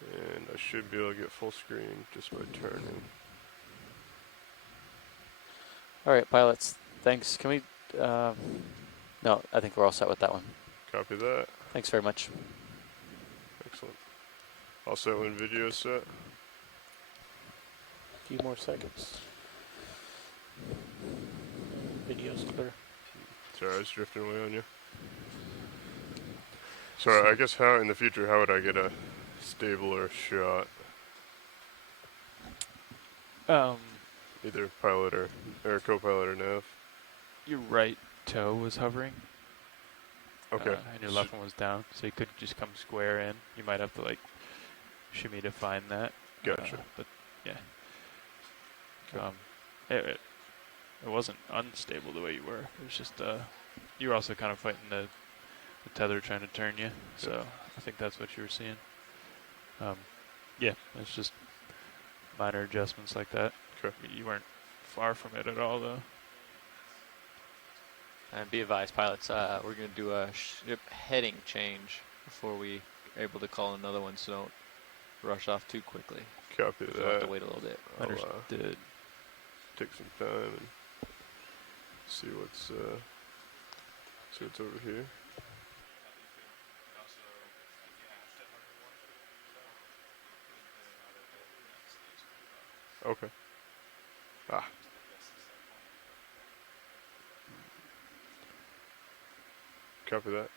And I should be able to get full screen just by turning. All right, pilots. Thanks. Can we? No, I think we're all set with that one. Copy that. Thanks very much. Excellent. All set when video is set. A few more seconds. Video's clear. Sorry, I was drifting away on you. So I guess how in the future, how would I get a stabler shot? Either pilot or co-pilot or nav. Your right toe was hovering. Okay. And your left one was down, so you could just come square in. You might have to like shimmy to find that. Gotcha. But yeah. It wasn't unstable the way you were. It was just you were also kind of fighting the tether trying to turn you. So I think that's what you were seeing. Yeah, it's just minor adjustments like that. Okay. You weren't far from it at all, though. And be advised, pilots, we're going to do a ship heading change before we are able to call another one, so don't rush off too quickly. Copy that. We'll have to wait a little bit. Understood. Take some time and see what's over here. Okay. Ah. Copy that.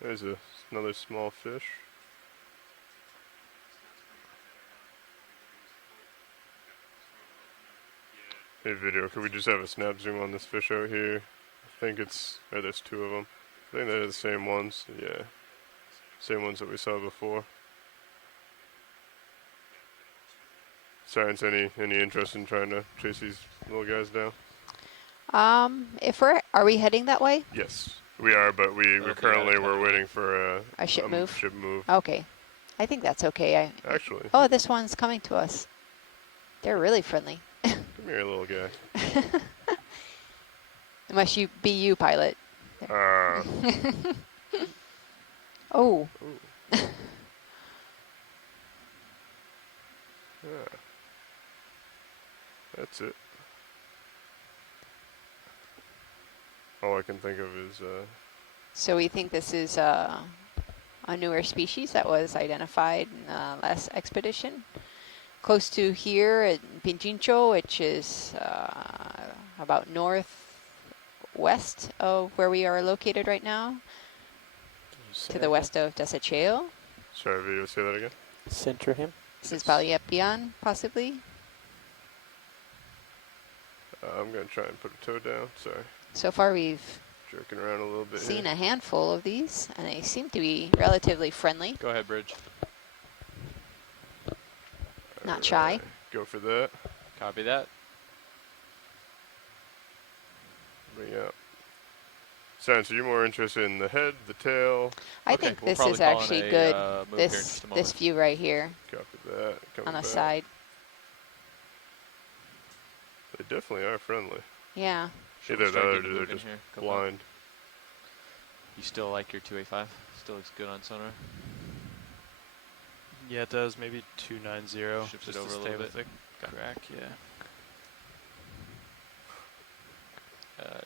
There's another small fish. Hey video, could we just have a snap zoom on this fish out here? I think there's two of them. I think they're the same ones, yeah. Same ones that we saw before. Science, any interest in trying to chase these little guys down? Are we heading that way? Yes, we are, but we're waiting for a ship move. Ship move. Okay, I think that's okay. Actually. Oh, this one's coming to us. They're really friendly. Come here, little guy. It must be you, pilot. Oh. Yeah. That's it. All I can think of is So we think this is a newer species that was identified in the last expedition. Close to here at Pinchincho, which is about northwest of where we are located right now, to the west of Desecheo. Sorry, video, say that again. Center him. This is Baliepian, possibly. I'm going to try and put a toe down, sorry. So far we've jerking around a little bit seen here. a handful of these, and they seem to be relatively friendly. Go ahead, Bridge. Not shy. Go for that. Copy that. Bring up. Science, are you more interested in the head, the tail? I think this is actually good. This view right here. Copy that. On the side. They definitely are friendly. Yeah. Either that or they're just blind. You still like your 285? Still looks good on sonar? Yeah, it does. Maybe 290. Shifts just it over to a stay little with bit. the crack, yeah.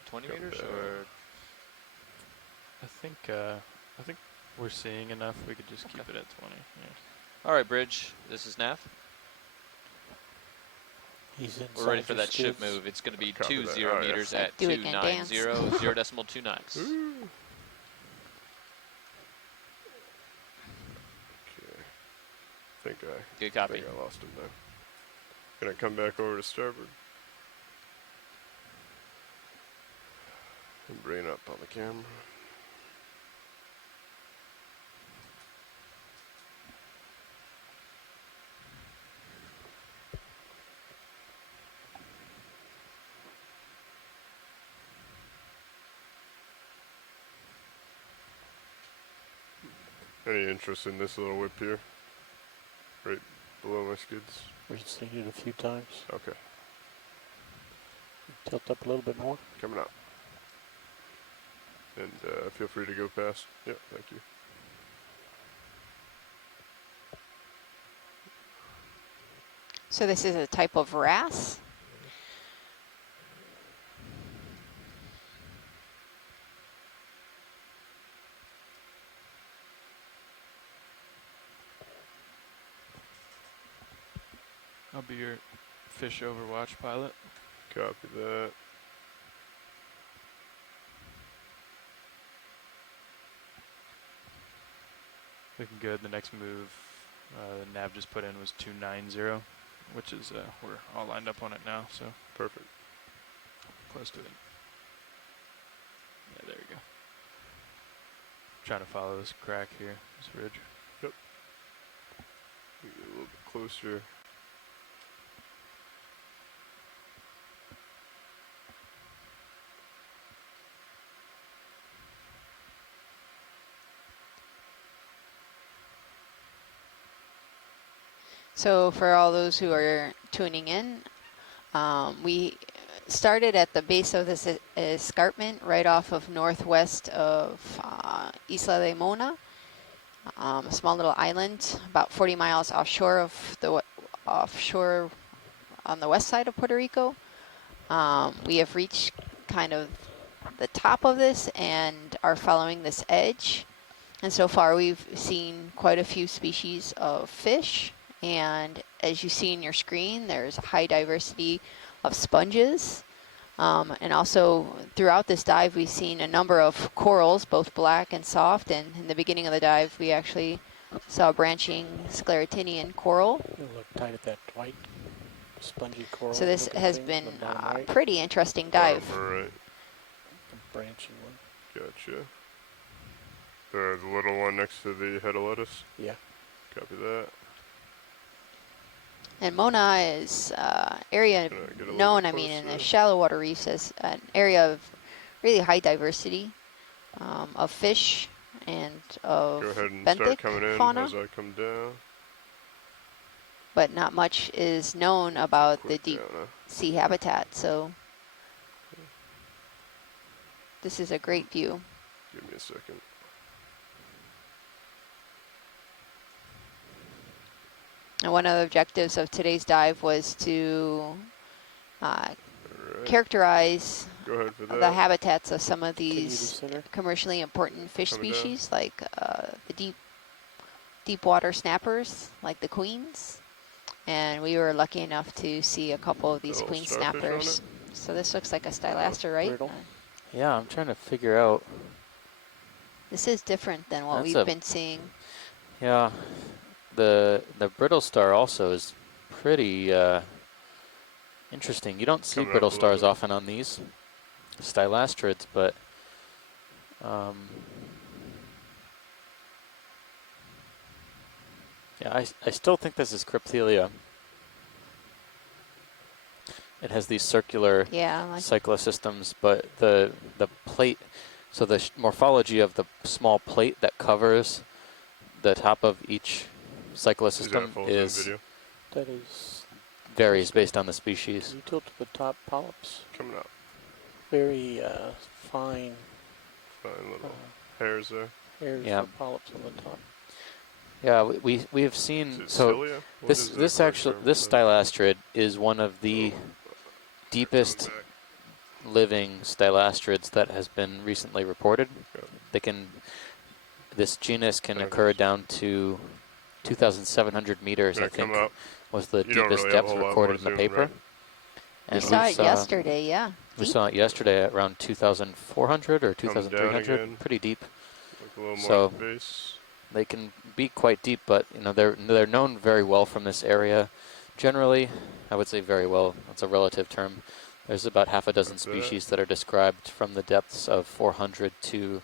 20 meters or? I think we're seeing enough. We could just keep it at 20. Yeah. All right, Bridge. This is Nav. We're ready for that ship move. It's going to be 20 meters Like at do it again, 290, 0.29. Okay. Good copy. I think I lost him there. Gonna come back over to starboard. And bring it up on the camera. Any interest in this little whip here? Right below my skids? We've seen it a few times. Okay. Tilt up a little bit more. Coming up. And feel free to go past. Yep, thank you. So this is a type of wrasse? I'll be your fish overwatch pilot. Copy that. Looking good. The next move the nav just put in was 290, which is we're all lined up on it now, so perfect. Close to it. Yeah, there you go. Trying to follow this crack here, this ridge. Yep. Get a little bit closer. So for all those who are tuning in, we started at the base of this escarpment right off of northwest of Isla de Mona, a small little island about 40 miles offshore of the offshore on the west side of Puerto Rico. We have reached kind of the top of this and are following this edge. And so far we've seen quite a few species of fish. And as you see in your screen, there's a high diversity of sponges. And also throughout this dive, we've seen a number of corals, both black and soft. And in the beginning of the dive, we actually saw branching sclerotinian coral. You look tight at that white spongy coral. So this has been a pretty interesting dive. Right. Branching one. Gotcha. The little one next to the head of lettuce? Yeah. Copy that. And Mona is area known, I mean, in the shallow water reefs as an area of really high diversity of fish and of Go ahead and benthic start coming in fauna. as I come down. But not much is known about the deep sea habitat, so this is a great view. Give me a second. And one of the objectives of today's dive was to characterize the habitats of some of these commercially important fish species, like the deep water snappers, like the queens. And we were lucky enough to see a couple of these queen snappers. So this looks like a stylaster, right? Yeah, I'm trying to figure out. This is different than what we've been seeing. Yeah. The brittle star also is pretty interesting. You don't see brittle stars often on these stylastrids, but yeah, I still think this is Crypthelia. It has these circular cyclosystems, but the plate, so the morphology of the small plate that covers the top of each cyclosystem varies based on the species. You tilt to the top, polyps. Coming up. Very fine. Fine little hairs there. Hairs and polyps on the top. Yeah, we have seen this stylastrid is one of the deepest living stylastrids that has been recently reported. This genus can occur down to 2,700 meters, I think, was the deepest depth recorded in the paper. We And saw it yesterday, yeah. We Deep. saw it yesterday at around 2,400 or Comes down 2,300, again. pretty deep. Like a little more So at the base. they can be quite deep, but you know they're known very well from this area. Generally, I would say very well. That's a relative term. There's about half a dozen species that are described from the depths of 400 to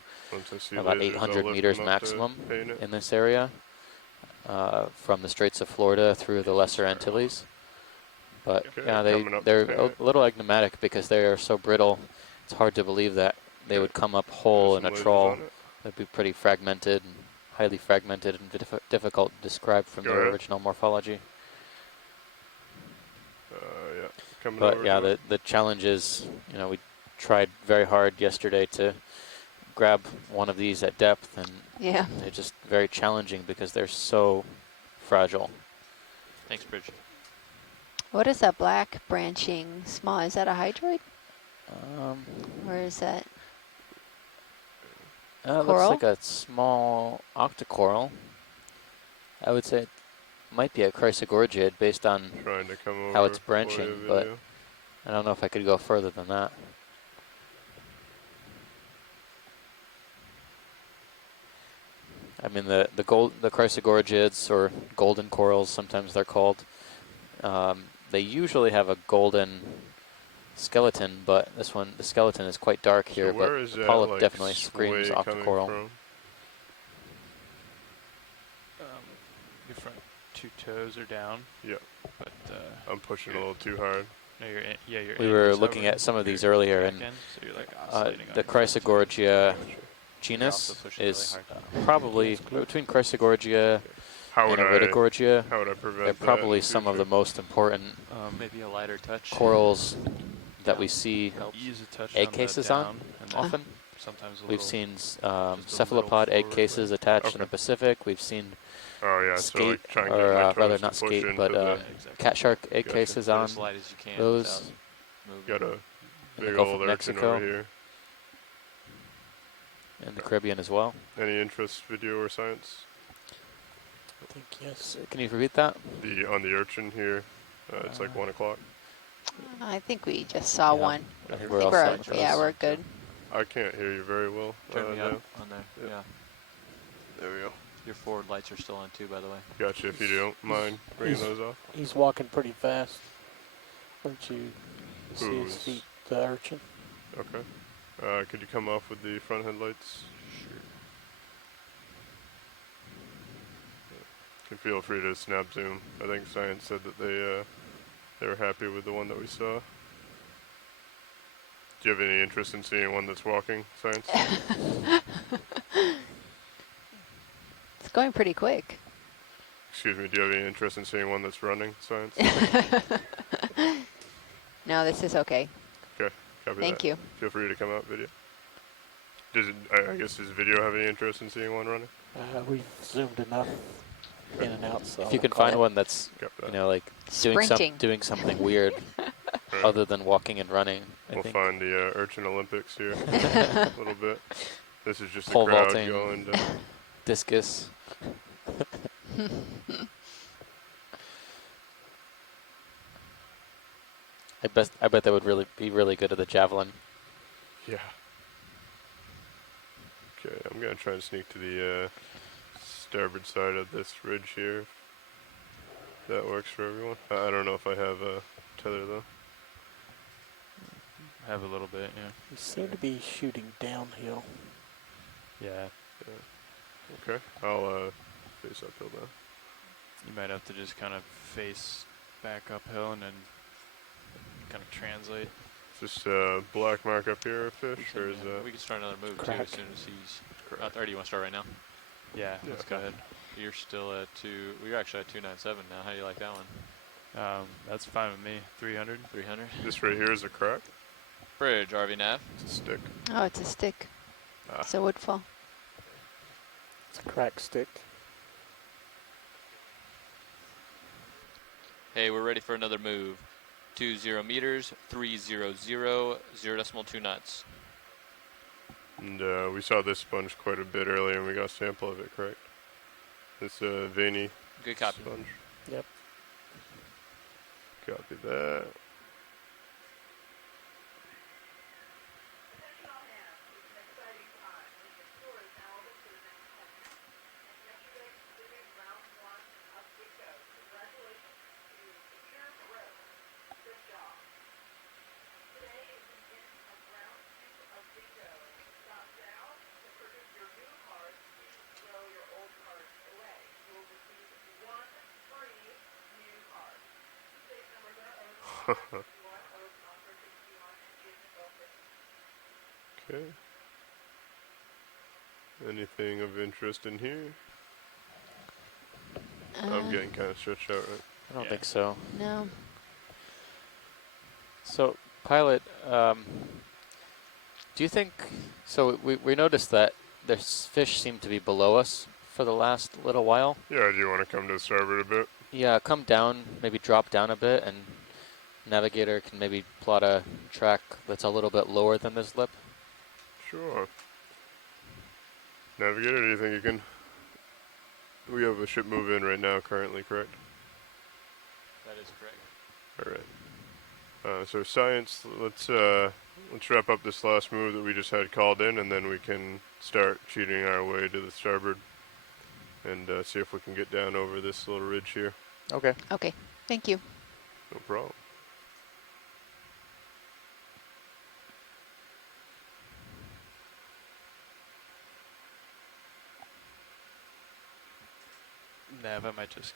about 800 meters maximum in this area, from the Straits of Florida through the Lesser Antilles. But yeah, they're a little enigmatic because they are so brittle. It's hard to believe that they would come up whole in a trawl. They'd be pretty fragmented, and highly fragmented, and difficult to describe from their original morphology. But yeah, the challenge is, you know, we tried very hard yesterday to grab one of these at depth, and they're just very challenging because they're so fragile. Thanks, Bridget. What is that black branching small? Is that a hydroid? Or is that it looks like a small octocoral. I would say it might be a chrysogorgid based on how it's branching, but I don't know if I could go further than that. I mean, the chrysogorgids, or golden corals, sometimes they're called. They usually have a golden skeleton, but this one, the skeleton is quite dark here, but the polyp definitely screams octocoral. Your front two toes are down. Yeah. But I'm pushing a little too hard. No, you're we were looking at some of these earlier, and so you're like the Chrysogorgia genus is probably between Chrysogorgia and Iridogorgia. They're probably some of the most important maybe a lighter touch corals that we see egg cases on often. Sometimes we've seen cephalopod egg cases attached in the Pacific. We've seen skate, or rather not skate, but cat shark egg cases on those. Got a in the big Gulf old of Mexico, over here. In the Caribbean as well. Any interest, video or science? I think yes. Can you repeat that? On the urchin here, it's like 1 o'clock. I think we just saw one. I think we're all set with those. Yeah, we're good. I can't hear you very well. Turn me up on there. Yeah. There we go. Your forward lights are still on too, by the way. Gotcha. If you don't mind bringing those off. He's walking pretty fast. Don't you see his feet, the urchin? Okay. Could you come off with the front headlights? Sure. You can feel free to snap zoom. I think Science said that they were happy with the one that we saw. Do you have any interest in seeing one that's walking, Science? It's going pretty quick. Excuse me, do you have any interest in seeing one that's running, Science? No, this is okay. Okay, copy Thank that. you. Feel free to come out, video. I guess does video have any interest in seeing one running? We've zoomed enough in and out, so if you can find one that's, you know, like doing something weird other than walking and running. We'll find the Urchin Olympics here a little bit. This is just pole a crowd vaulting, going to discus. I bet that would be really good at the javelin. Yeah. Okay, I'm gonna try and sneak to the starboard side of this ridge here. If that works for everyone. I don't know if I have a tether though. Have a little bit, yeah. You seem to be shooting downhill. Yeah. Okay, I'll face uphill now. You might have to just kind of face back uphill and then kind of translate. Is this black mark up here a fish, or is that? We can start another move too as soon as he's. Or do you want to start right now? Yeah, let's go ahead. You're still at you're actually at 297 now. How do you like that one? That's fine with me. 300. 300. This right here is a crack. Bridge, RV nav. It's a stick. Oh, it's a stick. It's a woodfall. It's a crack stick. Hey, we're ready for another move. 20 meters, 300, 0.2 knots. And we saw this sponge quite a bit earlier, and we got a sample of it, correct? This veiny Good copy. sponge. Yep. Copy that. Okay. Anything of interest in here? I'm getting kind of stretched out, right? I don't think so. No. So, pilot, do you think, so we noticed that there's fish seem to be below us for the last little while. Yeah, do you want to come to the starboard a bit? Yeah, come down, maybe drop down a bit, and navigator can maybe plot a track that's a little bit lower than this lip. Sure. Navigator, do you think you can? We have a ship move in right now currently, correct? That is correct. Alright. So science, let's wrap up this last move that we just had called in, and then we can start cheating our way to the starboard and see if we can get down over this little ridge here. Okay. Okay. Thank you. No problem. Nav, I might just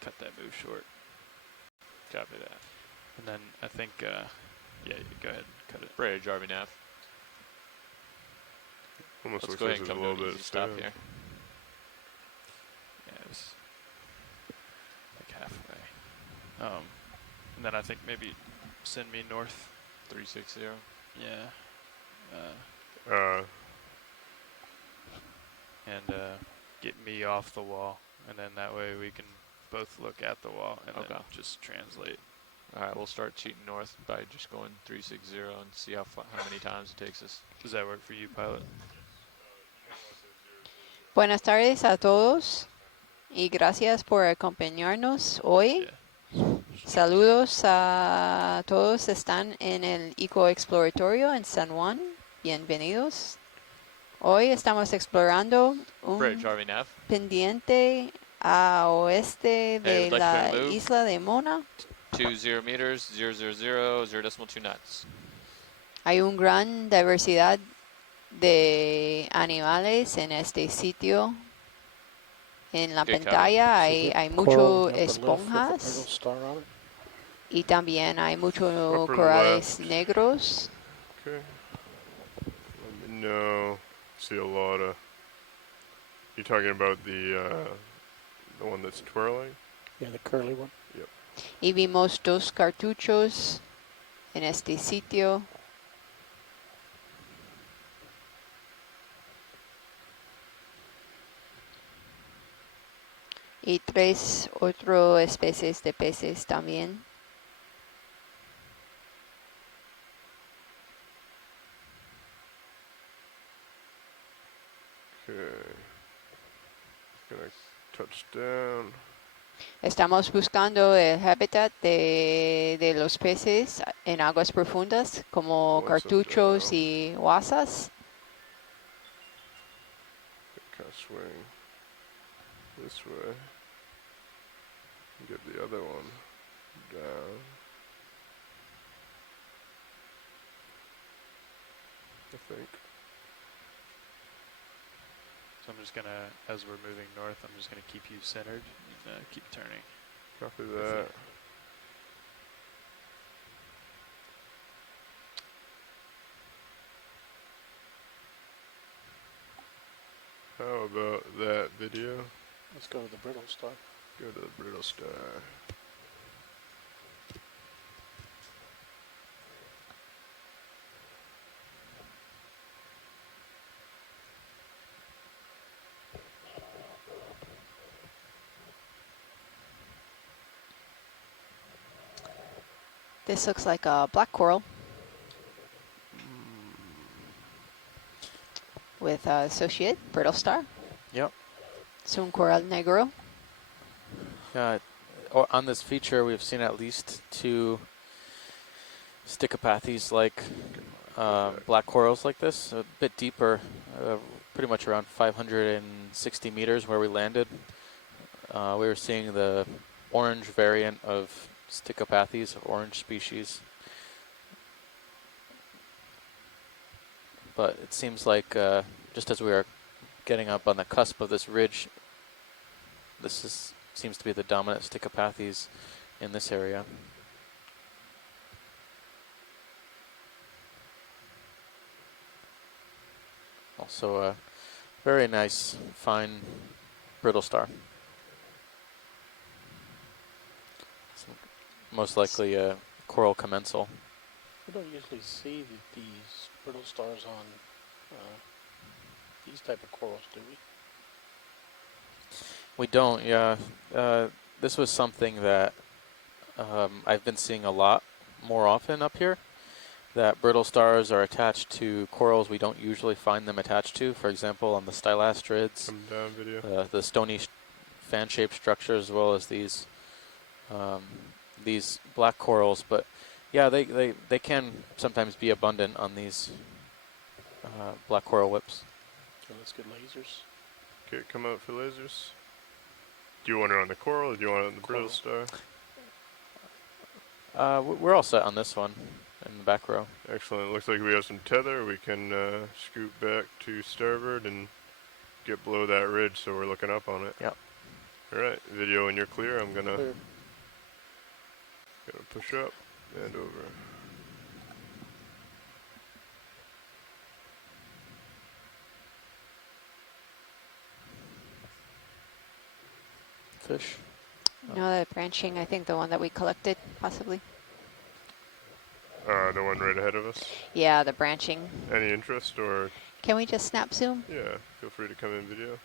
cut that move short. Copy that. And then I think, yeah, you go ahead and cut it. Bridge, RV nav. Almost Let's looks go like ahead and there's a come to little an bit easy of stop sand. here. Yeah, it was like halfway. And then I think maybe send me north. 360. Yeah. And get me off the wall. And then that way we can both look at the wall and then just translate. Alright, we'll start cheating north by just going 360 and see how many times it takes us. Does that work for you, pilot? Buenas tardes a todos y gracias por acompañarnos hoy. Saludos a todos están en el Eco Exploratorio en San Juan. Bienvenidos. Hoy estamos explorando un Bridge, RV nav. pendiente a oeste de would like to la move. isla de Mona. 20 meters, 000, 0.2 knots. Hay una gran diversidad de animales en este sitio. En la Good pantalla hay mucho esponjas y también hay muchos Upper corales left. negros. Okay. No, see a lot of. You talking about the one that's twirling? Yeah, the curly one. Yep. Y vimos dos cartuchos en este sitio. Y 3 otras especies de peces también. Okay. Gonna touch down. Estamos buscando el hábitat de los peces en aguas profundas como cartuchos y guasas. Kind of swing this way. Get the other one down. I think. So I'm just going to, as we're moving north, I'm just going to keep you centered and keep turning. Copy that. How about that video? Let's go to the brittle star. Go to the brittle star. This looks like a black coral with associate brittle star. Yep. Es un coral negro. On this feature, we've seen at least 2 Stichopathes like black corals like this, a bit deeper, pretty much around 560 meters where we landed. We were seeing the orange variant of Stichopathes, orange species. But it seems like just as we are getting up on the cusp of this ridge, seems to be the dominant Stichopathes in this area. Also a very nice, fine brittle star. Most likely a coral commensal. We don't usually see these brittle stars on these type of corals, do we? We don't, yeah. This was something that I've been seeing a lot more often up here, that brittle stars are attached to corals we don't usually find them attached to. For example, on the stylastrids, Come down video. the stony fan-shaped structures, as well as these black corals. But yeah, they can sometimes be abundant on these black coral whips. So let's get lasers. Okay, come out for lasers. Do you want it on the coral or do you want it on the brittle star? We're all set on this one in the back row. Excellent. Looks like we have some tether. We can scoot back to starboard and get below that ridge so we're looking up on it. Yep. Alright, video when you're clear. I'm gonna push up and over. Fish. No, the branching, I think the one that we collected, possibly. The one right ahead of us? Yeah, the branching. Any interest or? Can we just snap zoom? Yeah, feel free to come in video.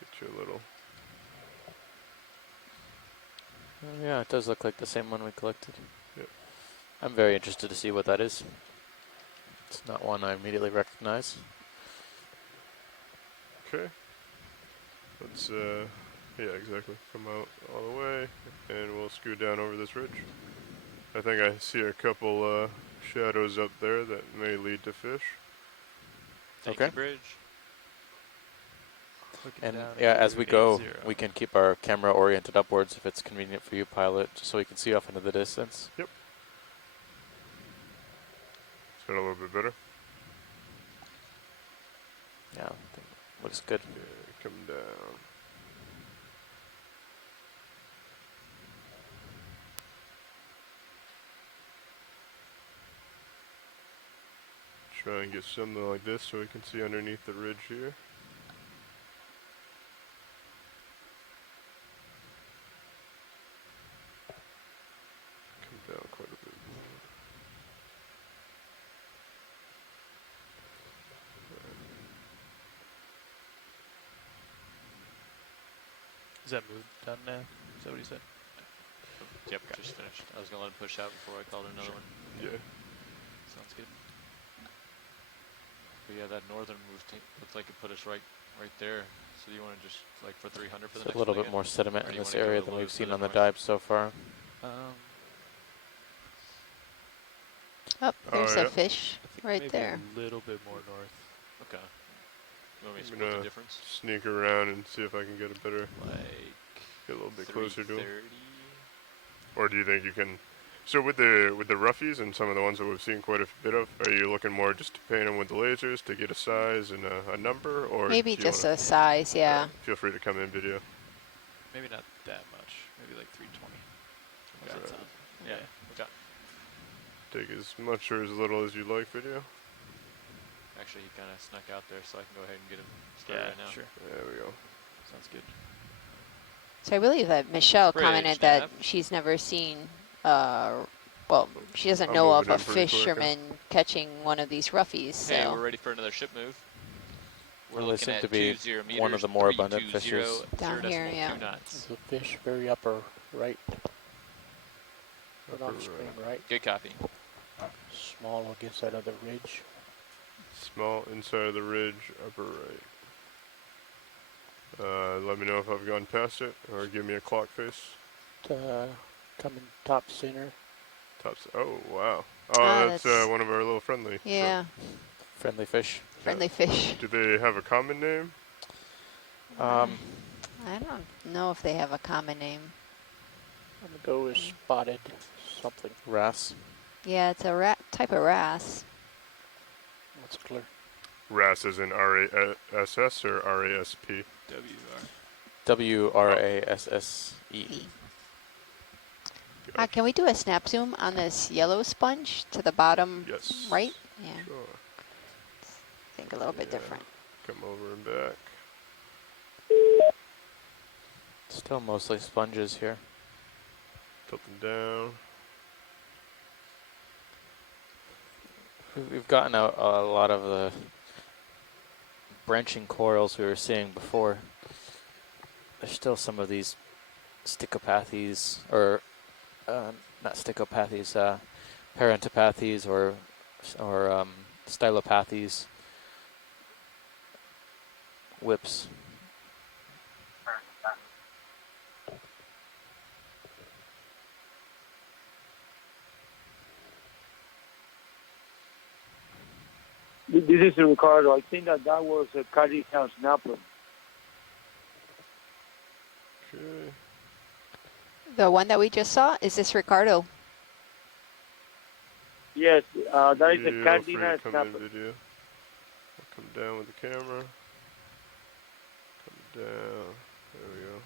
Get you a little. Yeah, it does look like the same one we collected. Yep. I'm very interested to see what that is. It's not one I immediately recognize. Okay. Let's, yeah, exactly. Come out all the way, and we'll scoot down over this ridge. I think I see a couple shadows up there that may lead to fish. Thank you, Bridge. And yeah, as we go, we can keep our camera oriented upwards if it's convenient for you, pilot, just so we can see off into the distance. Yep. Is that a little bit better? Yeah, I think looks good. Okay, come down. Try and get something like this so we can see underneath the ridge here. Come down quite a bit more. Is that moved done now? Is that what he said? Yep, just finished. I was going to let him push out before I called another one. Yeah. Sounds good. But yeah, that northern move looked like it put us right there. So you want to just, like, for 300 for the next A little one bit more sediment in this wanna go area a than little we've seen further on the north? dive so far. Oh, there's yeah. a fish right Maybe there. a little bit more north. Okay. You want me to I'm split the gonna difference? sneak around and see if I can get a better, Like, get a little bit closer to him. 330? Or do you think you can? So with the roughies and some of the ones that we've seen quite a bit of, are you looking more just to paint them with the lasers to get a size and a number, or Maybe do you just wanna, a size, yeah. feel free to come in video. Maybe not that much. Maybe like 320. Alright. That's Yeah. Okay. Take as much or as little as you like video. Actually, he kind of snuck out there, so I can go ahead and get him started right now. sure. There we go. Sounds good. So I believe that Michelle Bridge commented that nav. she's never seen, well, she doesn't I'm know of moving a in pretty quick, huh? fisherman catching one of these roughies. Hey, So we're ready for another ship move. We're Well, they looking seem at to be 20 meters, one of the more abundant 320, fishes. Down here, 0.2 yeah. knots. The fish very upper right. Right on Upper the screen, right? Good copy. Small against that other ridge. Small inside of the ridge, upper right. Let me know if I've gone past it, or give me a clock face. Coming top center. Tops. Oh wow. Oh, Ah, that's that's- one of our little friendly. yeah, Friendly fish. friendly fish. Do they have a common name? I don't know if they have a common name. I'm gonna go with spotted something. Wrasse. Yeah, it's a type of wrasse. What's clear? RAS is in RASS or RASP? WR. WRASSE. Can we do a snap zoom on this yellow sponge to the bottom Yes. right? Yeah. Sure. think a little bit different. Come over and back. Still mostly sponges here. Tilting down. We've gotten out a lot of the branching corals we were seeing before. There's still some of these stichopathies, or not stichopathies, parentopathies or stylopathies, whips. This is Ricardo. I think that was a cardinal snapper. Okay. The one that we just saw, is this Ricardo? Yes, that is a Video, cardinal free to come in snapper. video. I'll come down with the camera. Come down. There we go.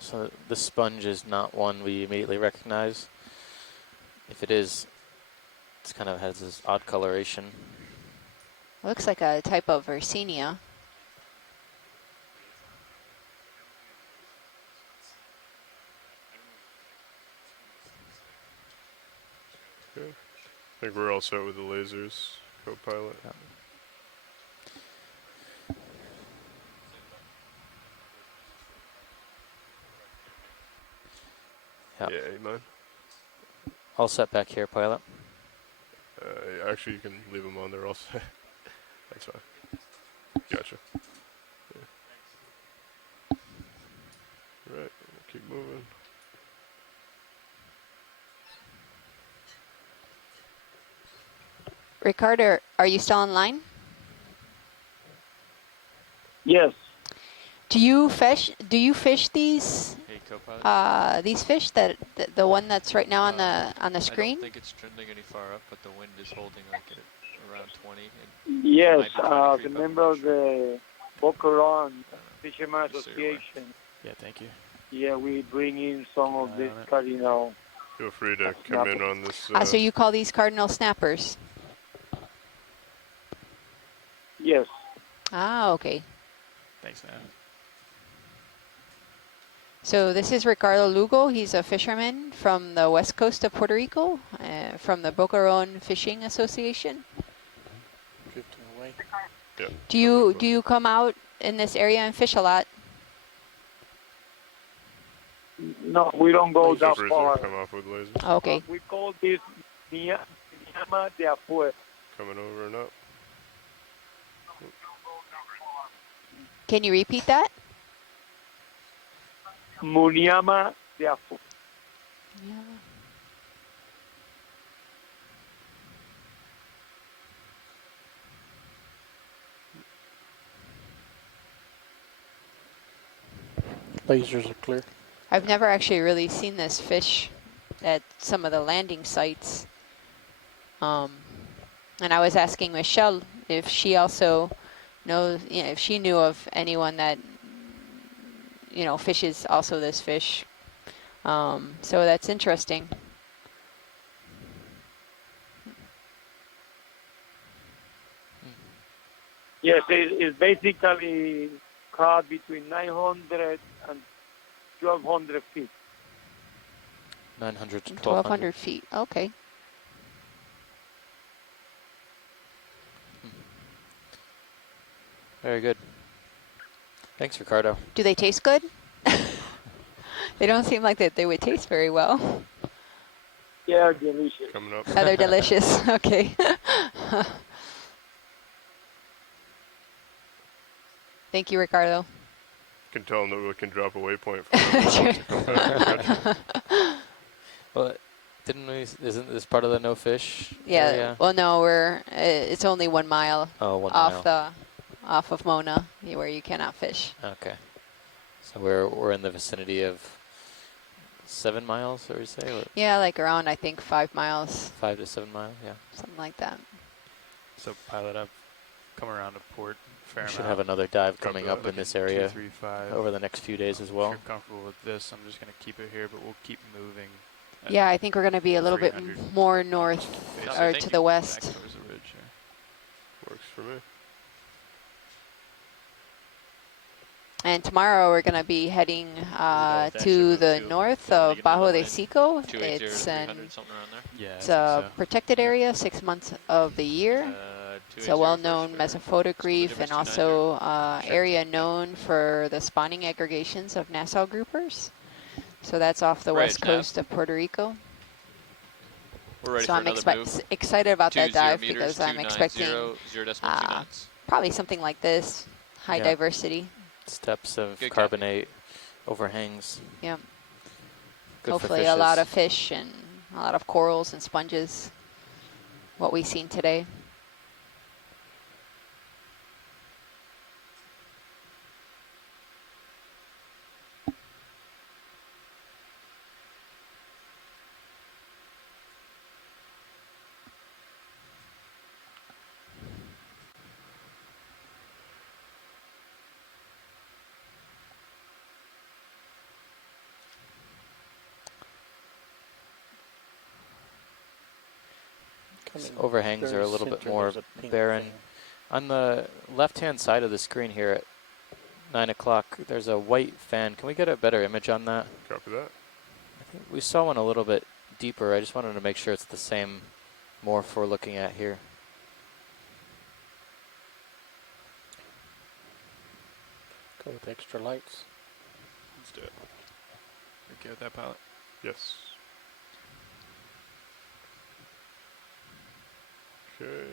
So the sponge is not one we immediately recognize. If it is, it kind of has this odd coloration. Looks like a type of Yersinia. Okay. I think we're all set with the lasers, co-pilot. Yeah. Yeah, you mind? All set back here, pilot. Actually, you can leave them on there also. That's fine. Gotcha. Yeah. Right, keep moving. Ricardo, are you still online? Yes. Do you fish these Hey, co-pilot. these fish the one that's right now on the I screen? don't think it's trending any far up, but the wind is holding like at around 20. Yes, the member of the Okeanos Fisherman Association. Yeah, thank you. Yeah, we bring in some of this cardinal. Feel free to come in on this. So you call these cardinal snappers? Yes. Ah, okay. Thanks, man. So this is Ricardo Lugo. He's a fisherman from the west coast of Puerto Rico, from the Boca Raton Fishing Association. Drifting away. Yeah. Do you come out in this area and fish a lot? No, we don't go that Flippers far. come off with lasers. Okay. We call this Muniama de Afuera. Coming over and up. Can you repeat that? Muniama de Afuera. Yeah. Lasers are clear. I've never actually really seen this fish at some of the landing sites. And I was asking Michelle if she also knows, if she knew of anyone that, fishes also this fish. So that's interesting. Yes, it's basically caught between 900 and 1,200 feet. 900 to 1,200 feet. Okay. Very good. Thanks, Ricardo. Do they taste good? They don't seem like that they would taste very well. Yeah, delicious. Coming up. Oh, they're delicious. Okay. Thank you, Ricardo. You can tell them that we can drop a waypoint for them. Well, isn't this part of the no fish Yeah. area? Well, no, it's only 1 mile Oh, 1 off of Mona, where you cannot fish. Okay. So we're in the vicinity of 7 miles, or you say? Or Yeah, like around, I think, 5 miles. 5 to 7 miles, yeah. Something like that. So, pilot, I've come around to port. We should have another dive coming up in this area 235. over the next few days as well. If you're comfortable with this, I'm just going to keep it here, but we'll keep moving. Yeah, I think we're going to be a little bit more north or to the west. Back towards the ridge here. Works for me. And tomorrow we're going to be heading to the north of Bajo de Sico. It's a protected area 6 months of the year. It's a well-known mesophotograph reef and also area known for the spawning aggregations of Nassau groupers. So that's off the west coast of Puerto Rico. So I'm excited about that dive because I'm expecting probably something like this, high diversity. Steps of carbonate, overhangs. Yep. Good Hopefully a lot of fish and a lot of corals and sponges, what we've seen today. Overhangs are a little bit more barren. On the left-hand side of the screen here at 9 o'clock, there's a white fan. Can we get a better image on that? Copy that. I think we saw one a little bit deeper. I just wanted to make sure it's the same morph we're looking at here. Go with extra lights. Let's do it. Okay with that, pilot? Yes. Okay.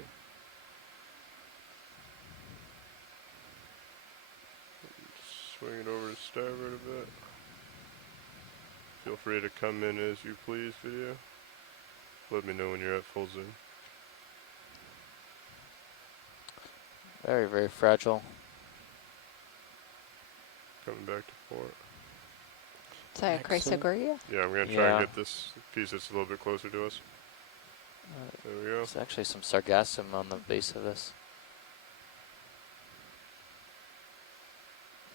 Swing it over to starboard a bit. Feel free to come in as you please, video. Let me know when you're at full zoom. Very, very fragile. Coming back to port. Is that Chrysogoria? Yeah, I'm going to try and get this piece that's a little bit closer to us. There we go. There's actually some sargassum on the base of this.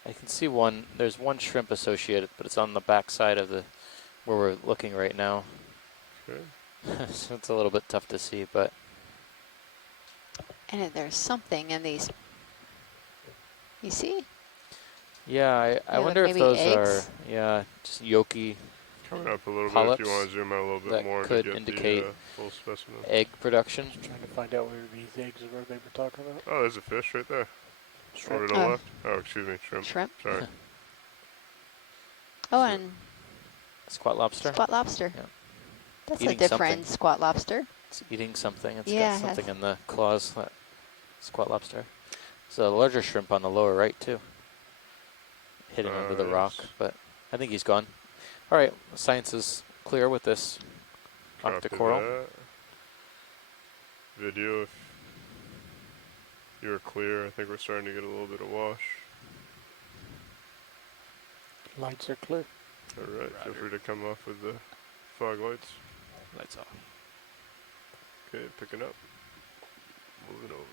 I can see one, there's one shrimp associated, but it's on the back side of the, where we're looking right now. Okay. So it's a little bit tough to see, but. And there's something in these, you see? Yeah, I wonder if those eggs? Are, just yolky. Coming up a little bit if you want to zoom out a little bit more could to get indicate the full specimen. Egg production. Just trying to find out where these eggs are they were talking about. Oh, there's a fish right there. Shrimp. Over to the left. Oh, excuse me, shrimp. Shrimp. Sorry. Oh, and squat lobster. Squat lobster. Yeah. That's Eating a different something. Squat lobster. It's eating something. It's Yeah, got something in the claws. That squat lobster. There's a larger shrimp on the lower right too. Hitting under the rock, but I think he's gone. All right, science is clear with this octocoral. Video, if you're clear, I think we're starting to get a little bit of wash. Lights are clear. All right, feel free to come off with the fog lights. Lights off. Okay, picking up. Moving over.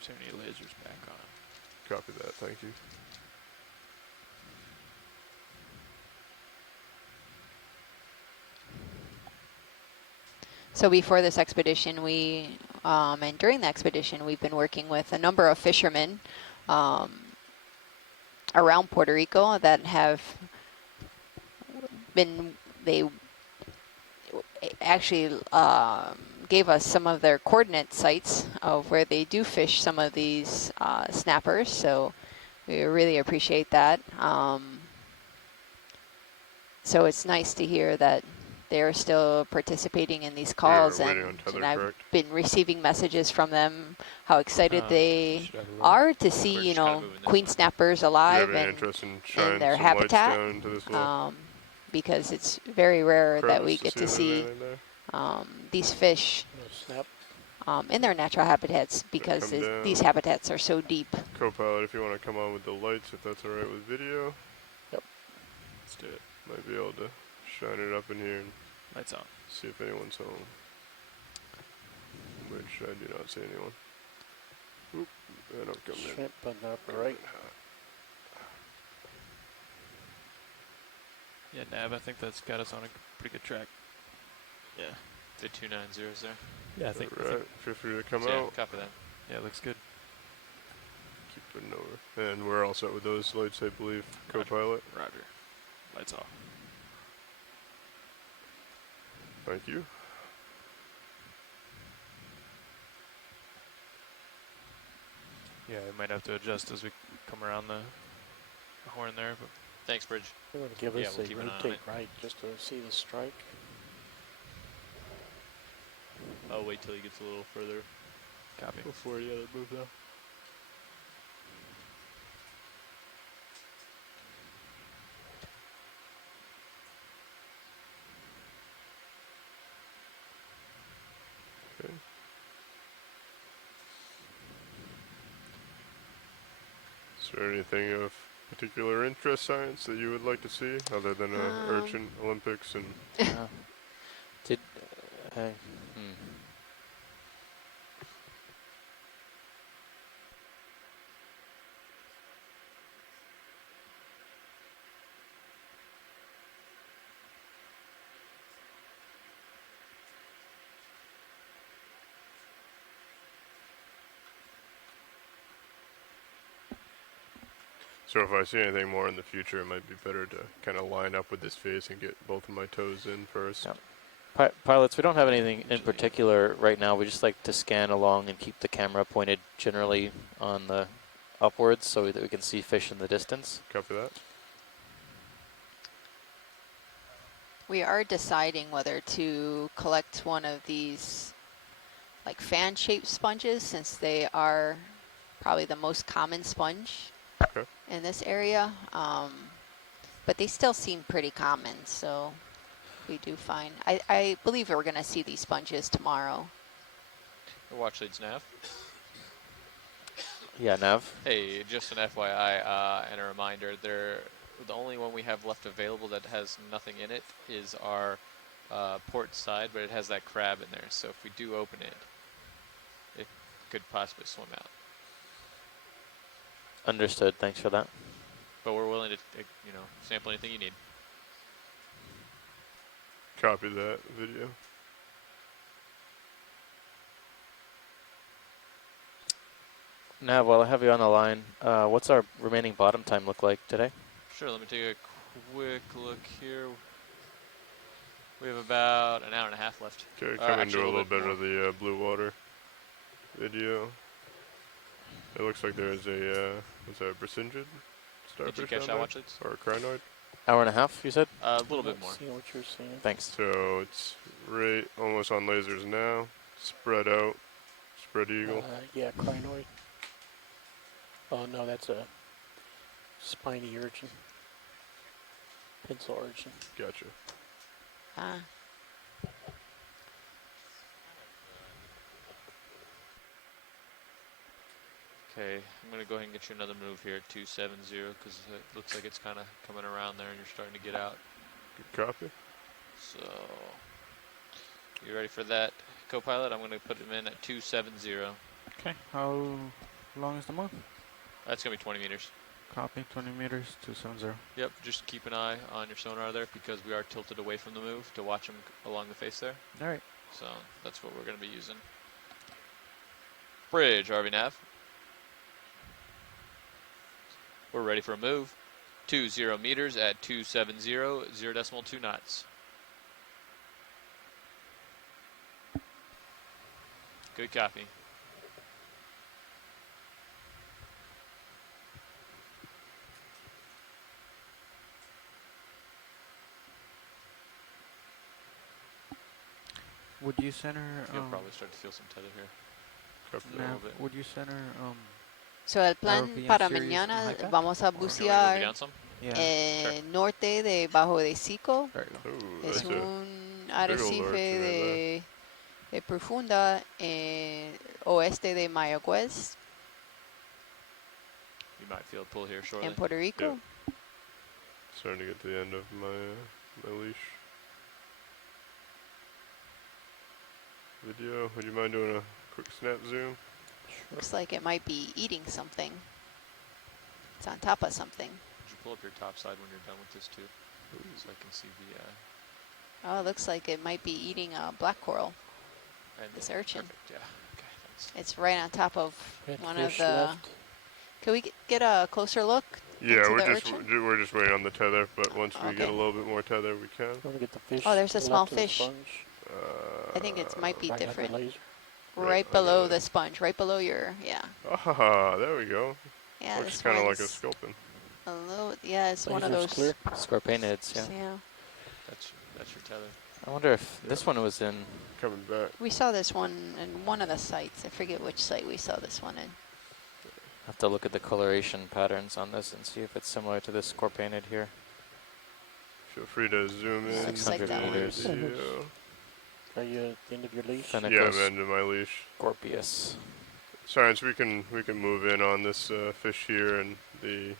Is there any lasers back on? Copy that, thank you. So before this expedition, and during the expedition, we've been working with a number of fishermen around Puerto Rico that have they actually gave us some of their coordinate sites of where they do fish some of these snappers. So we really appreciate that. So it's nice to hear that they're still participating in these calls, and I've been receiving messages from them how excited they are to see, queen snappers alive and in their habitat, because it's very rare that we get to see these fish in their natural habitats, because these habitats are so deep. Co-pilot, if you want to come on with the lights, if that's all right with video. Yep. Let's do it. Might be able to shine it up in here and lights on. See if anyone's home. which I do not see anyone. Oop, I don't come in. Shrimp on the upper right. Yeah, Nav, I think that's got us on a pretty good track. Yeah. The 290s there. Yeah, I think. Alright, feel free to come Yeah, out. copy that. Yeah, looks good. Keep putting over. And we're all set with those lights, I believe. Co-pilot. Roger. Lights off. Thank you. Yeah, we might have to adjust as we come around the horn there, but thanks, Bridge. They're going to give Yeah, us we'll a keep an eye on rotate it. right just to see the strike. I'll wait till he gets a little further. Copy. Before the other move though. Okay. Is there anything of particular interest, science, that you would like to see, other than urgent Olympics and? Did So if I see anything more in the future, it might be better to kind of line up with this phase and get both of my toes in first. Pilots, we don't have anything in particular right now. We just like to scan along and keep the camera pointed generally on the upwards so that we can see fish in the distance. Copy that. We are deciding whether to collect one of these like fan-shaped sponges, since they are probably the most common sponge in this area. But they still seem pretty common, so we do find. I believe we're going to see these sponges tomorrow. Watch leads Nav. Yeah, Nav. Hey, just an FYI and a reminder, the only one we have left available that has nothing in it is our port side, but it has that crab in there. So if we do open it, it could possibly swim out. Understood. Thanks for that. But we're willing to, sample anything you need. Copy that video. Nav, while I have you on the line, what's our remaining bottom time look like today? Sure, let me take a quick look here. We have about an hour and a half left. Okay, come into a little bit of the blue water video. It looks like there's a, is that a Brisingid starfish? Did you catch that, watch leads? Or a crinoid? Hour and a half, you said? A little bit more. See what you're seeing. Thanks. So it's right almost on lasers now. Spread out. Spread eagle. Yeah, crinoid. Oh no, that's a spiny urchin. Pencil urchin. Gotcha. Okay, I'm going to go ahead and get you another move here, 270, because it looks like it's kind of coming around there and you're starting to get out. Good copy. So, you ready for that, co-pilot? I'm going to put him in at 270. Okay, how long is the move? That's going to be 20 meters. Copy, 20 meters, 270. Yep, just keep an eye on your sonar there because we are tilted away from the move to watch him along the face there. All right. So, that's what we're going to be using. Bridge, RV Nav. We're ready for a move. 20 meters at 270, 0.2 knots. Good copy. Would you center? You'll probably start to feel some tether here. Nav, would you center? So el plan RV para series mañana and high vamos a bucear Yeah. norte debajo de Sico. Ooh, Es that's a un big old arrecife arch right de profunda oeste de Mayagüez You might feel a pull here shortly. en Puerto Rico. Yep. Starting to get to the end of my leash. Video. Would you mind doing a quick snap zoom. Looks like it might be eating something. It's on top of something. Could you pull up your top side when you're done with this too, so I can see the. Oh, it looks like it might be eating a black coral. And this urchin. Perfect. Yeah. Okay. Thanks. It's right on top of one of the. Left. Can we get a closer look? Yeah, into the urchin? we're just waiting on the tether, but once we get a little bit more tether, we can. Want to get the fish? Oh, there's a small left of the fish. sponge? I think it might be Right at the different. laser. Right below the sponge, right below your, yeah. Ah, there we go. Yeah, looks this kind of like a one's sculpin. a little, yeah, it's one of Laser's those. clear. Scorpionids, yeah. Yeah. That's your tether. I wonder if this one was in. Coming back. We saw this one in one of the sites. I forget which site we saw this one in. I have to look at the coloration patterns on this and see if it's similar to this scorpionid here. Feel free to zoom in. 600 meters. Are you at the end of your leash? Yeah, I'm end of my leash. Scorpius. Science, we can move in on this fish here and the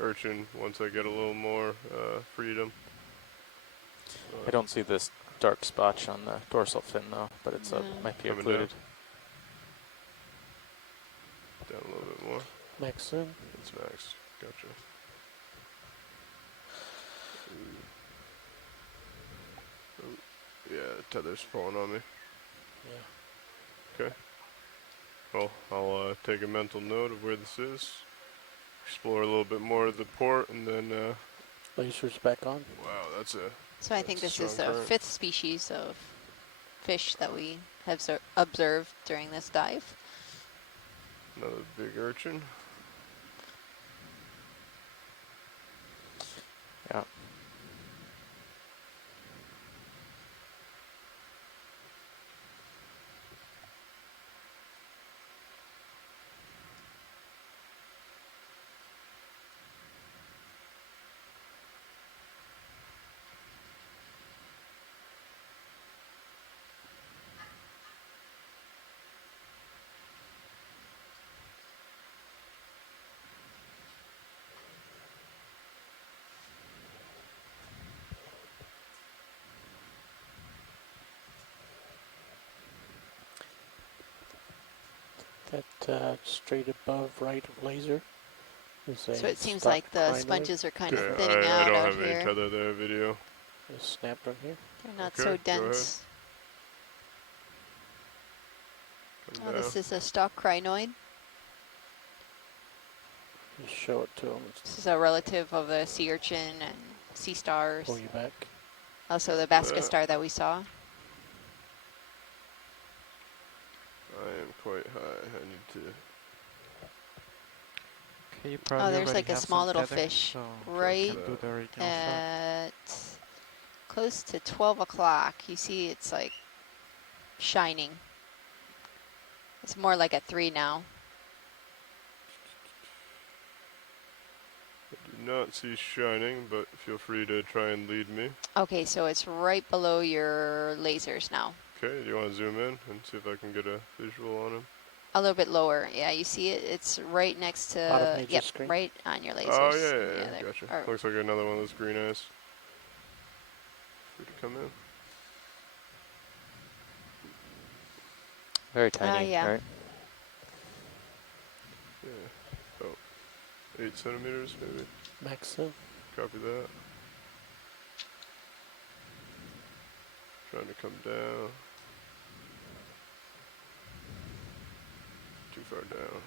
urchin once I get a little more freedom. I don't see this dark spotch on the dorsal fin though, but it's might be Coming occluded. Down a little bit more. Max zoom. It's max. Gotcha. Yeah, the tether's falling on me. Yeah. Okay. Well, I'll take a mental note of where this is. Explore a little bit more of the port, and then. Laser's back on. Wow, that's a. So I think this is the 5th species of fish that we have observed during this dive. Another big urchin. Yeah. That straight above right of laser. So it seems like the sponges are kind of thinning I out don't out have here. any tether there, video. Just snapped on here. They're not so dense. Oh, this is a stock crinoid. Just show it to them. This is a relative of the sea urchin and sea stars. Pull you back. Also the basket star that we saw. I am quite high. I need to. Okay, you probably Oh, there's already like a have small some little tether, fish so right do the original shot. at close to 12 o'clock. You see it's like shining. It's more like a 3 now. I do not see shining, but feel free to try and lead me. Okay, so it's right below your lasers now. Okay, do you want to zoom in and see if I can get a visual on him? A little bit lower. Yeah, you see it? It's right next to, yep, right on your lasers. Oh, yeah, there- gotcha. Looks like another one of those green eyes. Free to come in. Very tiny, yeah. right? Yeah, about 8 centimeters maybe. Max zoom. Copy that. Trying to come down. Too far down.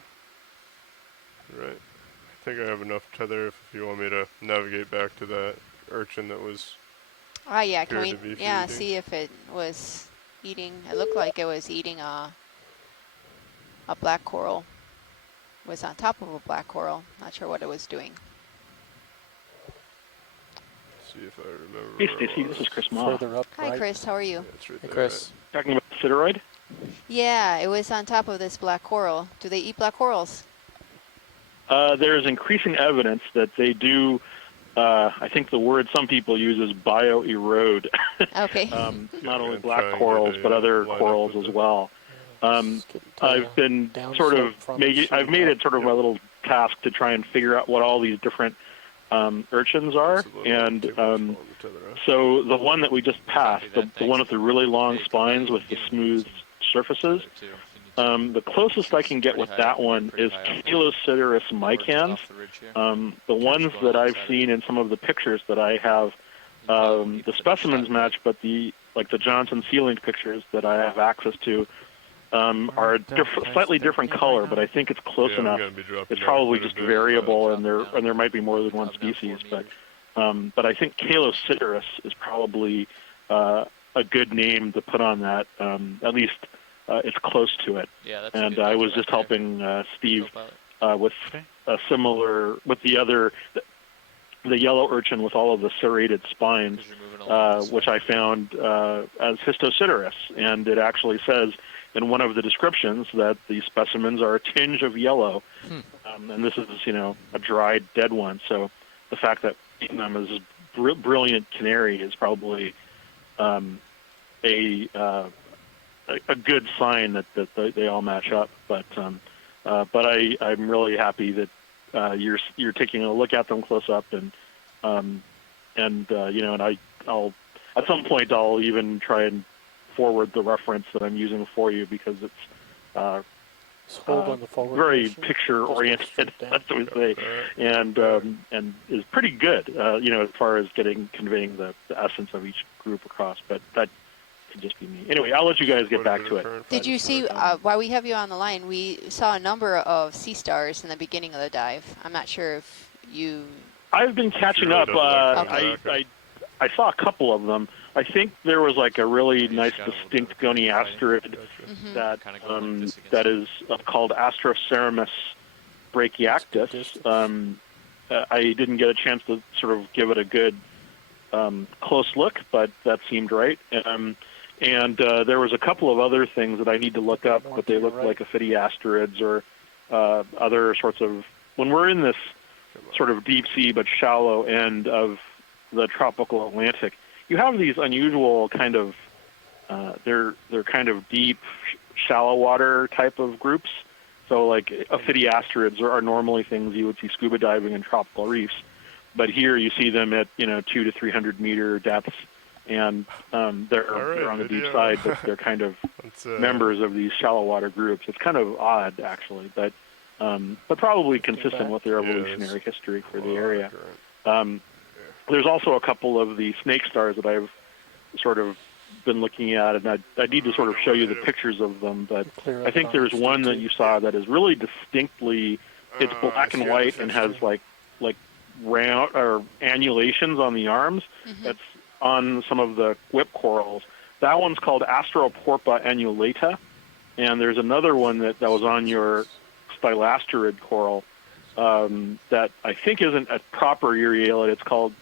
Right. I think I have enough tether if you want me to navigate back to that urchin that was. Ah, yeah, can we, appeared to be yeah, feeding. see if it was eating, it looked like it was eating a black coral. It was on top of a black coral. Not sure what it was doing. See if I remember. Hey, Stacy, this is Chris Ma. Further up, Hi, right. Chris, how are you? Yeah, it's right Hey, there, Chris. Talking about the Sideroid? Yeah, it was on top of this black coral. Do they eat black corals? There's increasing evidence that they do, I think the word some people use is bio-erode. Okay. Not only black corals, but other corals as well. I've been sort of I've made it sort of my little task to try and figure out what all these different urchins are, and so the one that we just passed, the one with the really long spines with the smooth surfaces, The closest I can get with that one is Calocitorus micans. The ones that I've seen in some of the pictures that I have, the specimens match, but the Johnson ceiling pictures that I have access to are a slightly different color, but I think it's close enough. It's probably just variable, and there might be more than one species, but I think Calocitorus is probably a good name to put on that. At least it's close to it. Yeah, that's and I was just helping Steve with a similar, with the yellow urchin with all of the serrated spines, which I found as Histocitorus, and it actually says in one of the descriptions that the specimens are a tinge of yellow, and this is a dried dead one. So the fact that them as brilliant canary is probably a good sign that they all match up. But I'm really happy that you're taking a look at them close up, and I'll at some point I'll even try and forward the reference that I'm using for you, because it's very picture oriented, as we say, and is pretty good, as far as conveying the essence of each group across. But that could just be me. Anyway, I'll let you guys get back to it. Did you see, while we have you on the line, we saw a number of sea stars in the beginning of the dive. I'm not sure if you... I've been catching up. I saw a couple of them. I think there was a really nice distinct goniasterid that is called Astroceramus brachiactus. I didn't get a chance to sort of give it a good close look, but that seemed right. And there was a couple of other things that I need to look up, but they look like Ophidiasterids or other sorts of... When we're in this sort of deep sea but shallow end of the tropical Atlantic, you have these unusual kind of, they're kind of deep, shallow water type of groups. So Ophidiasterids are normally things you would see scuba diving in tropical reefs, but here you see them at 200 to 300 meter depths, and they're on the deep side, but they're kind of members of these shallow water groups. It's kind of odd, actually, but probably consistent with their evolutionary history for the area. There's also a couple of the snake stars that I've sort of been looking at, and I need to sort of show you the pictures of them, but I think there's one that you saw that is really distinctly, it's black and white and has like round or annulations on the arms. That's on some of the whip corals. That one's called Astroporpa annulata, and there's another one that was on your stylasterid coral that I think isn't a proper Urialid. It's called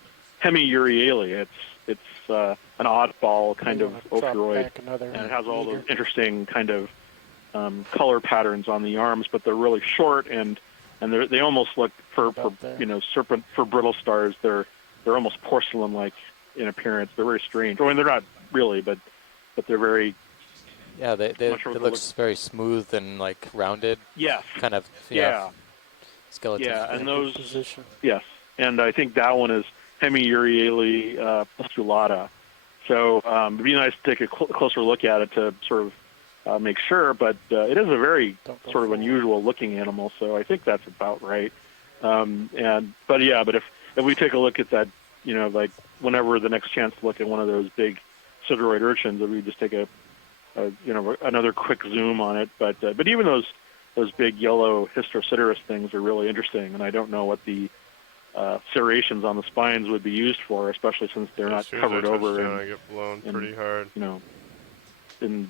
Hemiuriali. It's an oddball kind of ophiuroid, and it has all those interesting kind of color patterns on the arms, but they're really short, and they almost look for brittle stars. They're almost porcelain-like in appearance. They're very strange. I mean, they're not really, but they're very... Yeah, it looks very smooth and rounded. Yes. Kind of. Skeleton. Yeah, and those... Yes, and I think that one is Hemiuriali postulata. So it'd be nice to take a closer look at it to sort of make sure, but it is a very sort of unusual looking animal, so I think that's about right. But if we take a look at that, whenever the next chance to look at one of those big sidoroid urchins, if we just take another quick zoom on it, but even those big yellow Histocitorus things are really interesting, and I don't know what the serrations on the spines would be used for, especially since they're not covered over I get blown pretty hard. In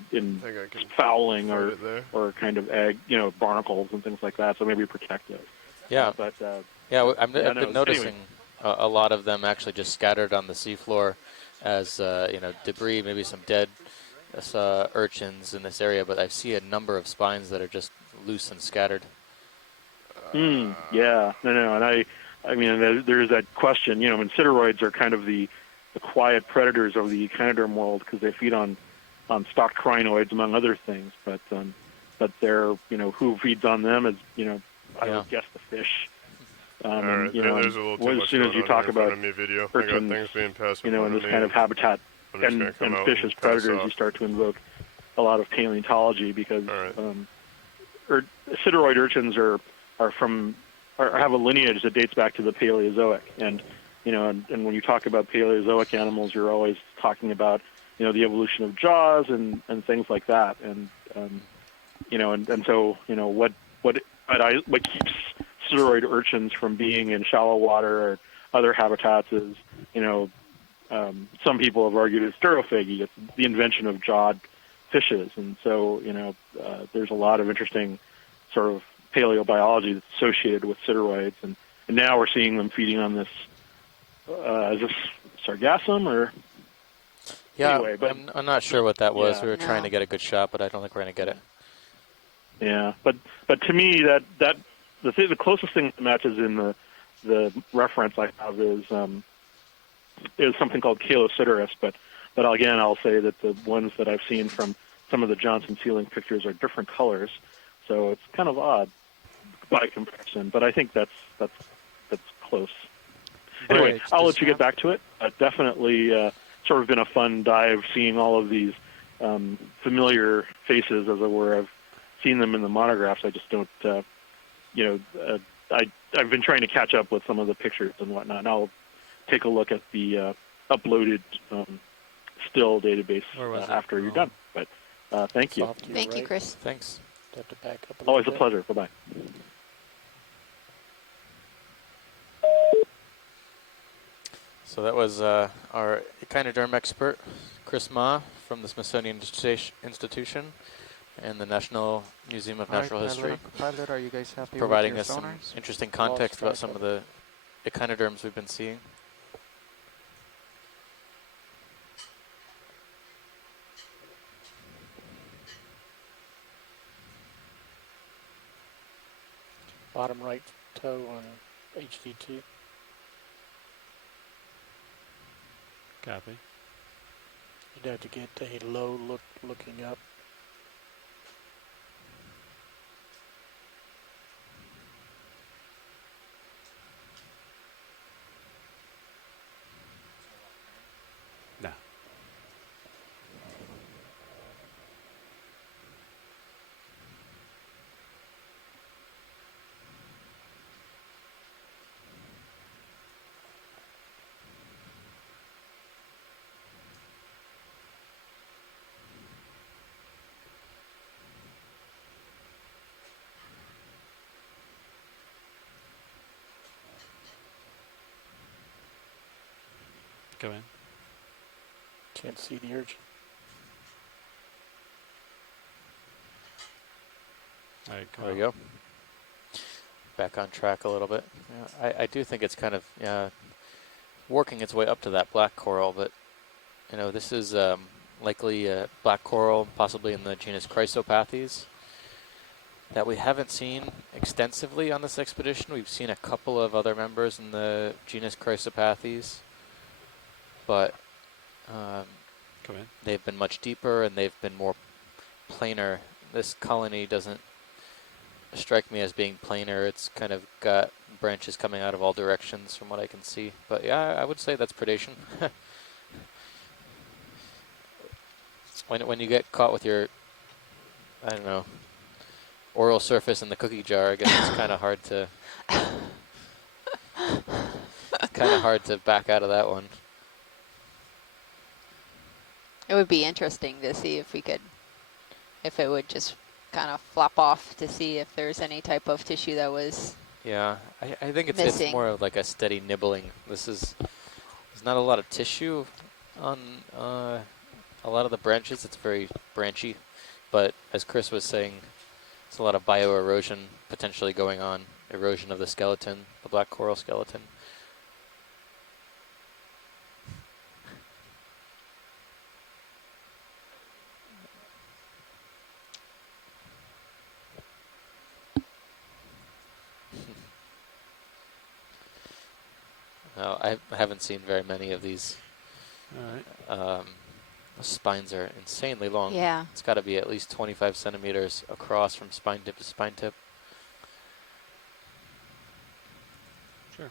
fouling or kind of egg, barnacles and things like that. So maybe protective. Yeah. But I've been noticing a lot of them actually just scattered on the seafloor as debris, maybe some dead urchins in this area. But I see a number of spines that are just loose and scattered. And I mean, there's that question. Sidoroids are kind of the quiet predators of the echinoderm world because they feed on stalked crinoids, among other things. But they're, who feeds on them is, I would guess the fish. There's a little too much as soon as you talk about video. urchins, things being passed in this kind of habitat and fish as predators, you start to invoke a lot of paleontology because sideroid urchins have a lineage that dates back to the Paleozoic, and and when you talk about Paleozoic animals, you're always talking about the evolution of jaws and things like that, and so what keeps sideroid urchins from being in shallow water or other habitats is some people have argued it's sterophagy, it's the invention of jawed fishes, and so there's a lot of interesting sort of paleobiology that's associated with sideroids, and now we're seeing them feeding on this. Is this sargassum or? Yeah, anyway, but I'm not sure what that was. Yeah. We were trying to get a good shot, but I don't think we're going to get it. Yeah, but to me the closest thing that matches in the reference I have is something called Calocitorus, but again I'll say that the ones that I've seen from some of the Johnson ceiling pictures are different colors, so it's kind of odd by comparison. But I think that's close. Anyway, Right, I'll let you get back to it. Definitely sort of been a fun dive seeing all of these familiar faces, as it were. I've seen them in the monographs. I just don't, I've been trying to catch up with some of the pictures and whatnot. And I'll take a look at the uploaded still database after you're done. But thank you. Thank you, Chris. Thanks. Have to back up Always a pleasure. Bye-bye. So that was our echinoderm expert, Chris Ma, from the Smithsonian Institution and the National Museum of Natural History, Pilot, are you guys happy providing with us your some sonars? interesting context about some of the echinoderms we've been seeing. Bottom right toe on HD2. Copy. You'd have to get a low looking up. No. Go in. Can't see the urchin. All right, There we go. Back on track a little bit. Yeah, I do think it's kind of working its way up to that black coral, but this is likely a black coral, possibly in the genus Chrysopathes, that we haven't seen extensively on this expedition. We've seen a couple of other members in the genus Chrysopathes, but they've been much deeper and they've been more planar. This colony doesn't strike me as being planar. It's kind of got branches coming out of all directions from what I can see. But yeah, I would say that's predation. When you get caught with your, I don't know, oral surface in the cookie jar, I guess it's kind of hard to back out of that one. It would be interesting to see if it would just kind of flop off to see if there's any type of tissue that was Yeah, I think it's more of like a steady nibbling. There's not a lot of tissue on a lot of the branches. It's very branchy, but as Chris was saying, there's a lot of bioerosion potentially going on, erosion of the skeleton, the black coral skeleton. No, I haven't seen very many of these. All right. The spines are insanely long. Yeah. It's got to be at least 25 centimeters across from spine tip to spine tip. Sure.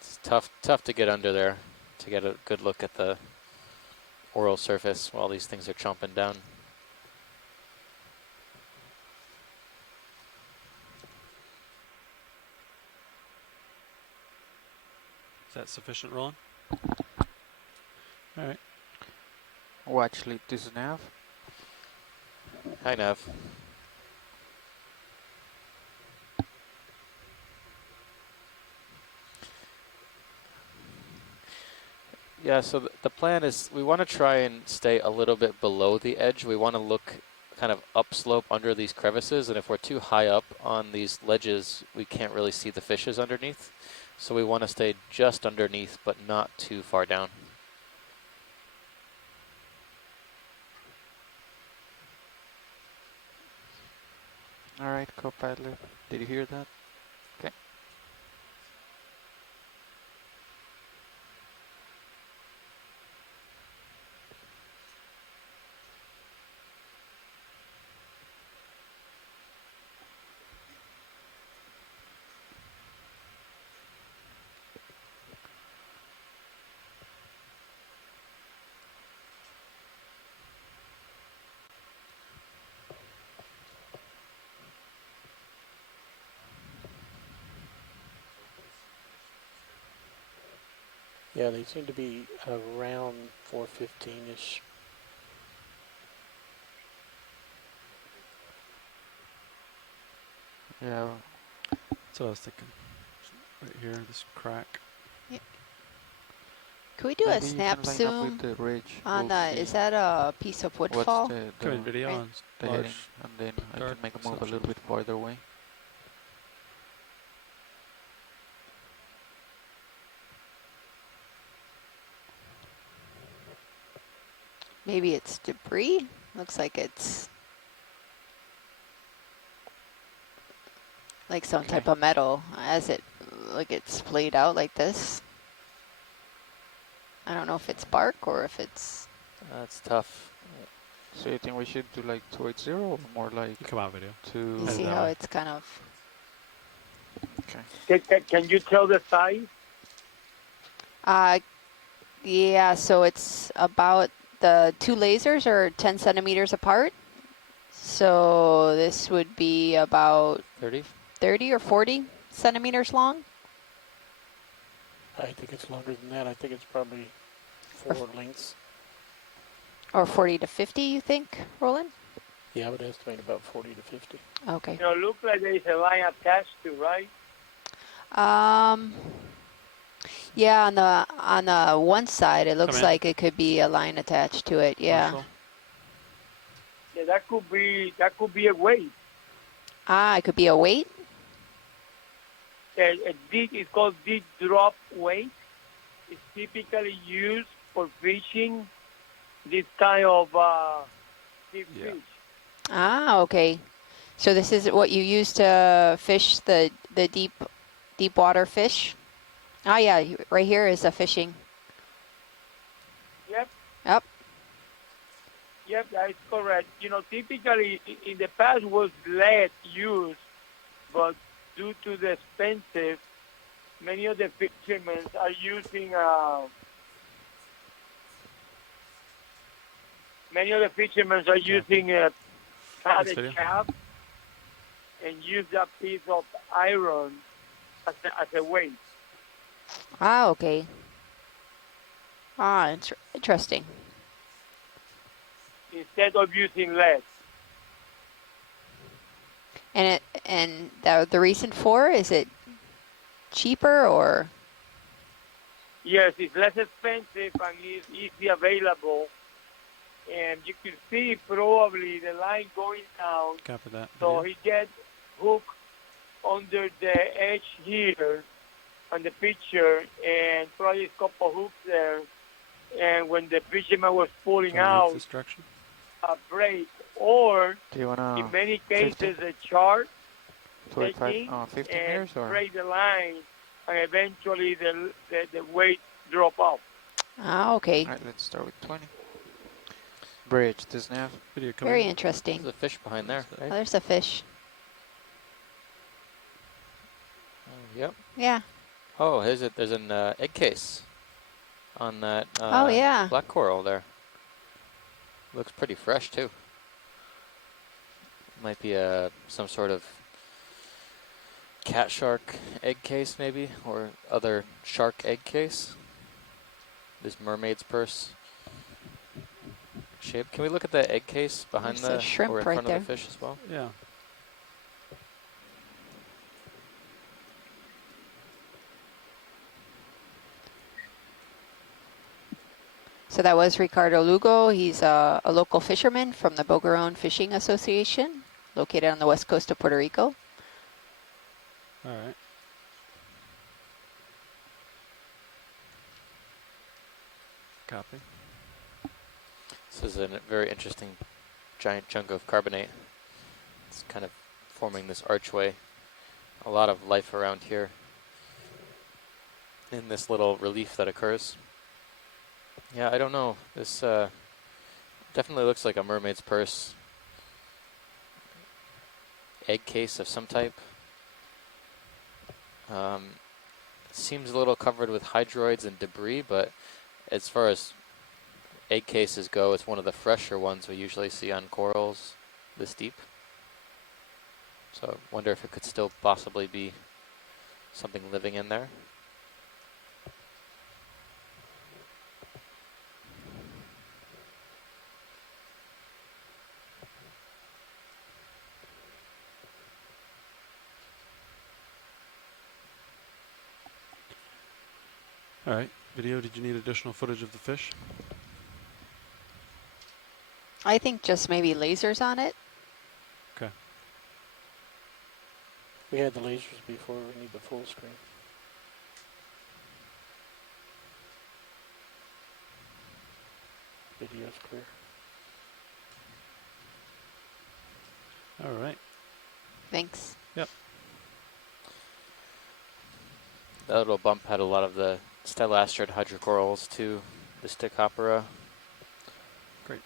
It's tough to get under there to get a good look at the oral surface while these things are chomping down. Is that sufficient, Roland? All right. Watch lead, this is Nav. Hi, Nav. Yeah, so the plan is we want to try and stay a little bit below the edge. We want to look kind of upslope under these crevices, and if we're too high up on these ledges, we can't really see the fishes underneath. So we want to stay just underneath, but not too far down. All right, co-pilot. Did you hear that? Okay. Yeah, they seem to be around 415-ish. Yeah. That's what I was thinking. Right here, this crack. Yeah. Could we do a Maybe you snap can line up zoom with the ridge. on We'll the, see is that a piece of what's woodfall? Come in video Right. on the large heading, and then I dark can make a move a assumptions. little bit farther away. Maybe it's debris? Looks like it's like some type of metal as it, like it's splayed out like this. I don't know if it's bark or if it's... That's tough. So you think we should do like 280 or more like Come on, video. You to... see how it's kind of... Okay. Can you tell the size? Yeah, so it's about, the two lasers are 10 centimeters apart. So this would be about 30 or 40 centimeters long. I think it's longer than that. I think it's probably 4 lengths. Or 40 to 50, you think, Roland? Yeah, I would estimate about 40 to 50. Okay. You know, looks like there is a line attached to, right? Yeah, on the one side, it looks like it could be a line attached to it. Yeah. Marshall. Yeah, that could be a weight. It could be a weight. It's called deep drop weight. It's typically used for fishing this kind of deep fish. Okay. So this is what you use to fish the deep water fish. Yeah, right here is a fishing. Yep. Yep. Yep, that is correct. You know, typically in the past was lead used, but due to the expensive, many of the fishermen are using a padded shaft and use that piece of iron as a weight. Okay. Interesting. Instead of using lead. And the reason for, is it cheaper or? Yes, it's less expensive and it's easy available. And you can see probably the line going down. Copy that. So he gets hooked under the edge here on the picture, and probably a couple hooks there. And when the fisherman was pulling out, a break, or do you wanna in many cases a chart taking 50 and meters or? break the line, and eventually the weight drop off. Okay. All right, let's start with 20. Bridge, this nav. Video Very interesting. There's a fish behind there, right? Oh, there's a fish. Yep. Yeah. Oh, there's an egg case on that yeah. black coral there. Looks pretty fresh too. Might be some sort of cat shark egg case maybe, or other shark egg case. This mermaid's purse shape. Can we look at the egg case behind There's a the shrimp or in right front there. of the fish as well? Yeah. So that was Ricardo Lugo. He's a local fisherman from the Bogaron Fishing Association, located on the west coast of Puerto Rico. All right. Copy. This is a very interesting giant chunk of carbonate. It's kind of forming this archway. A lot of life around here in this little relief that occurs. Yeah, I don't know. This definitely looks like a mermaid's purse. Egg case of some type. Seems a little covered with hydroids and debris, but as far as egg cases go, it's one of the fresher ones we usually see on corals this deep. So I wonder if it could still possibly be something living in there. All right. Video, did you need additional footage of the fish? I think just maybe lasers on it. Okay. We had the lasers before, we need the full screen. Video's clear. All right. Thanks. Yep. That little bump had a lot of the stellastrid hydrocorals too, the Stichopera. Great.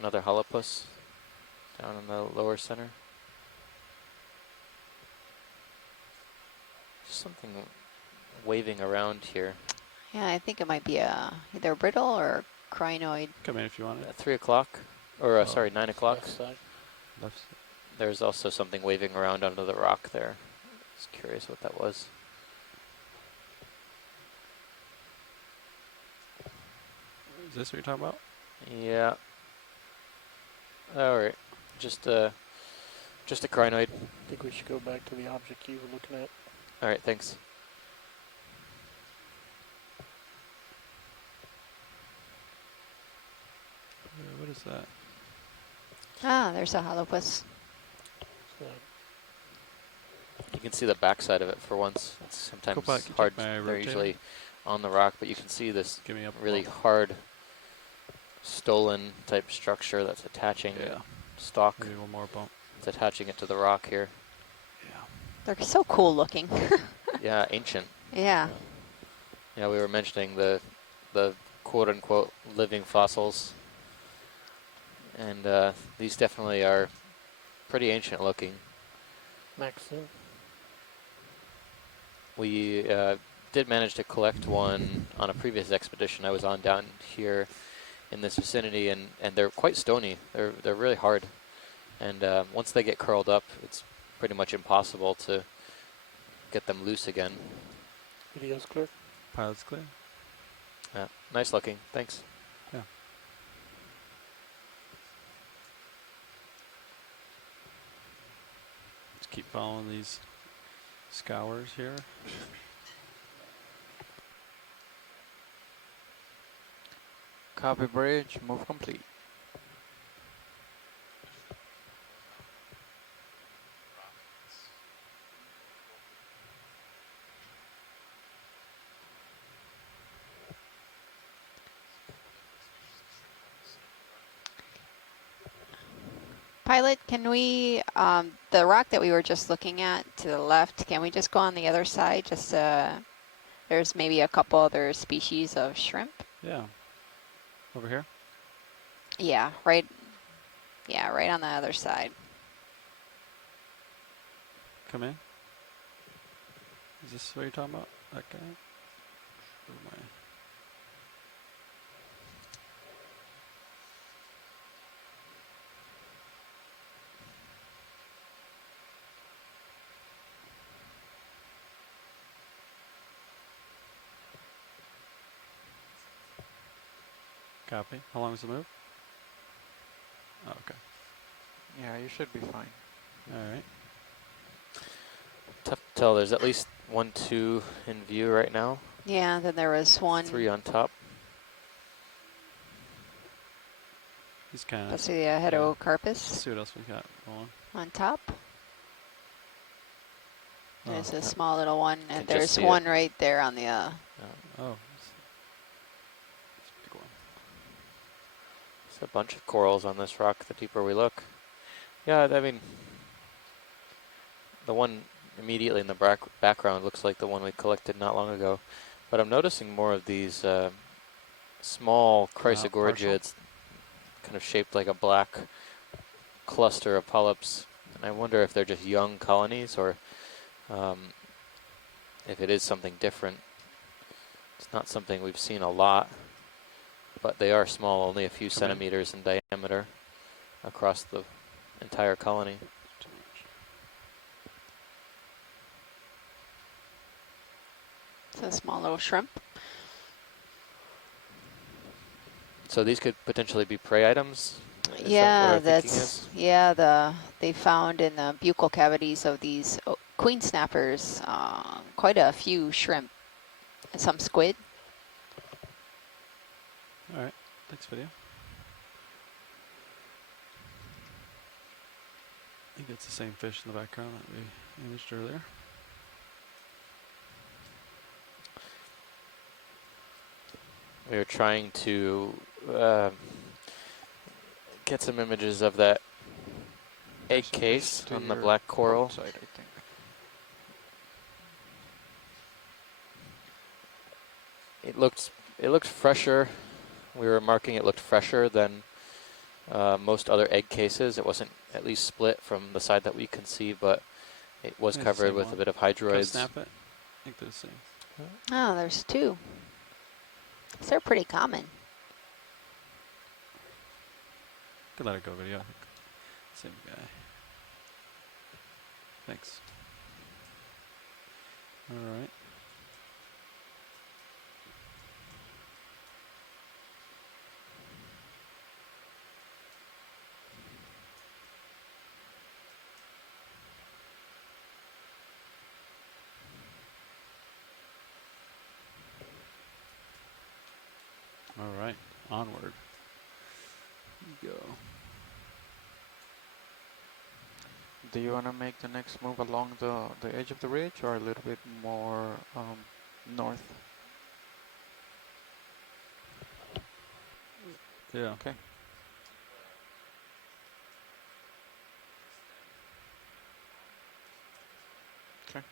Another holopus down in the lower center. Just something waving around here. Yeah, I think it might be either brittle or crinoid. Come in if you want it. At 3 o'clock, or sorry, 9 o'clock. Left side. Left. There's also something waving around under the rock there. Just curious what that was. Is this what you're talking about? Yeah. All right. Just a crinoid. I think we should go back to the object you were looking at. All right, thanks. What is that? Ah, there's a holopus. So, You can see the backside of it for once. It's sometimes back, you hard. take my They're rotator? usually on the rock, but you can see this Give me up really above. hard stolon type structure that's attaching Yeah. stalk. Maybe one more bump. It's attaching it to the rock here. Yeah. They're so cool looking. Yeah, ancient. Yeah. Yeah, we were mentioning the quote unquote living fossils. And these definitely are pretty ancient looking. Maxine. We did manage to collect one on a previous expedition I was on down here in this vicinity, and they're quite stony. They're really hard, and once they get curled up, it's pretty much impossible to get them loose again. Video's clear. Pilot's clear. Yeah, nice looking. Thanks. Yeah. Let's keep following these scours here. Copy bridge, move complete. Pilot, can we, the rock that we were just looking at to the left, can we just go on the other side? Just, there's maybe a couple other species of shrimp. Yeah. Over here? Yeah, right on the other side. Come in. Is this what you're talking about? That guy? Where am Copy. How long is the move? Oh, okay. Yeah, you should be fine. All right. Tough to tell. There's at least 1, 2 in view right now. Yeah, then there was one. 3 on top. He's kind of. Let's see, Heterocarpus. Let's see what else we got rolling. On top. Oh, There's a small little one, and Can just there's see one it. right there on the. Oh. It's a big one. There's a bunch of corals on this rock the deeper we look. Yeah, I mean, the one immediately in the background looks like the one we collected not long ago. But I'm noticing more of these small chrysogorgiids, kind of shaped like a black cluster of polyps. And I wonder if they're just young colonies or if it is something different. It's not something we've seen a lot, but they are small, only a few centimeters in diameter across the entire colony. It's a small little shrimp. So these could potentially be prey items? Yeah, they found in the buccal cavities of these queen snappers quite a few shrimp and some squid. All right, next video. I think it's the same fish in the background that we imaged earlier. We were trying to get some images of that egg case on the black coral. Side, I think. It looked fresher. We were marking it looked fresher than most other egg cases. It wasn't at least split from the side that we can see, but it was covered with a bit of hydroids. Snap it. I think they're the same. Oh, there's two. So they're pretty common. Could let it go video. Same guy. Thanks. All right. All right, onward. Here we go. Do you want to make the next move along the edge of the ridge or a little bit more north? Yeah. Okay. Okay.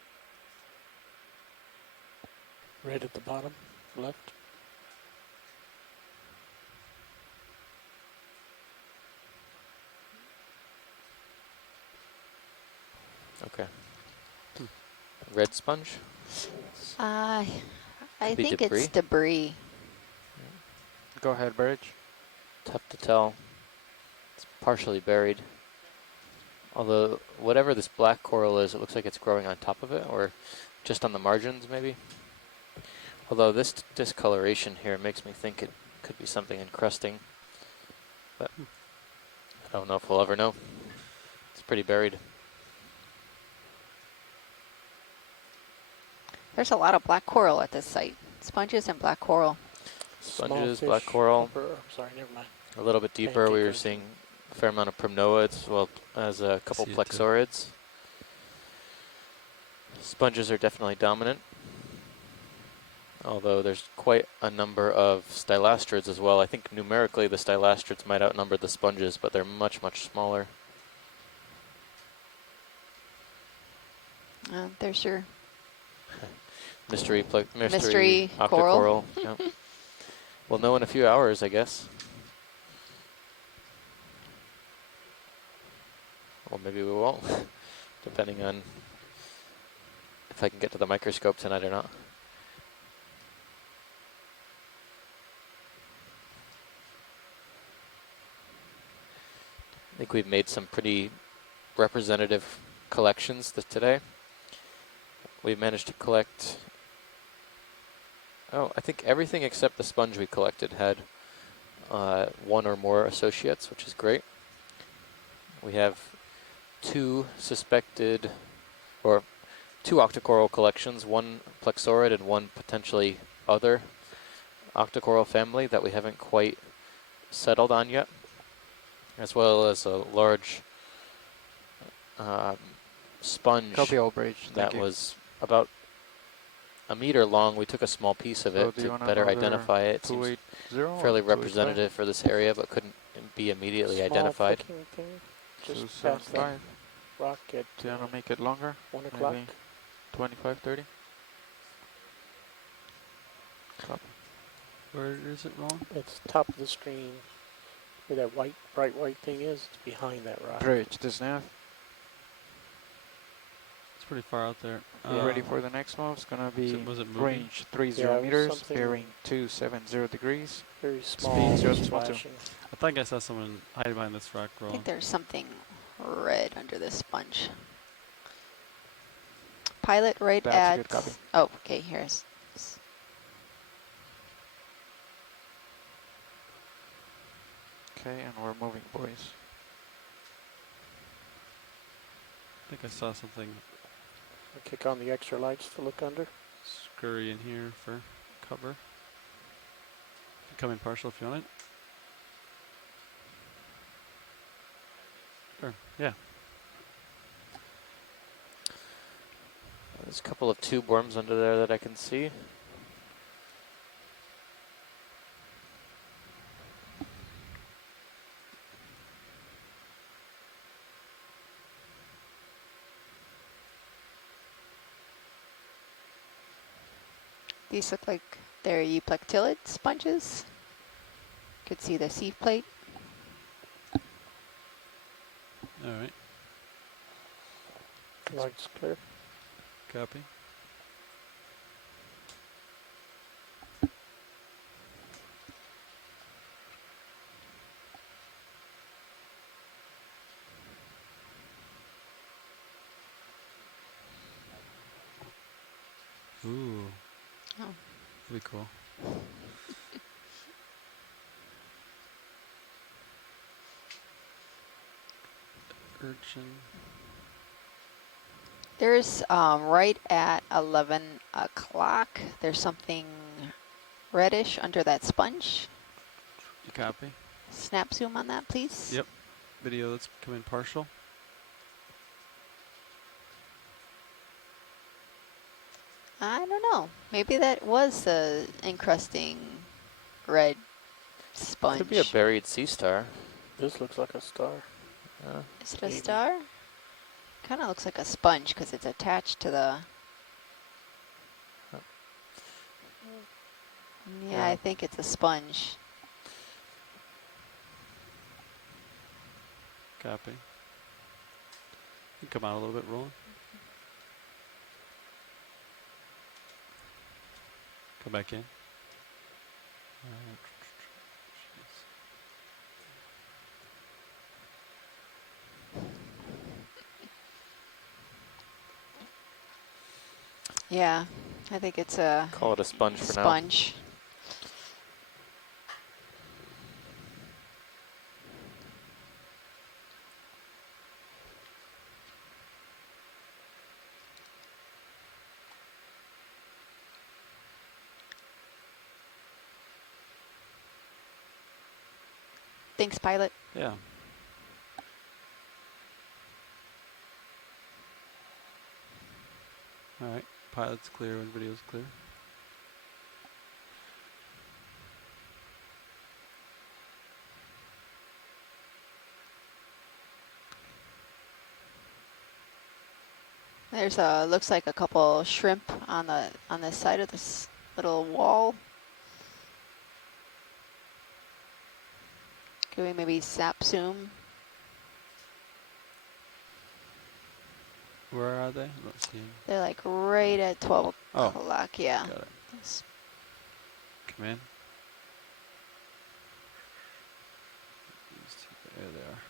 Right at the bottom, left. Okay. Red sponge? I Could be think debris. it's debris. Go ahead, Burridge. Tough to tell. It's partially buried. Although, whatever this black coral is, it looks like it's growing on top of it, or just on the margins, maybe. Although this discoloration here makes me think it could be something encrusting. But I don't know if we'll ever know. It's pretty buried. There's a lot of black coral at this site. Sponges and black coral. Sponges, black coral. Sorry, never mind. A little bit deeper, we were seeing a fair amount of primnoids, as well as a couple plexaurids. Sponges are definitely dominant, although there's quite a number of stylastrids as well. I think numerically the stylastrids might outnumber the sponges, but they're much, much smaller. There's your mystery coral. octocoral. Yep. We'll know in a few hours, I guess. Or maybe we won't, depending on if I can get to the microscope tonight or not. I think we've made some pretty representative collections today. We've managed to collect, I think everything except the sponge we collected had one or more associates, which is great. We have two suspected, or two octocoral collections, one plexaurid and one potentially other octocoral family that we haven't quite settled on yet, as well as a large sponge Copy all bridge. that was about a meter long. We took a small piece of So it do you to want better another identify it. It seems 280 or fairly 285? representative for this area, but couldn't be immediately Small identified. clicking thing, just past that 275. rock at Do you want to make it longer? 1 o'clock. Maybe 25, 30? Copy. Where is it wrong? It's top of the screen. Where that white, bright white thing is, it's behind that rock. Bridge, this nav. It's pretty far out there. Ready for the next move? It's gonna be was it moving? range 30 Yeah, it was meters, something bearing 270 degrees. very small, Speed 0 to just 12. flashing. I think I saw someone hide behind this rock I roll. think there's something red under this sponge. Pilot right That's a at... good copy. Oh, okay, here's... Okay, and we're moving, boys. I think I saw something I'll kick on the extra lights to look under. scurry in here for cover. Come in partial if you want it. Sure, yeah. There's a couple of tube worms under there that I can see. These look like they're euplectillid sponges. Could see the sieve plate. All right. Lights clear. Copy. Ooh. Oh. Pretty cool. Urchin. There's right at 11 o'clock, there's something reddish under that sponge. You copy? Snap zoom on that, please. Yep. Video that's coming partial. I don't know. Maybe that was the encrusting red sponge. Could be a buried sea star. This looks like a star. Is it a star? Kind of looks like a sponge because it's attached to the... Yeah, I think it's a sponge. Copy. You come out a little bit, Roland. Come back in. Yeah, I think it's a... Call it a sponge for now. Sponge. Thanks, pilot. Yeah. All right. Pilot's clear when video's clear. There's a, looks like a couple shrimp on the side of this little wall. Can we maybe zap zoom? Where are they? I don't see them. They're like right at 12 o'clock, yeah. Got it. Yes. Come in. There they are.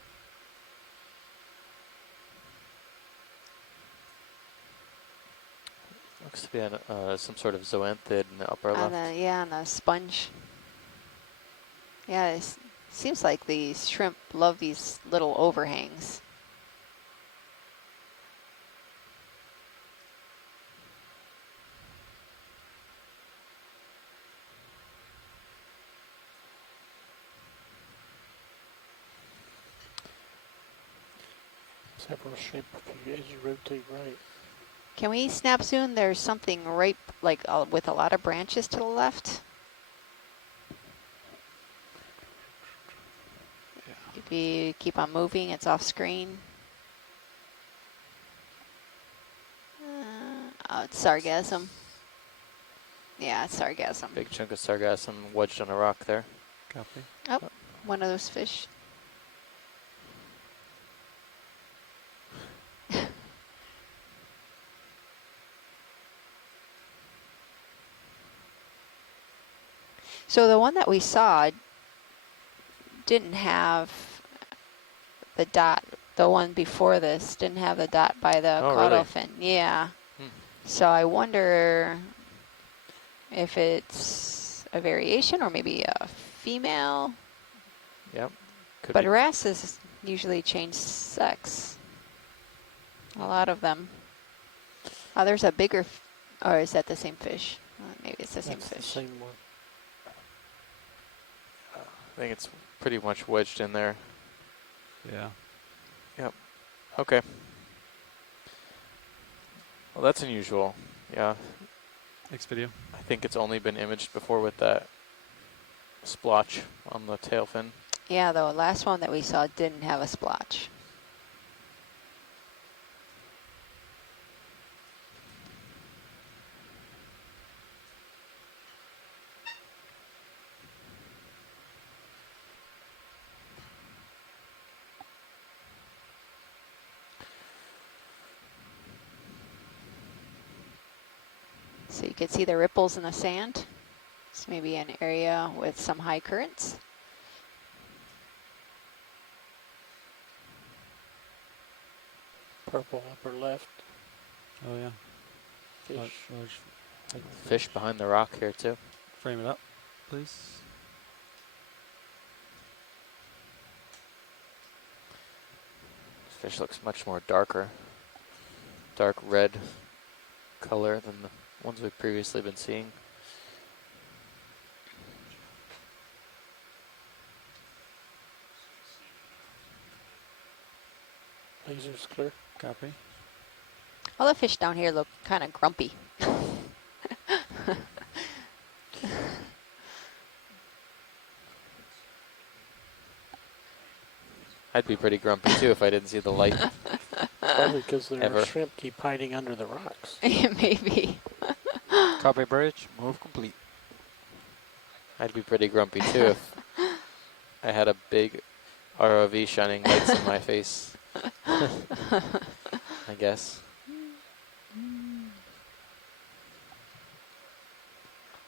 Looks to be on some sort of zoanthid in the upper On left. the, yeah, on the sponge. Yeah, it seems like these shrimp love these little overhangs. Several shrimp as you rotate right. Can we snap zoom? There's something right, like with a lot of branches to the left. If you keep on moving, it's off screen. Oh, it's sargassum. Yeah, it's sargassum. Big chunk of sargassum wedged on a rock there. Copy. Oh, one of those fish. So the one that we saw didn't have the dot. The one before this didn't have the dot by the caudal really? fin. Yeah. Hmm. So I wonder if it's a variation or maybe a female. Yep. Could But be. wrasses usually change sex. A lot of them. Oh, there's a bigger, or is that the same fish? Maybe it's the same That's fish. the same one. I think it's pretty much wedged in there. Yeah. Yep. Okay. Well, that's unusual. Yeah. Next video. I think it's only been imaged before with that splotch on the tail fin. Yeah, the last one that we saw didn't have a splotch. So you can see the ripples in the sand. It's maybe an area with some high currents. Purple upper left. Oh yeah. Fish. Large Fish behind the rock here too. Frame it up, please. This fish looks much more darker. Dark red color than the ones we've previously been seeing. Laser's clear. Copy. All the fish down here look kind of grumpy. I'd be pretty grumpy too if I didn't see the light. Probably because their Ever. shrimp keep hiding under the rocks. Maybe. Copy bridge, move complete. I'd be pretty grumpy too if I had a big ROV shining lights in my face. I guess.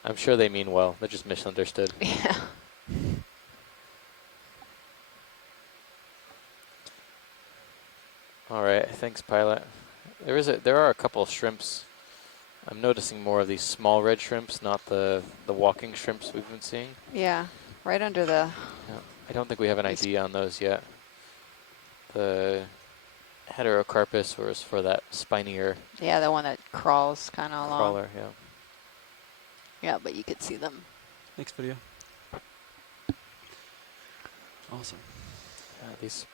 I'm sure they mean well. They're just misunderstood. Yeah. All right, thanks, pilot. There are a couple of shrimps. I'm noticing more of these small red shrimps, not the walking shrimps we've been seeing. Yeah, right under the... Yeah, I don't think we have an ID on those yet. The heterocarpus was for that spinier Yeah, the one that crawls kind of along. crawler, yeah. Yeah, but you could see them. Next video. Awesome. These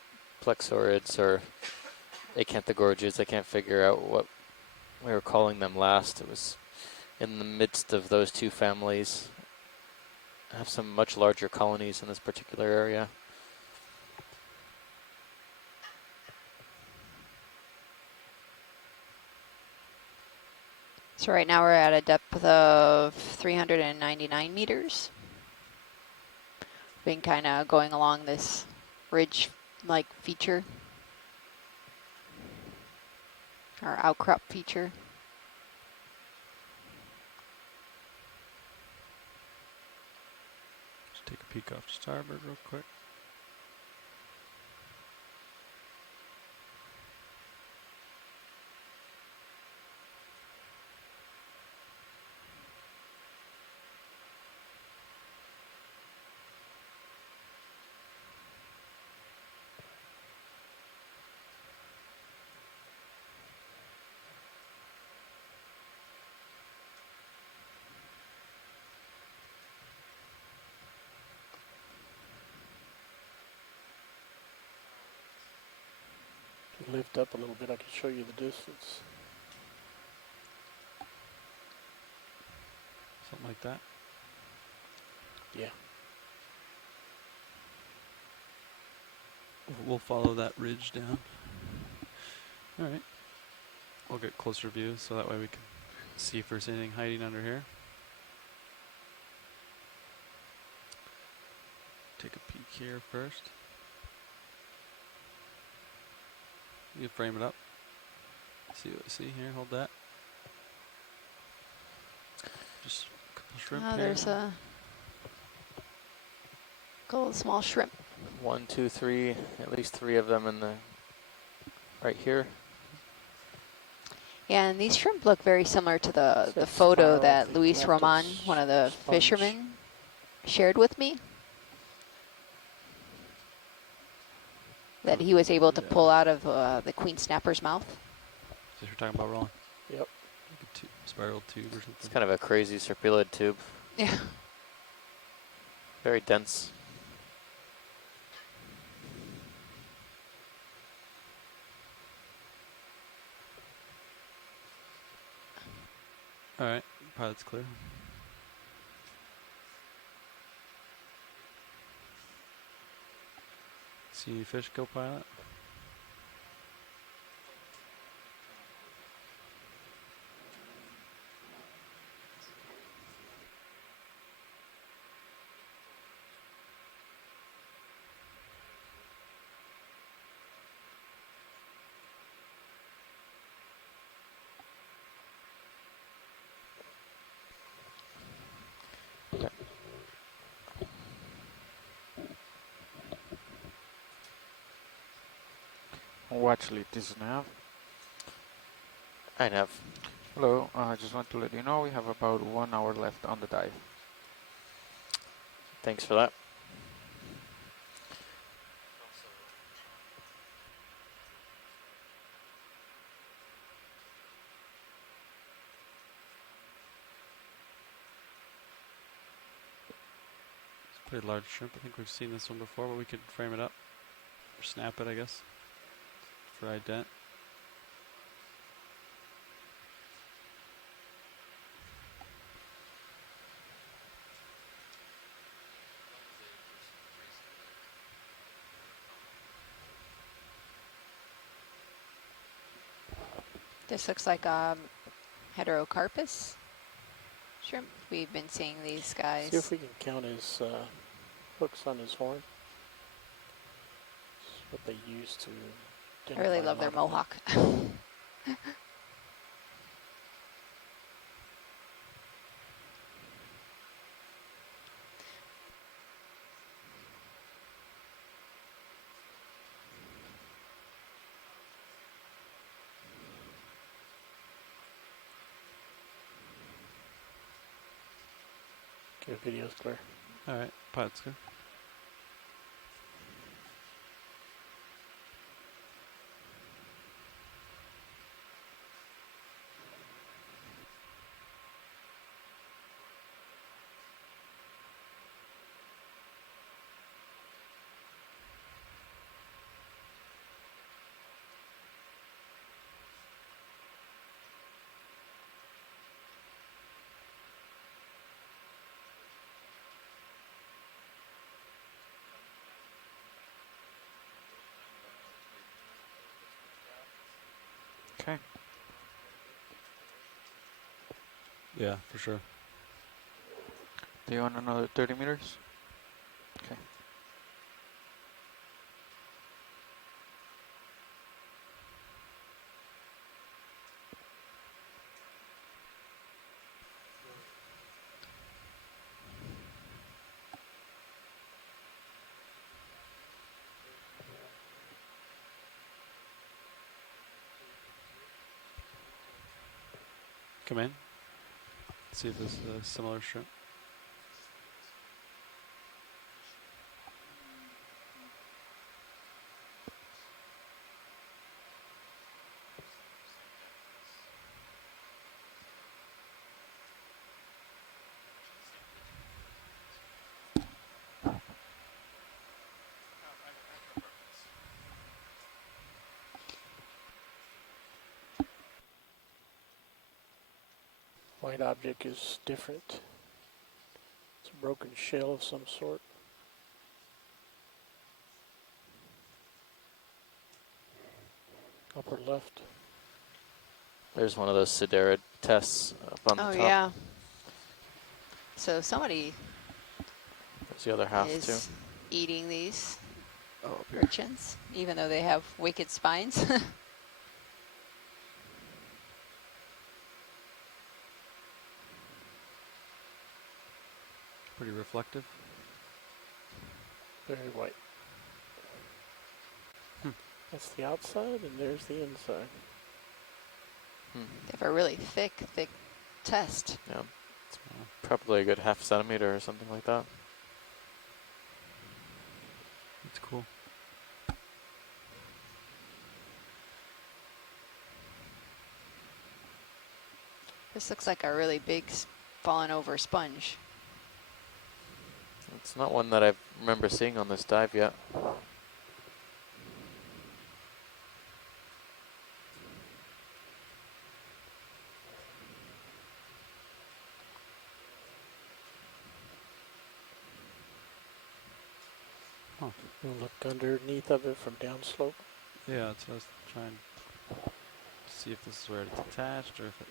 plexaurids or acanthogorges, I can't figure out what we were calling them last. It was in the midst of those two families. I have some much larger colonies in this particular area. So right now we're at a depth of 399 meters. Been kind of going along this ridge-like feature, or outcrop feature. Just take a peek off to starboard real quick. lift up a little bit, I can show you the distance. Something like that. Yeah. We'll follow that ridge down. All right. We'll get closer view so that way we can see if there's anything hiding under here. Take a peek here first. You can frame it up. See what we see here. Hold that. Just a couple shrimp here. There's a couple small shrimp. 1, 2, 3, at least 3 of them in the right here. Yeah, and these shrimp look very similar to the photo that Luis Roman, one of the fishermen, shared with me. That he was able to pull out of the queen snapper's mouth. Is this what you're talking about, Roland? Yep. Like a spiral tube or something? It's kind of a crazy serpulid tube. Yeah. Very dense. All right, pilot's clear. See any fish, go pilot? Watch lead this nav. I have. Hello, I just want to let you know we have about 1 hour left on the dive. Thanks for that. It's a pretty large shrimp. I think we've seen this one before, but we could frame it up. Or snap it, I guess. For ident. This looks like heterocarpus shrimp. We've been seeing these guys. See if we can count his hooks on his horn. That's what they use to. I really love their mohawk. Okay, video's clear. All right, pilot's good. Okay. Yeah, for sure. Do you want another 30 meters? Okay. Come in. See if there's a similar shrimp. white object is different. It's a broken shell of some sort. Upper left. There's one of those Sidera tests up on the top. Oh, yeah. So somebody There's the other half, too. is eating these urchins, even though they have wicked spines. Pretty reflective. Very white. That's the outside, and there's the inside. They have a really thick test. Yeah. It's probably a good ½ centimeter or something like that. That's cool. This looks like a really big fallen over sponge. It's not one that I remember seeing on this dive yet. Huh. You look underneath of it from downslope. Yeah, that's what I was trying to see if this is where it's attached or if it.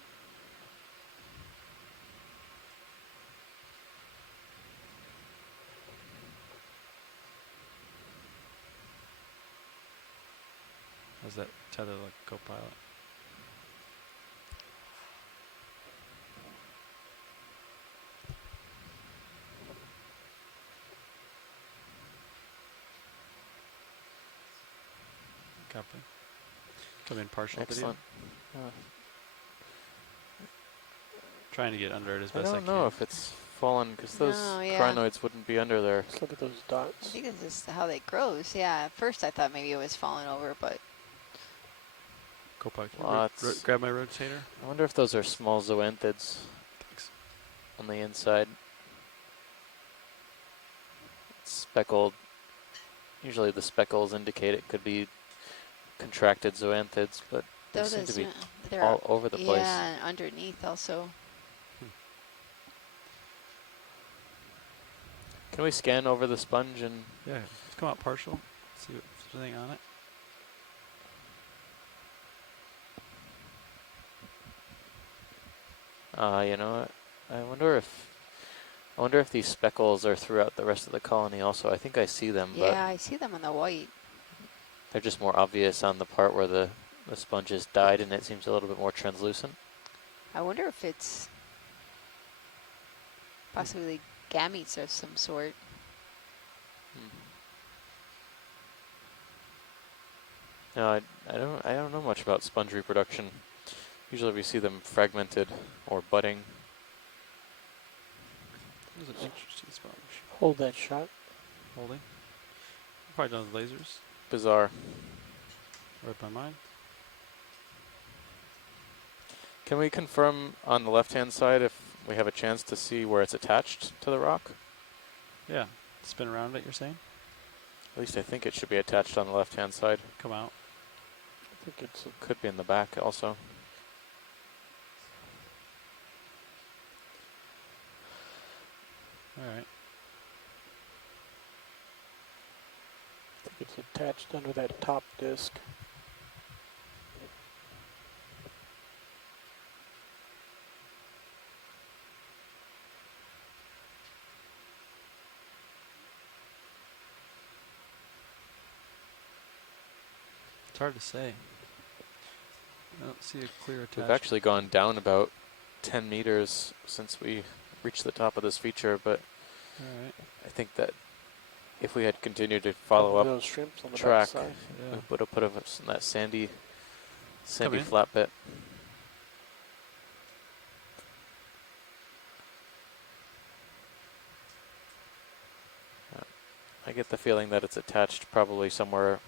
How's that tether like Copilot? Copy. Come in partial Excellent. video. Trying to get under it as best I can. I don't know if it's fallen because those crinoids wouldn't be under there. Let's look at those I dots. think it's just how they grows. Yeah, at first I thought maybe it was falling over, but Copilot, can you grab my rotator? I wonder if those are small zoanthids. Thanks. On the inside. It's speckled. Usually the speckles indicate it could be contracted zoanthids, but they seem to be all over the place. Yeah, and underneath also. Can we scan over the sponge and... Yeah, let's come out partial, see if there's anything on it. You know what? I wonder if these speckles are throughout the rest of the colony also. I think I see them, but Yeah, I see them on the white. they're just more obvious on the part where the sponges died, and it seems a little bit more translucent. I wonder if it's possibly gametes of some sort. No, I don't know much about sponge reproduction. Usually we see them fragmented or budding. This is an interesting sponge. Hold that shot. Holding. Probably done with lasers. Bizarre. Right by mine. Can we confirm on the left-hand side if we have a chance to see where it's attached to the rock? Yeah. Spin around it, you're saying? At least I think it should be attached on the left-hand side. Come out. I think it could be in the back also. All right. I think it's attached under that top disc. It's hard to say. I don't see a clear attachment. We've actually gone down about 10 meters since we reached the top of this feature, but I think that if we had continued to follow up those shrimps on the track, backside. we would have put us in that sandy in. flat bit. I get the feeling that it's attached probably somewhere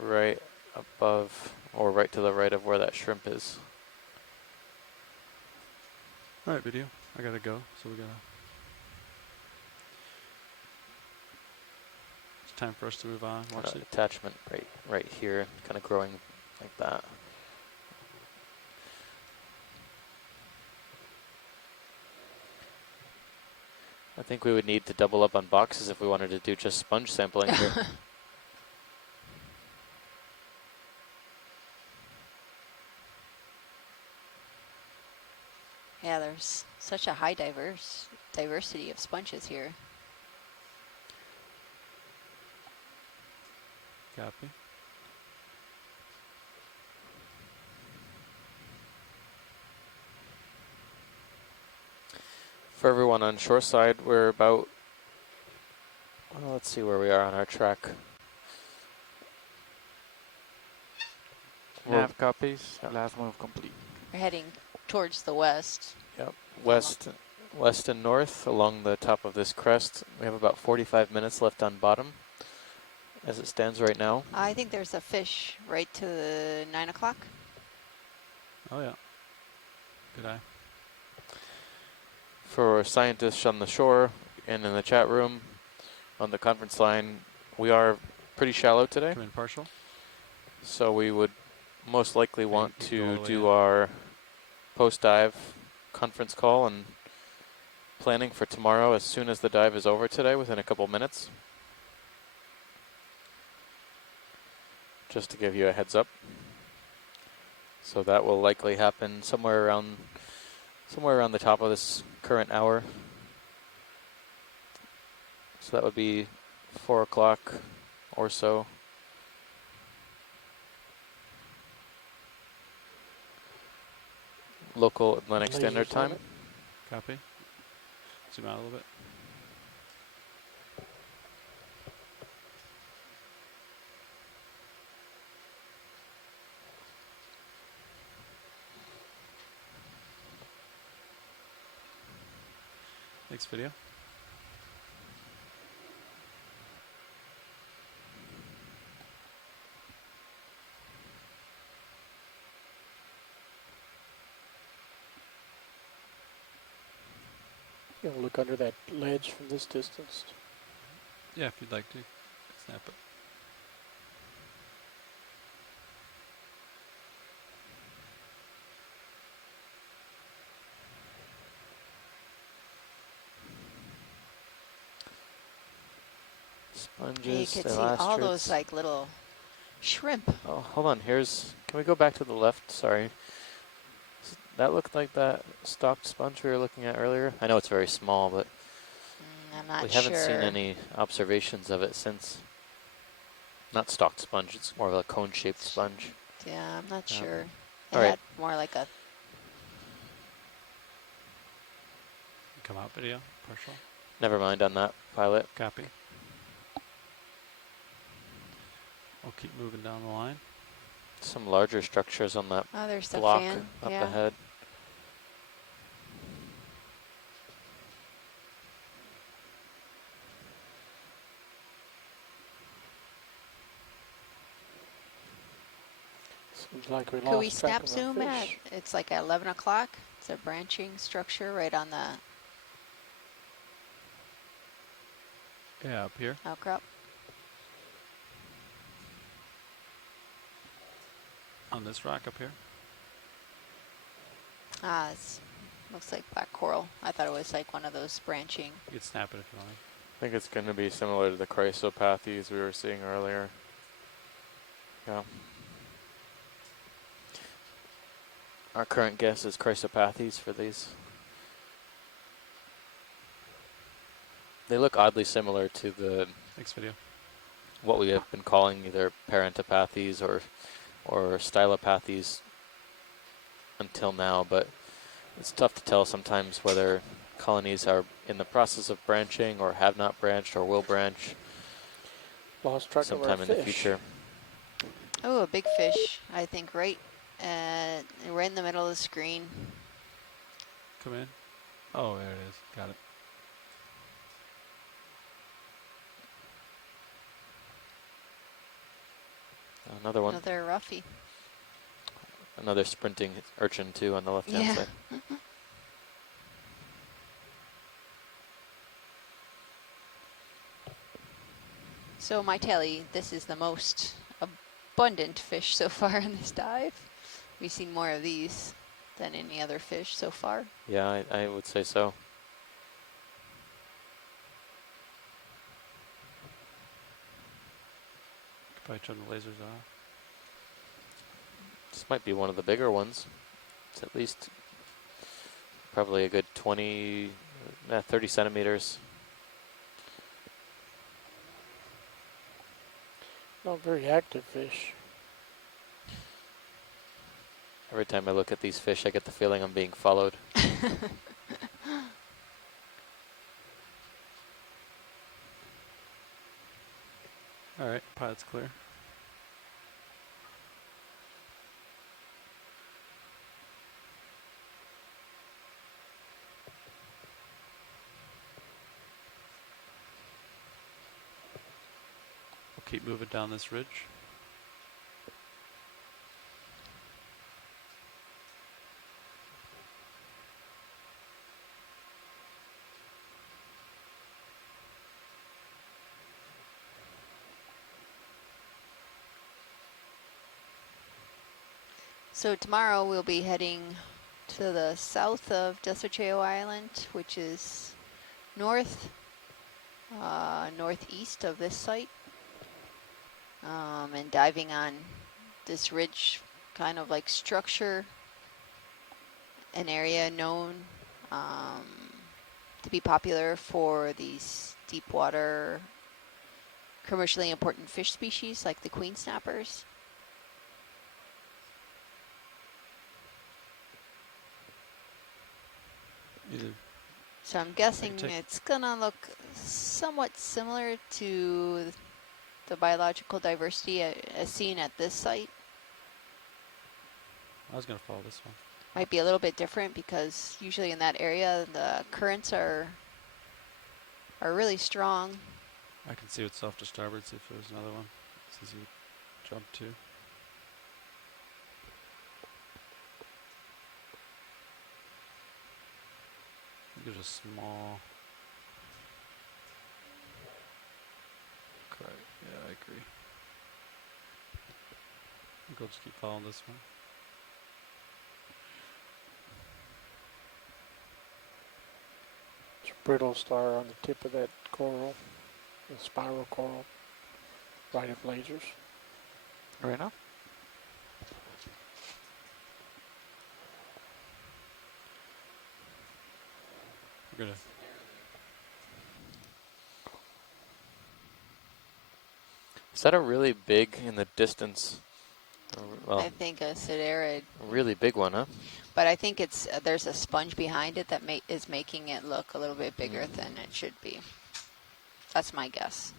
right above or right to the right of where that shrimp is. All right, video. I gotta go, so we gotta. It's time for us to move on. Watch it. Attachment right here, kind of growing like that. I think we would need to double up on boxes if we wanted to do just sponge sampling here. Yeah, there's such a high diversity of sponges here. Copy. For everyone on shoreside, we're about, well, let's see where we are on our track. Nav copies, last move complete. We're heading towards the west. Yep, west and north along the top of this crest. We have about 45 minutes left on bottom as it stands right now. I think there's a fish right to the 9 o'clock. Oh yeah. Good eye. For scientists on the shore and in the chat room on the conference line, we are pretty shallow today. Come in partial. So we would most likely want go to all the way do up. our post-dive conference call and planning for tomorrow as soon as the dive is over today, within a couple minutes. Just to give you a heads up. So that will likely happen somewhere around the top of this current hour. So that would be 4 o'clock or so. Local Atlantic Standard Time. Copy. Zoom out a little bit. Next video. You want to look under that ledge from this distance? Yeah, if you'd like to. Snap it. Sponges, You could see all those like little shrimp. Oh, hold on. Can we go back to the left? Sorry. That looked like that stocked sponge we were looking at earlier. I know it's very small, but I'm not we sure. haven't seen any observations of it since. Not stocked sponge, it's more of a cone-shaped sponge. Yeah, I'm not sure. It all right. had more like a... Come out video, partial. Never mind on that pilot. Copy. We'll keep moving down the line. Some larger structures on that Oh, there's the block fan. up Yeah. ahead. Seems like we Could lost we track snap of zoom our at, fish. it's like at 11 o'clock. It's a branching structure right on the Yeah, up here. outcrop. On this rock up here. Ah, it looks like black coral. I thought it was like one of those branching. You can snap it if you want. I think it's going to be similar to the chrysopathes we were seeing earlier. Yeah. Our current guess is chrysopathes for these. They look oddly similar to the Next video. what we have been calling either parentopathes or stylopathes until now, but it's tough to tell sometimes whether colonies are in the process of branching or have not branched or will branch Lost track sometime of our in the fish. future. Oh, a big fish, I think, right in the middle of the screen. Come in. Oh, there it is. Got it. Another one. Another roughy. Another sprinting urchin too on the left-hand Yeah. side. So my tally, this is the most abundant fish so far in this dive. We've seen more of these than any other fish so far. Yeah, I would say so. Probably turn the lasers off. This might be one of the bigger ones. It's at least probably a good 30 centimeters. Not very active fish. Every time I look at these fish, I get the feeling I'm being followed. All right, pilot's clear. We'll keep moving down this ridge. So tomorrow we'll be heading to the south of Desoccheo Island, which is northeast of this site, and diving on this ridge kind of like structure, an area known to be popular for these deep water commercially important fish species like the queen snappers. So I'm guessing it's gonna look somewhat similar to the biological diversity as seen at this site. I was gonna follow this one. Might be a little bit different because usually in that area the currents are really strong. I can see what's off to starboard, see if there's another one. It's easy to jump to. There's a small. Okay, yeah, I agree. I think I'll just keep following this one. It's a brittle star on the tip of that coral, the spiral coral, right of lasers. Right now? We're gonna. Is that a really big in the distance? Well, I think a siderid. A really big one, huh? But I think it's there's a sponge behind it that is making it look a little bit bigger than it should be. That's my guess.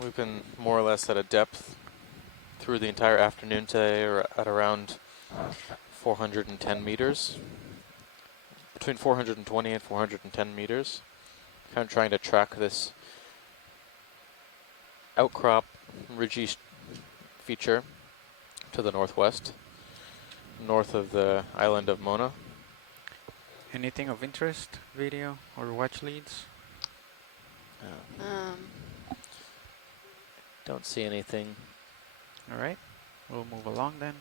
We've been more or less at a depth through the entire afternoon today, or at around 410 meters. Between 420 and 410 meters. Kind of trying to track this outcrop ridgy feature to the northwest, north of the island of Mona. Anything of interest, video or watch leads? Don't see anything. All right, we'll move along then.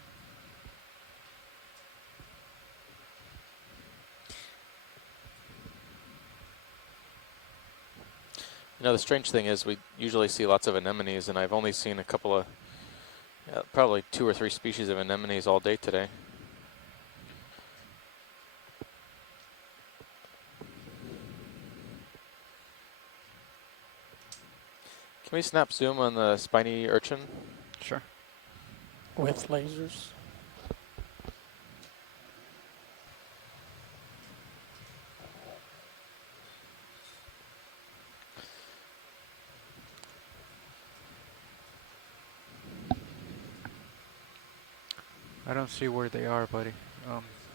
You know, the strange thing is we usually see lots of anemones, and I've only seen a couple of, probably 2 or 3 species of anemones all day today. Can we snap zoom on the spiny urchin? Sure. With lasers. I don't see where they are, buddy.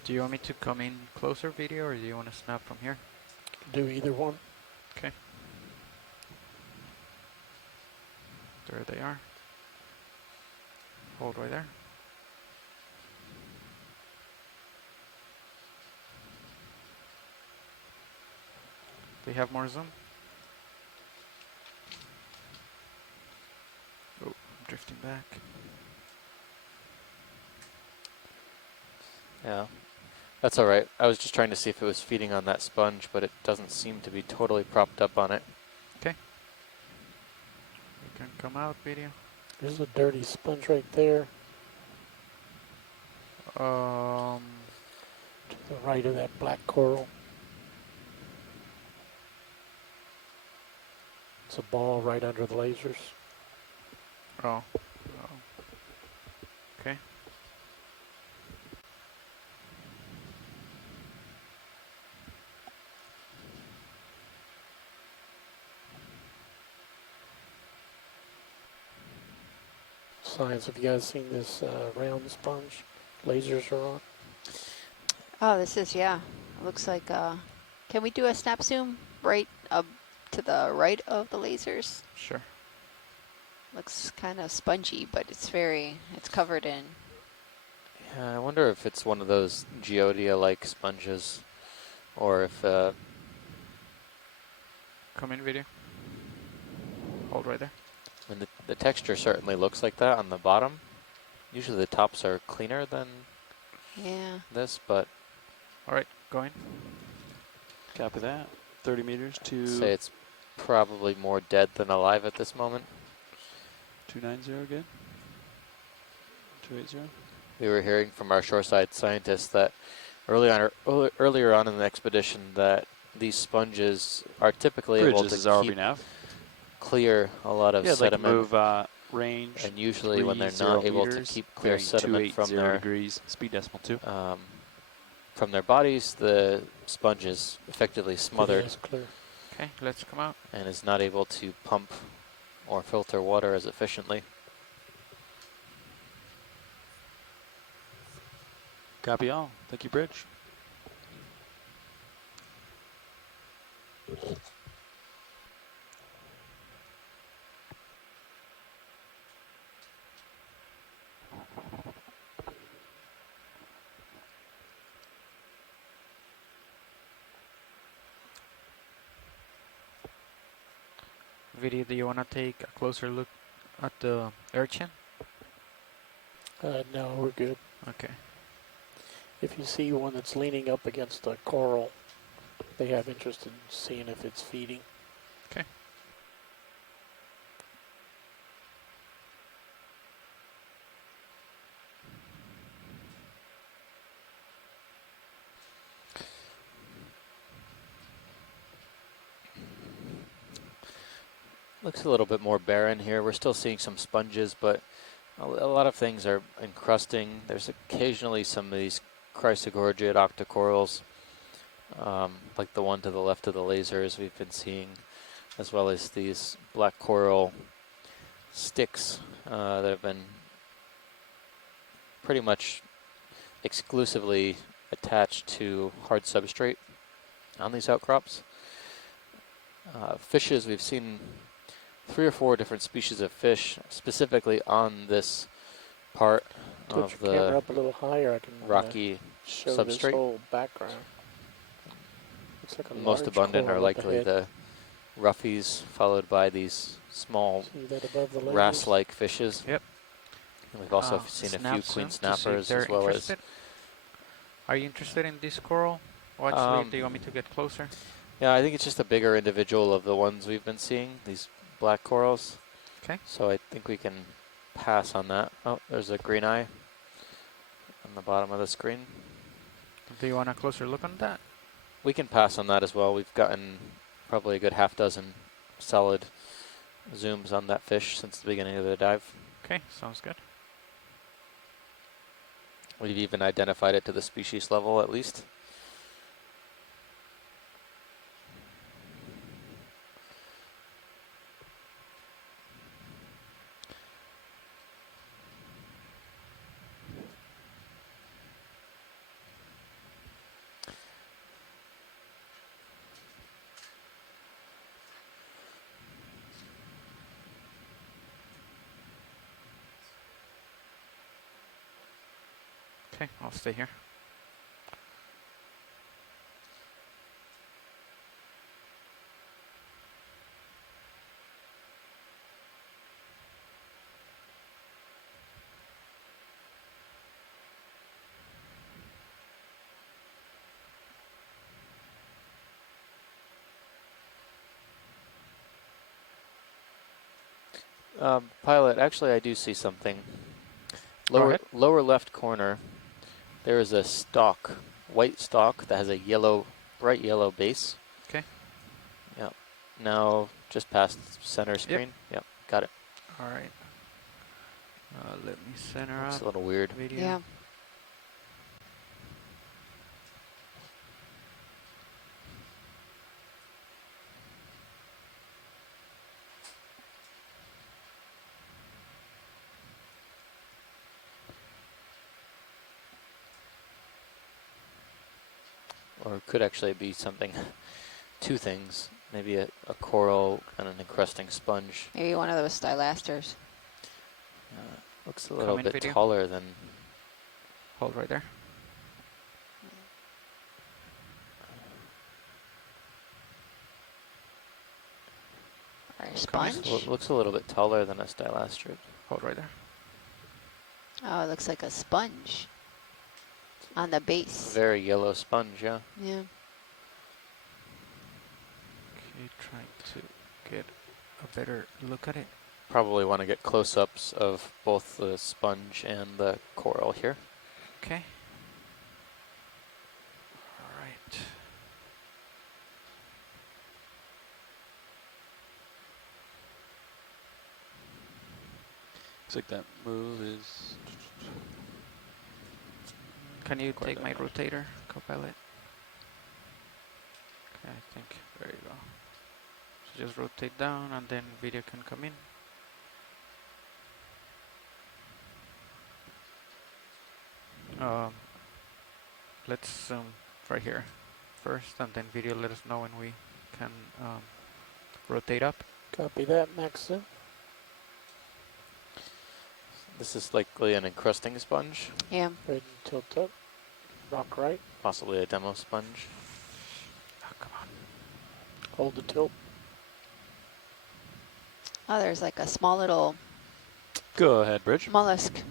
Do you want me to come in closer video, or do you want to snap from here? Do either one. Okay. There they are. Hold right there. Do you have more zoom? Oh, I'm drifting back. Yeah, that's all right. I was just trying to see if it was feeding on that sponge, but it doesn't seem to be totally propped up on it. Okay. You can come out, video. There's a dirty sponge right there. Um, to the right of that black coral. It's a ball right under the lasers. Oh. Okay. Science, have you guys seen this round sponge? Lasers are on. Oh, this is, yeah. It looks like, can we do a snap zoom right up to the right of the lasers? Sure. Looks kind of spongy, but it's covered in. Yeah, I wonder if it's one of those Geodia-like sponges, or if... Come in, video. Hold right there. I mean, the texture certainly looks like that on the bottom. Usually the tops are cleaner than this, but... All right, going. Copy that. 30 meters to... I'd say it's probably more dead than alive at this moment. 290 again. 280. We were hearing from our shoreside scientists that earlier on in the expedition that these sponges are typically able to clear a lot of sediment. They can move range. And usually when they're not able to keep clear sediment from their degrees, speed decimal 2. From their bodies, the sponge is effectively smothered. Okay, let's come out. And is not able to pump or filter water as efficiently. Copy all. Thank you, Bridge. Video, do you want to take a closer look at the urchin? No, we're good. Okay. If you see one that's leaning up against a coral, they have interest in seeing if it's feeding. Okay. Looks a little bit more barren here. We're still seeing some sponges, but a lot of things are encrusting. There's occasionally some of these chrysogorgid octocorals, like the one to the left of the lasers we've been seeing, as well as these black coral sticks that have been pretty much exclusively attached to hard substrate on these outcrops. Fishes, we've seen 3 or 4 different species of fish specifically on this part of your camera the up a little higher, I can rocky show substrate. this whole background. Looks like a Most large abundant are coral up likely ahead. the roughies, followed by these small See that above the lasers? wrasse-like fishes. Yep. And we've also seen a few queen snappers as well as... Are you interested in this coral? Watch lead, do you want me to get closer? Yeah, I think it's just a bigger individual of the ones we've been seeing, these black corals. Okay. So I think we can pass on that. Oh, there's a green eye on the bottom of the screen. Do you want a closer look on that? We can pass on that as well. We've gotten probably a good half dozen solid zooms on that fish since the beginning of the dive. Okay, sounds good. We've even identified it to the species level at least. Okay, I'll stay here. Pilot, actually I do see something. Lower left corner, there is a stalk, white stalk that has a yellow, bright yellow base. Okay. Yep. Now just past center screen. Yep. Got it. All right. Let me center Looks up. a little weird. Video. Yeah. Or it could actually be something, two things. Maybe a coral and an encrusting sponge. Maybe one of those stylasters. Looks a little bit video. taller than... Hold right there. Or a sponge? Looks a little bit taller than a stylaster. Hold right there. Oh, it looks like a sponge on the base. Very yellow sponge, yeah. Yeah. Okay, trying to get a better look at it. Probably want to get close-ups of both the sponge and the coral here. Okay. All right. Looks like that move is... Can you Quite take my bad. rotator, Copilot? Okay, I think, there you go. So just rotate down and then video can come in. Let's zoom right here first, and then video let us know when we can rotate up. Copy that, Maxim. This is likely an encrusting sponge. Yeah. Go ahead and tilt up. Rock right. Possibly a demo sponge. Oh, come on. Hold the tilt. Oh, there's like a small little Go ahead, Bridge. mollusk.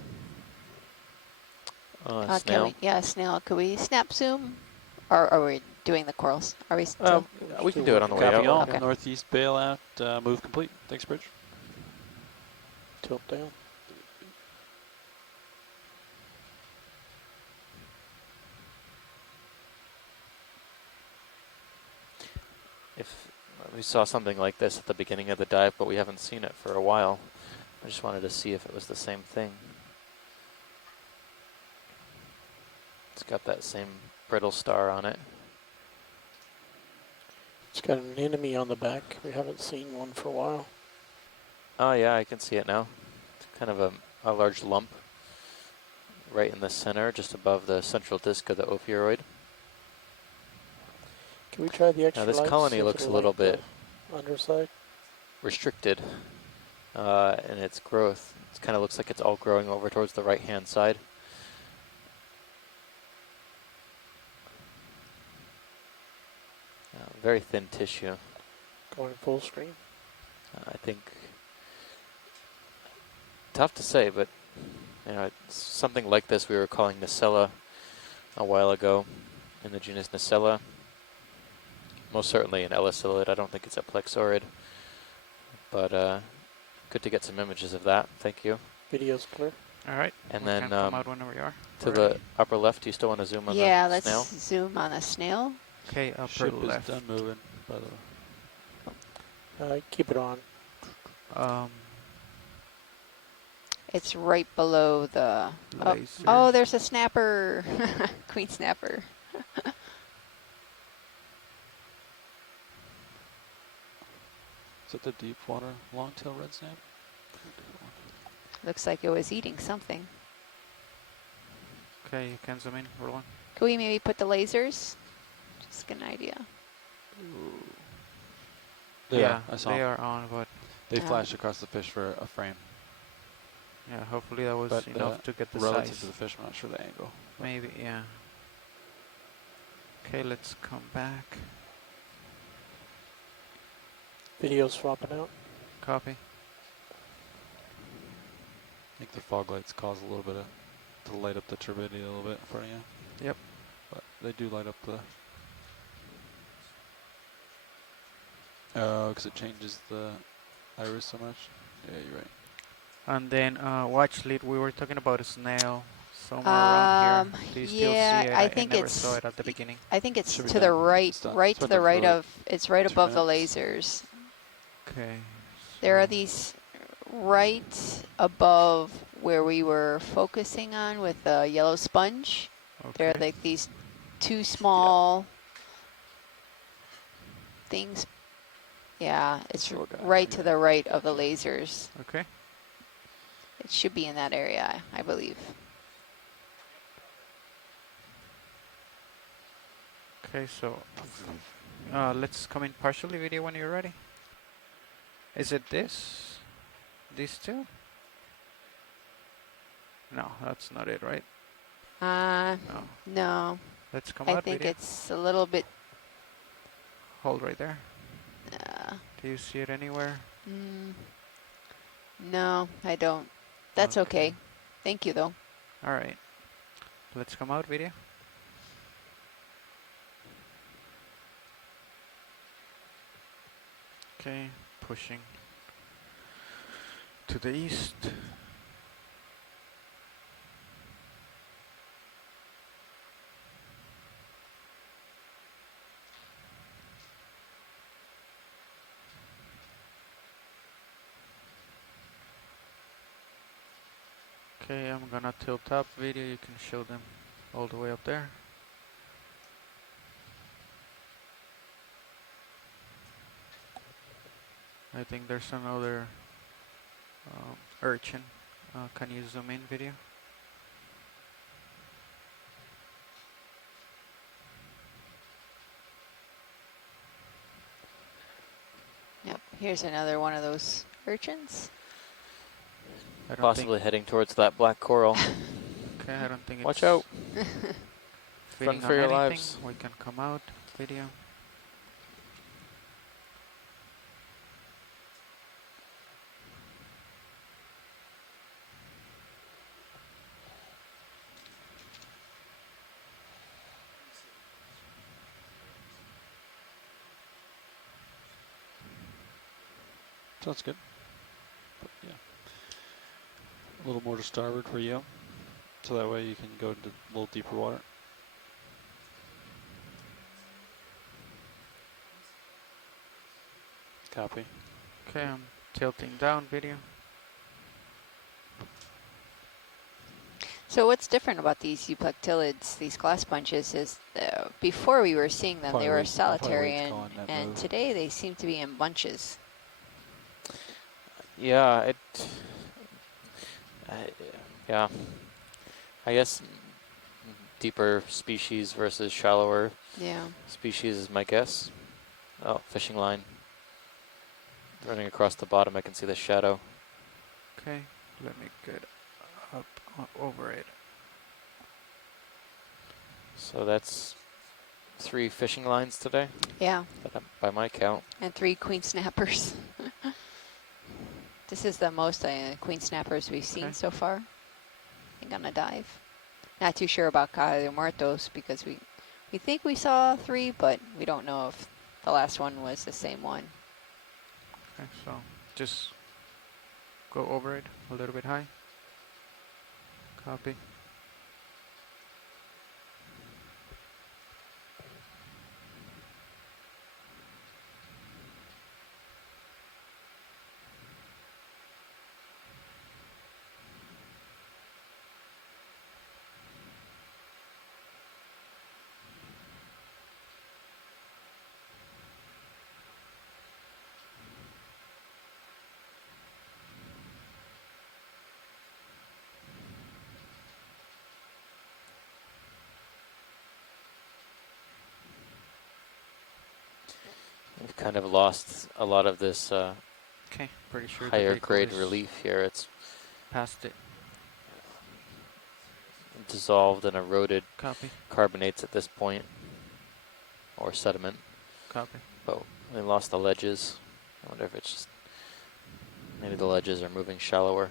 Snail. Snail. Could we snap zoom? Or are we doing the corals? Are we still? We can do it on the way Copy out. all. Okay. Northeast bailout. Move complete. Thanks, Bridge. Tilt down. If we saw something like this at the beginning of the dive, but we haven't seen it for a while. I just wanted to see if it was the same thing. It's got that same brittle star on it. It's got an enemy on the back. We haven't seen one for a while. Oh yeah, I can see it now. It's kind of a large lump right in the center, just above the central disc of the ophiuroid. Can we try the extra Now this light, colony see if looks a it'll little light the bit underside. restricted in its growth. It kind of looks like it's all growing over towards the right-hand side. Very thin tissue. Going full screen. I think tough to say, but you know, it's something like this we were calling Nacella a while ago in the genus Nacella. Most certainly an ellicillid. I don't think it's a plexaurid, but good to get some images of that. Thank you. Video's clear. All right. And we then can come out whenever you are. to the upper left, do you still want to zoom on the Yeah, let's snail? zoom on a snail. Okay, upper Ship left. is done moving, by the way. Keep it on. It's right below the... Oh, there's a snapper. Queen snapper. Is that the deep water long-tail red snap? Looks like it was eating something. Okay, you can zoom in, Roland. Could we maybe put the lasers? Just get an idea. Yeah, I saw they them. are on, but They flashed across the fish for a frame. yeah, hopefully that was But enough to get the relative size. to the fish, I'm not sure the angle. Maybe, yeah. Okay, let's come back. Video swapping out. Copy. I think the fog lights cause a little bit of, to light up the turbidity a little bit in front of you. Yep. But they do light up the... Oh, because it changes the iris so much? Yeah, you're right. And then watch lead, we were talking about a snail somewhere around here. Do you still see it? I never saw it at the beginning. I think it's to the right, right to the right of, it's right above the lasers. Okay. There are these right above where we were focusing on with the yellow sponge. There are like these two small things. Yeah, it's right to the right of the lasers. Okay. It should be in that area, I believe. Okay, so let's come in partially video when you're ready. Is it this? These two? No, that's not it, right? No. Let's come I out think video. it's a little bit. Hold right there. Do you see it anywhere? No, I don't. That's okay. Thank you, though. All right. Let's come out video. Okay, pushing to the east. Okay, I'm gonna tilt up video, you can show them all the way up there. I think there's another urchin. Can you zoom in video? Yep, here's another one of those urchins. Possibly heading towards that black coral. Okay, I don't think Watch it's out. feeding Run for on your anything. lives. We can come out video. Sounds good. But yeah. A little more to starboard for you. So that way you can go into a little deeper water. Copy. Okay, I'm tilting down video. So what's different about these euplectilids, these glass sponges, is before we were seeing them, they were solitary, and today they seem to be in bunches. Yeah, yeah. I guess deeper species versus shallower species is my guess. Oh, fishing line. Running across the bottom, I can see the shadow. Okay, let me get up over it. So that's 3 fishing lines today? Yeah. By my count. And 3 queen snappers. This is the most queen snappers we've seen so far. I think on a dive. Not too sure about Caja de Muertos because we think we saw 3, but we don't know if the last one was the same one. Okay, so just go over it a little bit high. Copy. We've kind of lost a lot of this okay, pretty sure higher grade relief here. It's past it. Dissolved and eroded Copy. Carbonates at this point, or sediment. Copy. But we lost the ledges. I wonder if it's just maybe the ledges are moving shallower.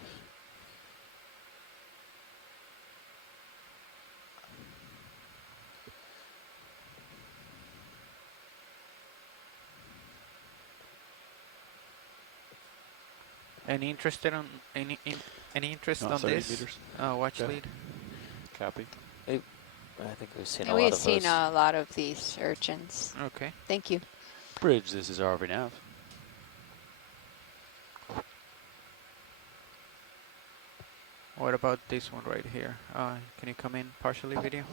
Any interested on any interest No, on 30 this? meters. Watch Okay. lead. Copy. I think we've seen Yeah, a we lot have of seen those. a lot of these urchins. Okay. Thank you. Bridge, this is RV Nav. What about this one right here? Can you come in partially video?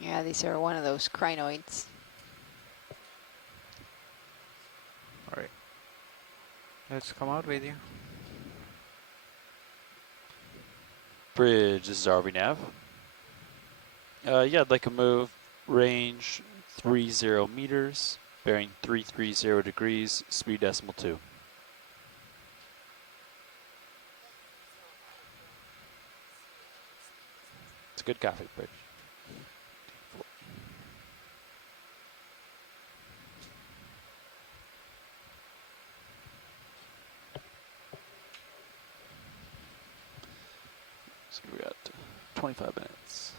Yeah, these are one of those crinoids. All right. Let's come out with you. Bridge, this is RV Nav. Yeah, I'd like to move range 30 meters, bearing 330 degrees, speed decimal 2. It's a good copy, Bridge. So we got 25 minutes.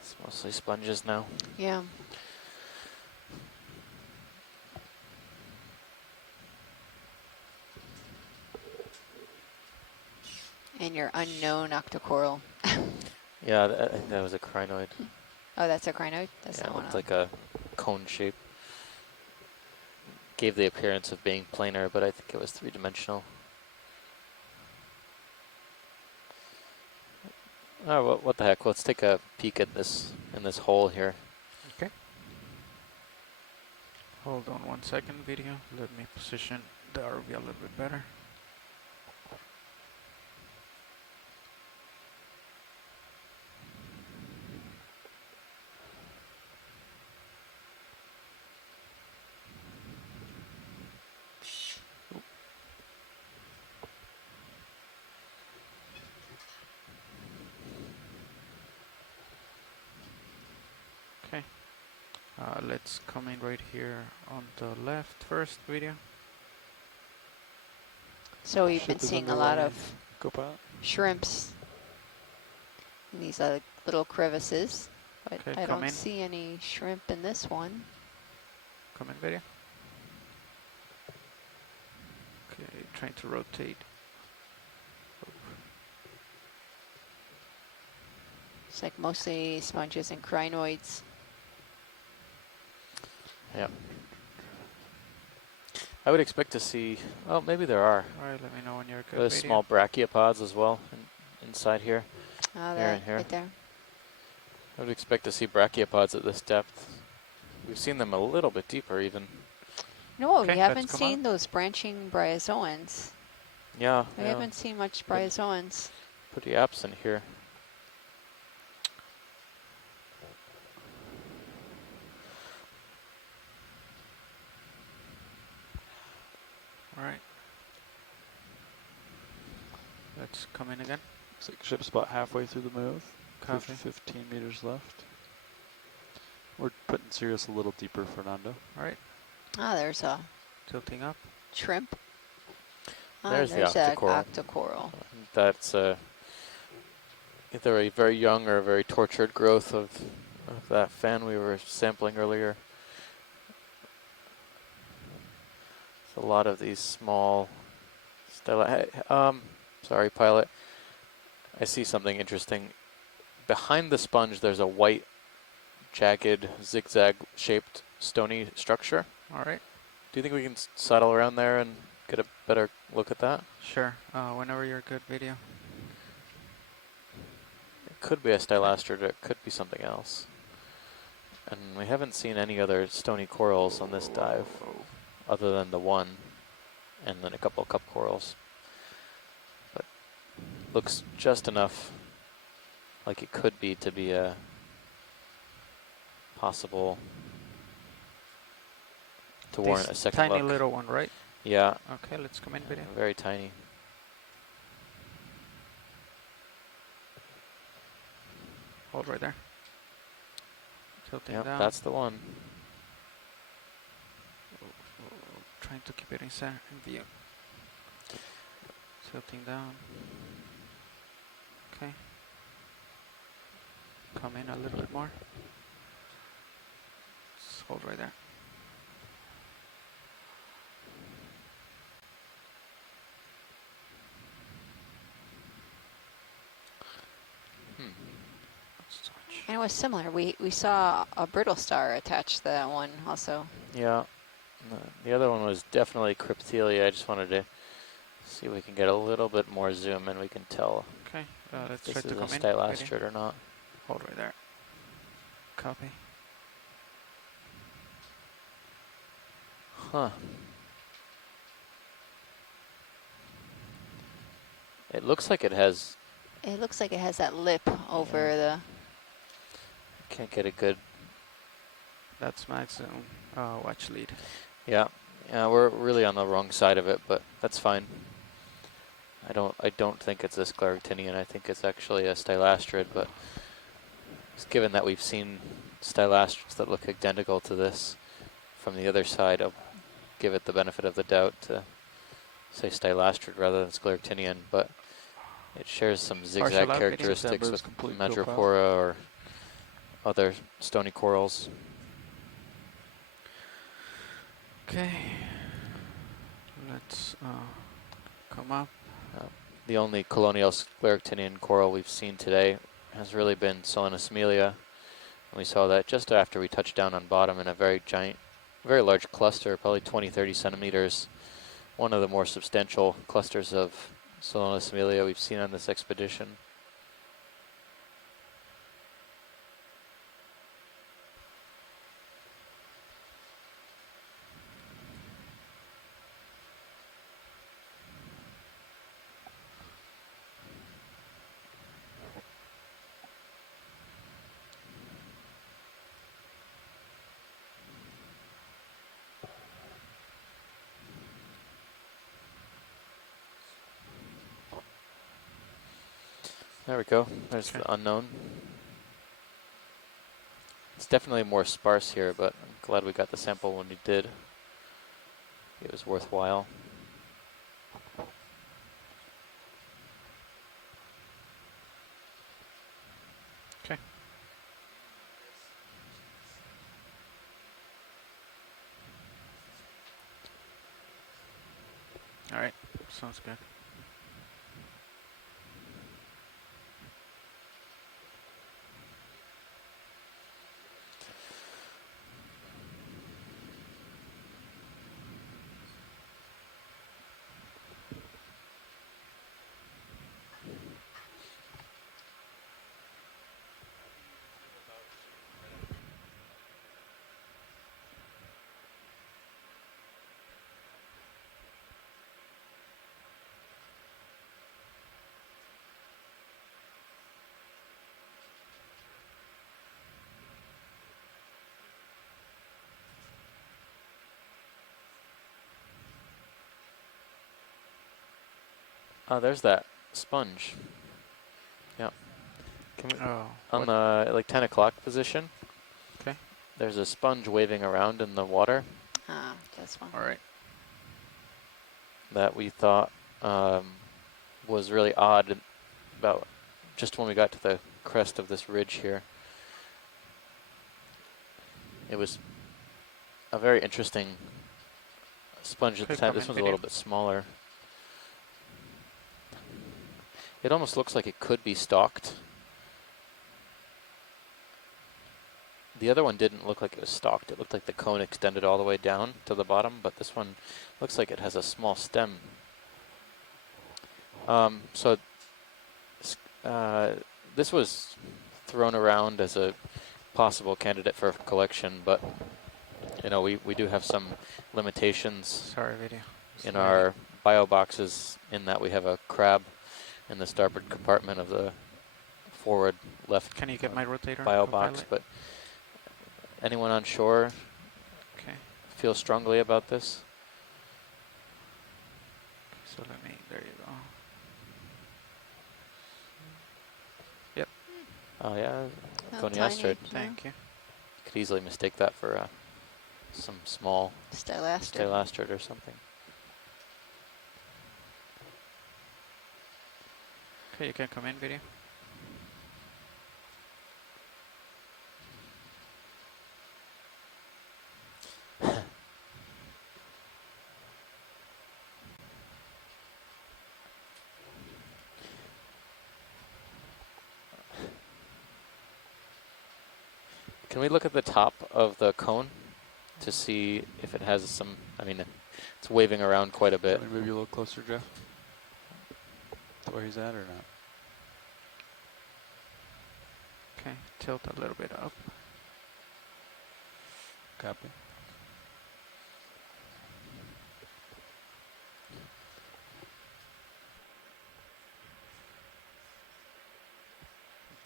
It's mostly sponges now. Yeah. And your unknown octocoral. Yeah, I think that was a crinoid. Oh, that's a crinoid? That's Yeah, not it one looked of like a cone shape. Gave the appearance of being planar, but I think it was three-dimensional. Oh, what the heck? Let's take a peek at this in this hole here. Okay. Hold on 1 second, video. Let me position the RV a little bit better. Okay. Let's come in right here on the left first, video. So we've been Ship is seeing a lot underway. of Copilot. shrimps in these little crevices, but Okay, I come don't in. see any shrimp in this one. Come in, video. Okay, trying to rotate. It's like mostly sponges and crinoids. Yeah. I would expect to see, well, maybe there are. All right, let me know when you're good. There's video. small brachiopods as well inside here. Oh, Here that and here. right there. I would expect to see brachiopods at this depth. We've seen them a little bit deeper even. No, Okay, we let's haven't come seen those branching bryozoans. Yeah, We yeah. haven't seen much bryozoans. Pretty absent here. All right. Let's come in again. Looks like ship's about halfway through the move. Copy. 15 meters left. We're putting Sirius a little deeper, Fernando. All right. Ah, there's a Tilting up. shrimp. Ah, There's the that octocoral. octocoral. That's either a very young or a very tortured growth of that fan we were sampling earlier. There's a lot of these small stella. Sorry, pilot. I see something interesting. Behind the sponge, there's a white, jagged, zigzag-shaped stony structure. All right. Do you think we can settle around there and get a better look at that? Sure. Whenever you're good, video. It could be a stylastrid, or it could be something else. And we haven't seen any other stony corals on this dive, other than the one, and then a couple of cup corals. But looks just enough like it could be to be a possible to warrant a second tiny look. little one, right? Yeah. Okay, let's come in, video. Very tiny. Hold right there. Tilting Yep, down. that's the one. Trying to keep it in view. Tilting down. Okay. Come in a little bit more. Just hold right there. And it was similar. We saw a brittle star attached to that one also. Yeah. The other one was definitely crypthelia. I just wanted to see if we can get a little bit more zoom and we can tell Okay, let's if try this to is come a in. stylastrid or not. Hold right there. Copy. Huh. It looks like it has... It looks like it has that lip over the... Can't get a good... That's max zoom. Watch lead. Yeah. Yeah, we're really on the wrong side of it, but that's fine. I don't think it's a scleractinian. I think it's actually a stylastrid, but given that we've seen stylastrids that look identical to this from the other side, I'll give it the benefit of the doubt to say stylastrid rather than scleractinian, but it shares some zigzag characteristics with madrepora or other stony corals. Okay. Let's come up. The only colonial scleractinian coral we've seen today has really been Solanismelia. And we saw that just after we touched down on bottom in a very large cluster, probably 20, 30 centimeters. One of the more substantial clusters of Solanismelia we've seen on this expedition. There we go. There's the unknown. It's definitely more sparse here, but I'm glad we got the sample when we did. It was worthwhile. Okay. All right. Sounds good. Oh, there's that sponge. Yeah. On the like 10 o'clock position. Okay. There's a sponge waving around in the water. Ah, this one. All right. That we thought was really odd about just when we got to the crest of this ridge here. It was a very interesting sponge at the time. This one's a little bit smaller. It almost looks like it could be stalked. The other one didn't look like it was stalked. It looked like the cone extended all the way down to the bottom, but this one looks like it has a small stem. This was thrown around as a possible candidate for collection, but you know, we do have some limitations in our bio boxes in that we have a crab in the starboard compartment of the forward left Can you get my rotator? bio box, but anyone on shore feel strongly about this? So there you go. Yep. Oh yeah, Oh, coniastrid. Thank you. You could easily mistake that for some small stylastrid or something. Okay, you can come in, video. Can we look at the top of the cone to see if it has some, I mean, it's waving around quite a bit. Want me to move you a little closer, Jeff? To where he's at or not? Okay, tilt a little bit up. Copy.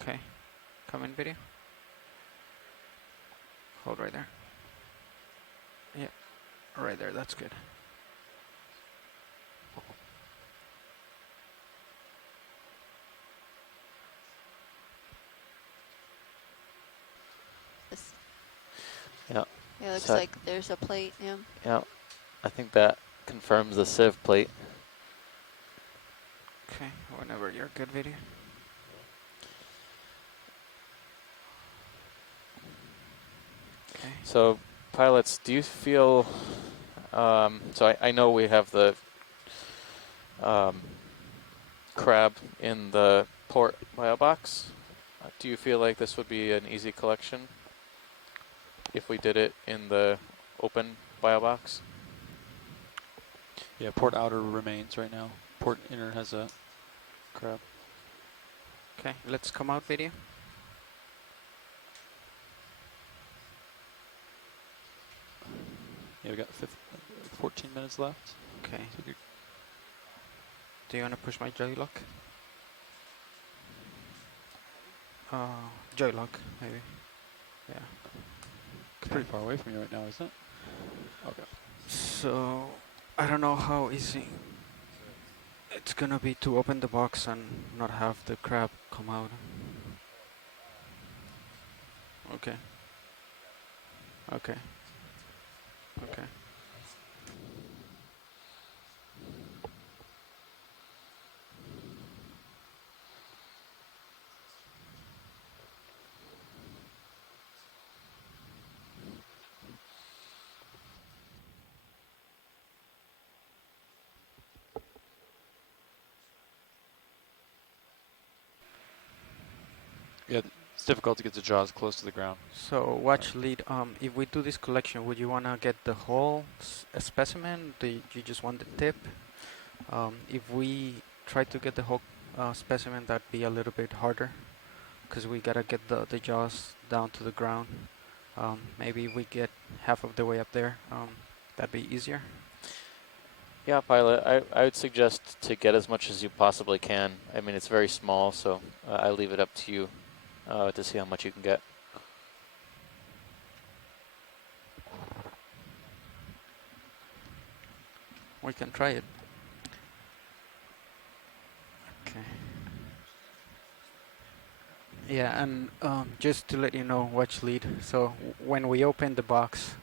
Okay, come in, video. Hold right there. Yeah, right there, that's good. Yeah. It looks like there's a plate, yeah. Yeah, I think that confirms the sieve plate. Okay, whenever you're good, video. Okay. So, pilots, do you feel, so I know we have the crab in the port bio box. Do you feel like this would be an easy collection if we did it in the open bio box? Yeah, port outer remains right now. Port inner has a crab. Okay, let's come out, video. Yeah, we got 14 minutes left. Okay. Do you want to push my joy lock? Joy lock, maybe. Yeah. It's pretty far away from you right now, isn't it? Okay. So, I don't know how easy it's gonna be to open the box and not have the crab come out. Okay. Okay. Okay. Yeah, it's difficult to get the jaws close to the ground. So watch lead. If we do this collection, would you wanna get the whole specimen? Do you just want the tip? If we try to get the whole specimen, that'd be a little bit harder, because we gotta get the jaws down to the ground. Maybe if we get half of the way up there, that'd be easier. Yeah, pilot, I would suggest to get as much as you possibly can. I mean, it's very small, so I leave it up to you to see how much you can get. We can try it. Okay. Yeah, and just to let you know, watch lead. So when we open the box,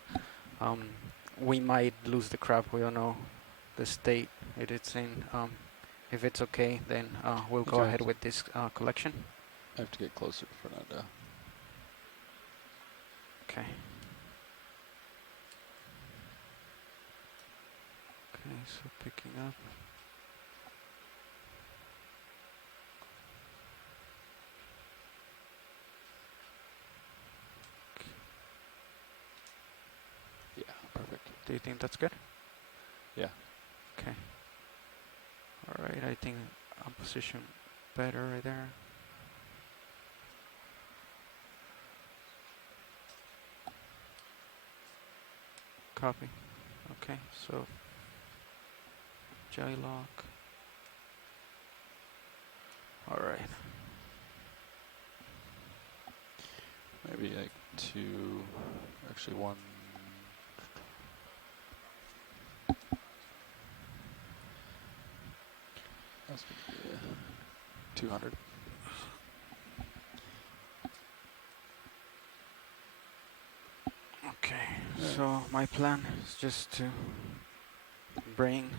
we might lose the crab. We don't know the state it is in. If it's okay, then we'll go ahead with this collection. I have to get closer for that. Okay. Okay, so picking up. Yeah, perfect. Do you think that's good? Yeah. Okay. All right, I think I'm positioned better right there. Copy. Okay, so J-lock. All right. Maybe like two, actually one. That's gonna be 200. So my plan is just to bring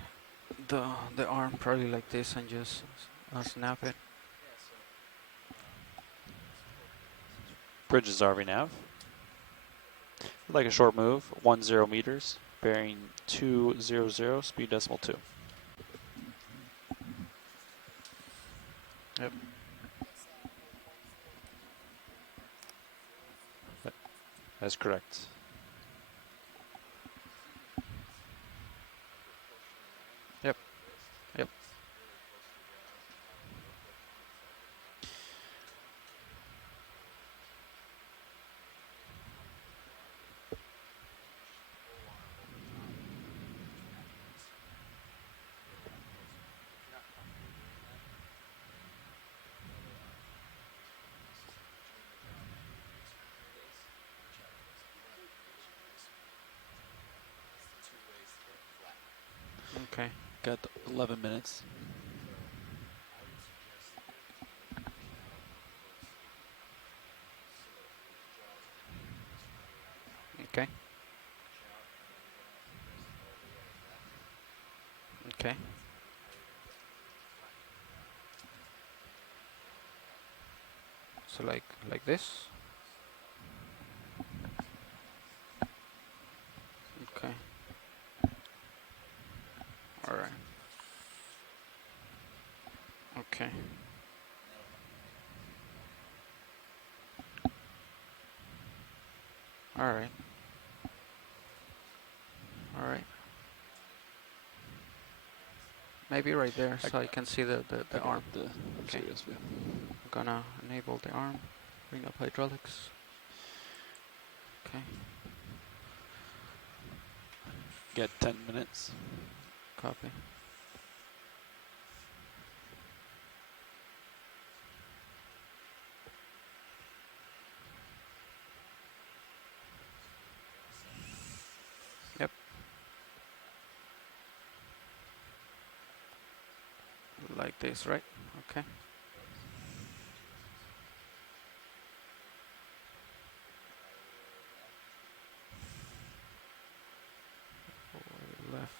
the arm probably like this and just snap it. Bridges RV nav. Like a short move, 10 meters, bearing 200, speed decimal 2. Yep. That's correct. Yep. Yep. Okay. Got 11 minutes. Okay. Okay. So like this. Okay. All right. Okay. All right. All right. Maybe right there, so I can see the arm. Okay. I'm gonna enable the arm. Bring up hydraulics. Okay. Get 10 minutes. Copy. Yep. Like this, right? Okay. Forward, left.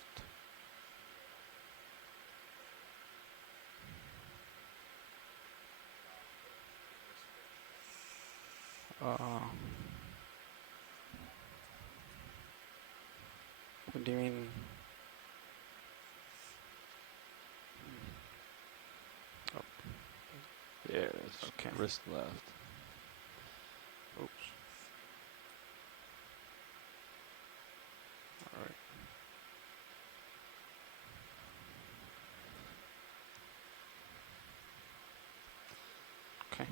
What do you mean? Oh. Yeah, it's okay. Wrist left. Oops. All right. Okay.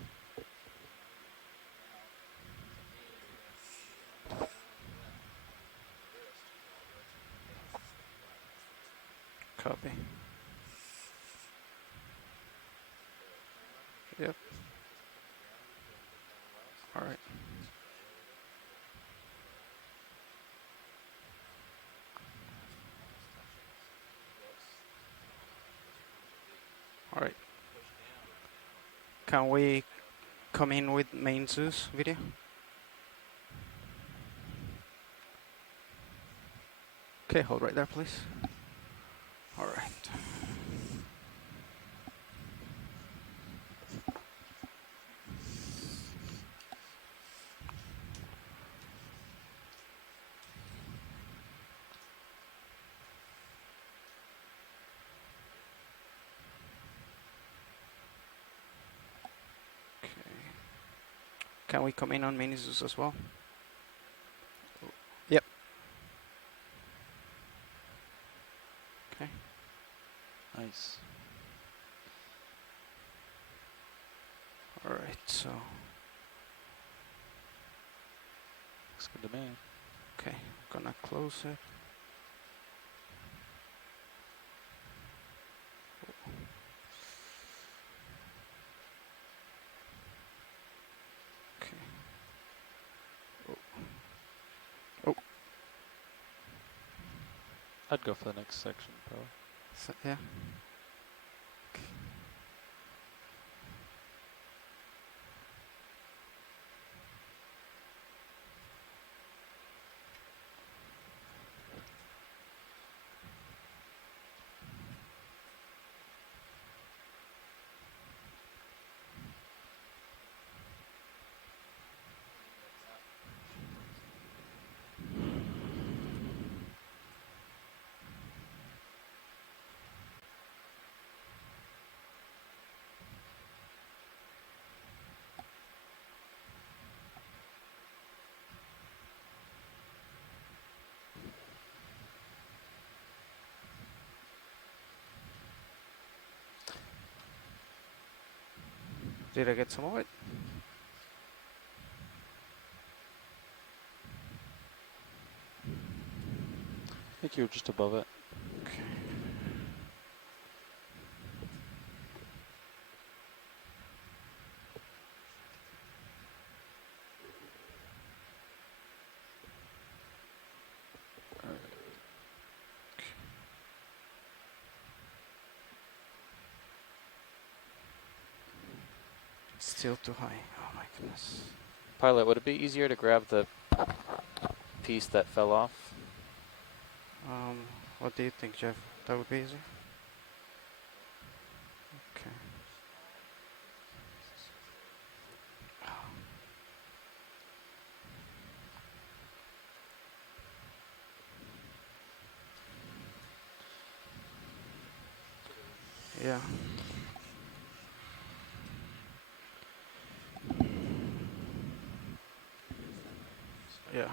Copy. Yep. All right. All right. Can we come in with main Zeus video? Okay, hold right there, please. All right. Can we come in on main Zeus as well? Yep. Okay. Nice. All right, so. Looks good to me. Okay, I'm gonna close it. Okay. Oh. I'd go for the next section, probably. So, yeah. Did I get some of it? I think you're just above it. Okay. Still too high. Oh my goodness. Pilot, would it be easier to grab the piece that fell off? What do you think, Jeff? That would be easy? Okay. Yeah. Yeah.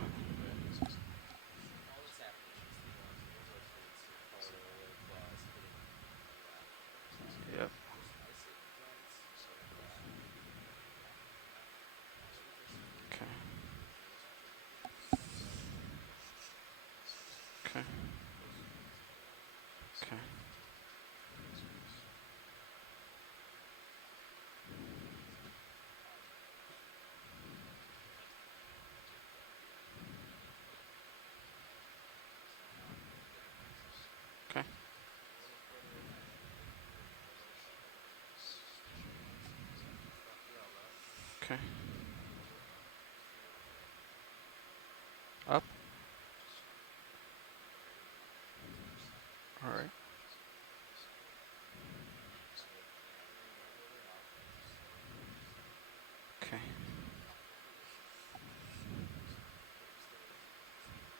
Yep. Okay. Okay. Okay. Okay. Okay. Up. All right. Okay.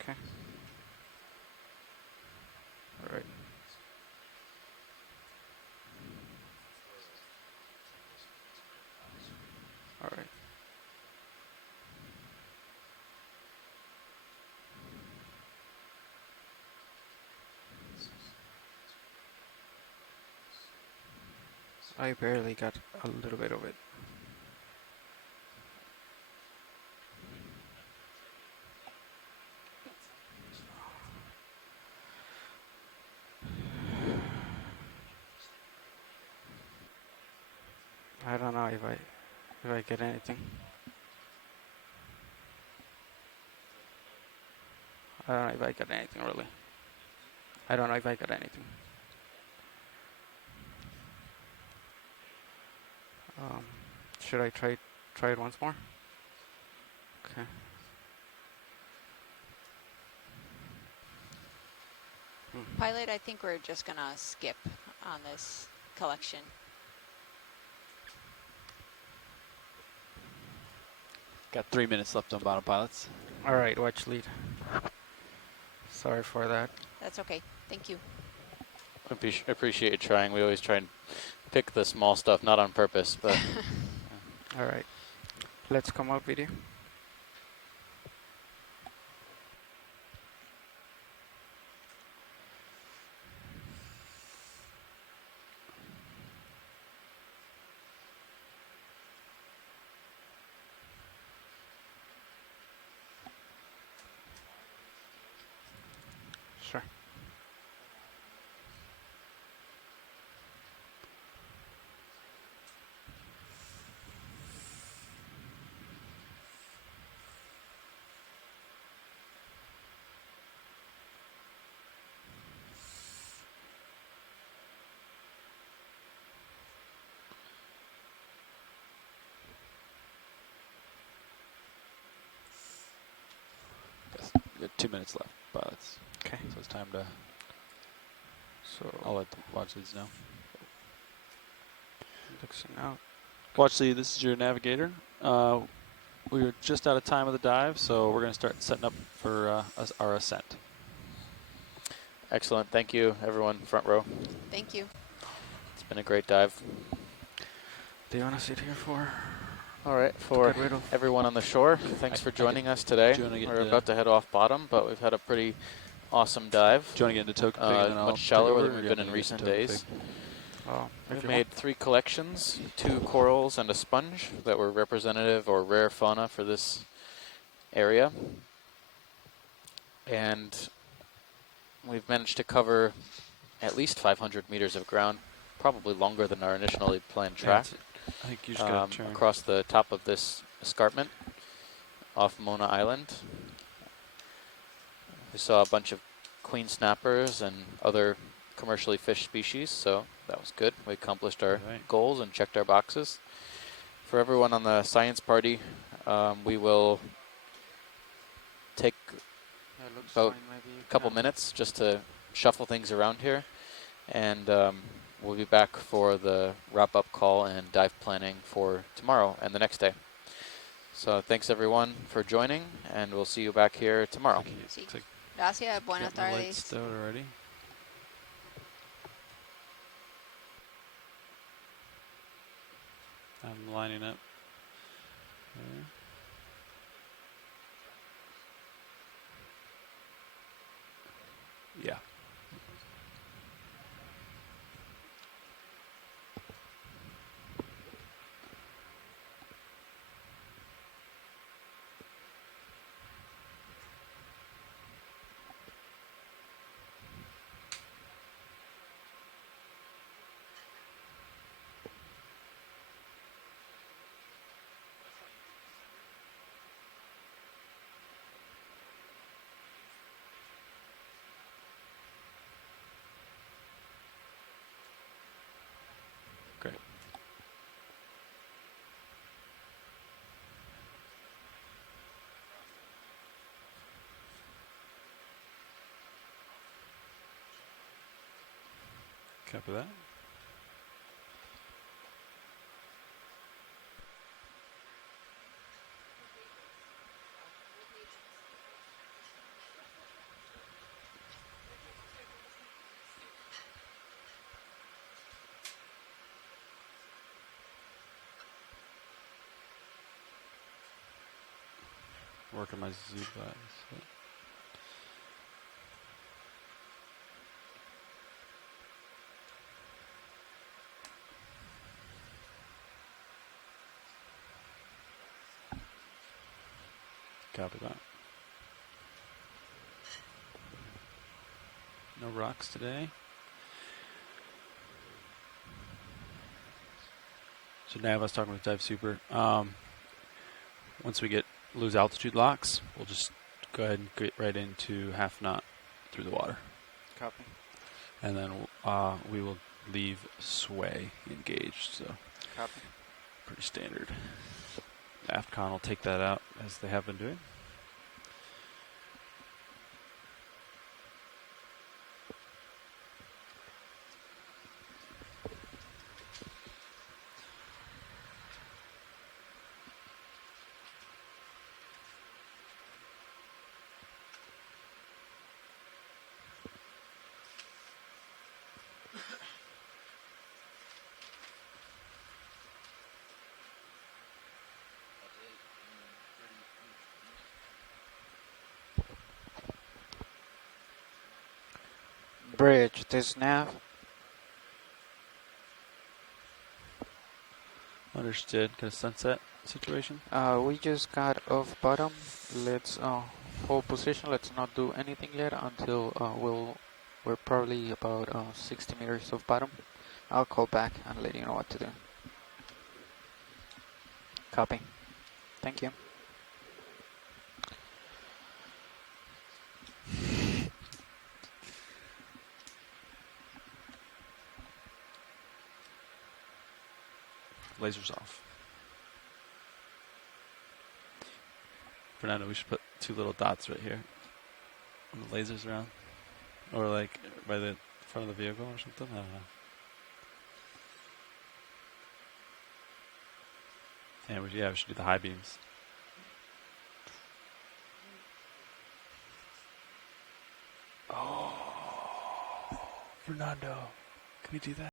Okay. All right. All right. I barely got a little bit of it. I don't know if I get anything. I don't know if I got anything really. I don't know if I got anything. Should I try it once more? Okay. Pilot, I think we're just gonna skip on this collection. Got 3 minutes left on bottom pilots. All right, watch lead. Sorry for that. That's okay. Thank you. I appreciate you trying. We always try and pick the small stuff, not on purpose, but. All right. Let's come up video. Sure. Yes, we got 2 minutes left, pilots. Okay. So it's time to. So I'll let the watch leads know. Looking out. Watch lead, this is your navigator. We were just out of time of the dive, so we're going to start setting up for our ascent. Excellent. Thank you, everyone, front row. Thank you. It's been a great dive. Do you want to sit here for? All right, for everyone on the shore, thanks for joining us today. We're about to head off bottom, but we've had a pretty awesome dive. Do you want to get into token pig? Much shallower than we've been in recent days. We made 3 collections, 2 corals and a sponge that were representative or rare fauna for this area. And we've managed to cover at least 500 meters of ground, probably longer than our initially planned track. I think you just got to turn across the top of this escarpment off Mona Island. We saw a bunch of queen snappers and other commercially fished species, so that was good. We accomplished our goals and checked our boxes. For everyone on the science party, we will take about a couple minutes just to shuffle things around here, and we'll be back for the wrap-up call and dive planning for tomorrow and the next day. So thanks everyone for joining, and we'll see you back here tomorrow. Gracias, buenas tardes. Stowed already. I'm lining up. Yeah. Great. Copy that. Working my Z buttons. Copy that. No rocks today. So now I was talking with Dive Super. Once we lose altitude locks, we'll just go ahead and get right into half knot through the water. Copy. And then we will leave sway engaged. So Copy. Pretty standard. AFCON will take that out as they have been doing. Bridge, this nav. Understood. Kind of sunset situation. We just got off bottom. Let's hold position. Let's not do anything yet until we're probably about 60 meters off bottom. I'll call back and let you know what to do. Copy. Thank you. Lasers off. Fernando, we should put 2 little dots right here. When the lasers around. Or like by the front of the vehicle or something. I don't know. And we should do the high beams. Oh, Fernando, can we do that?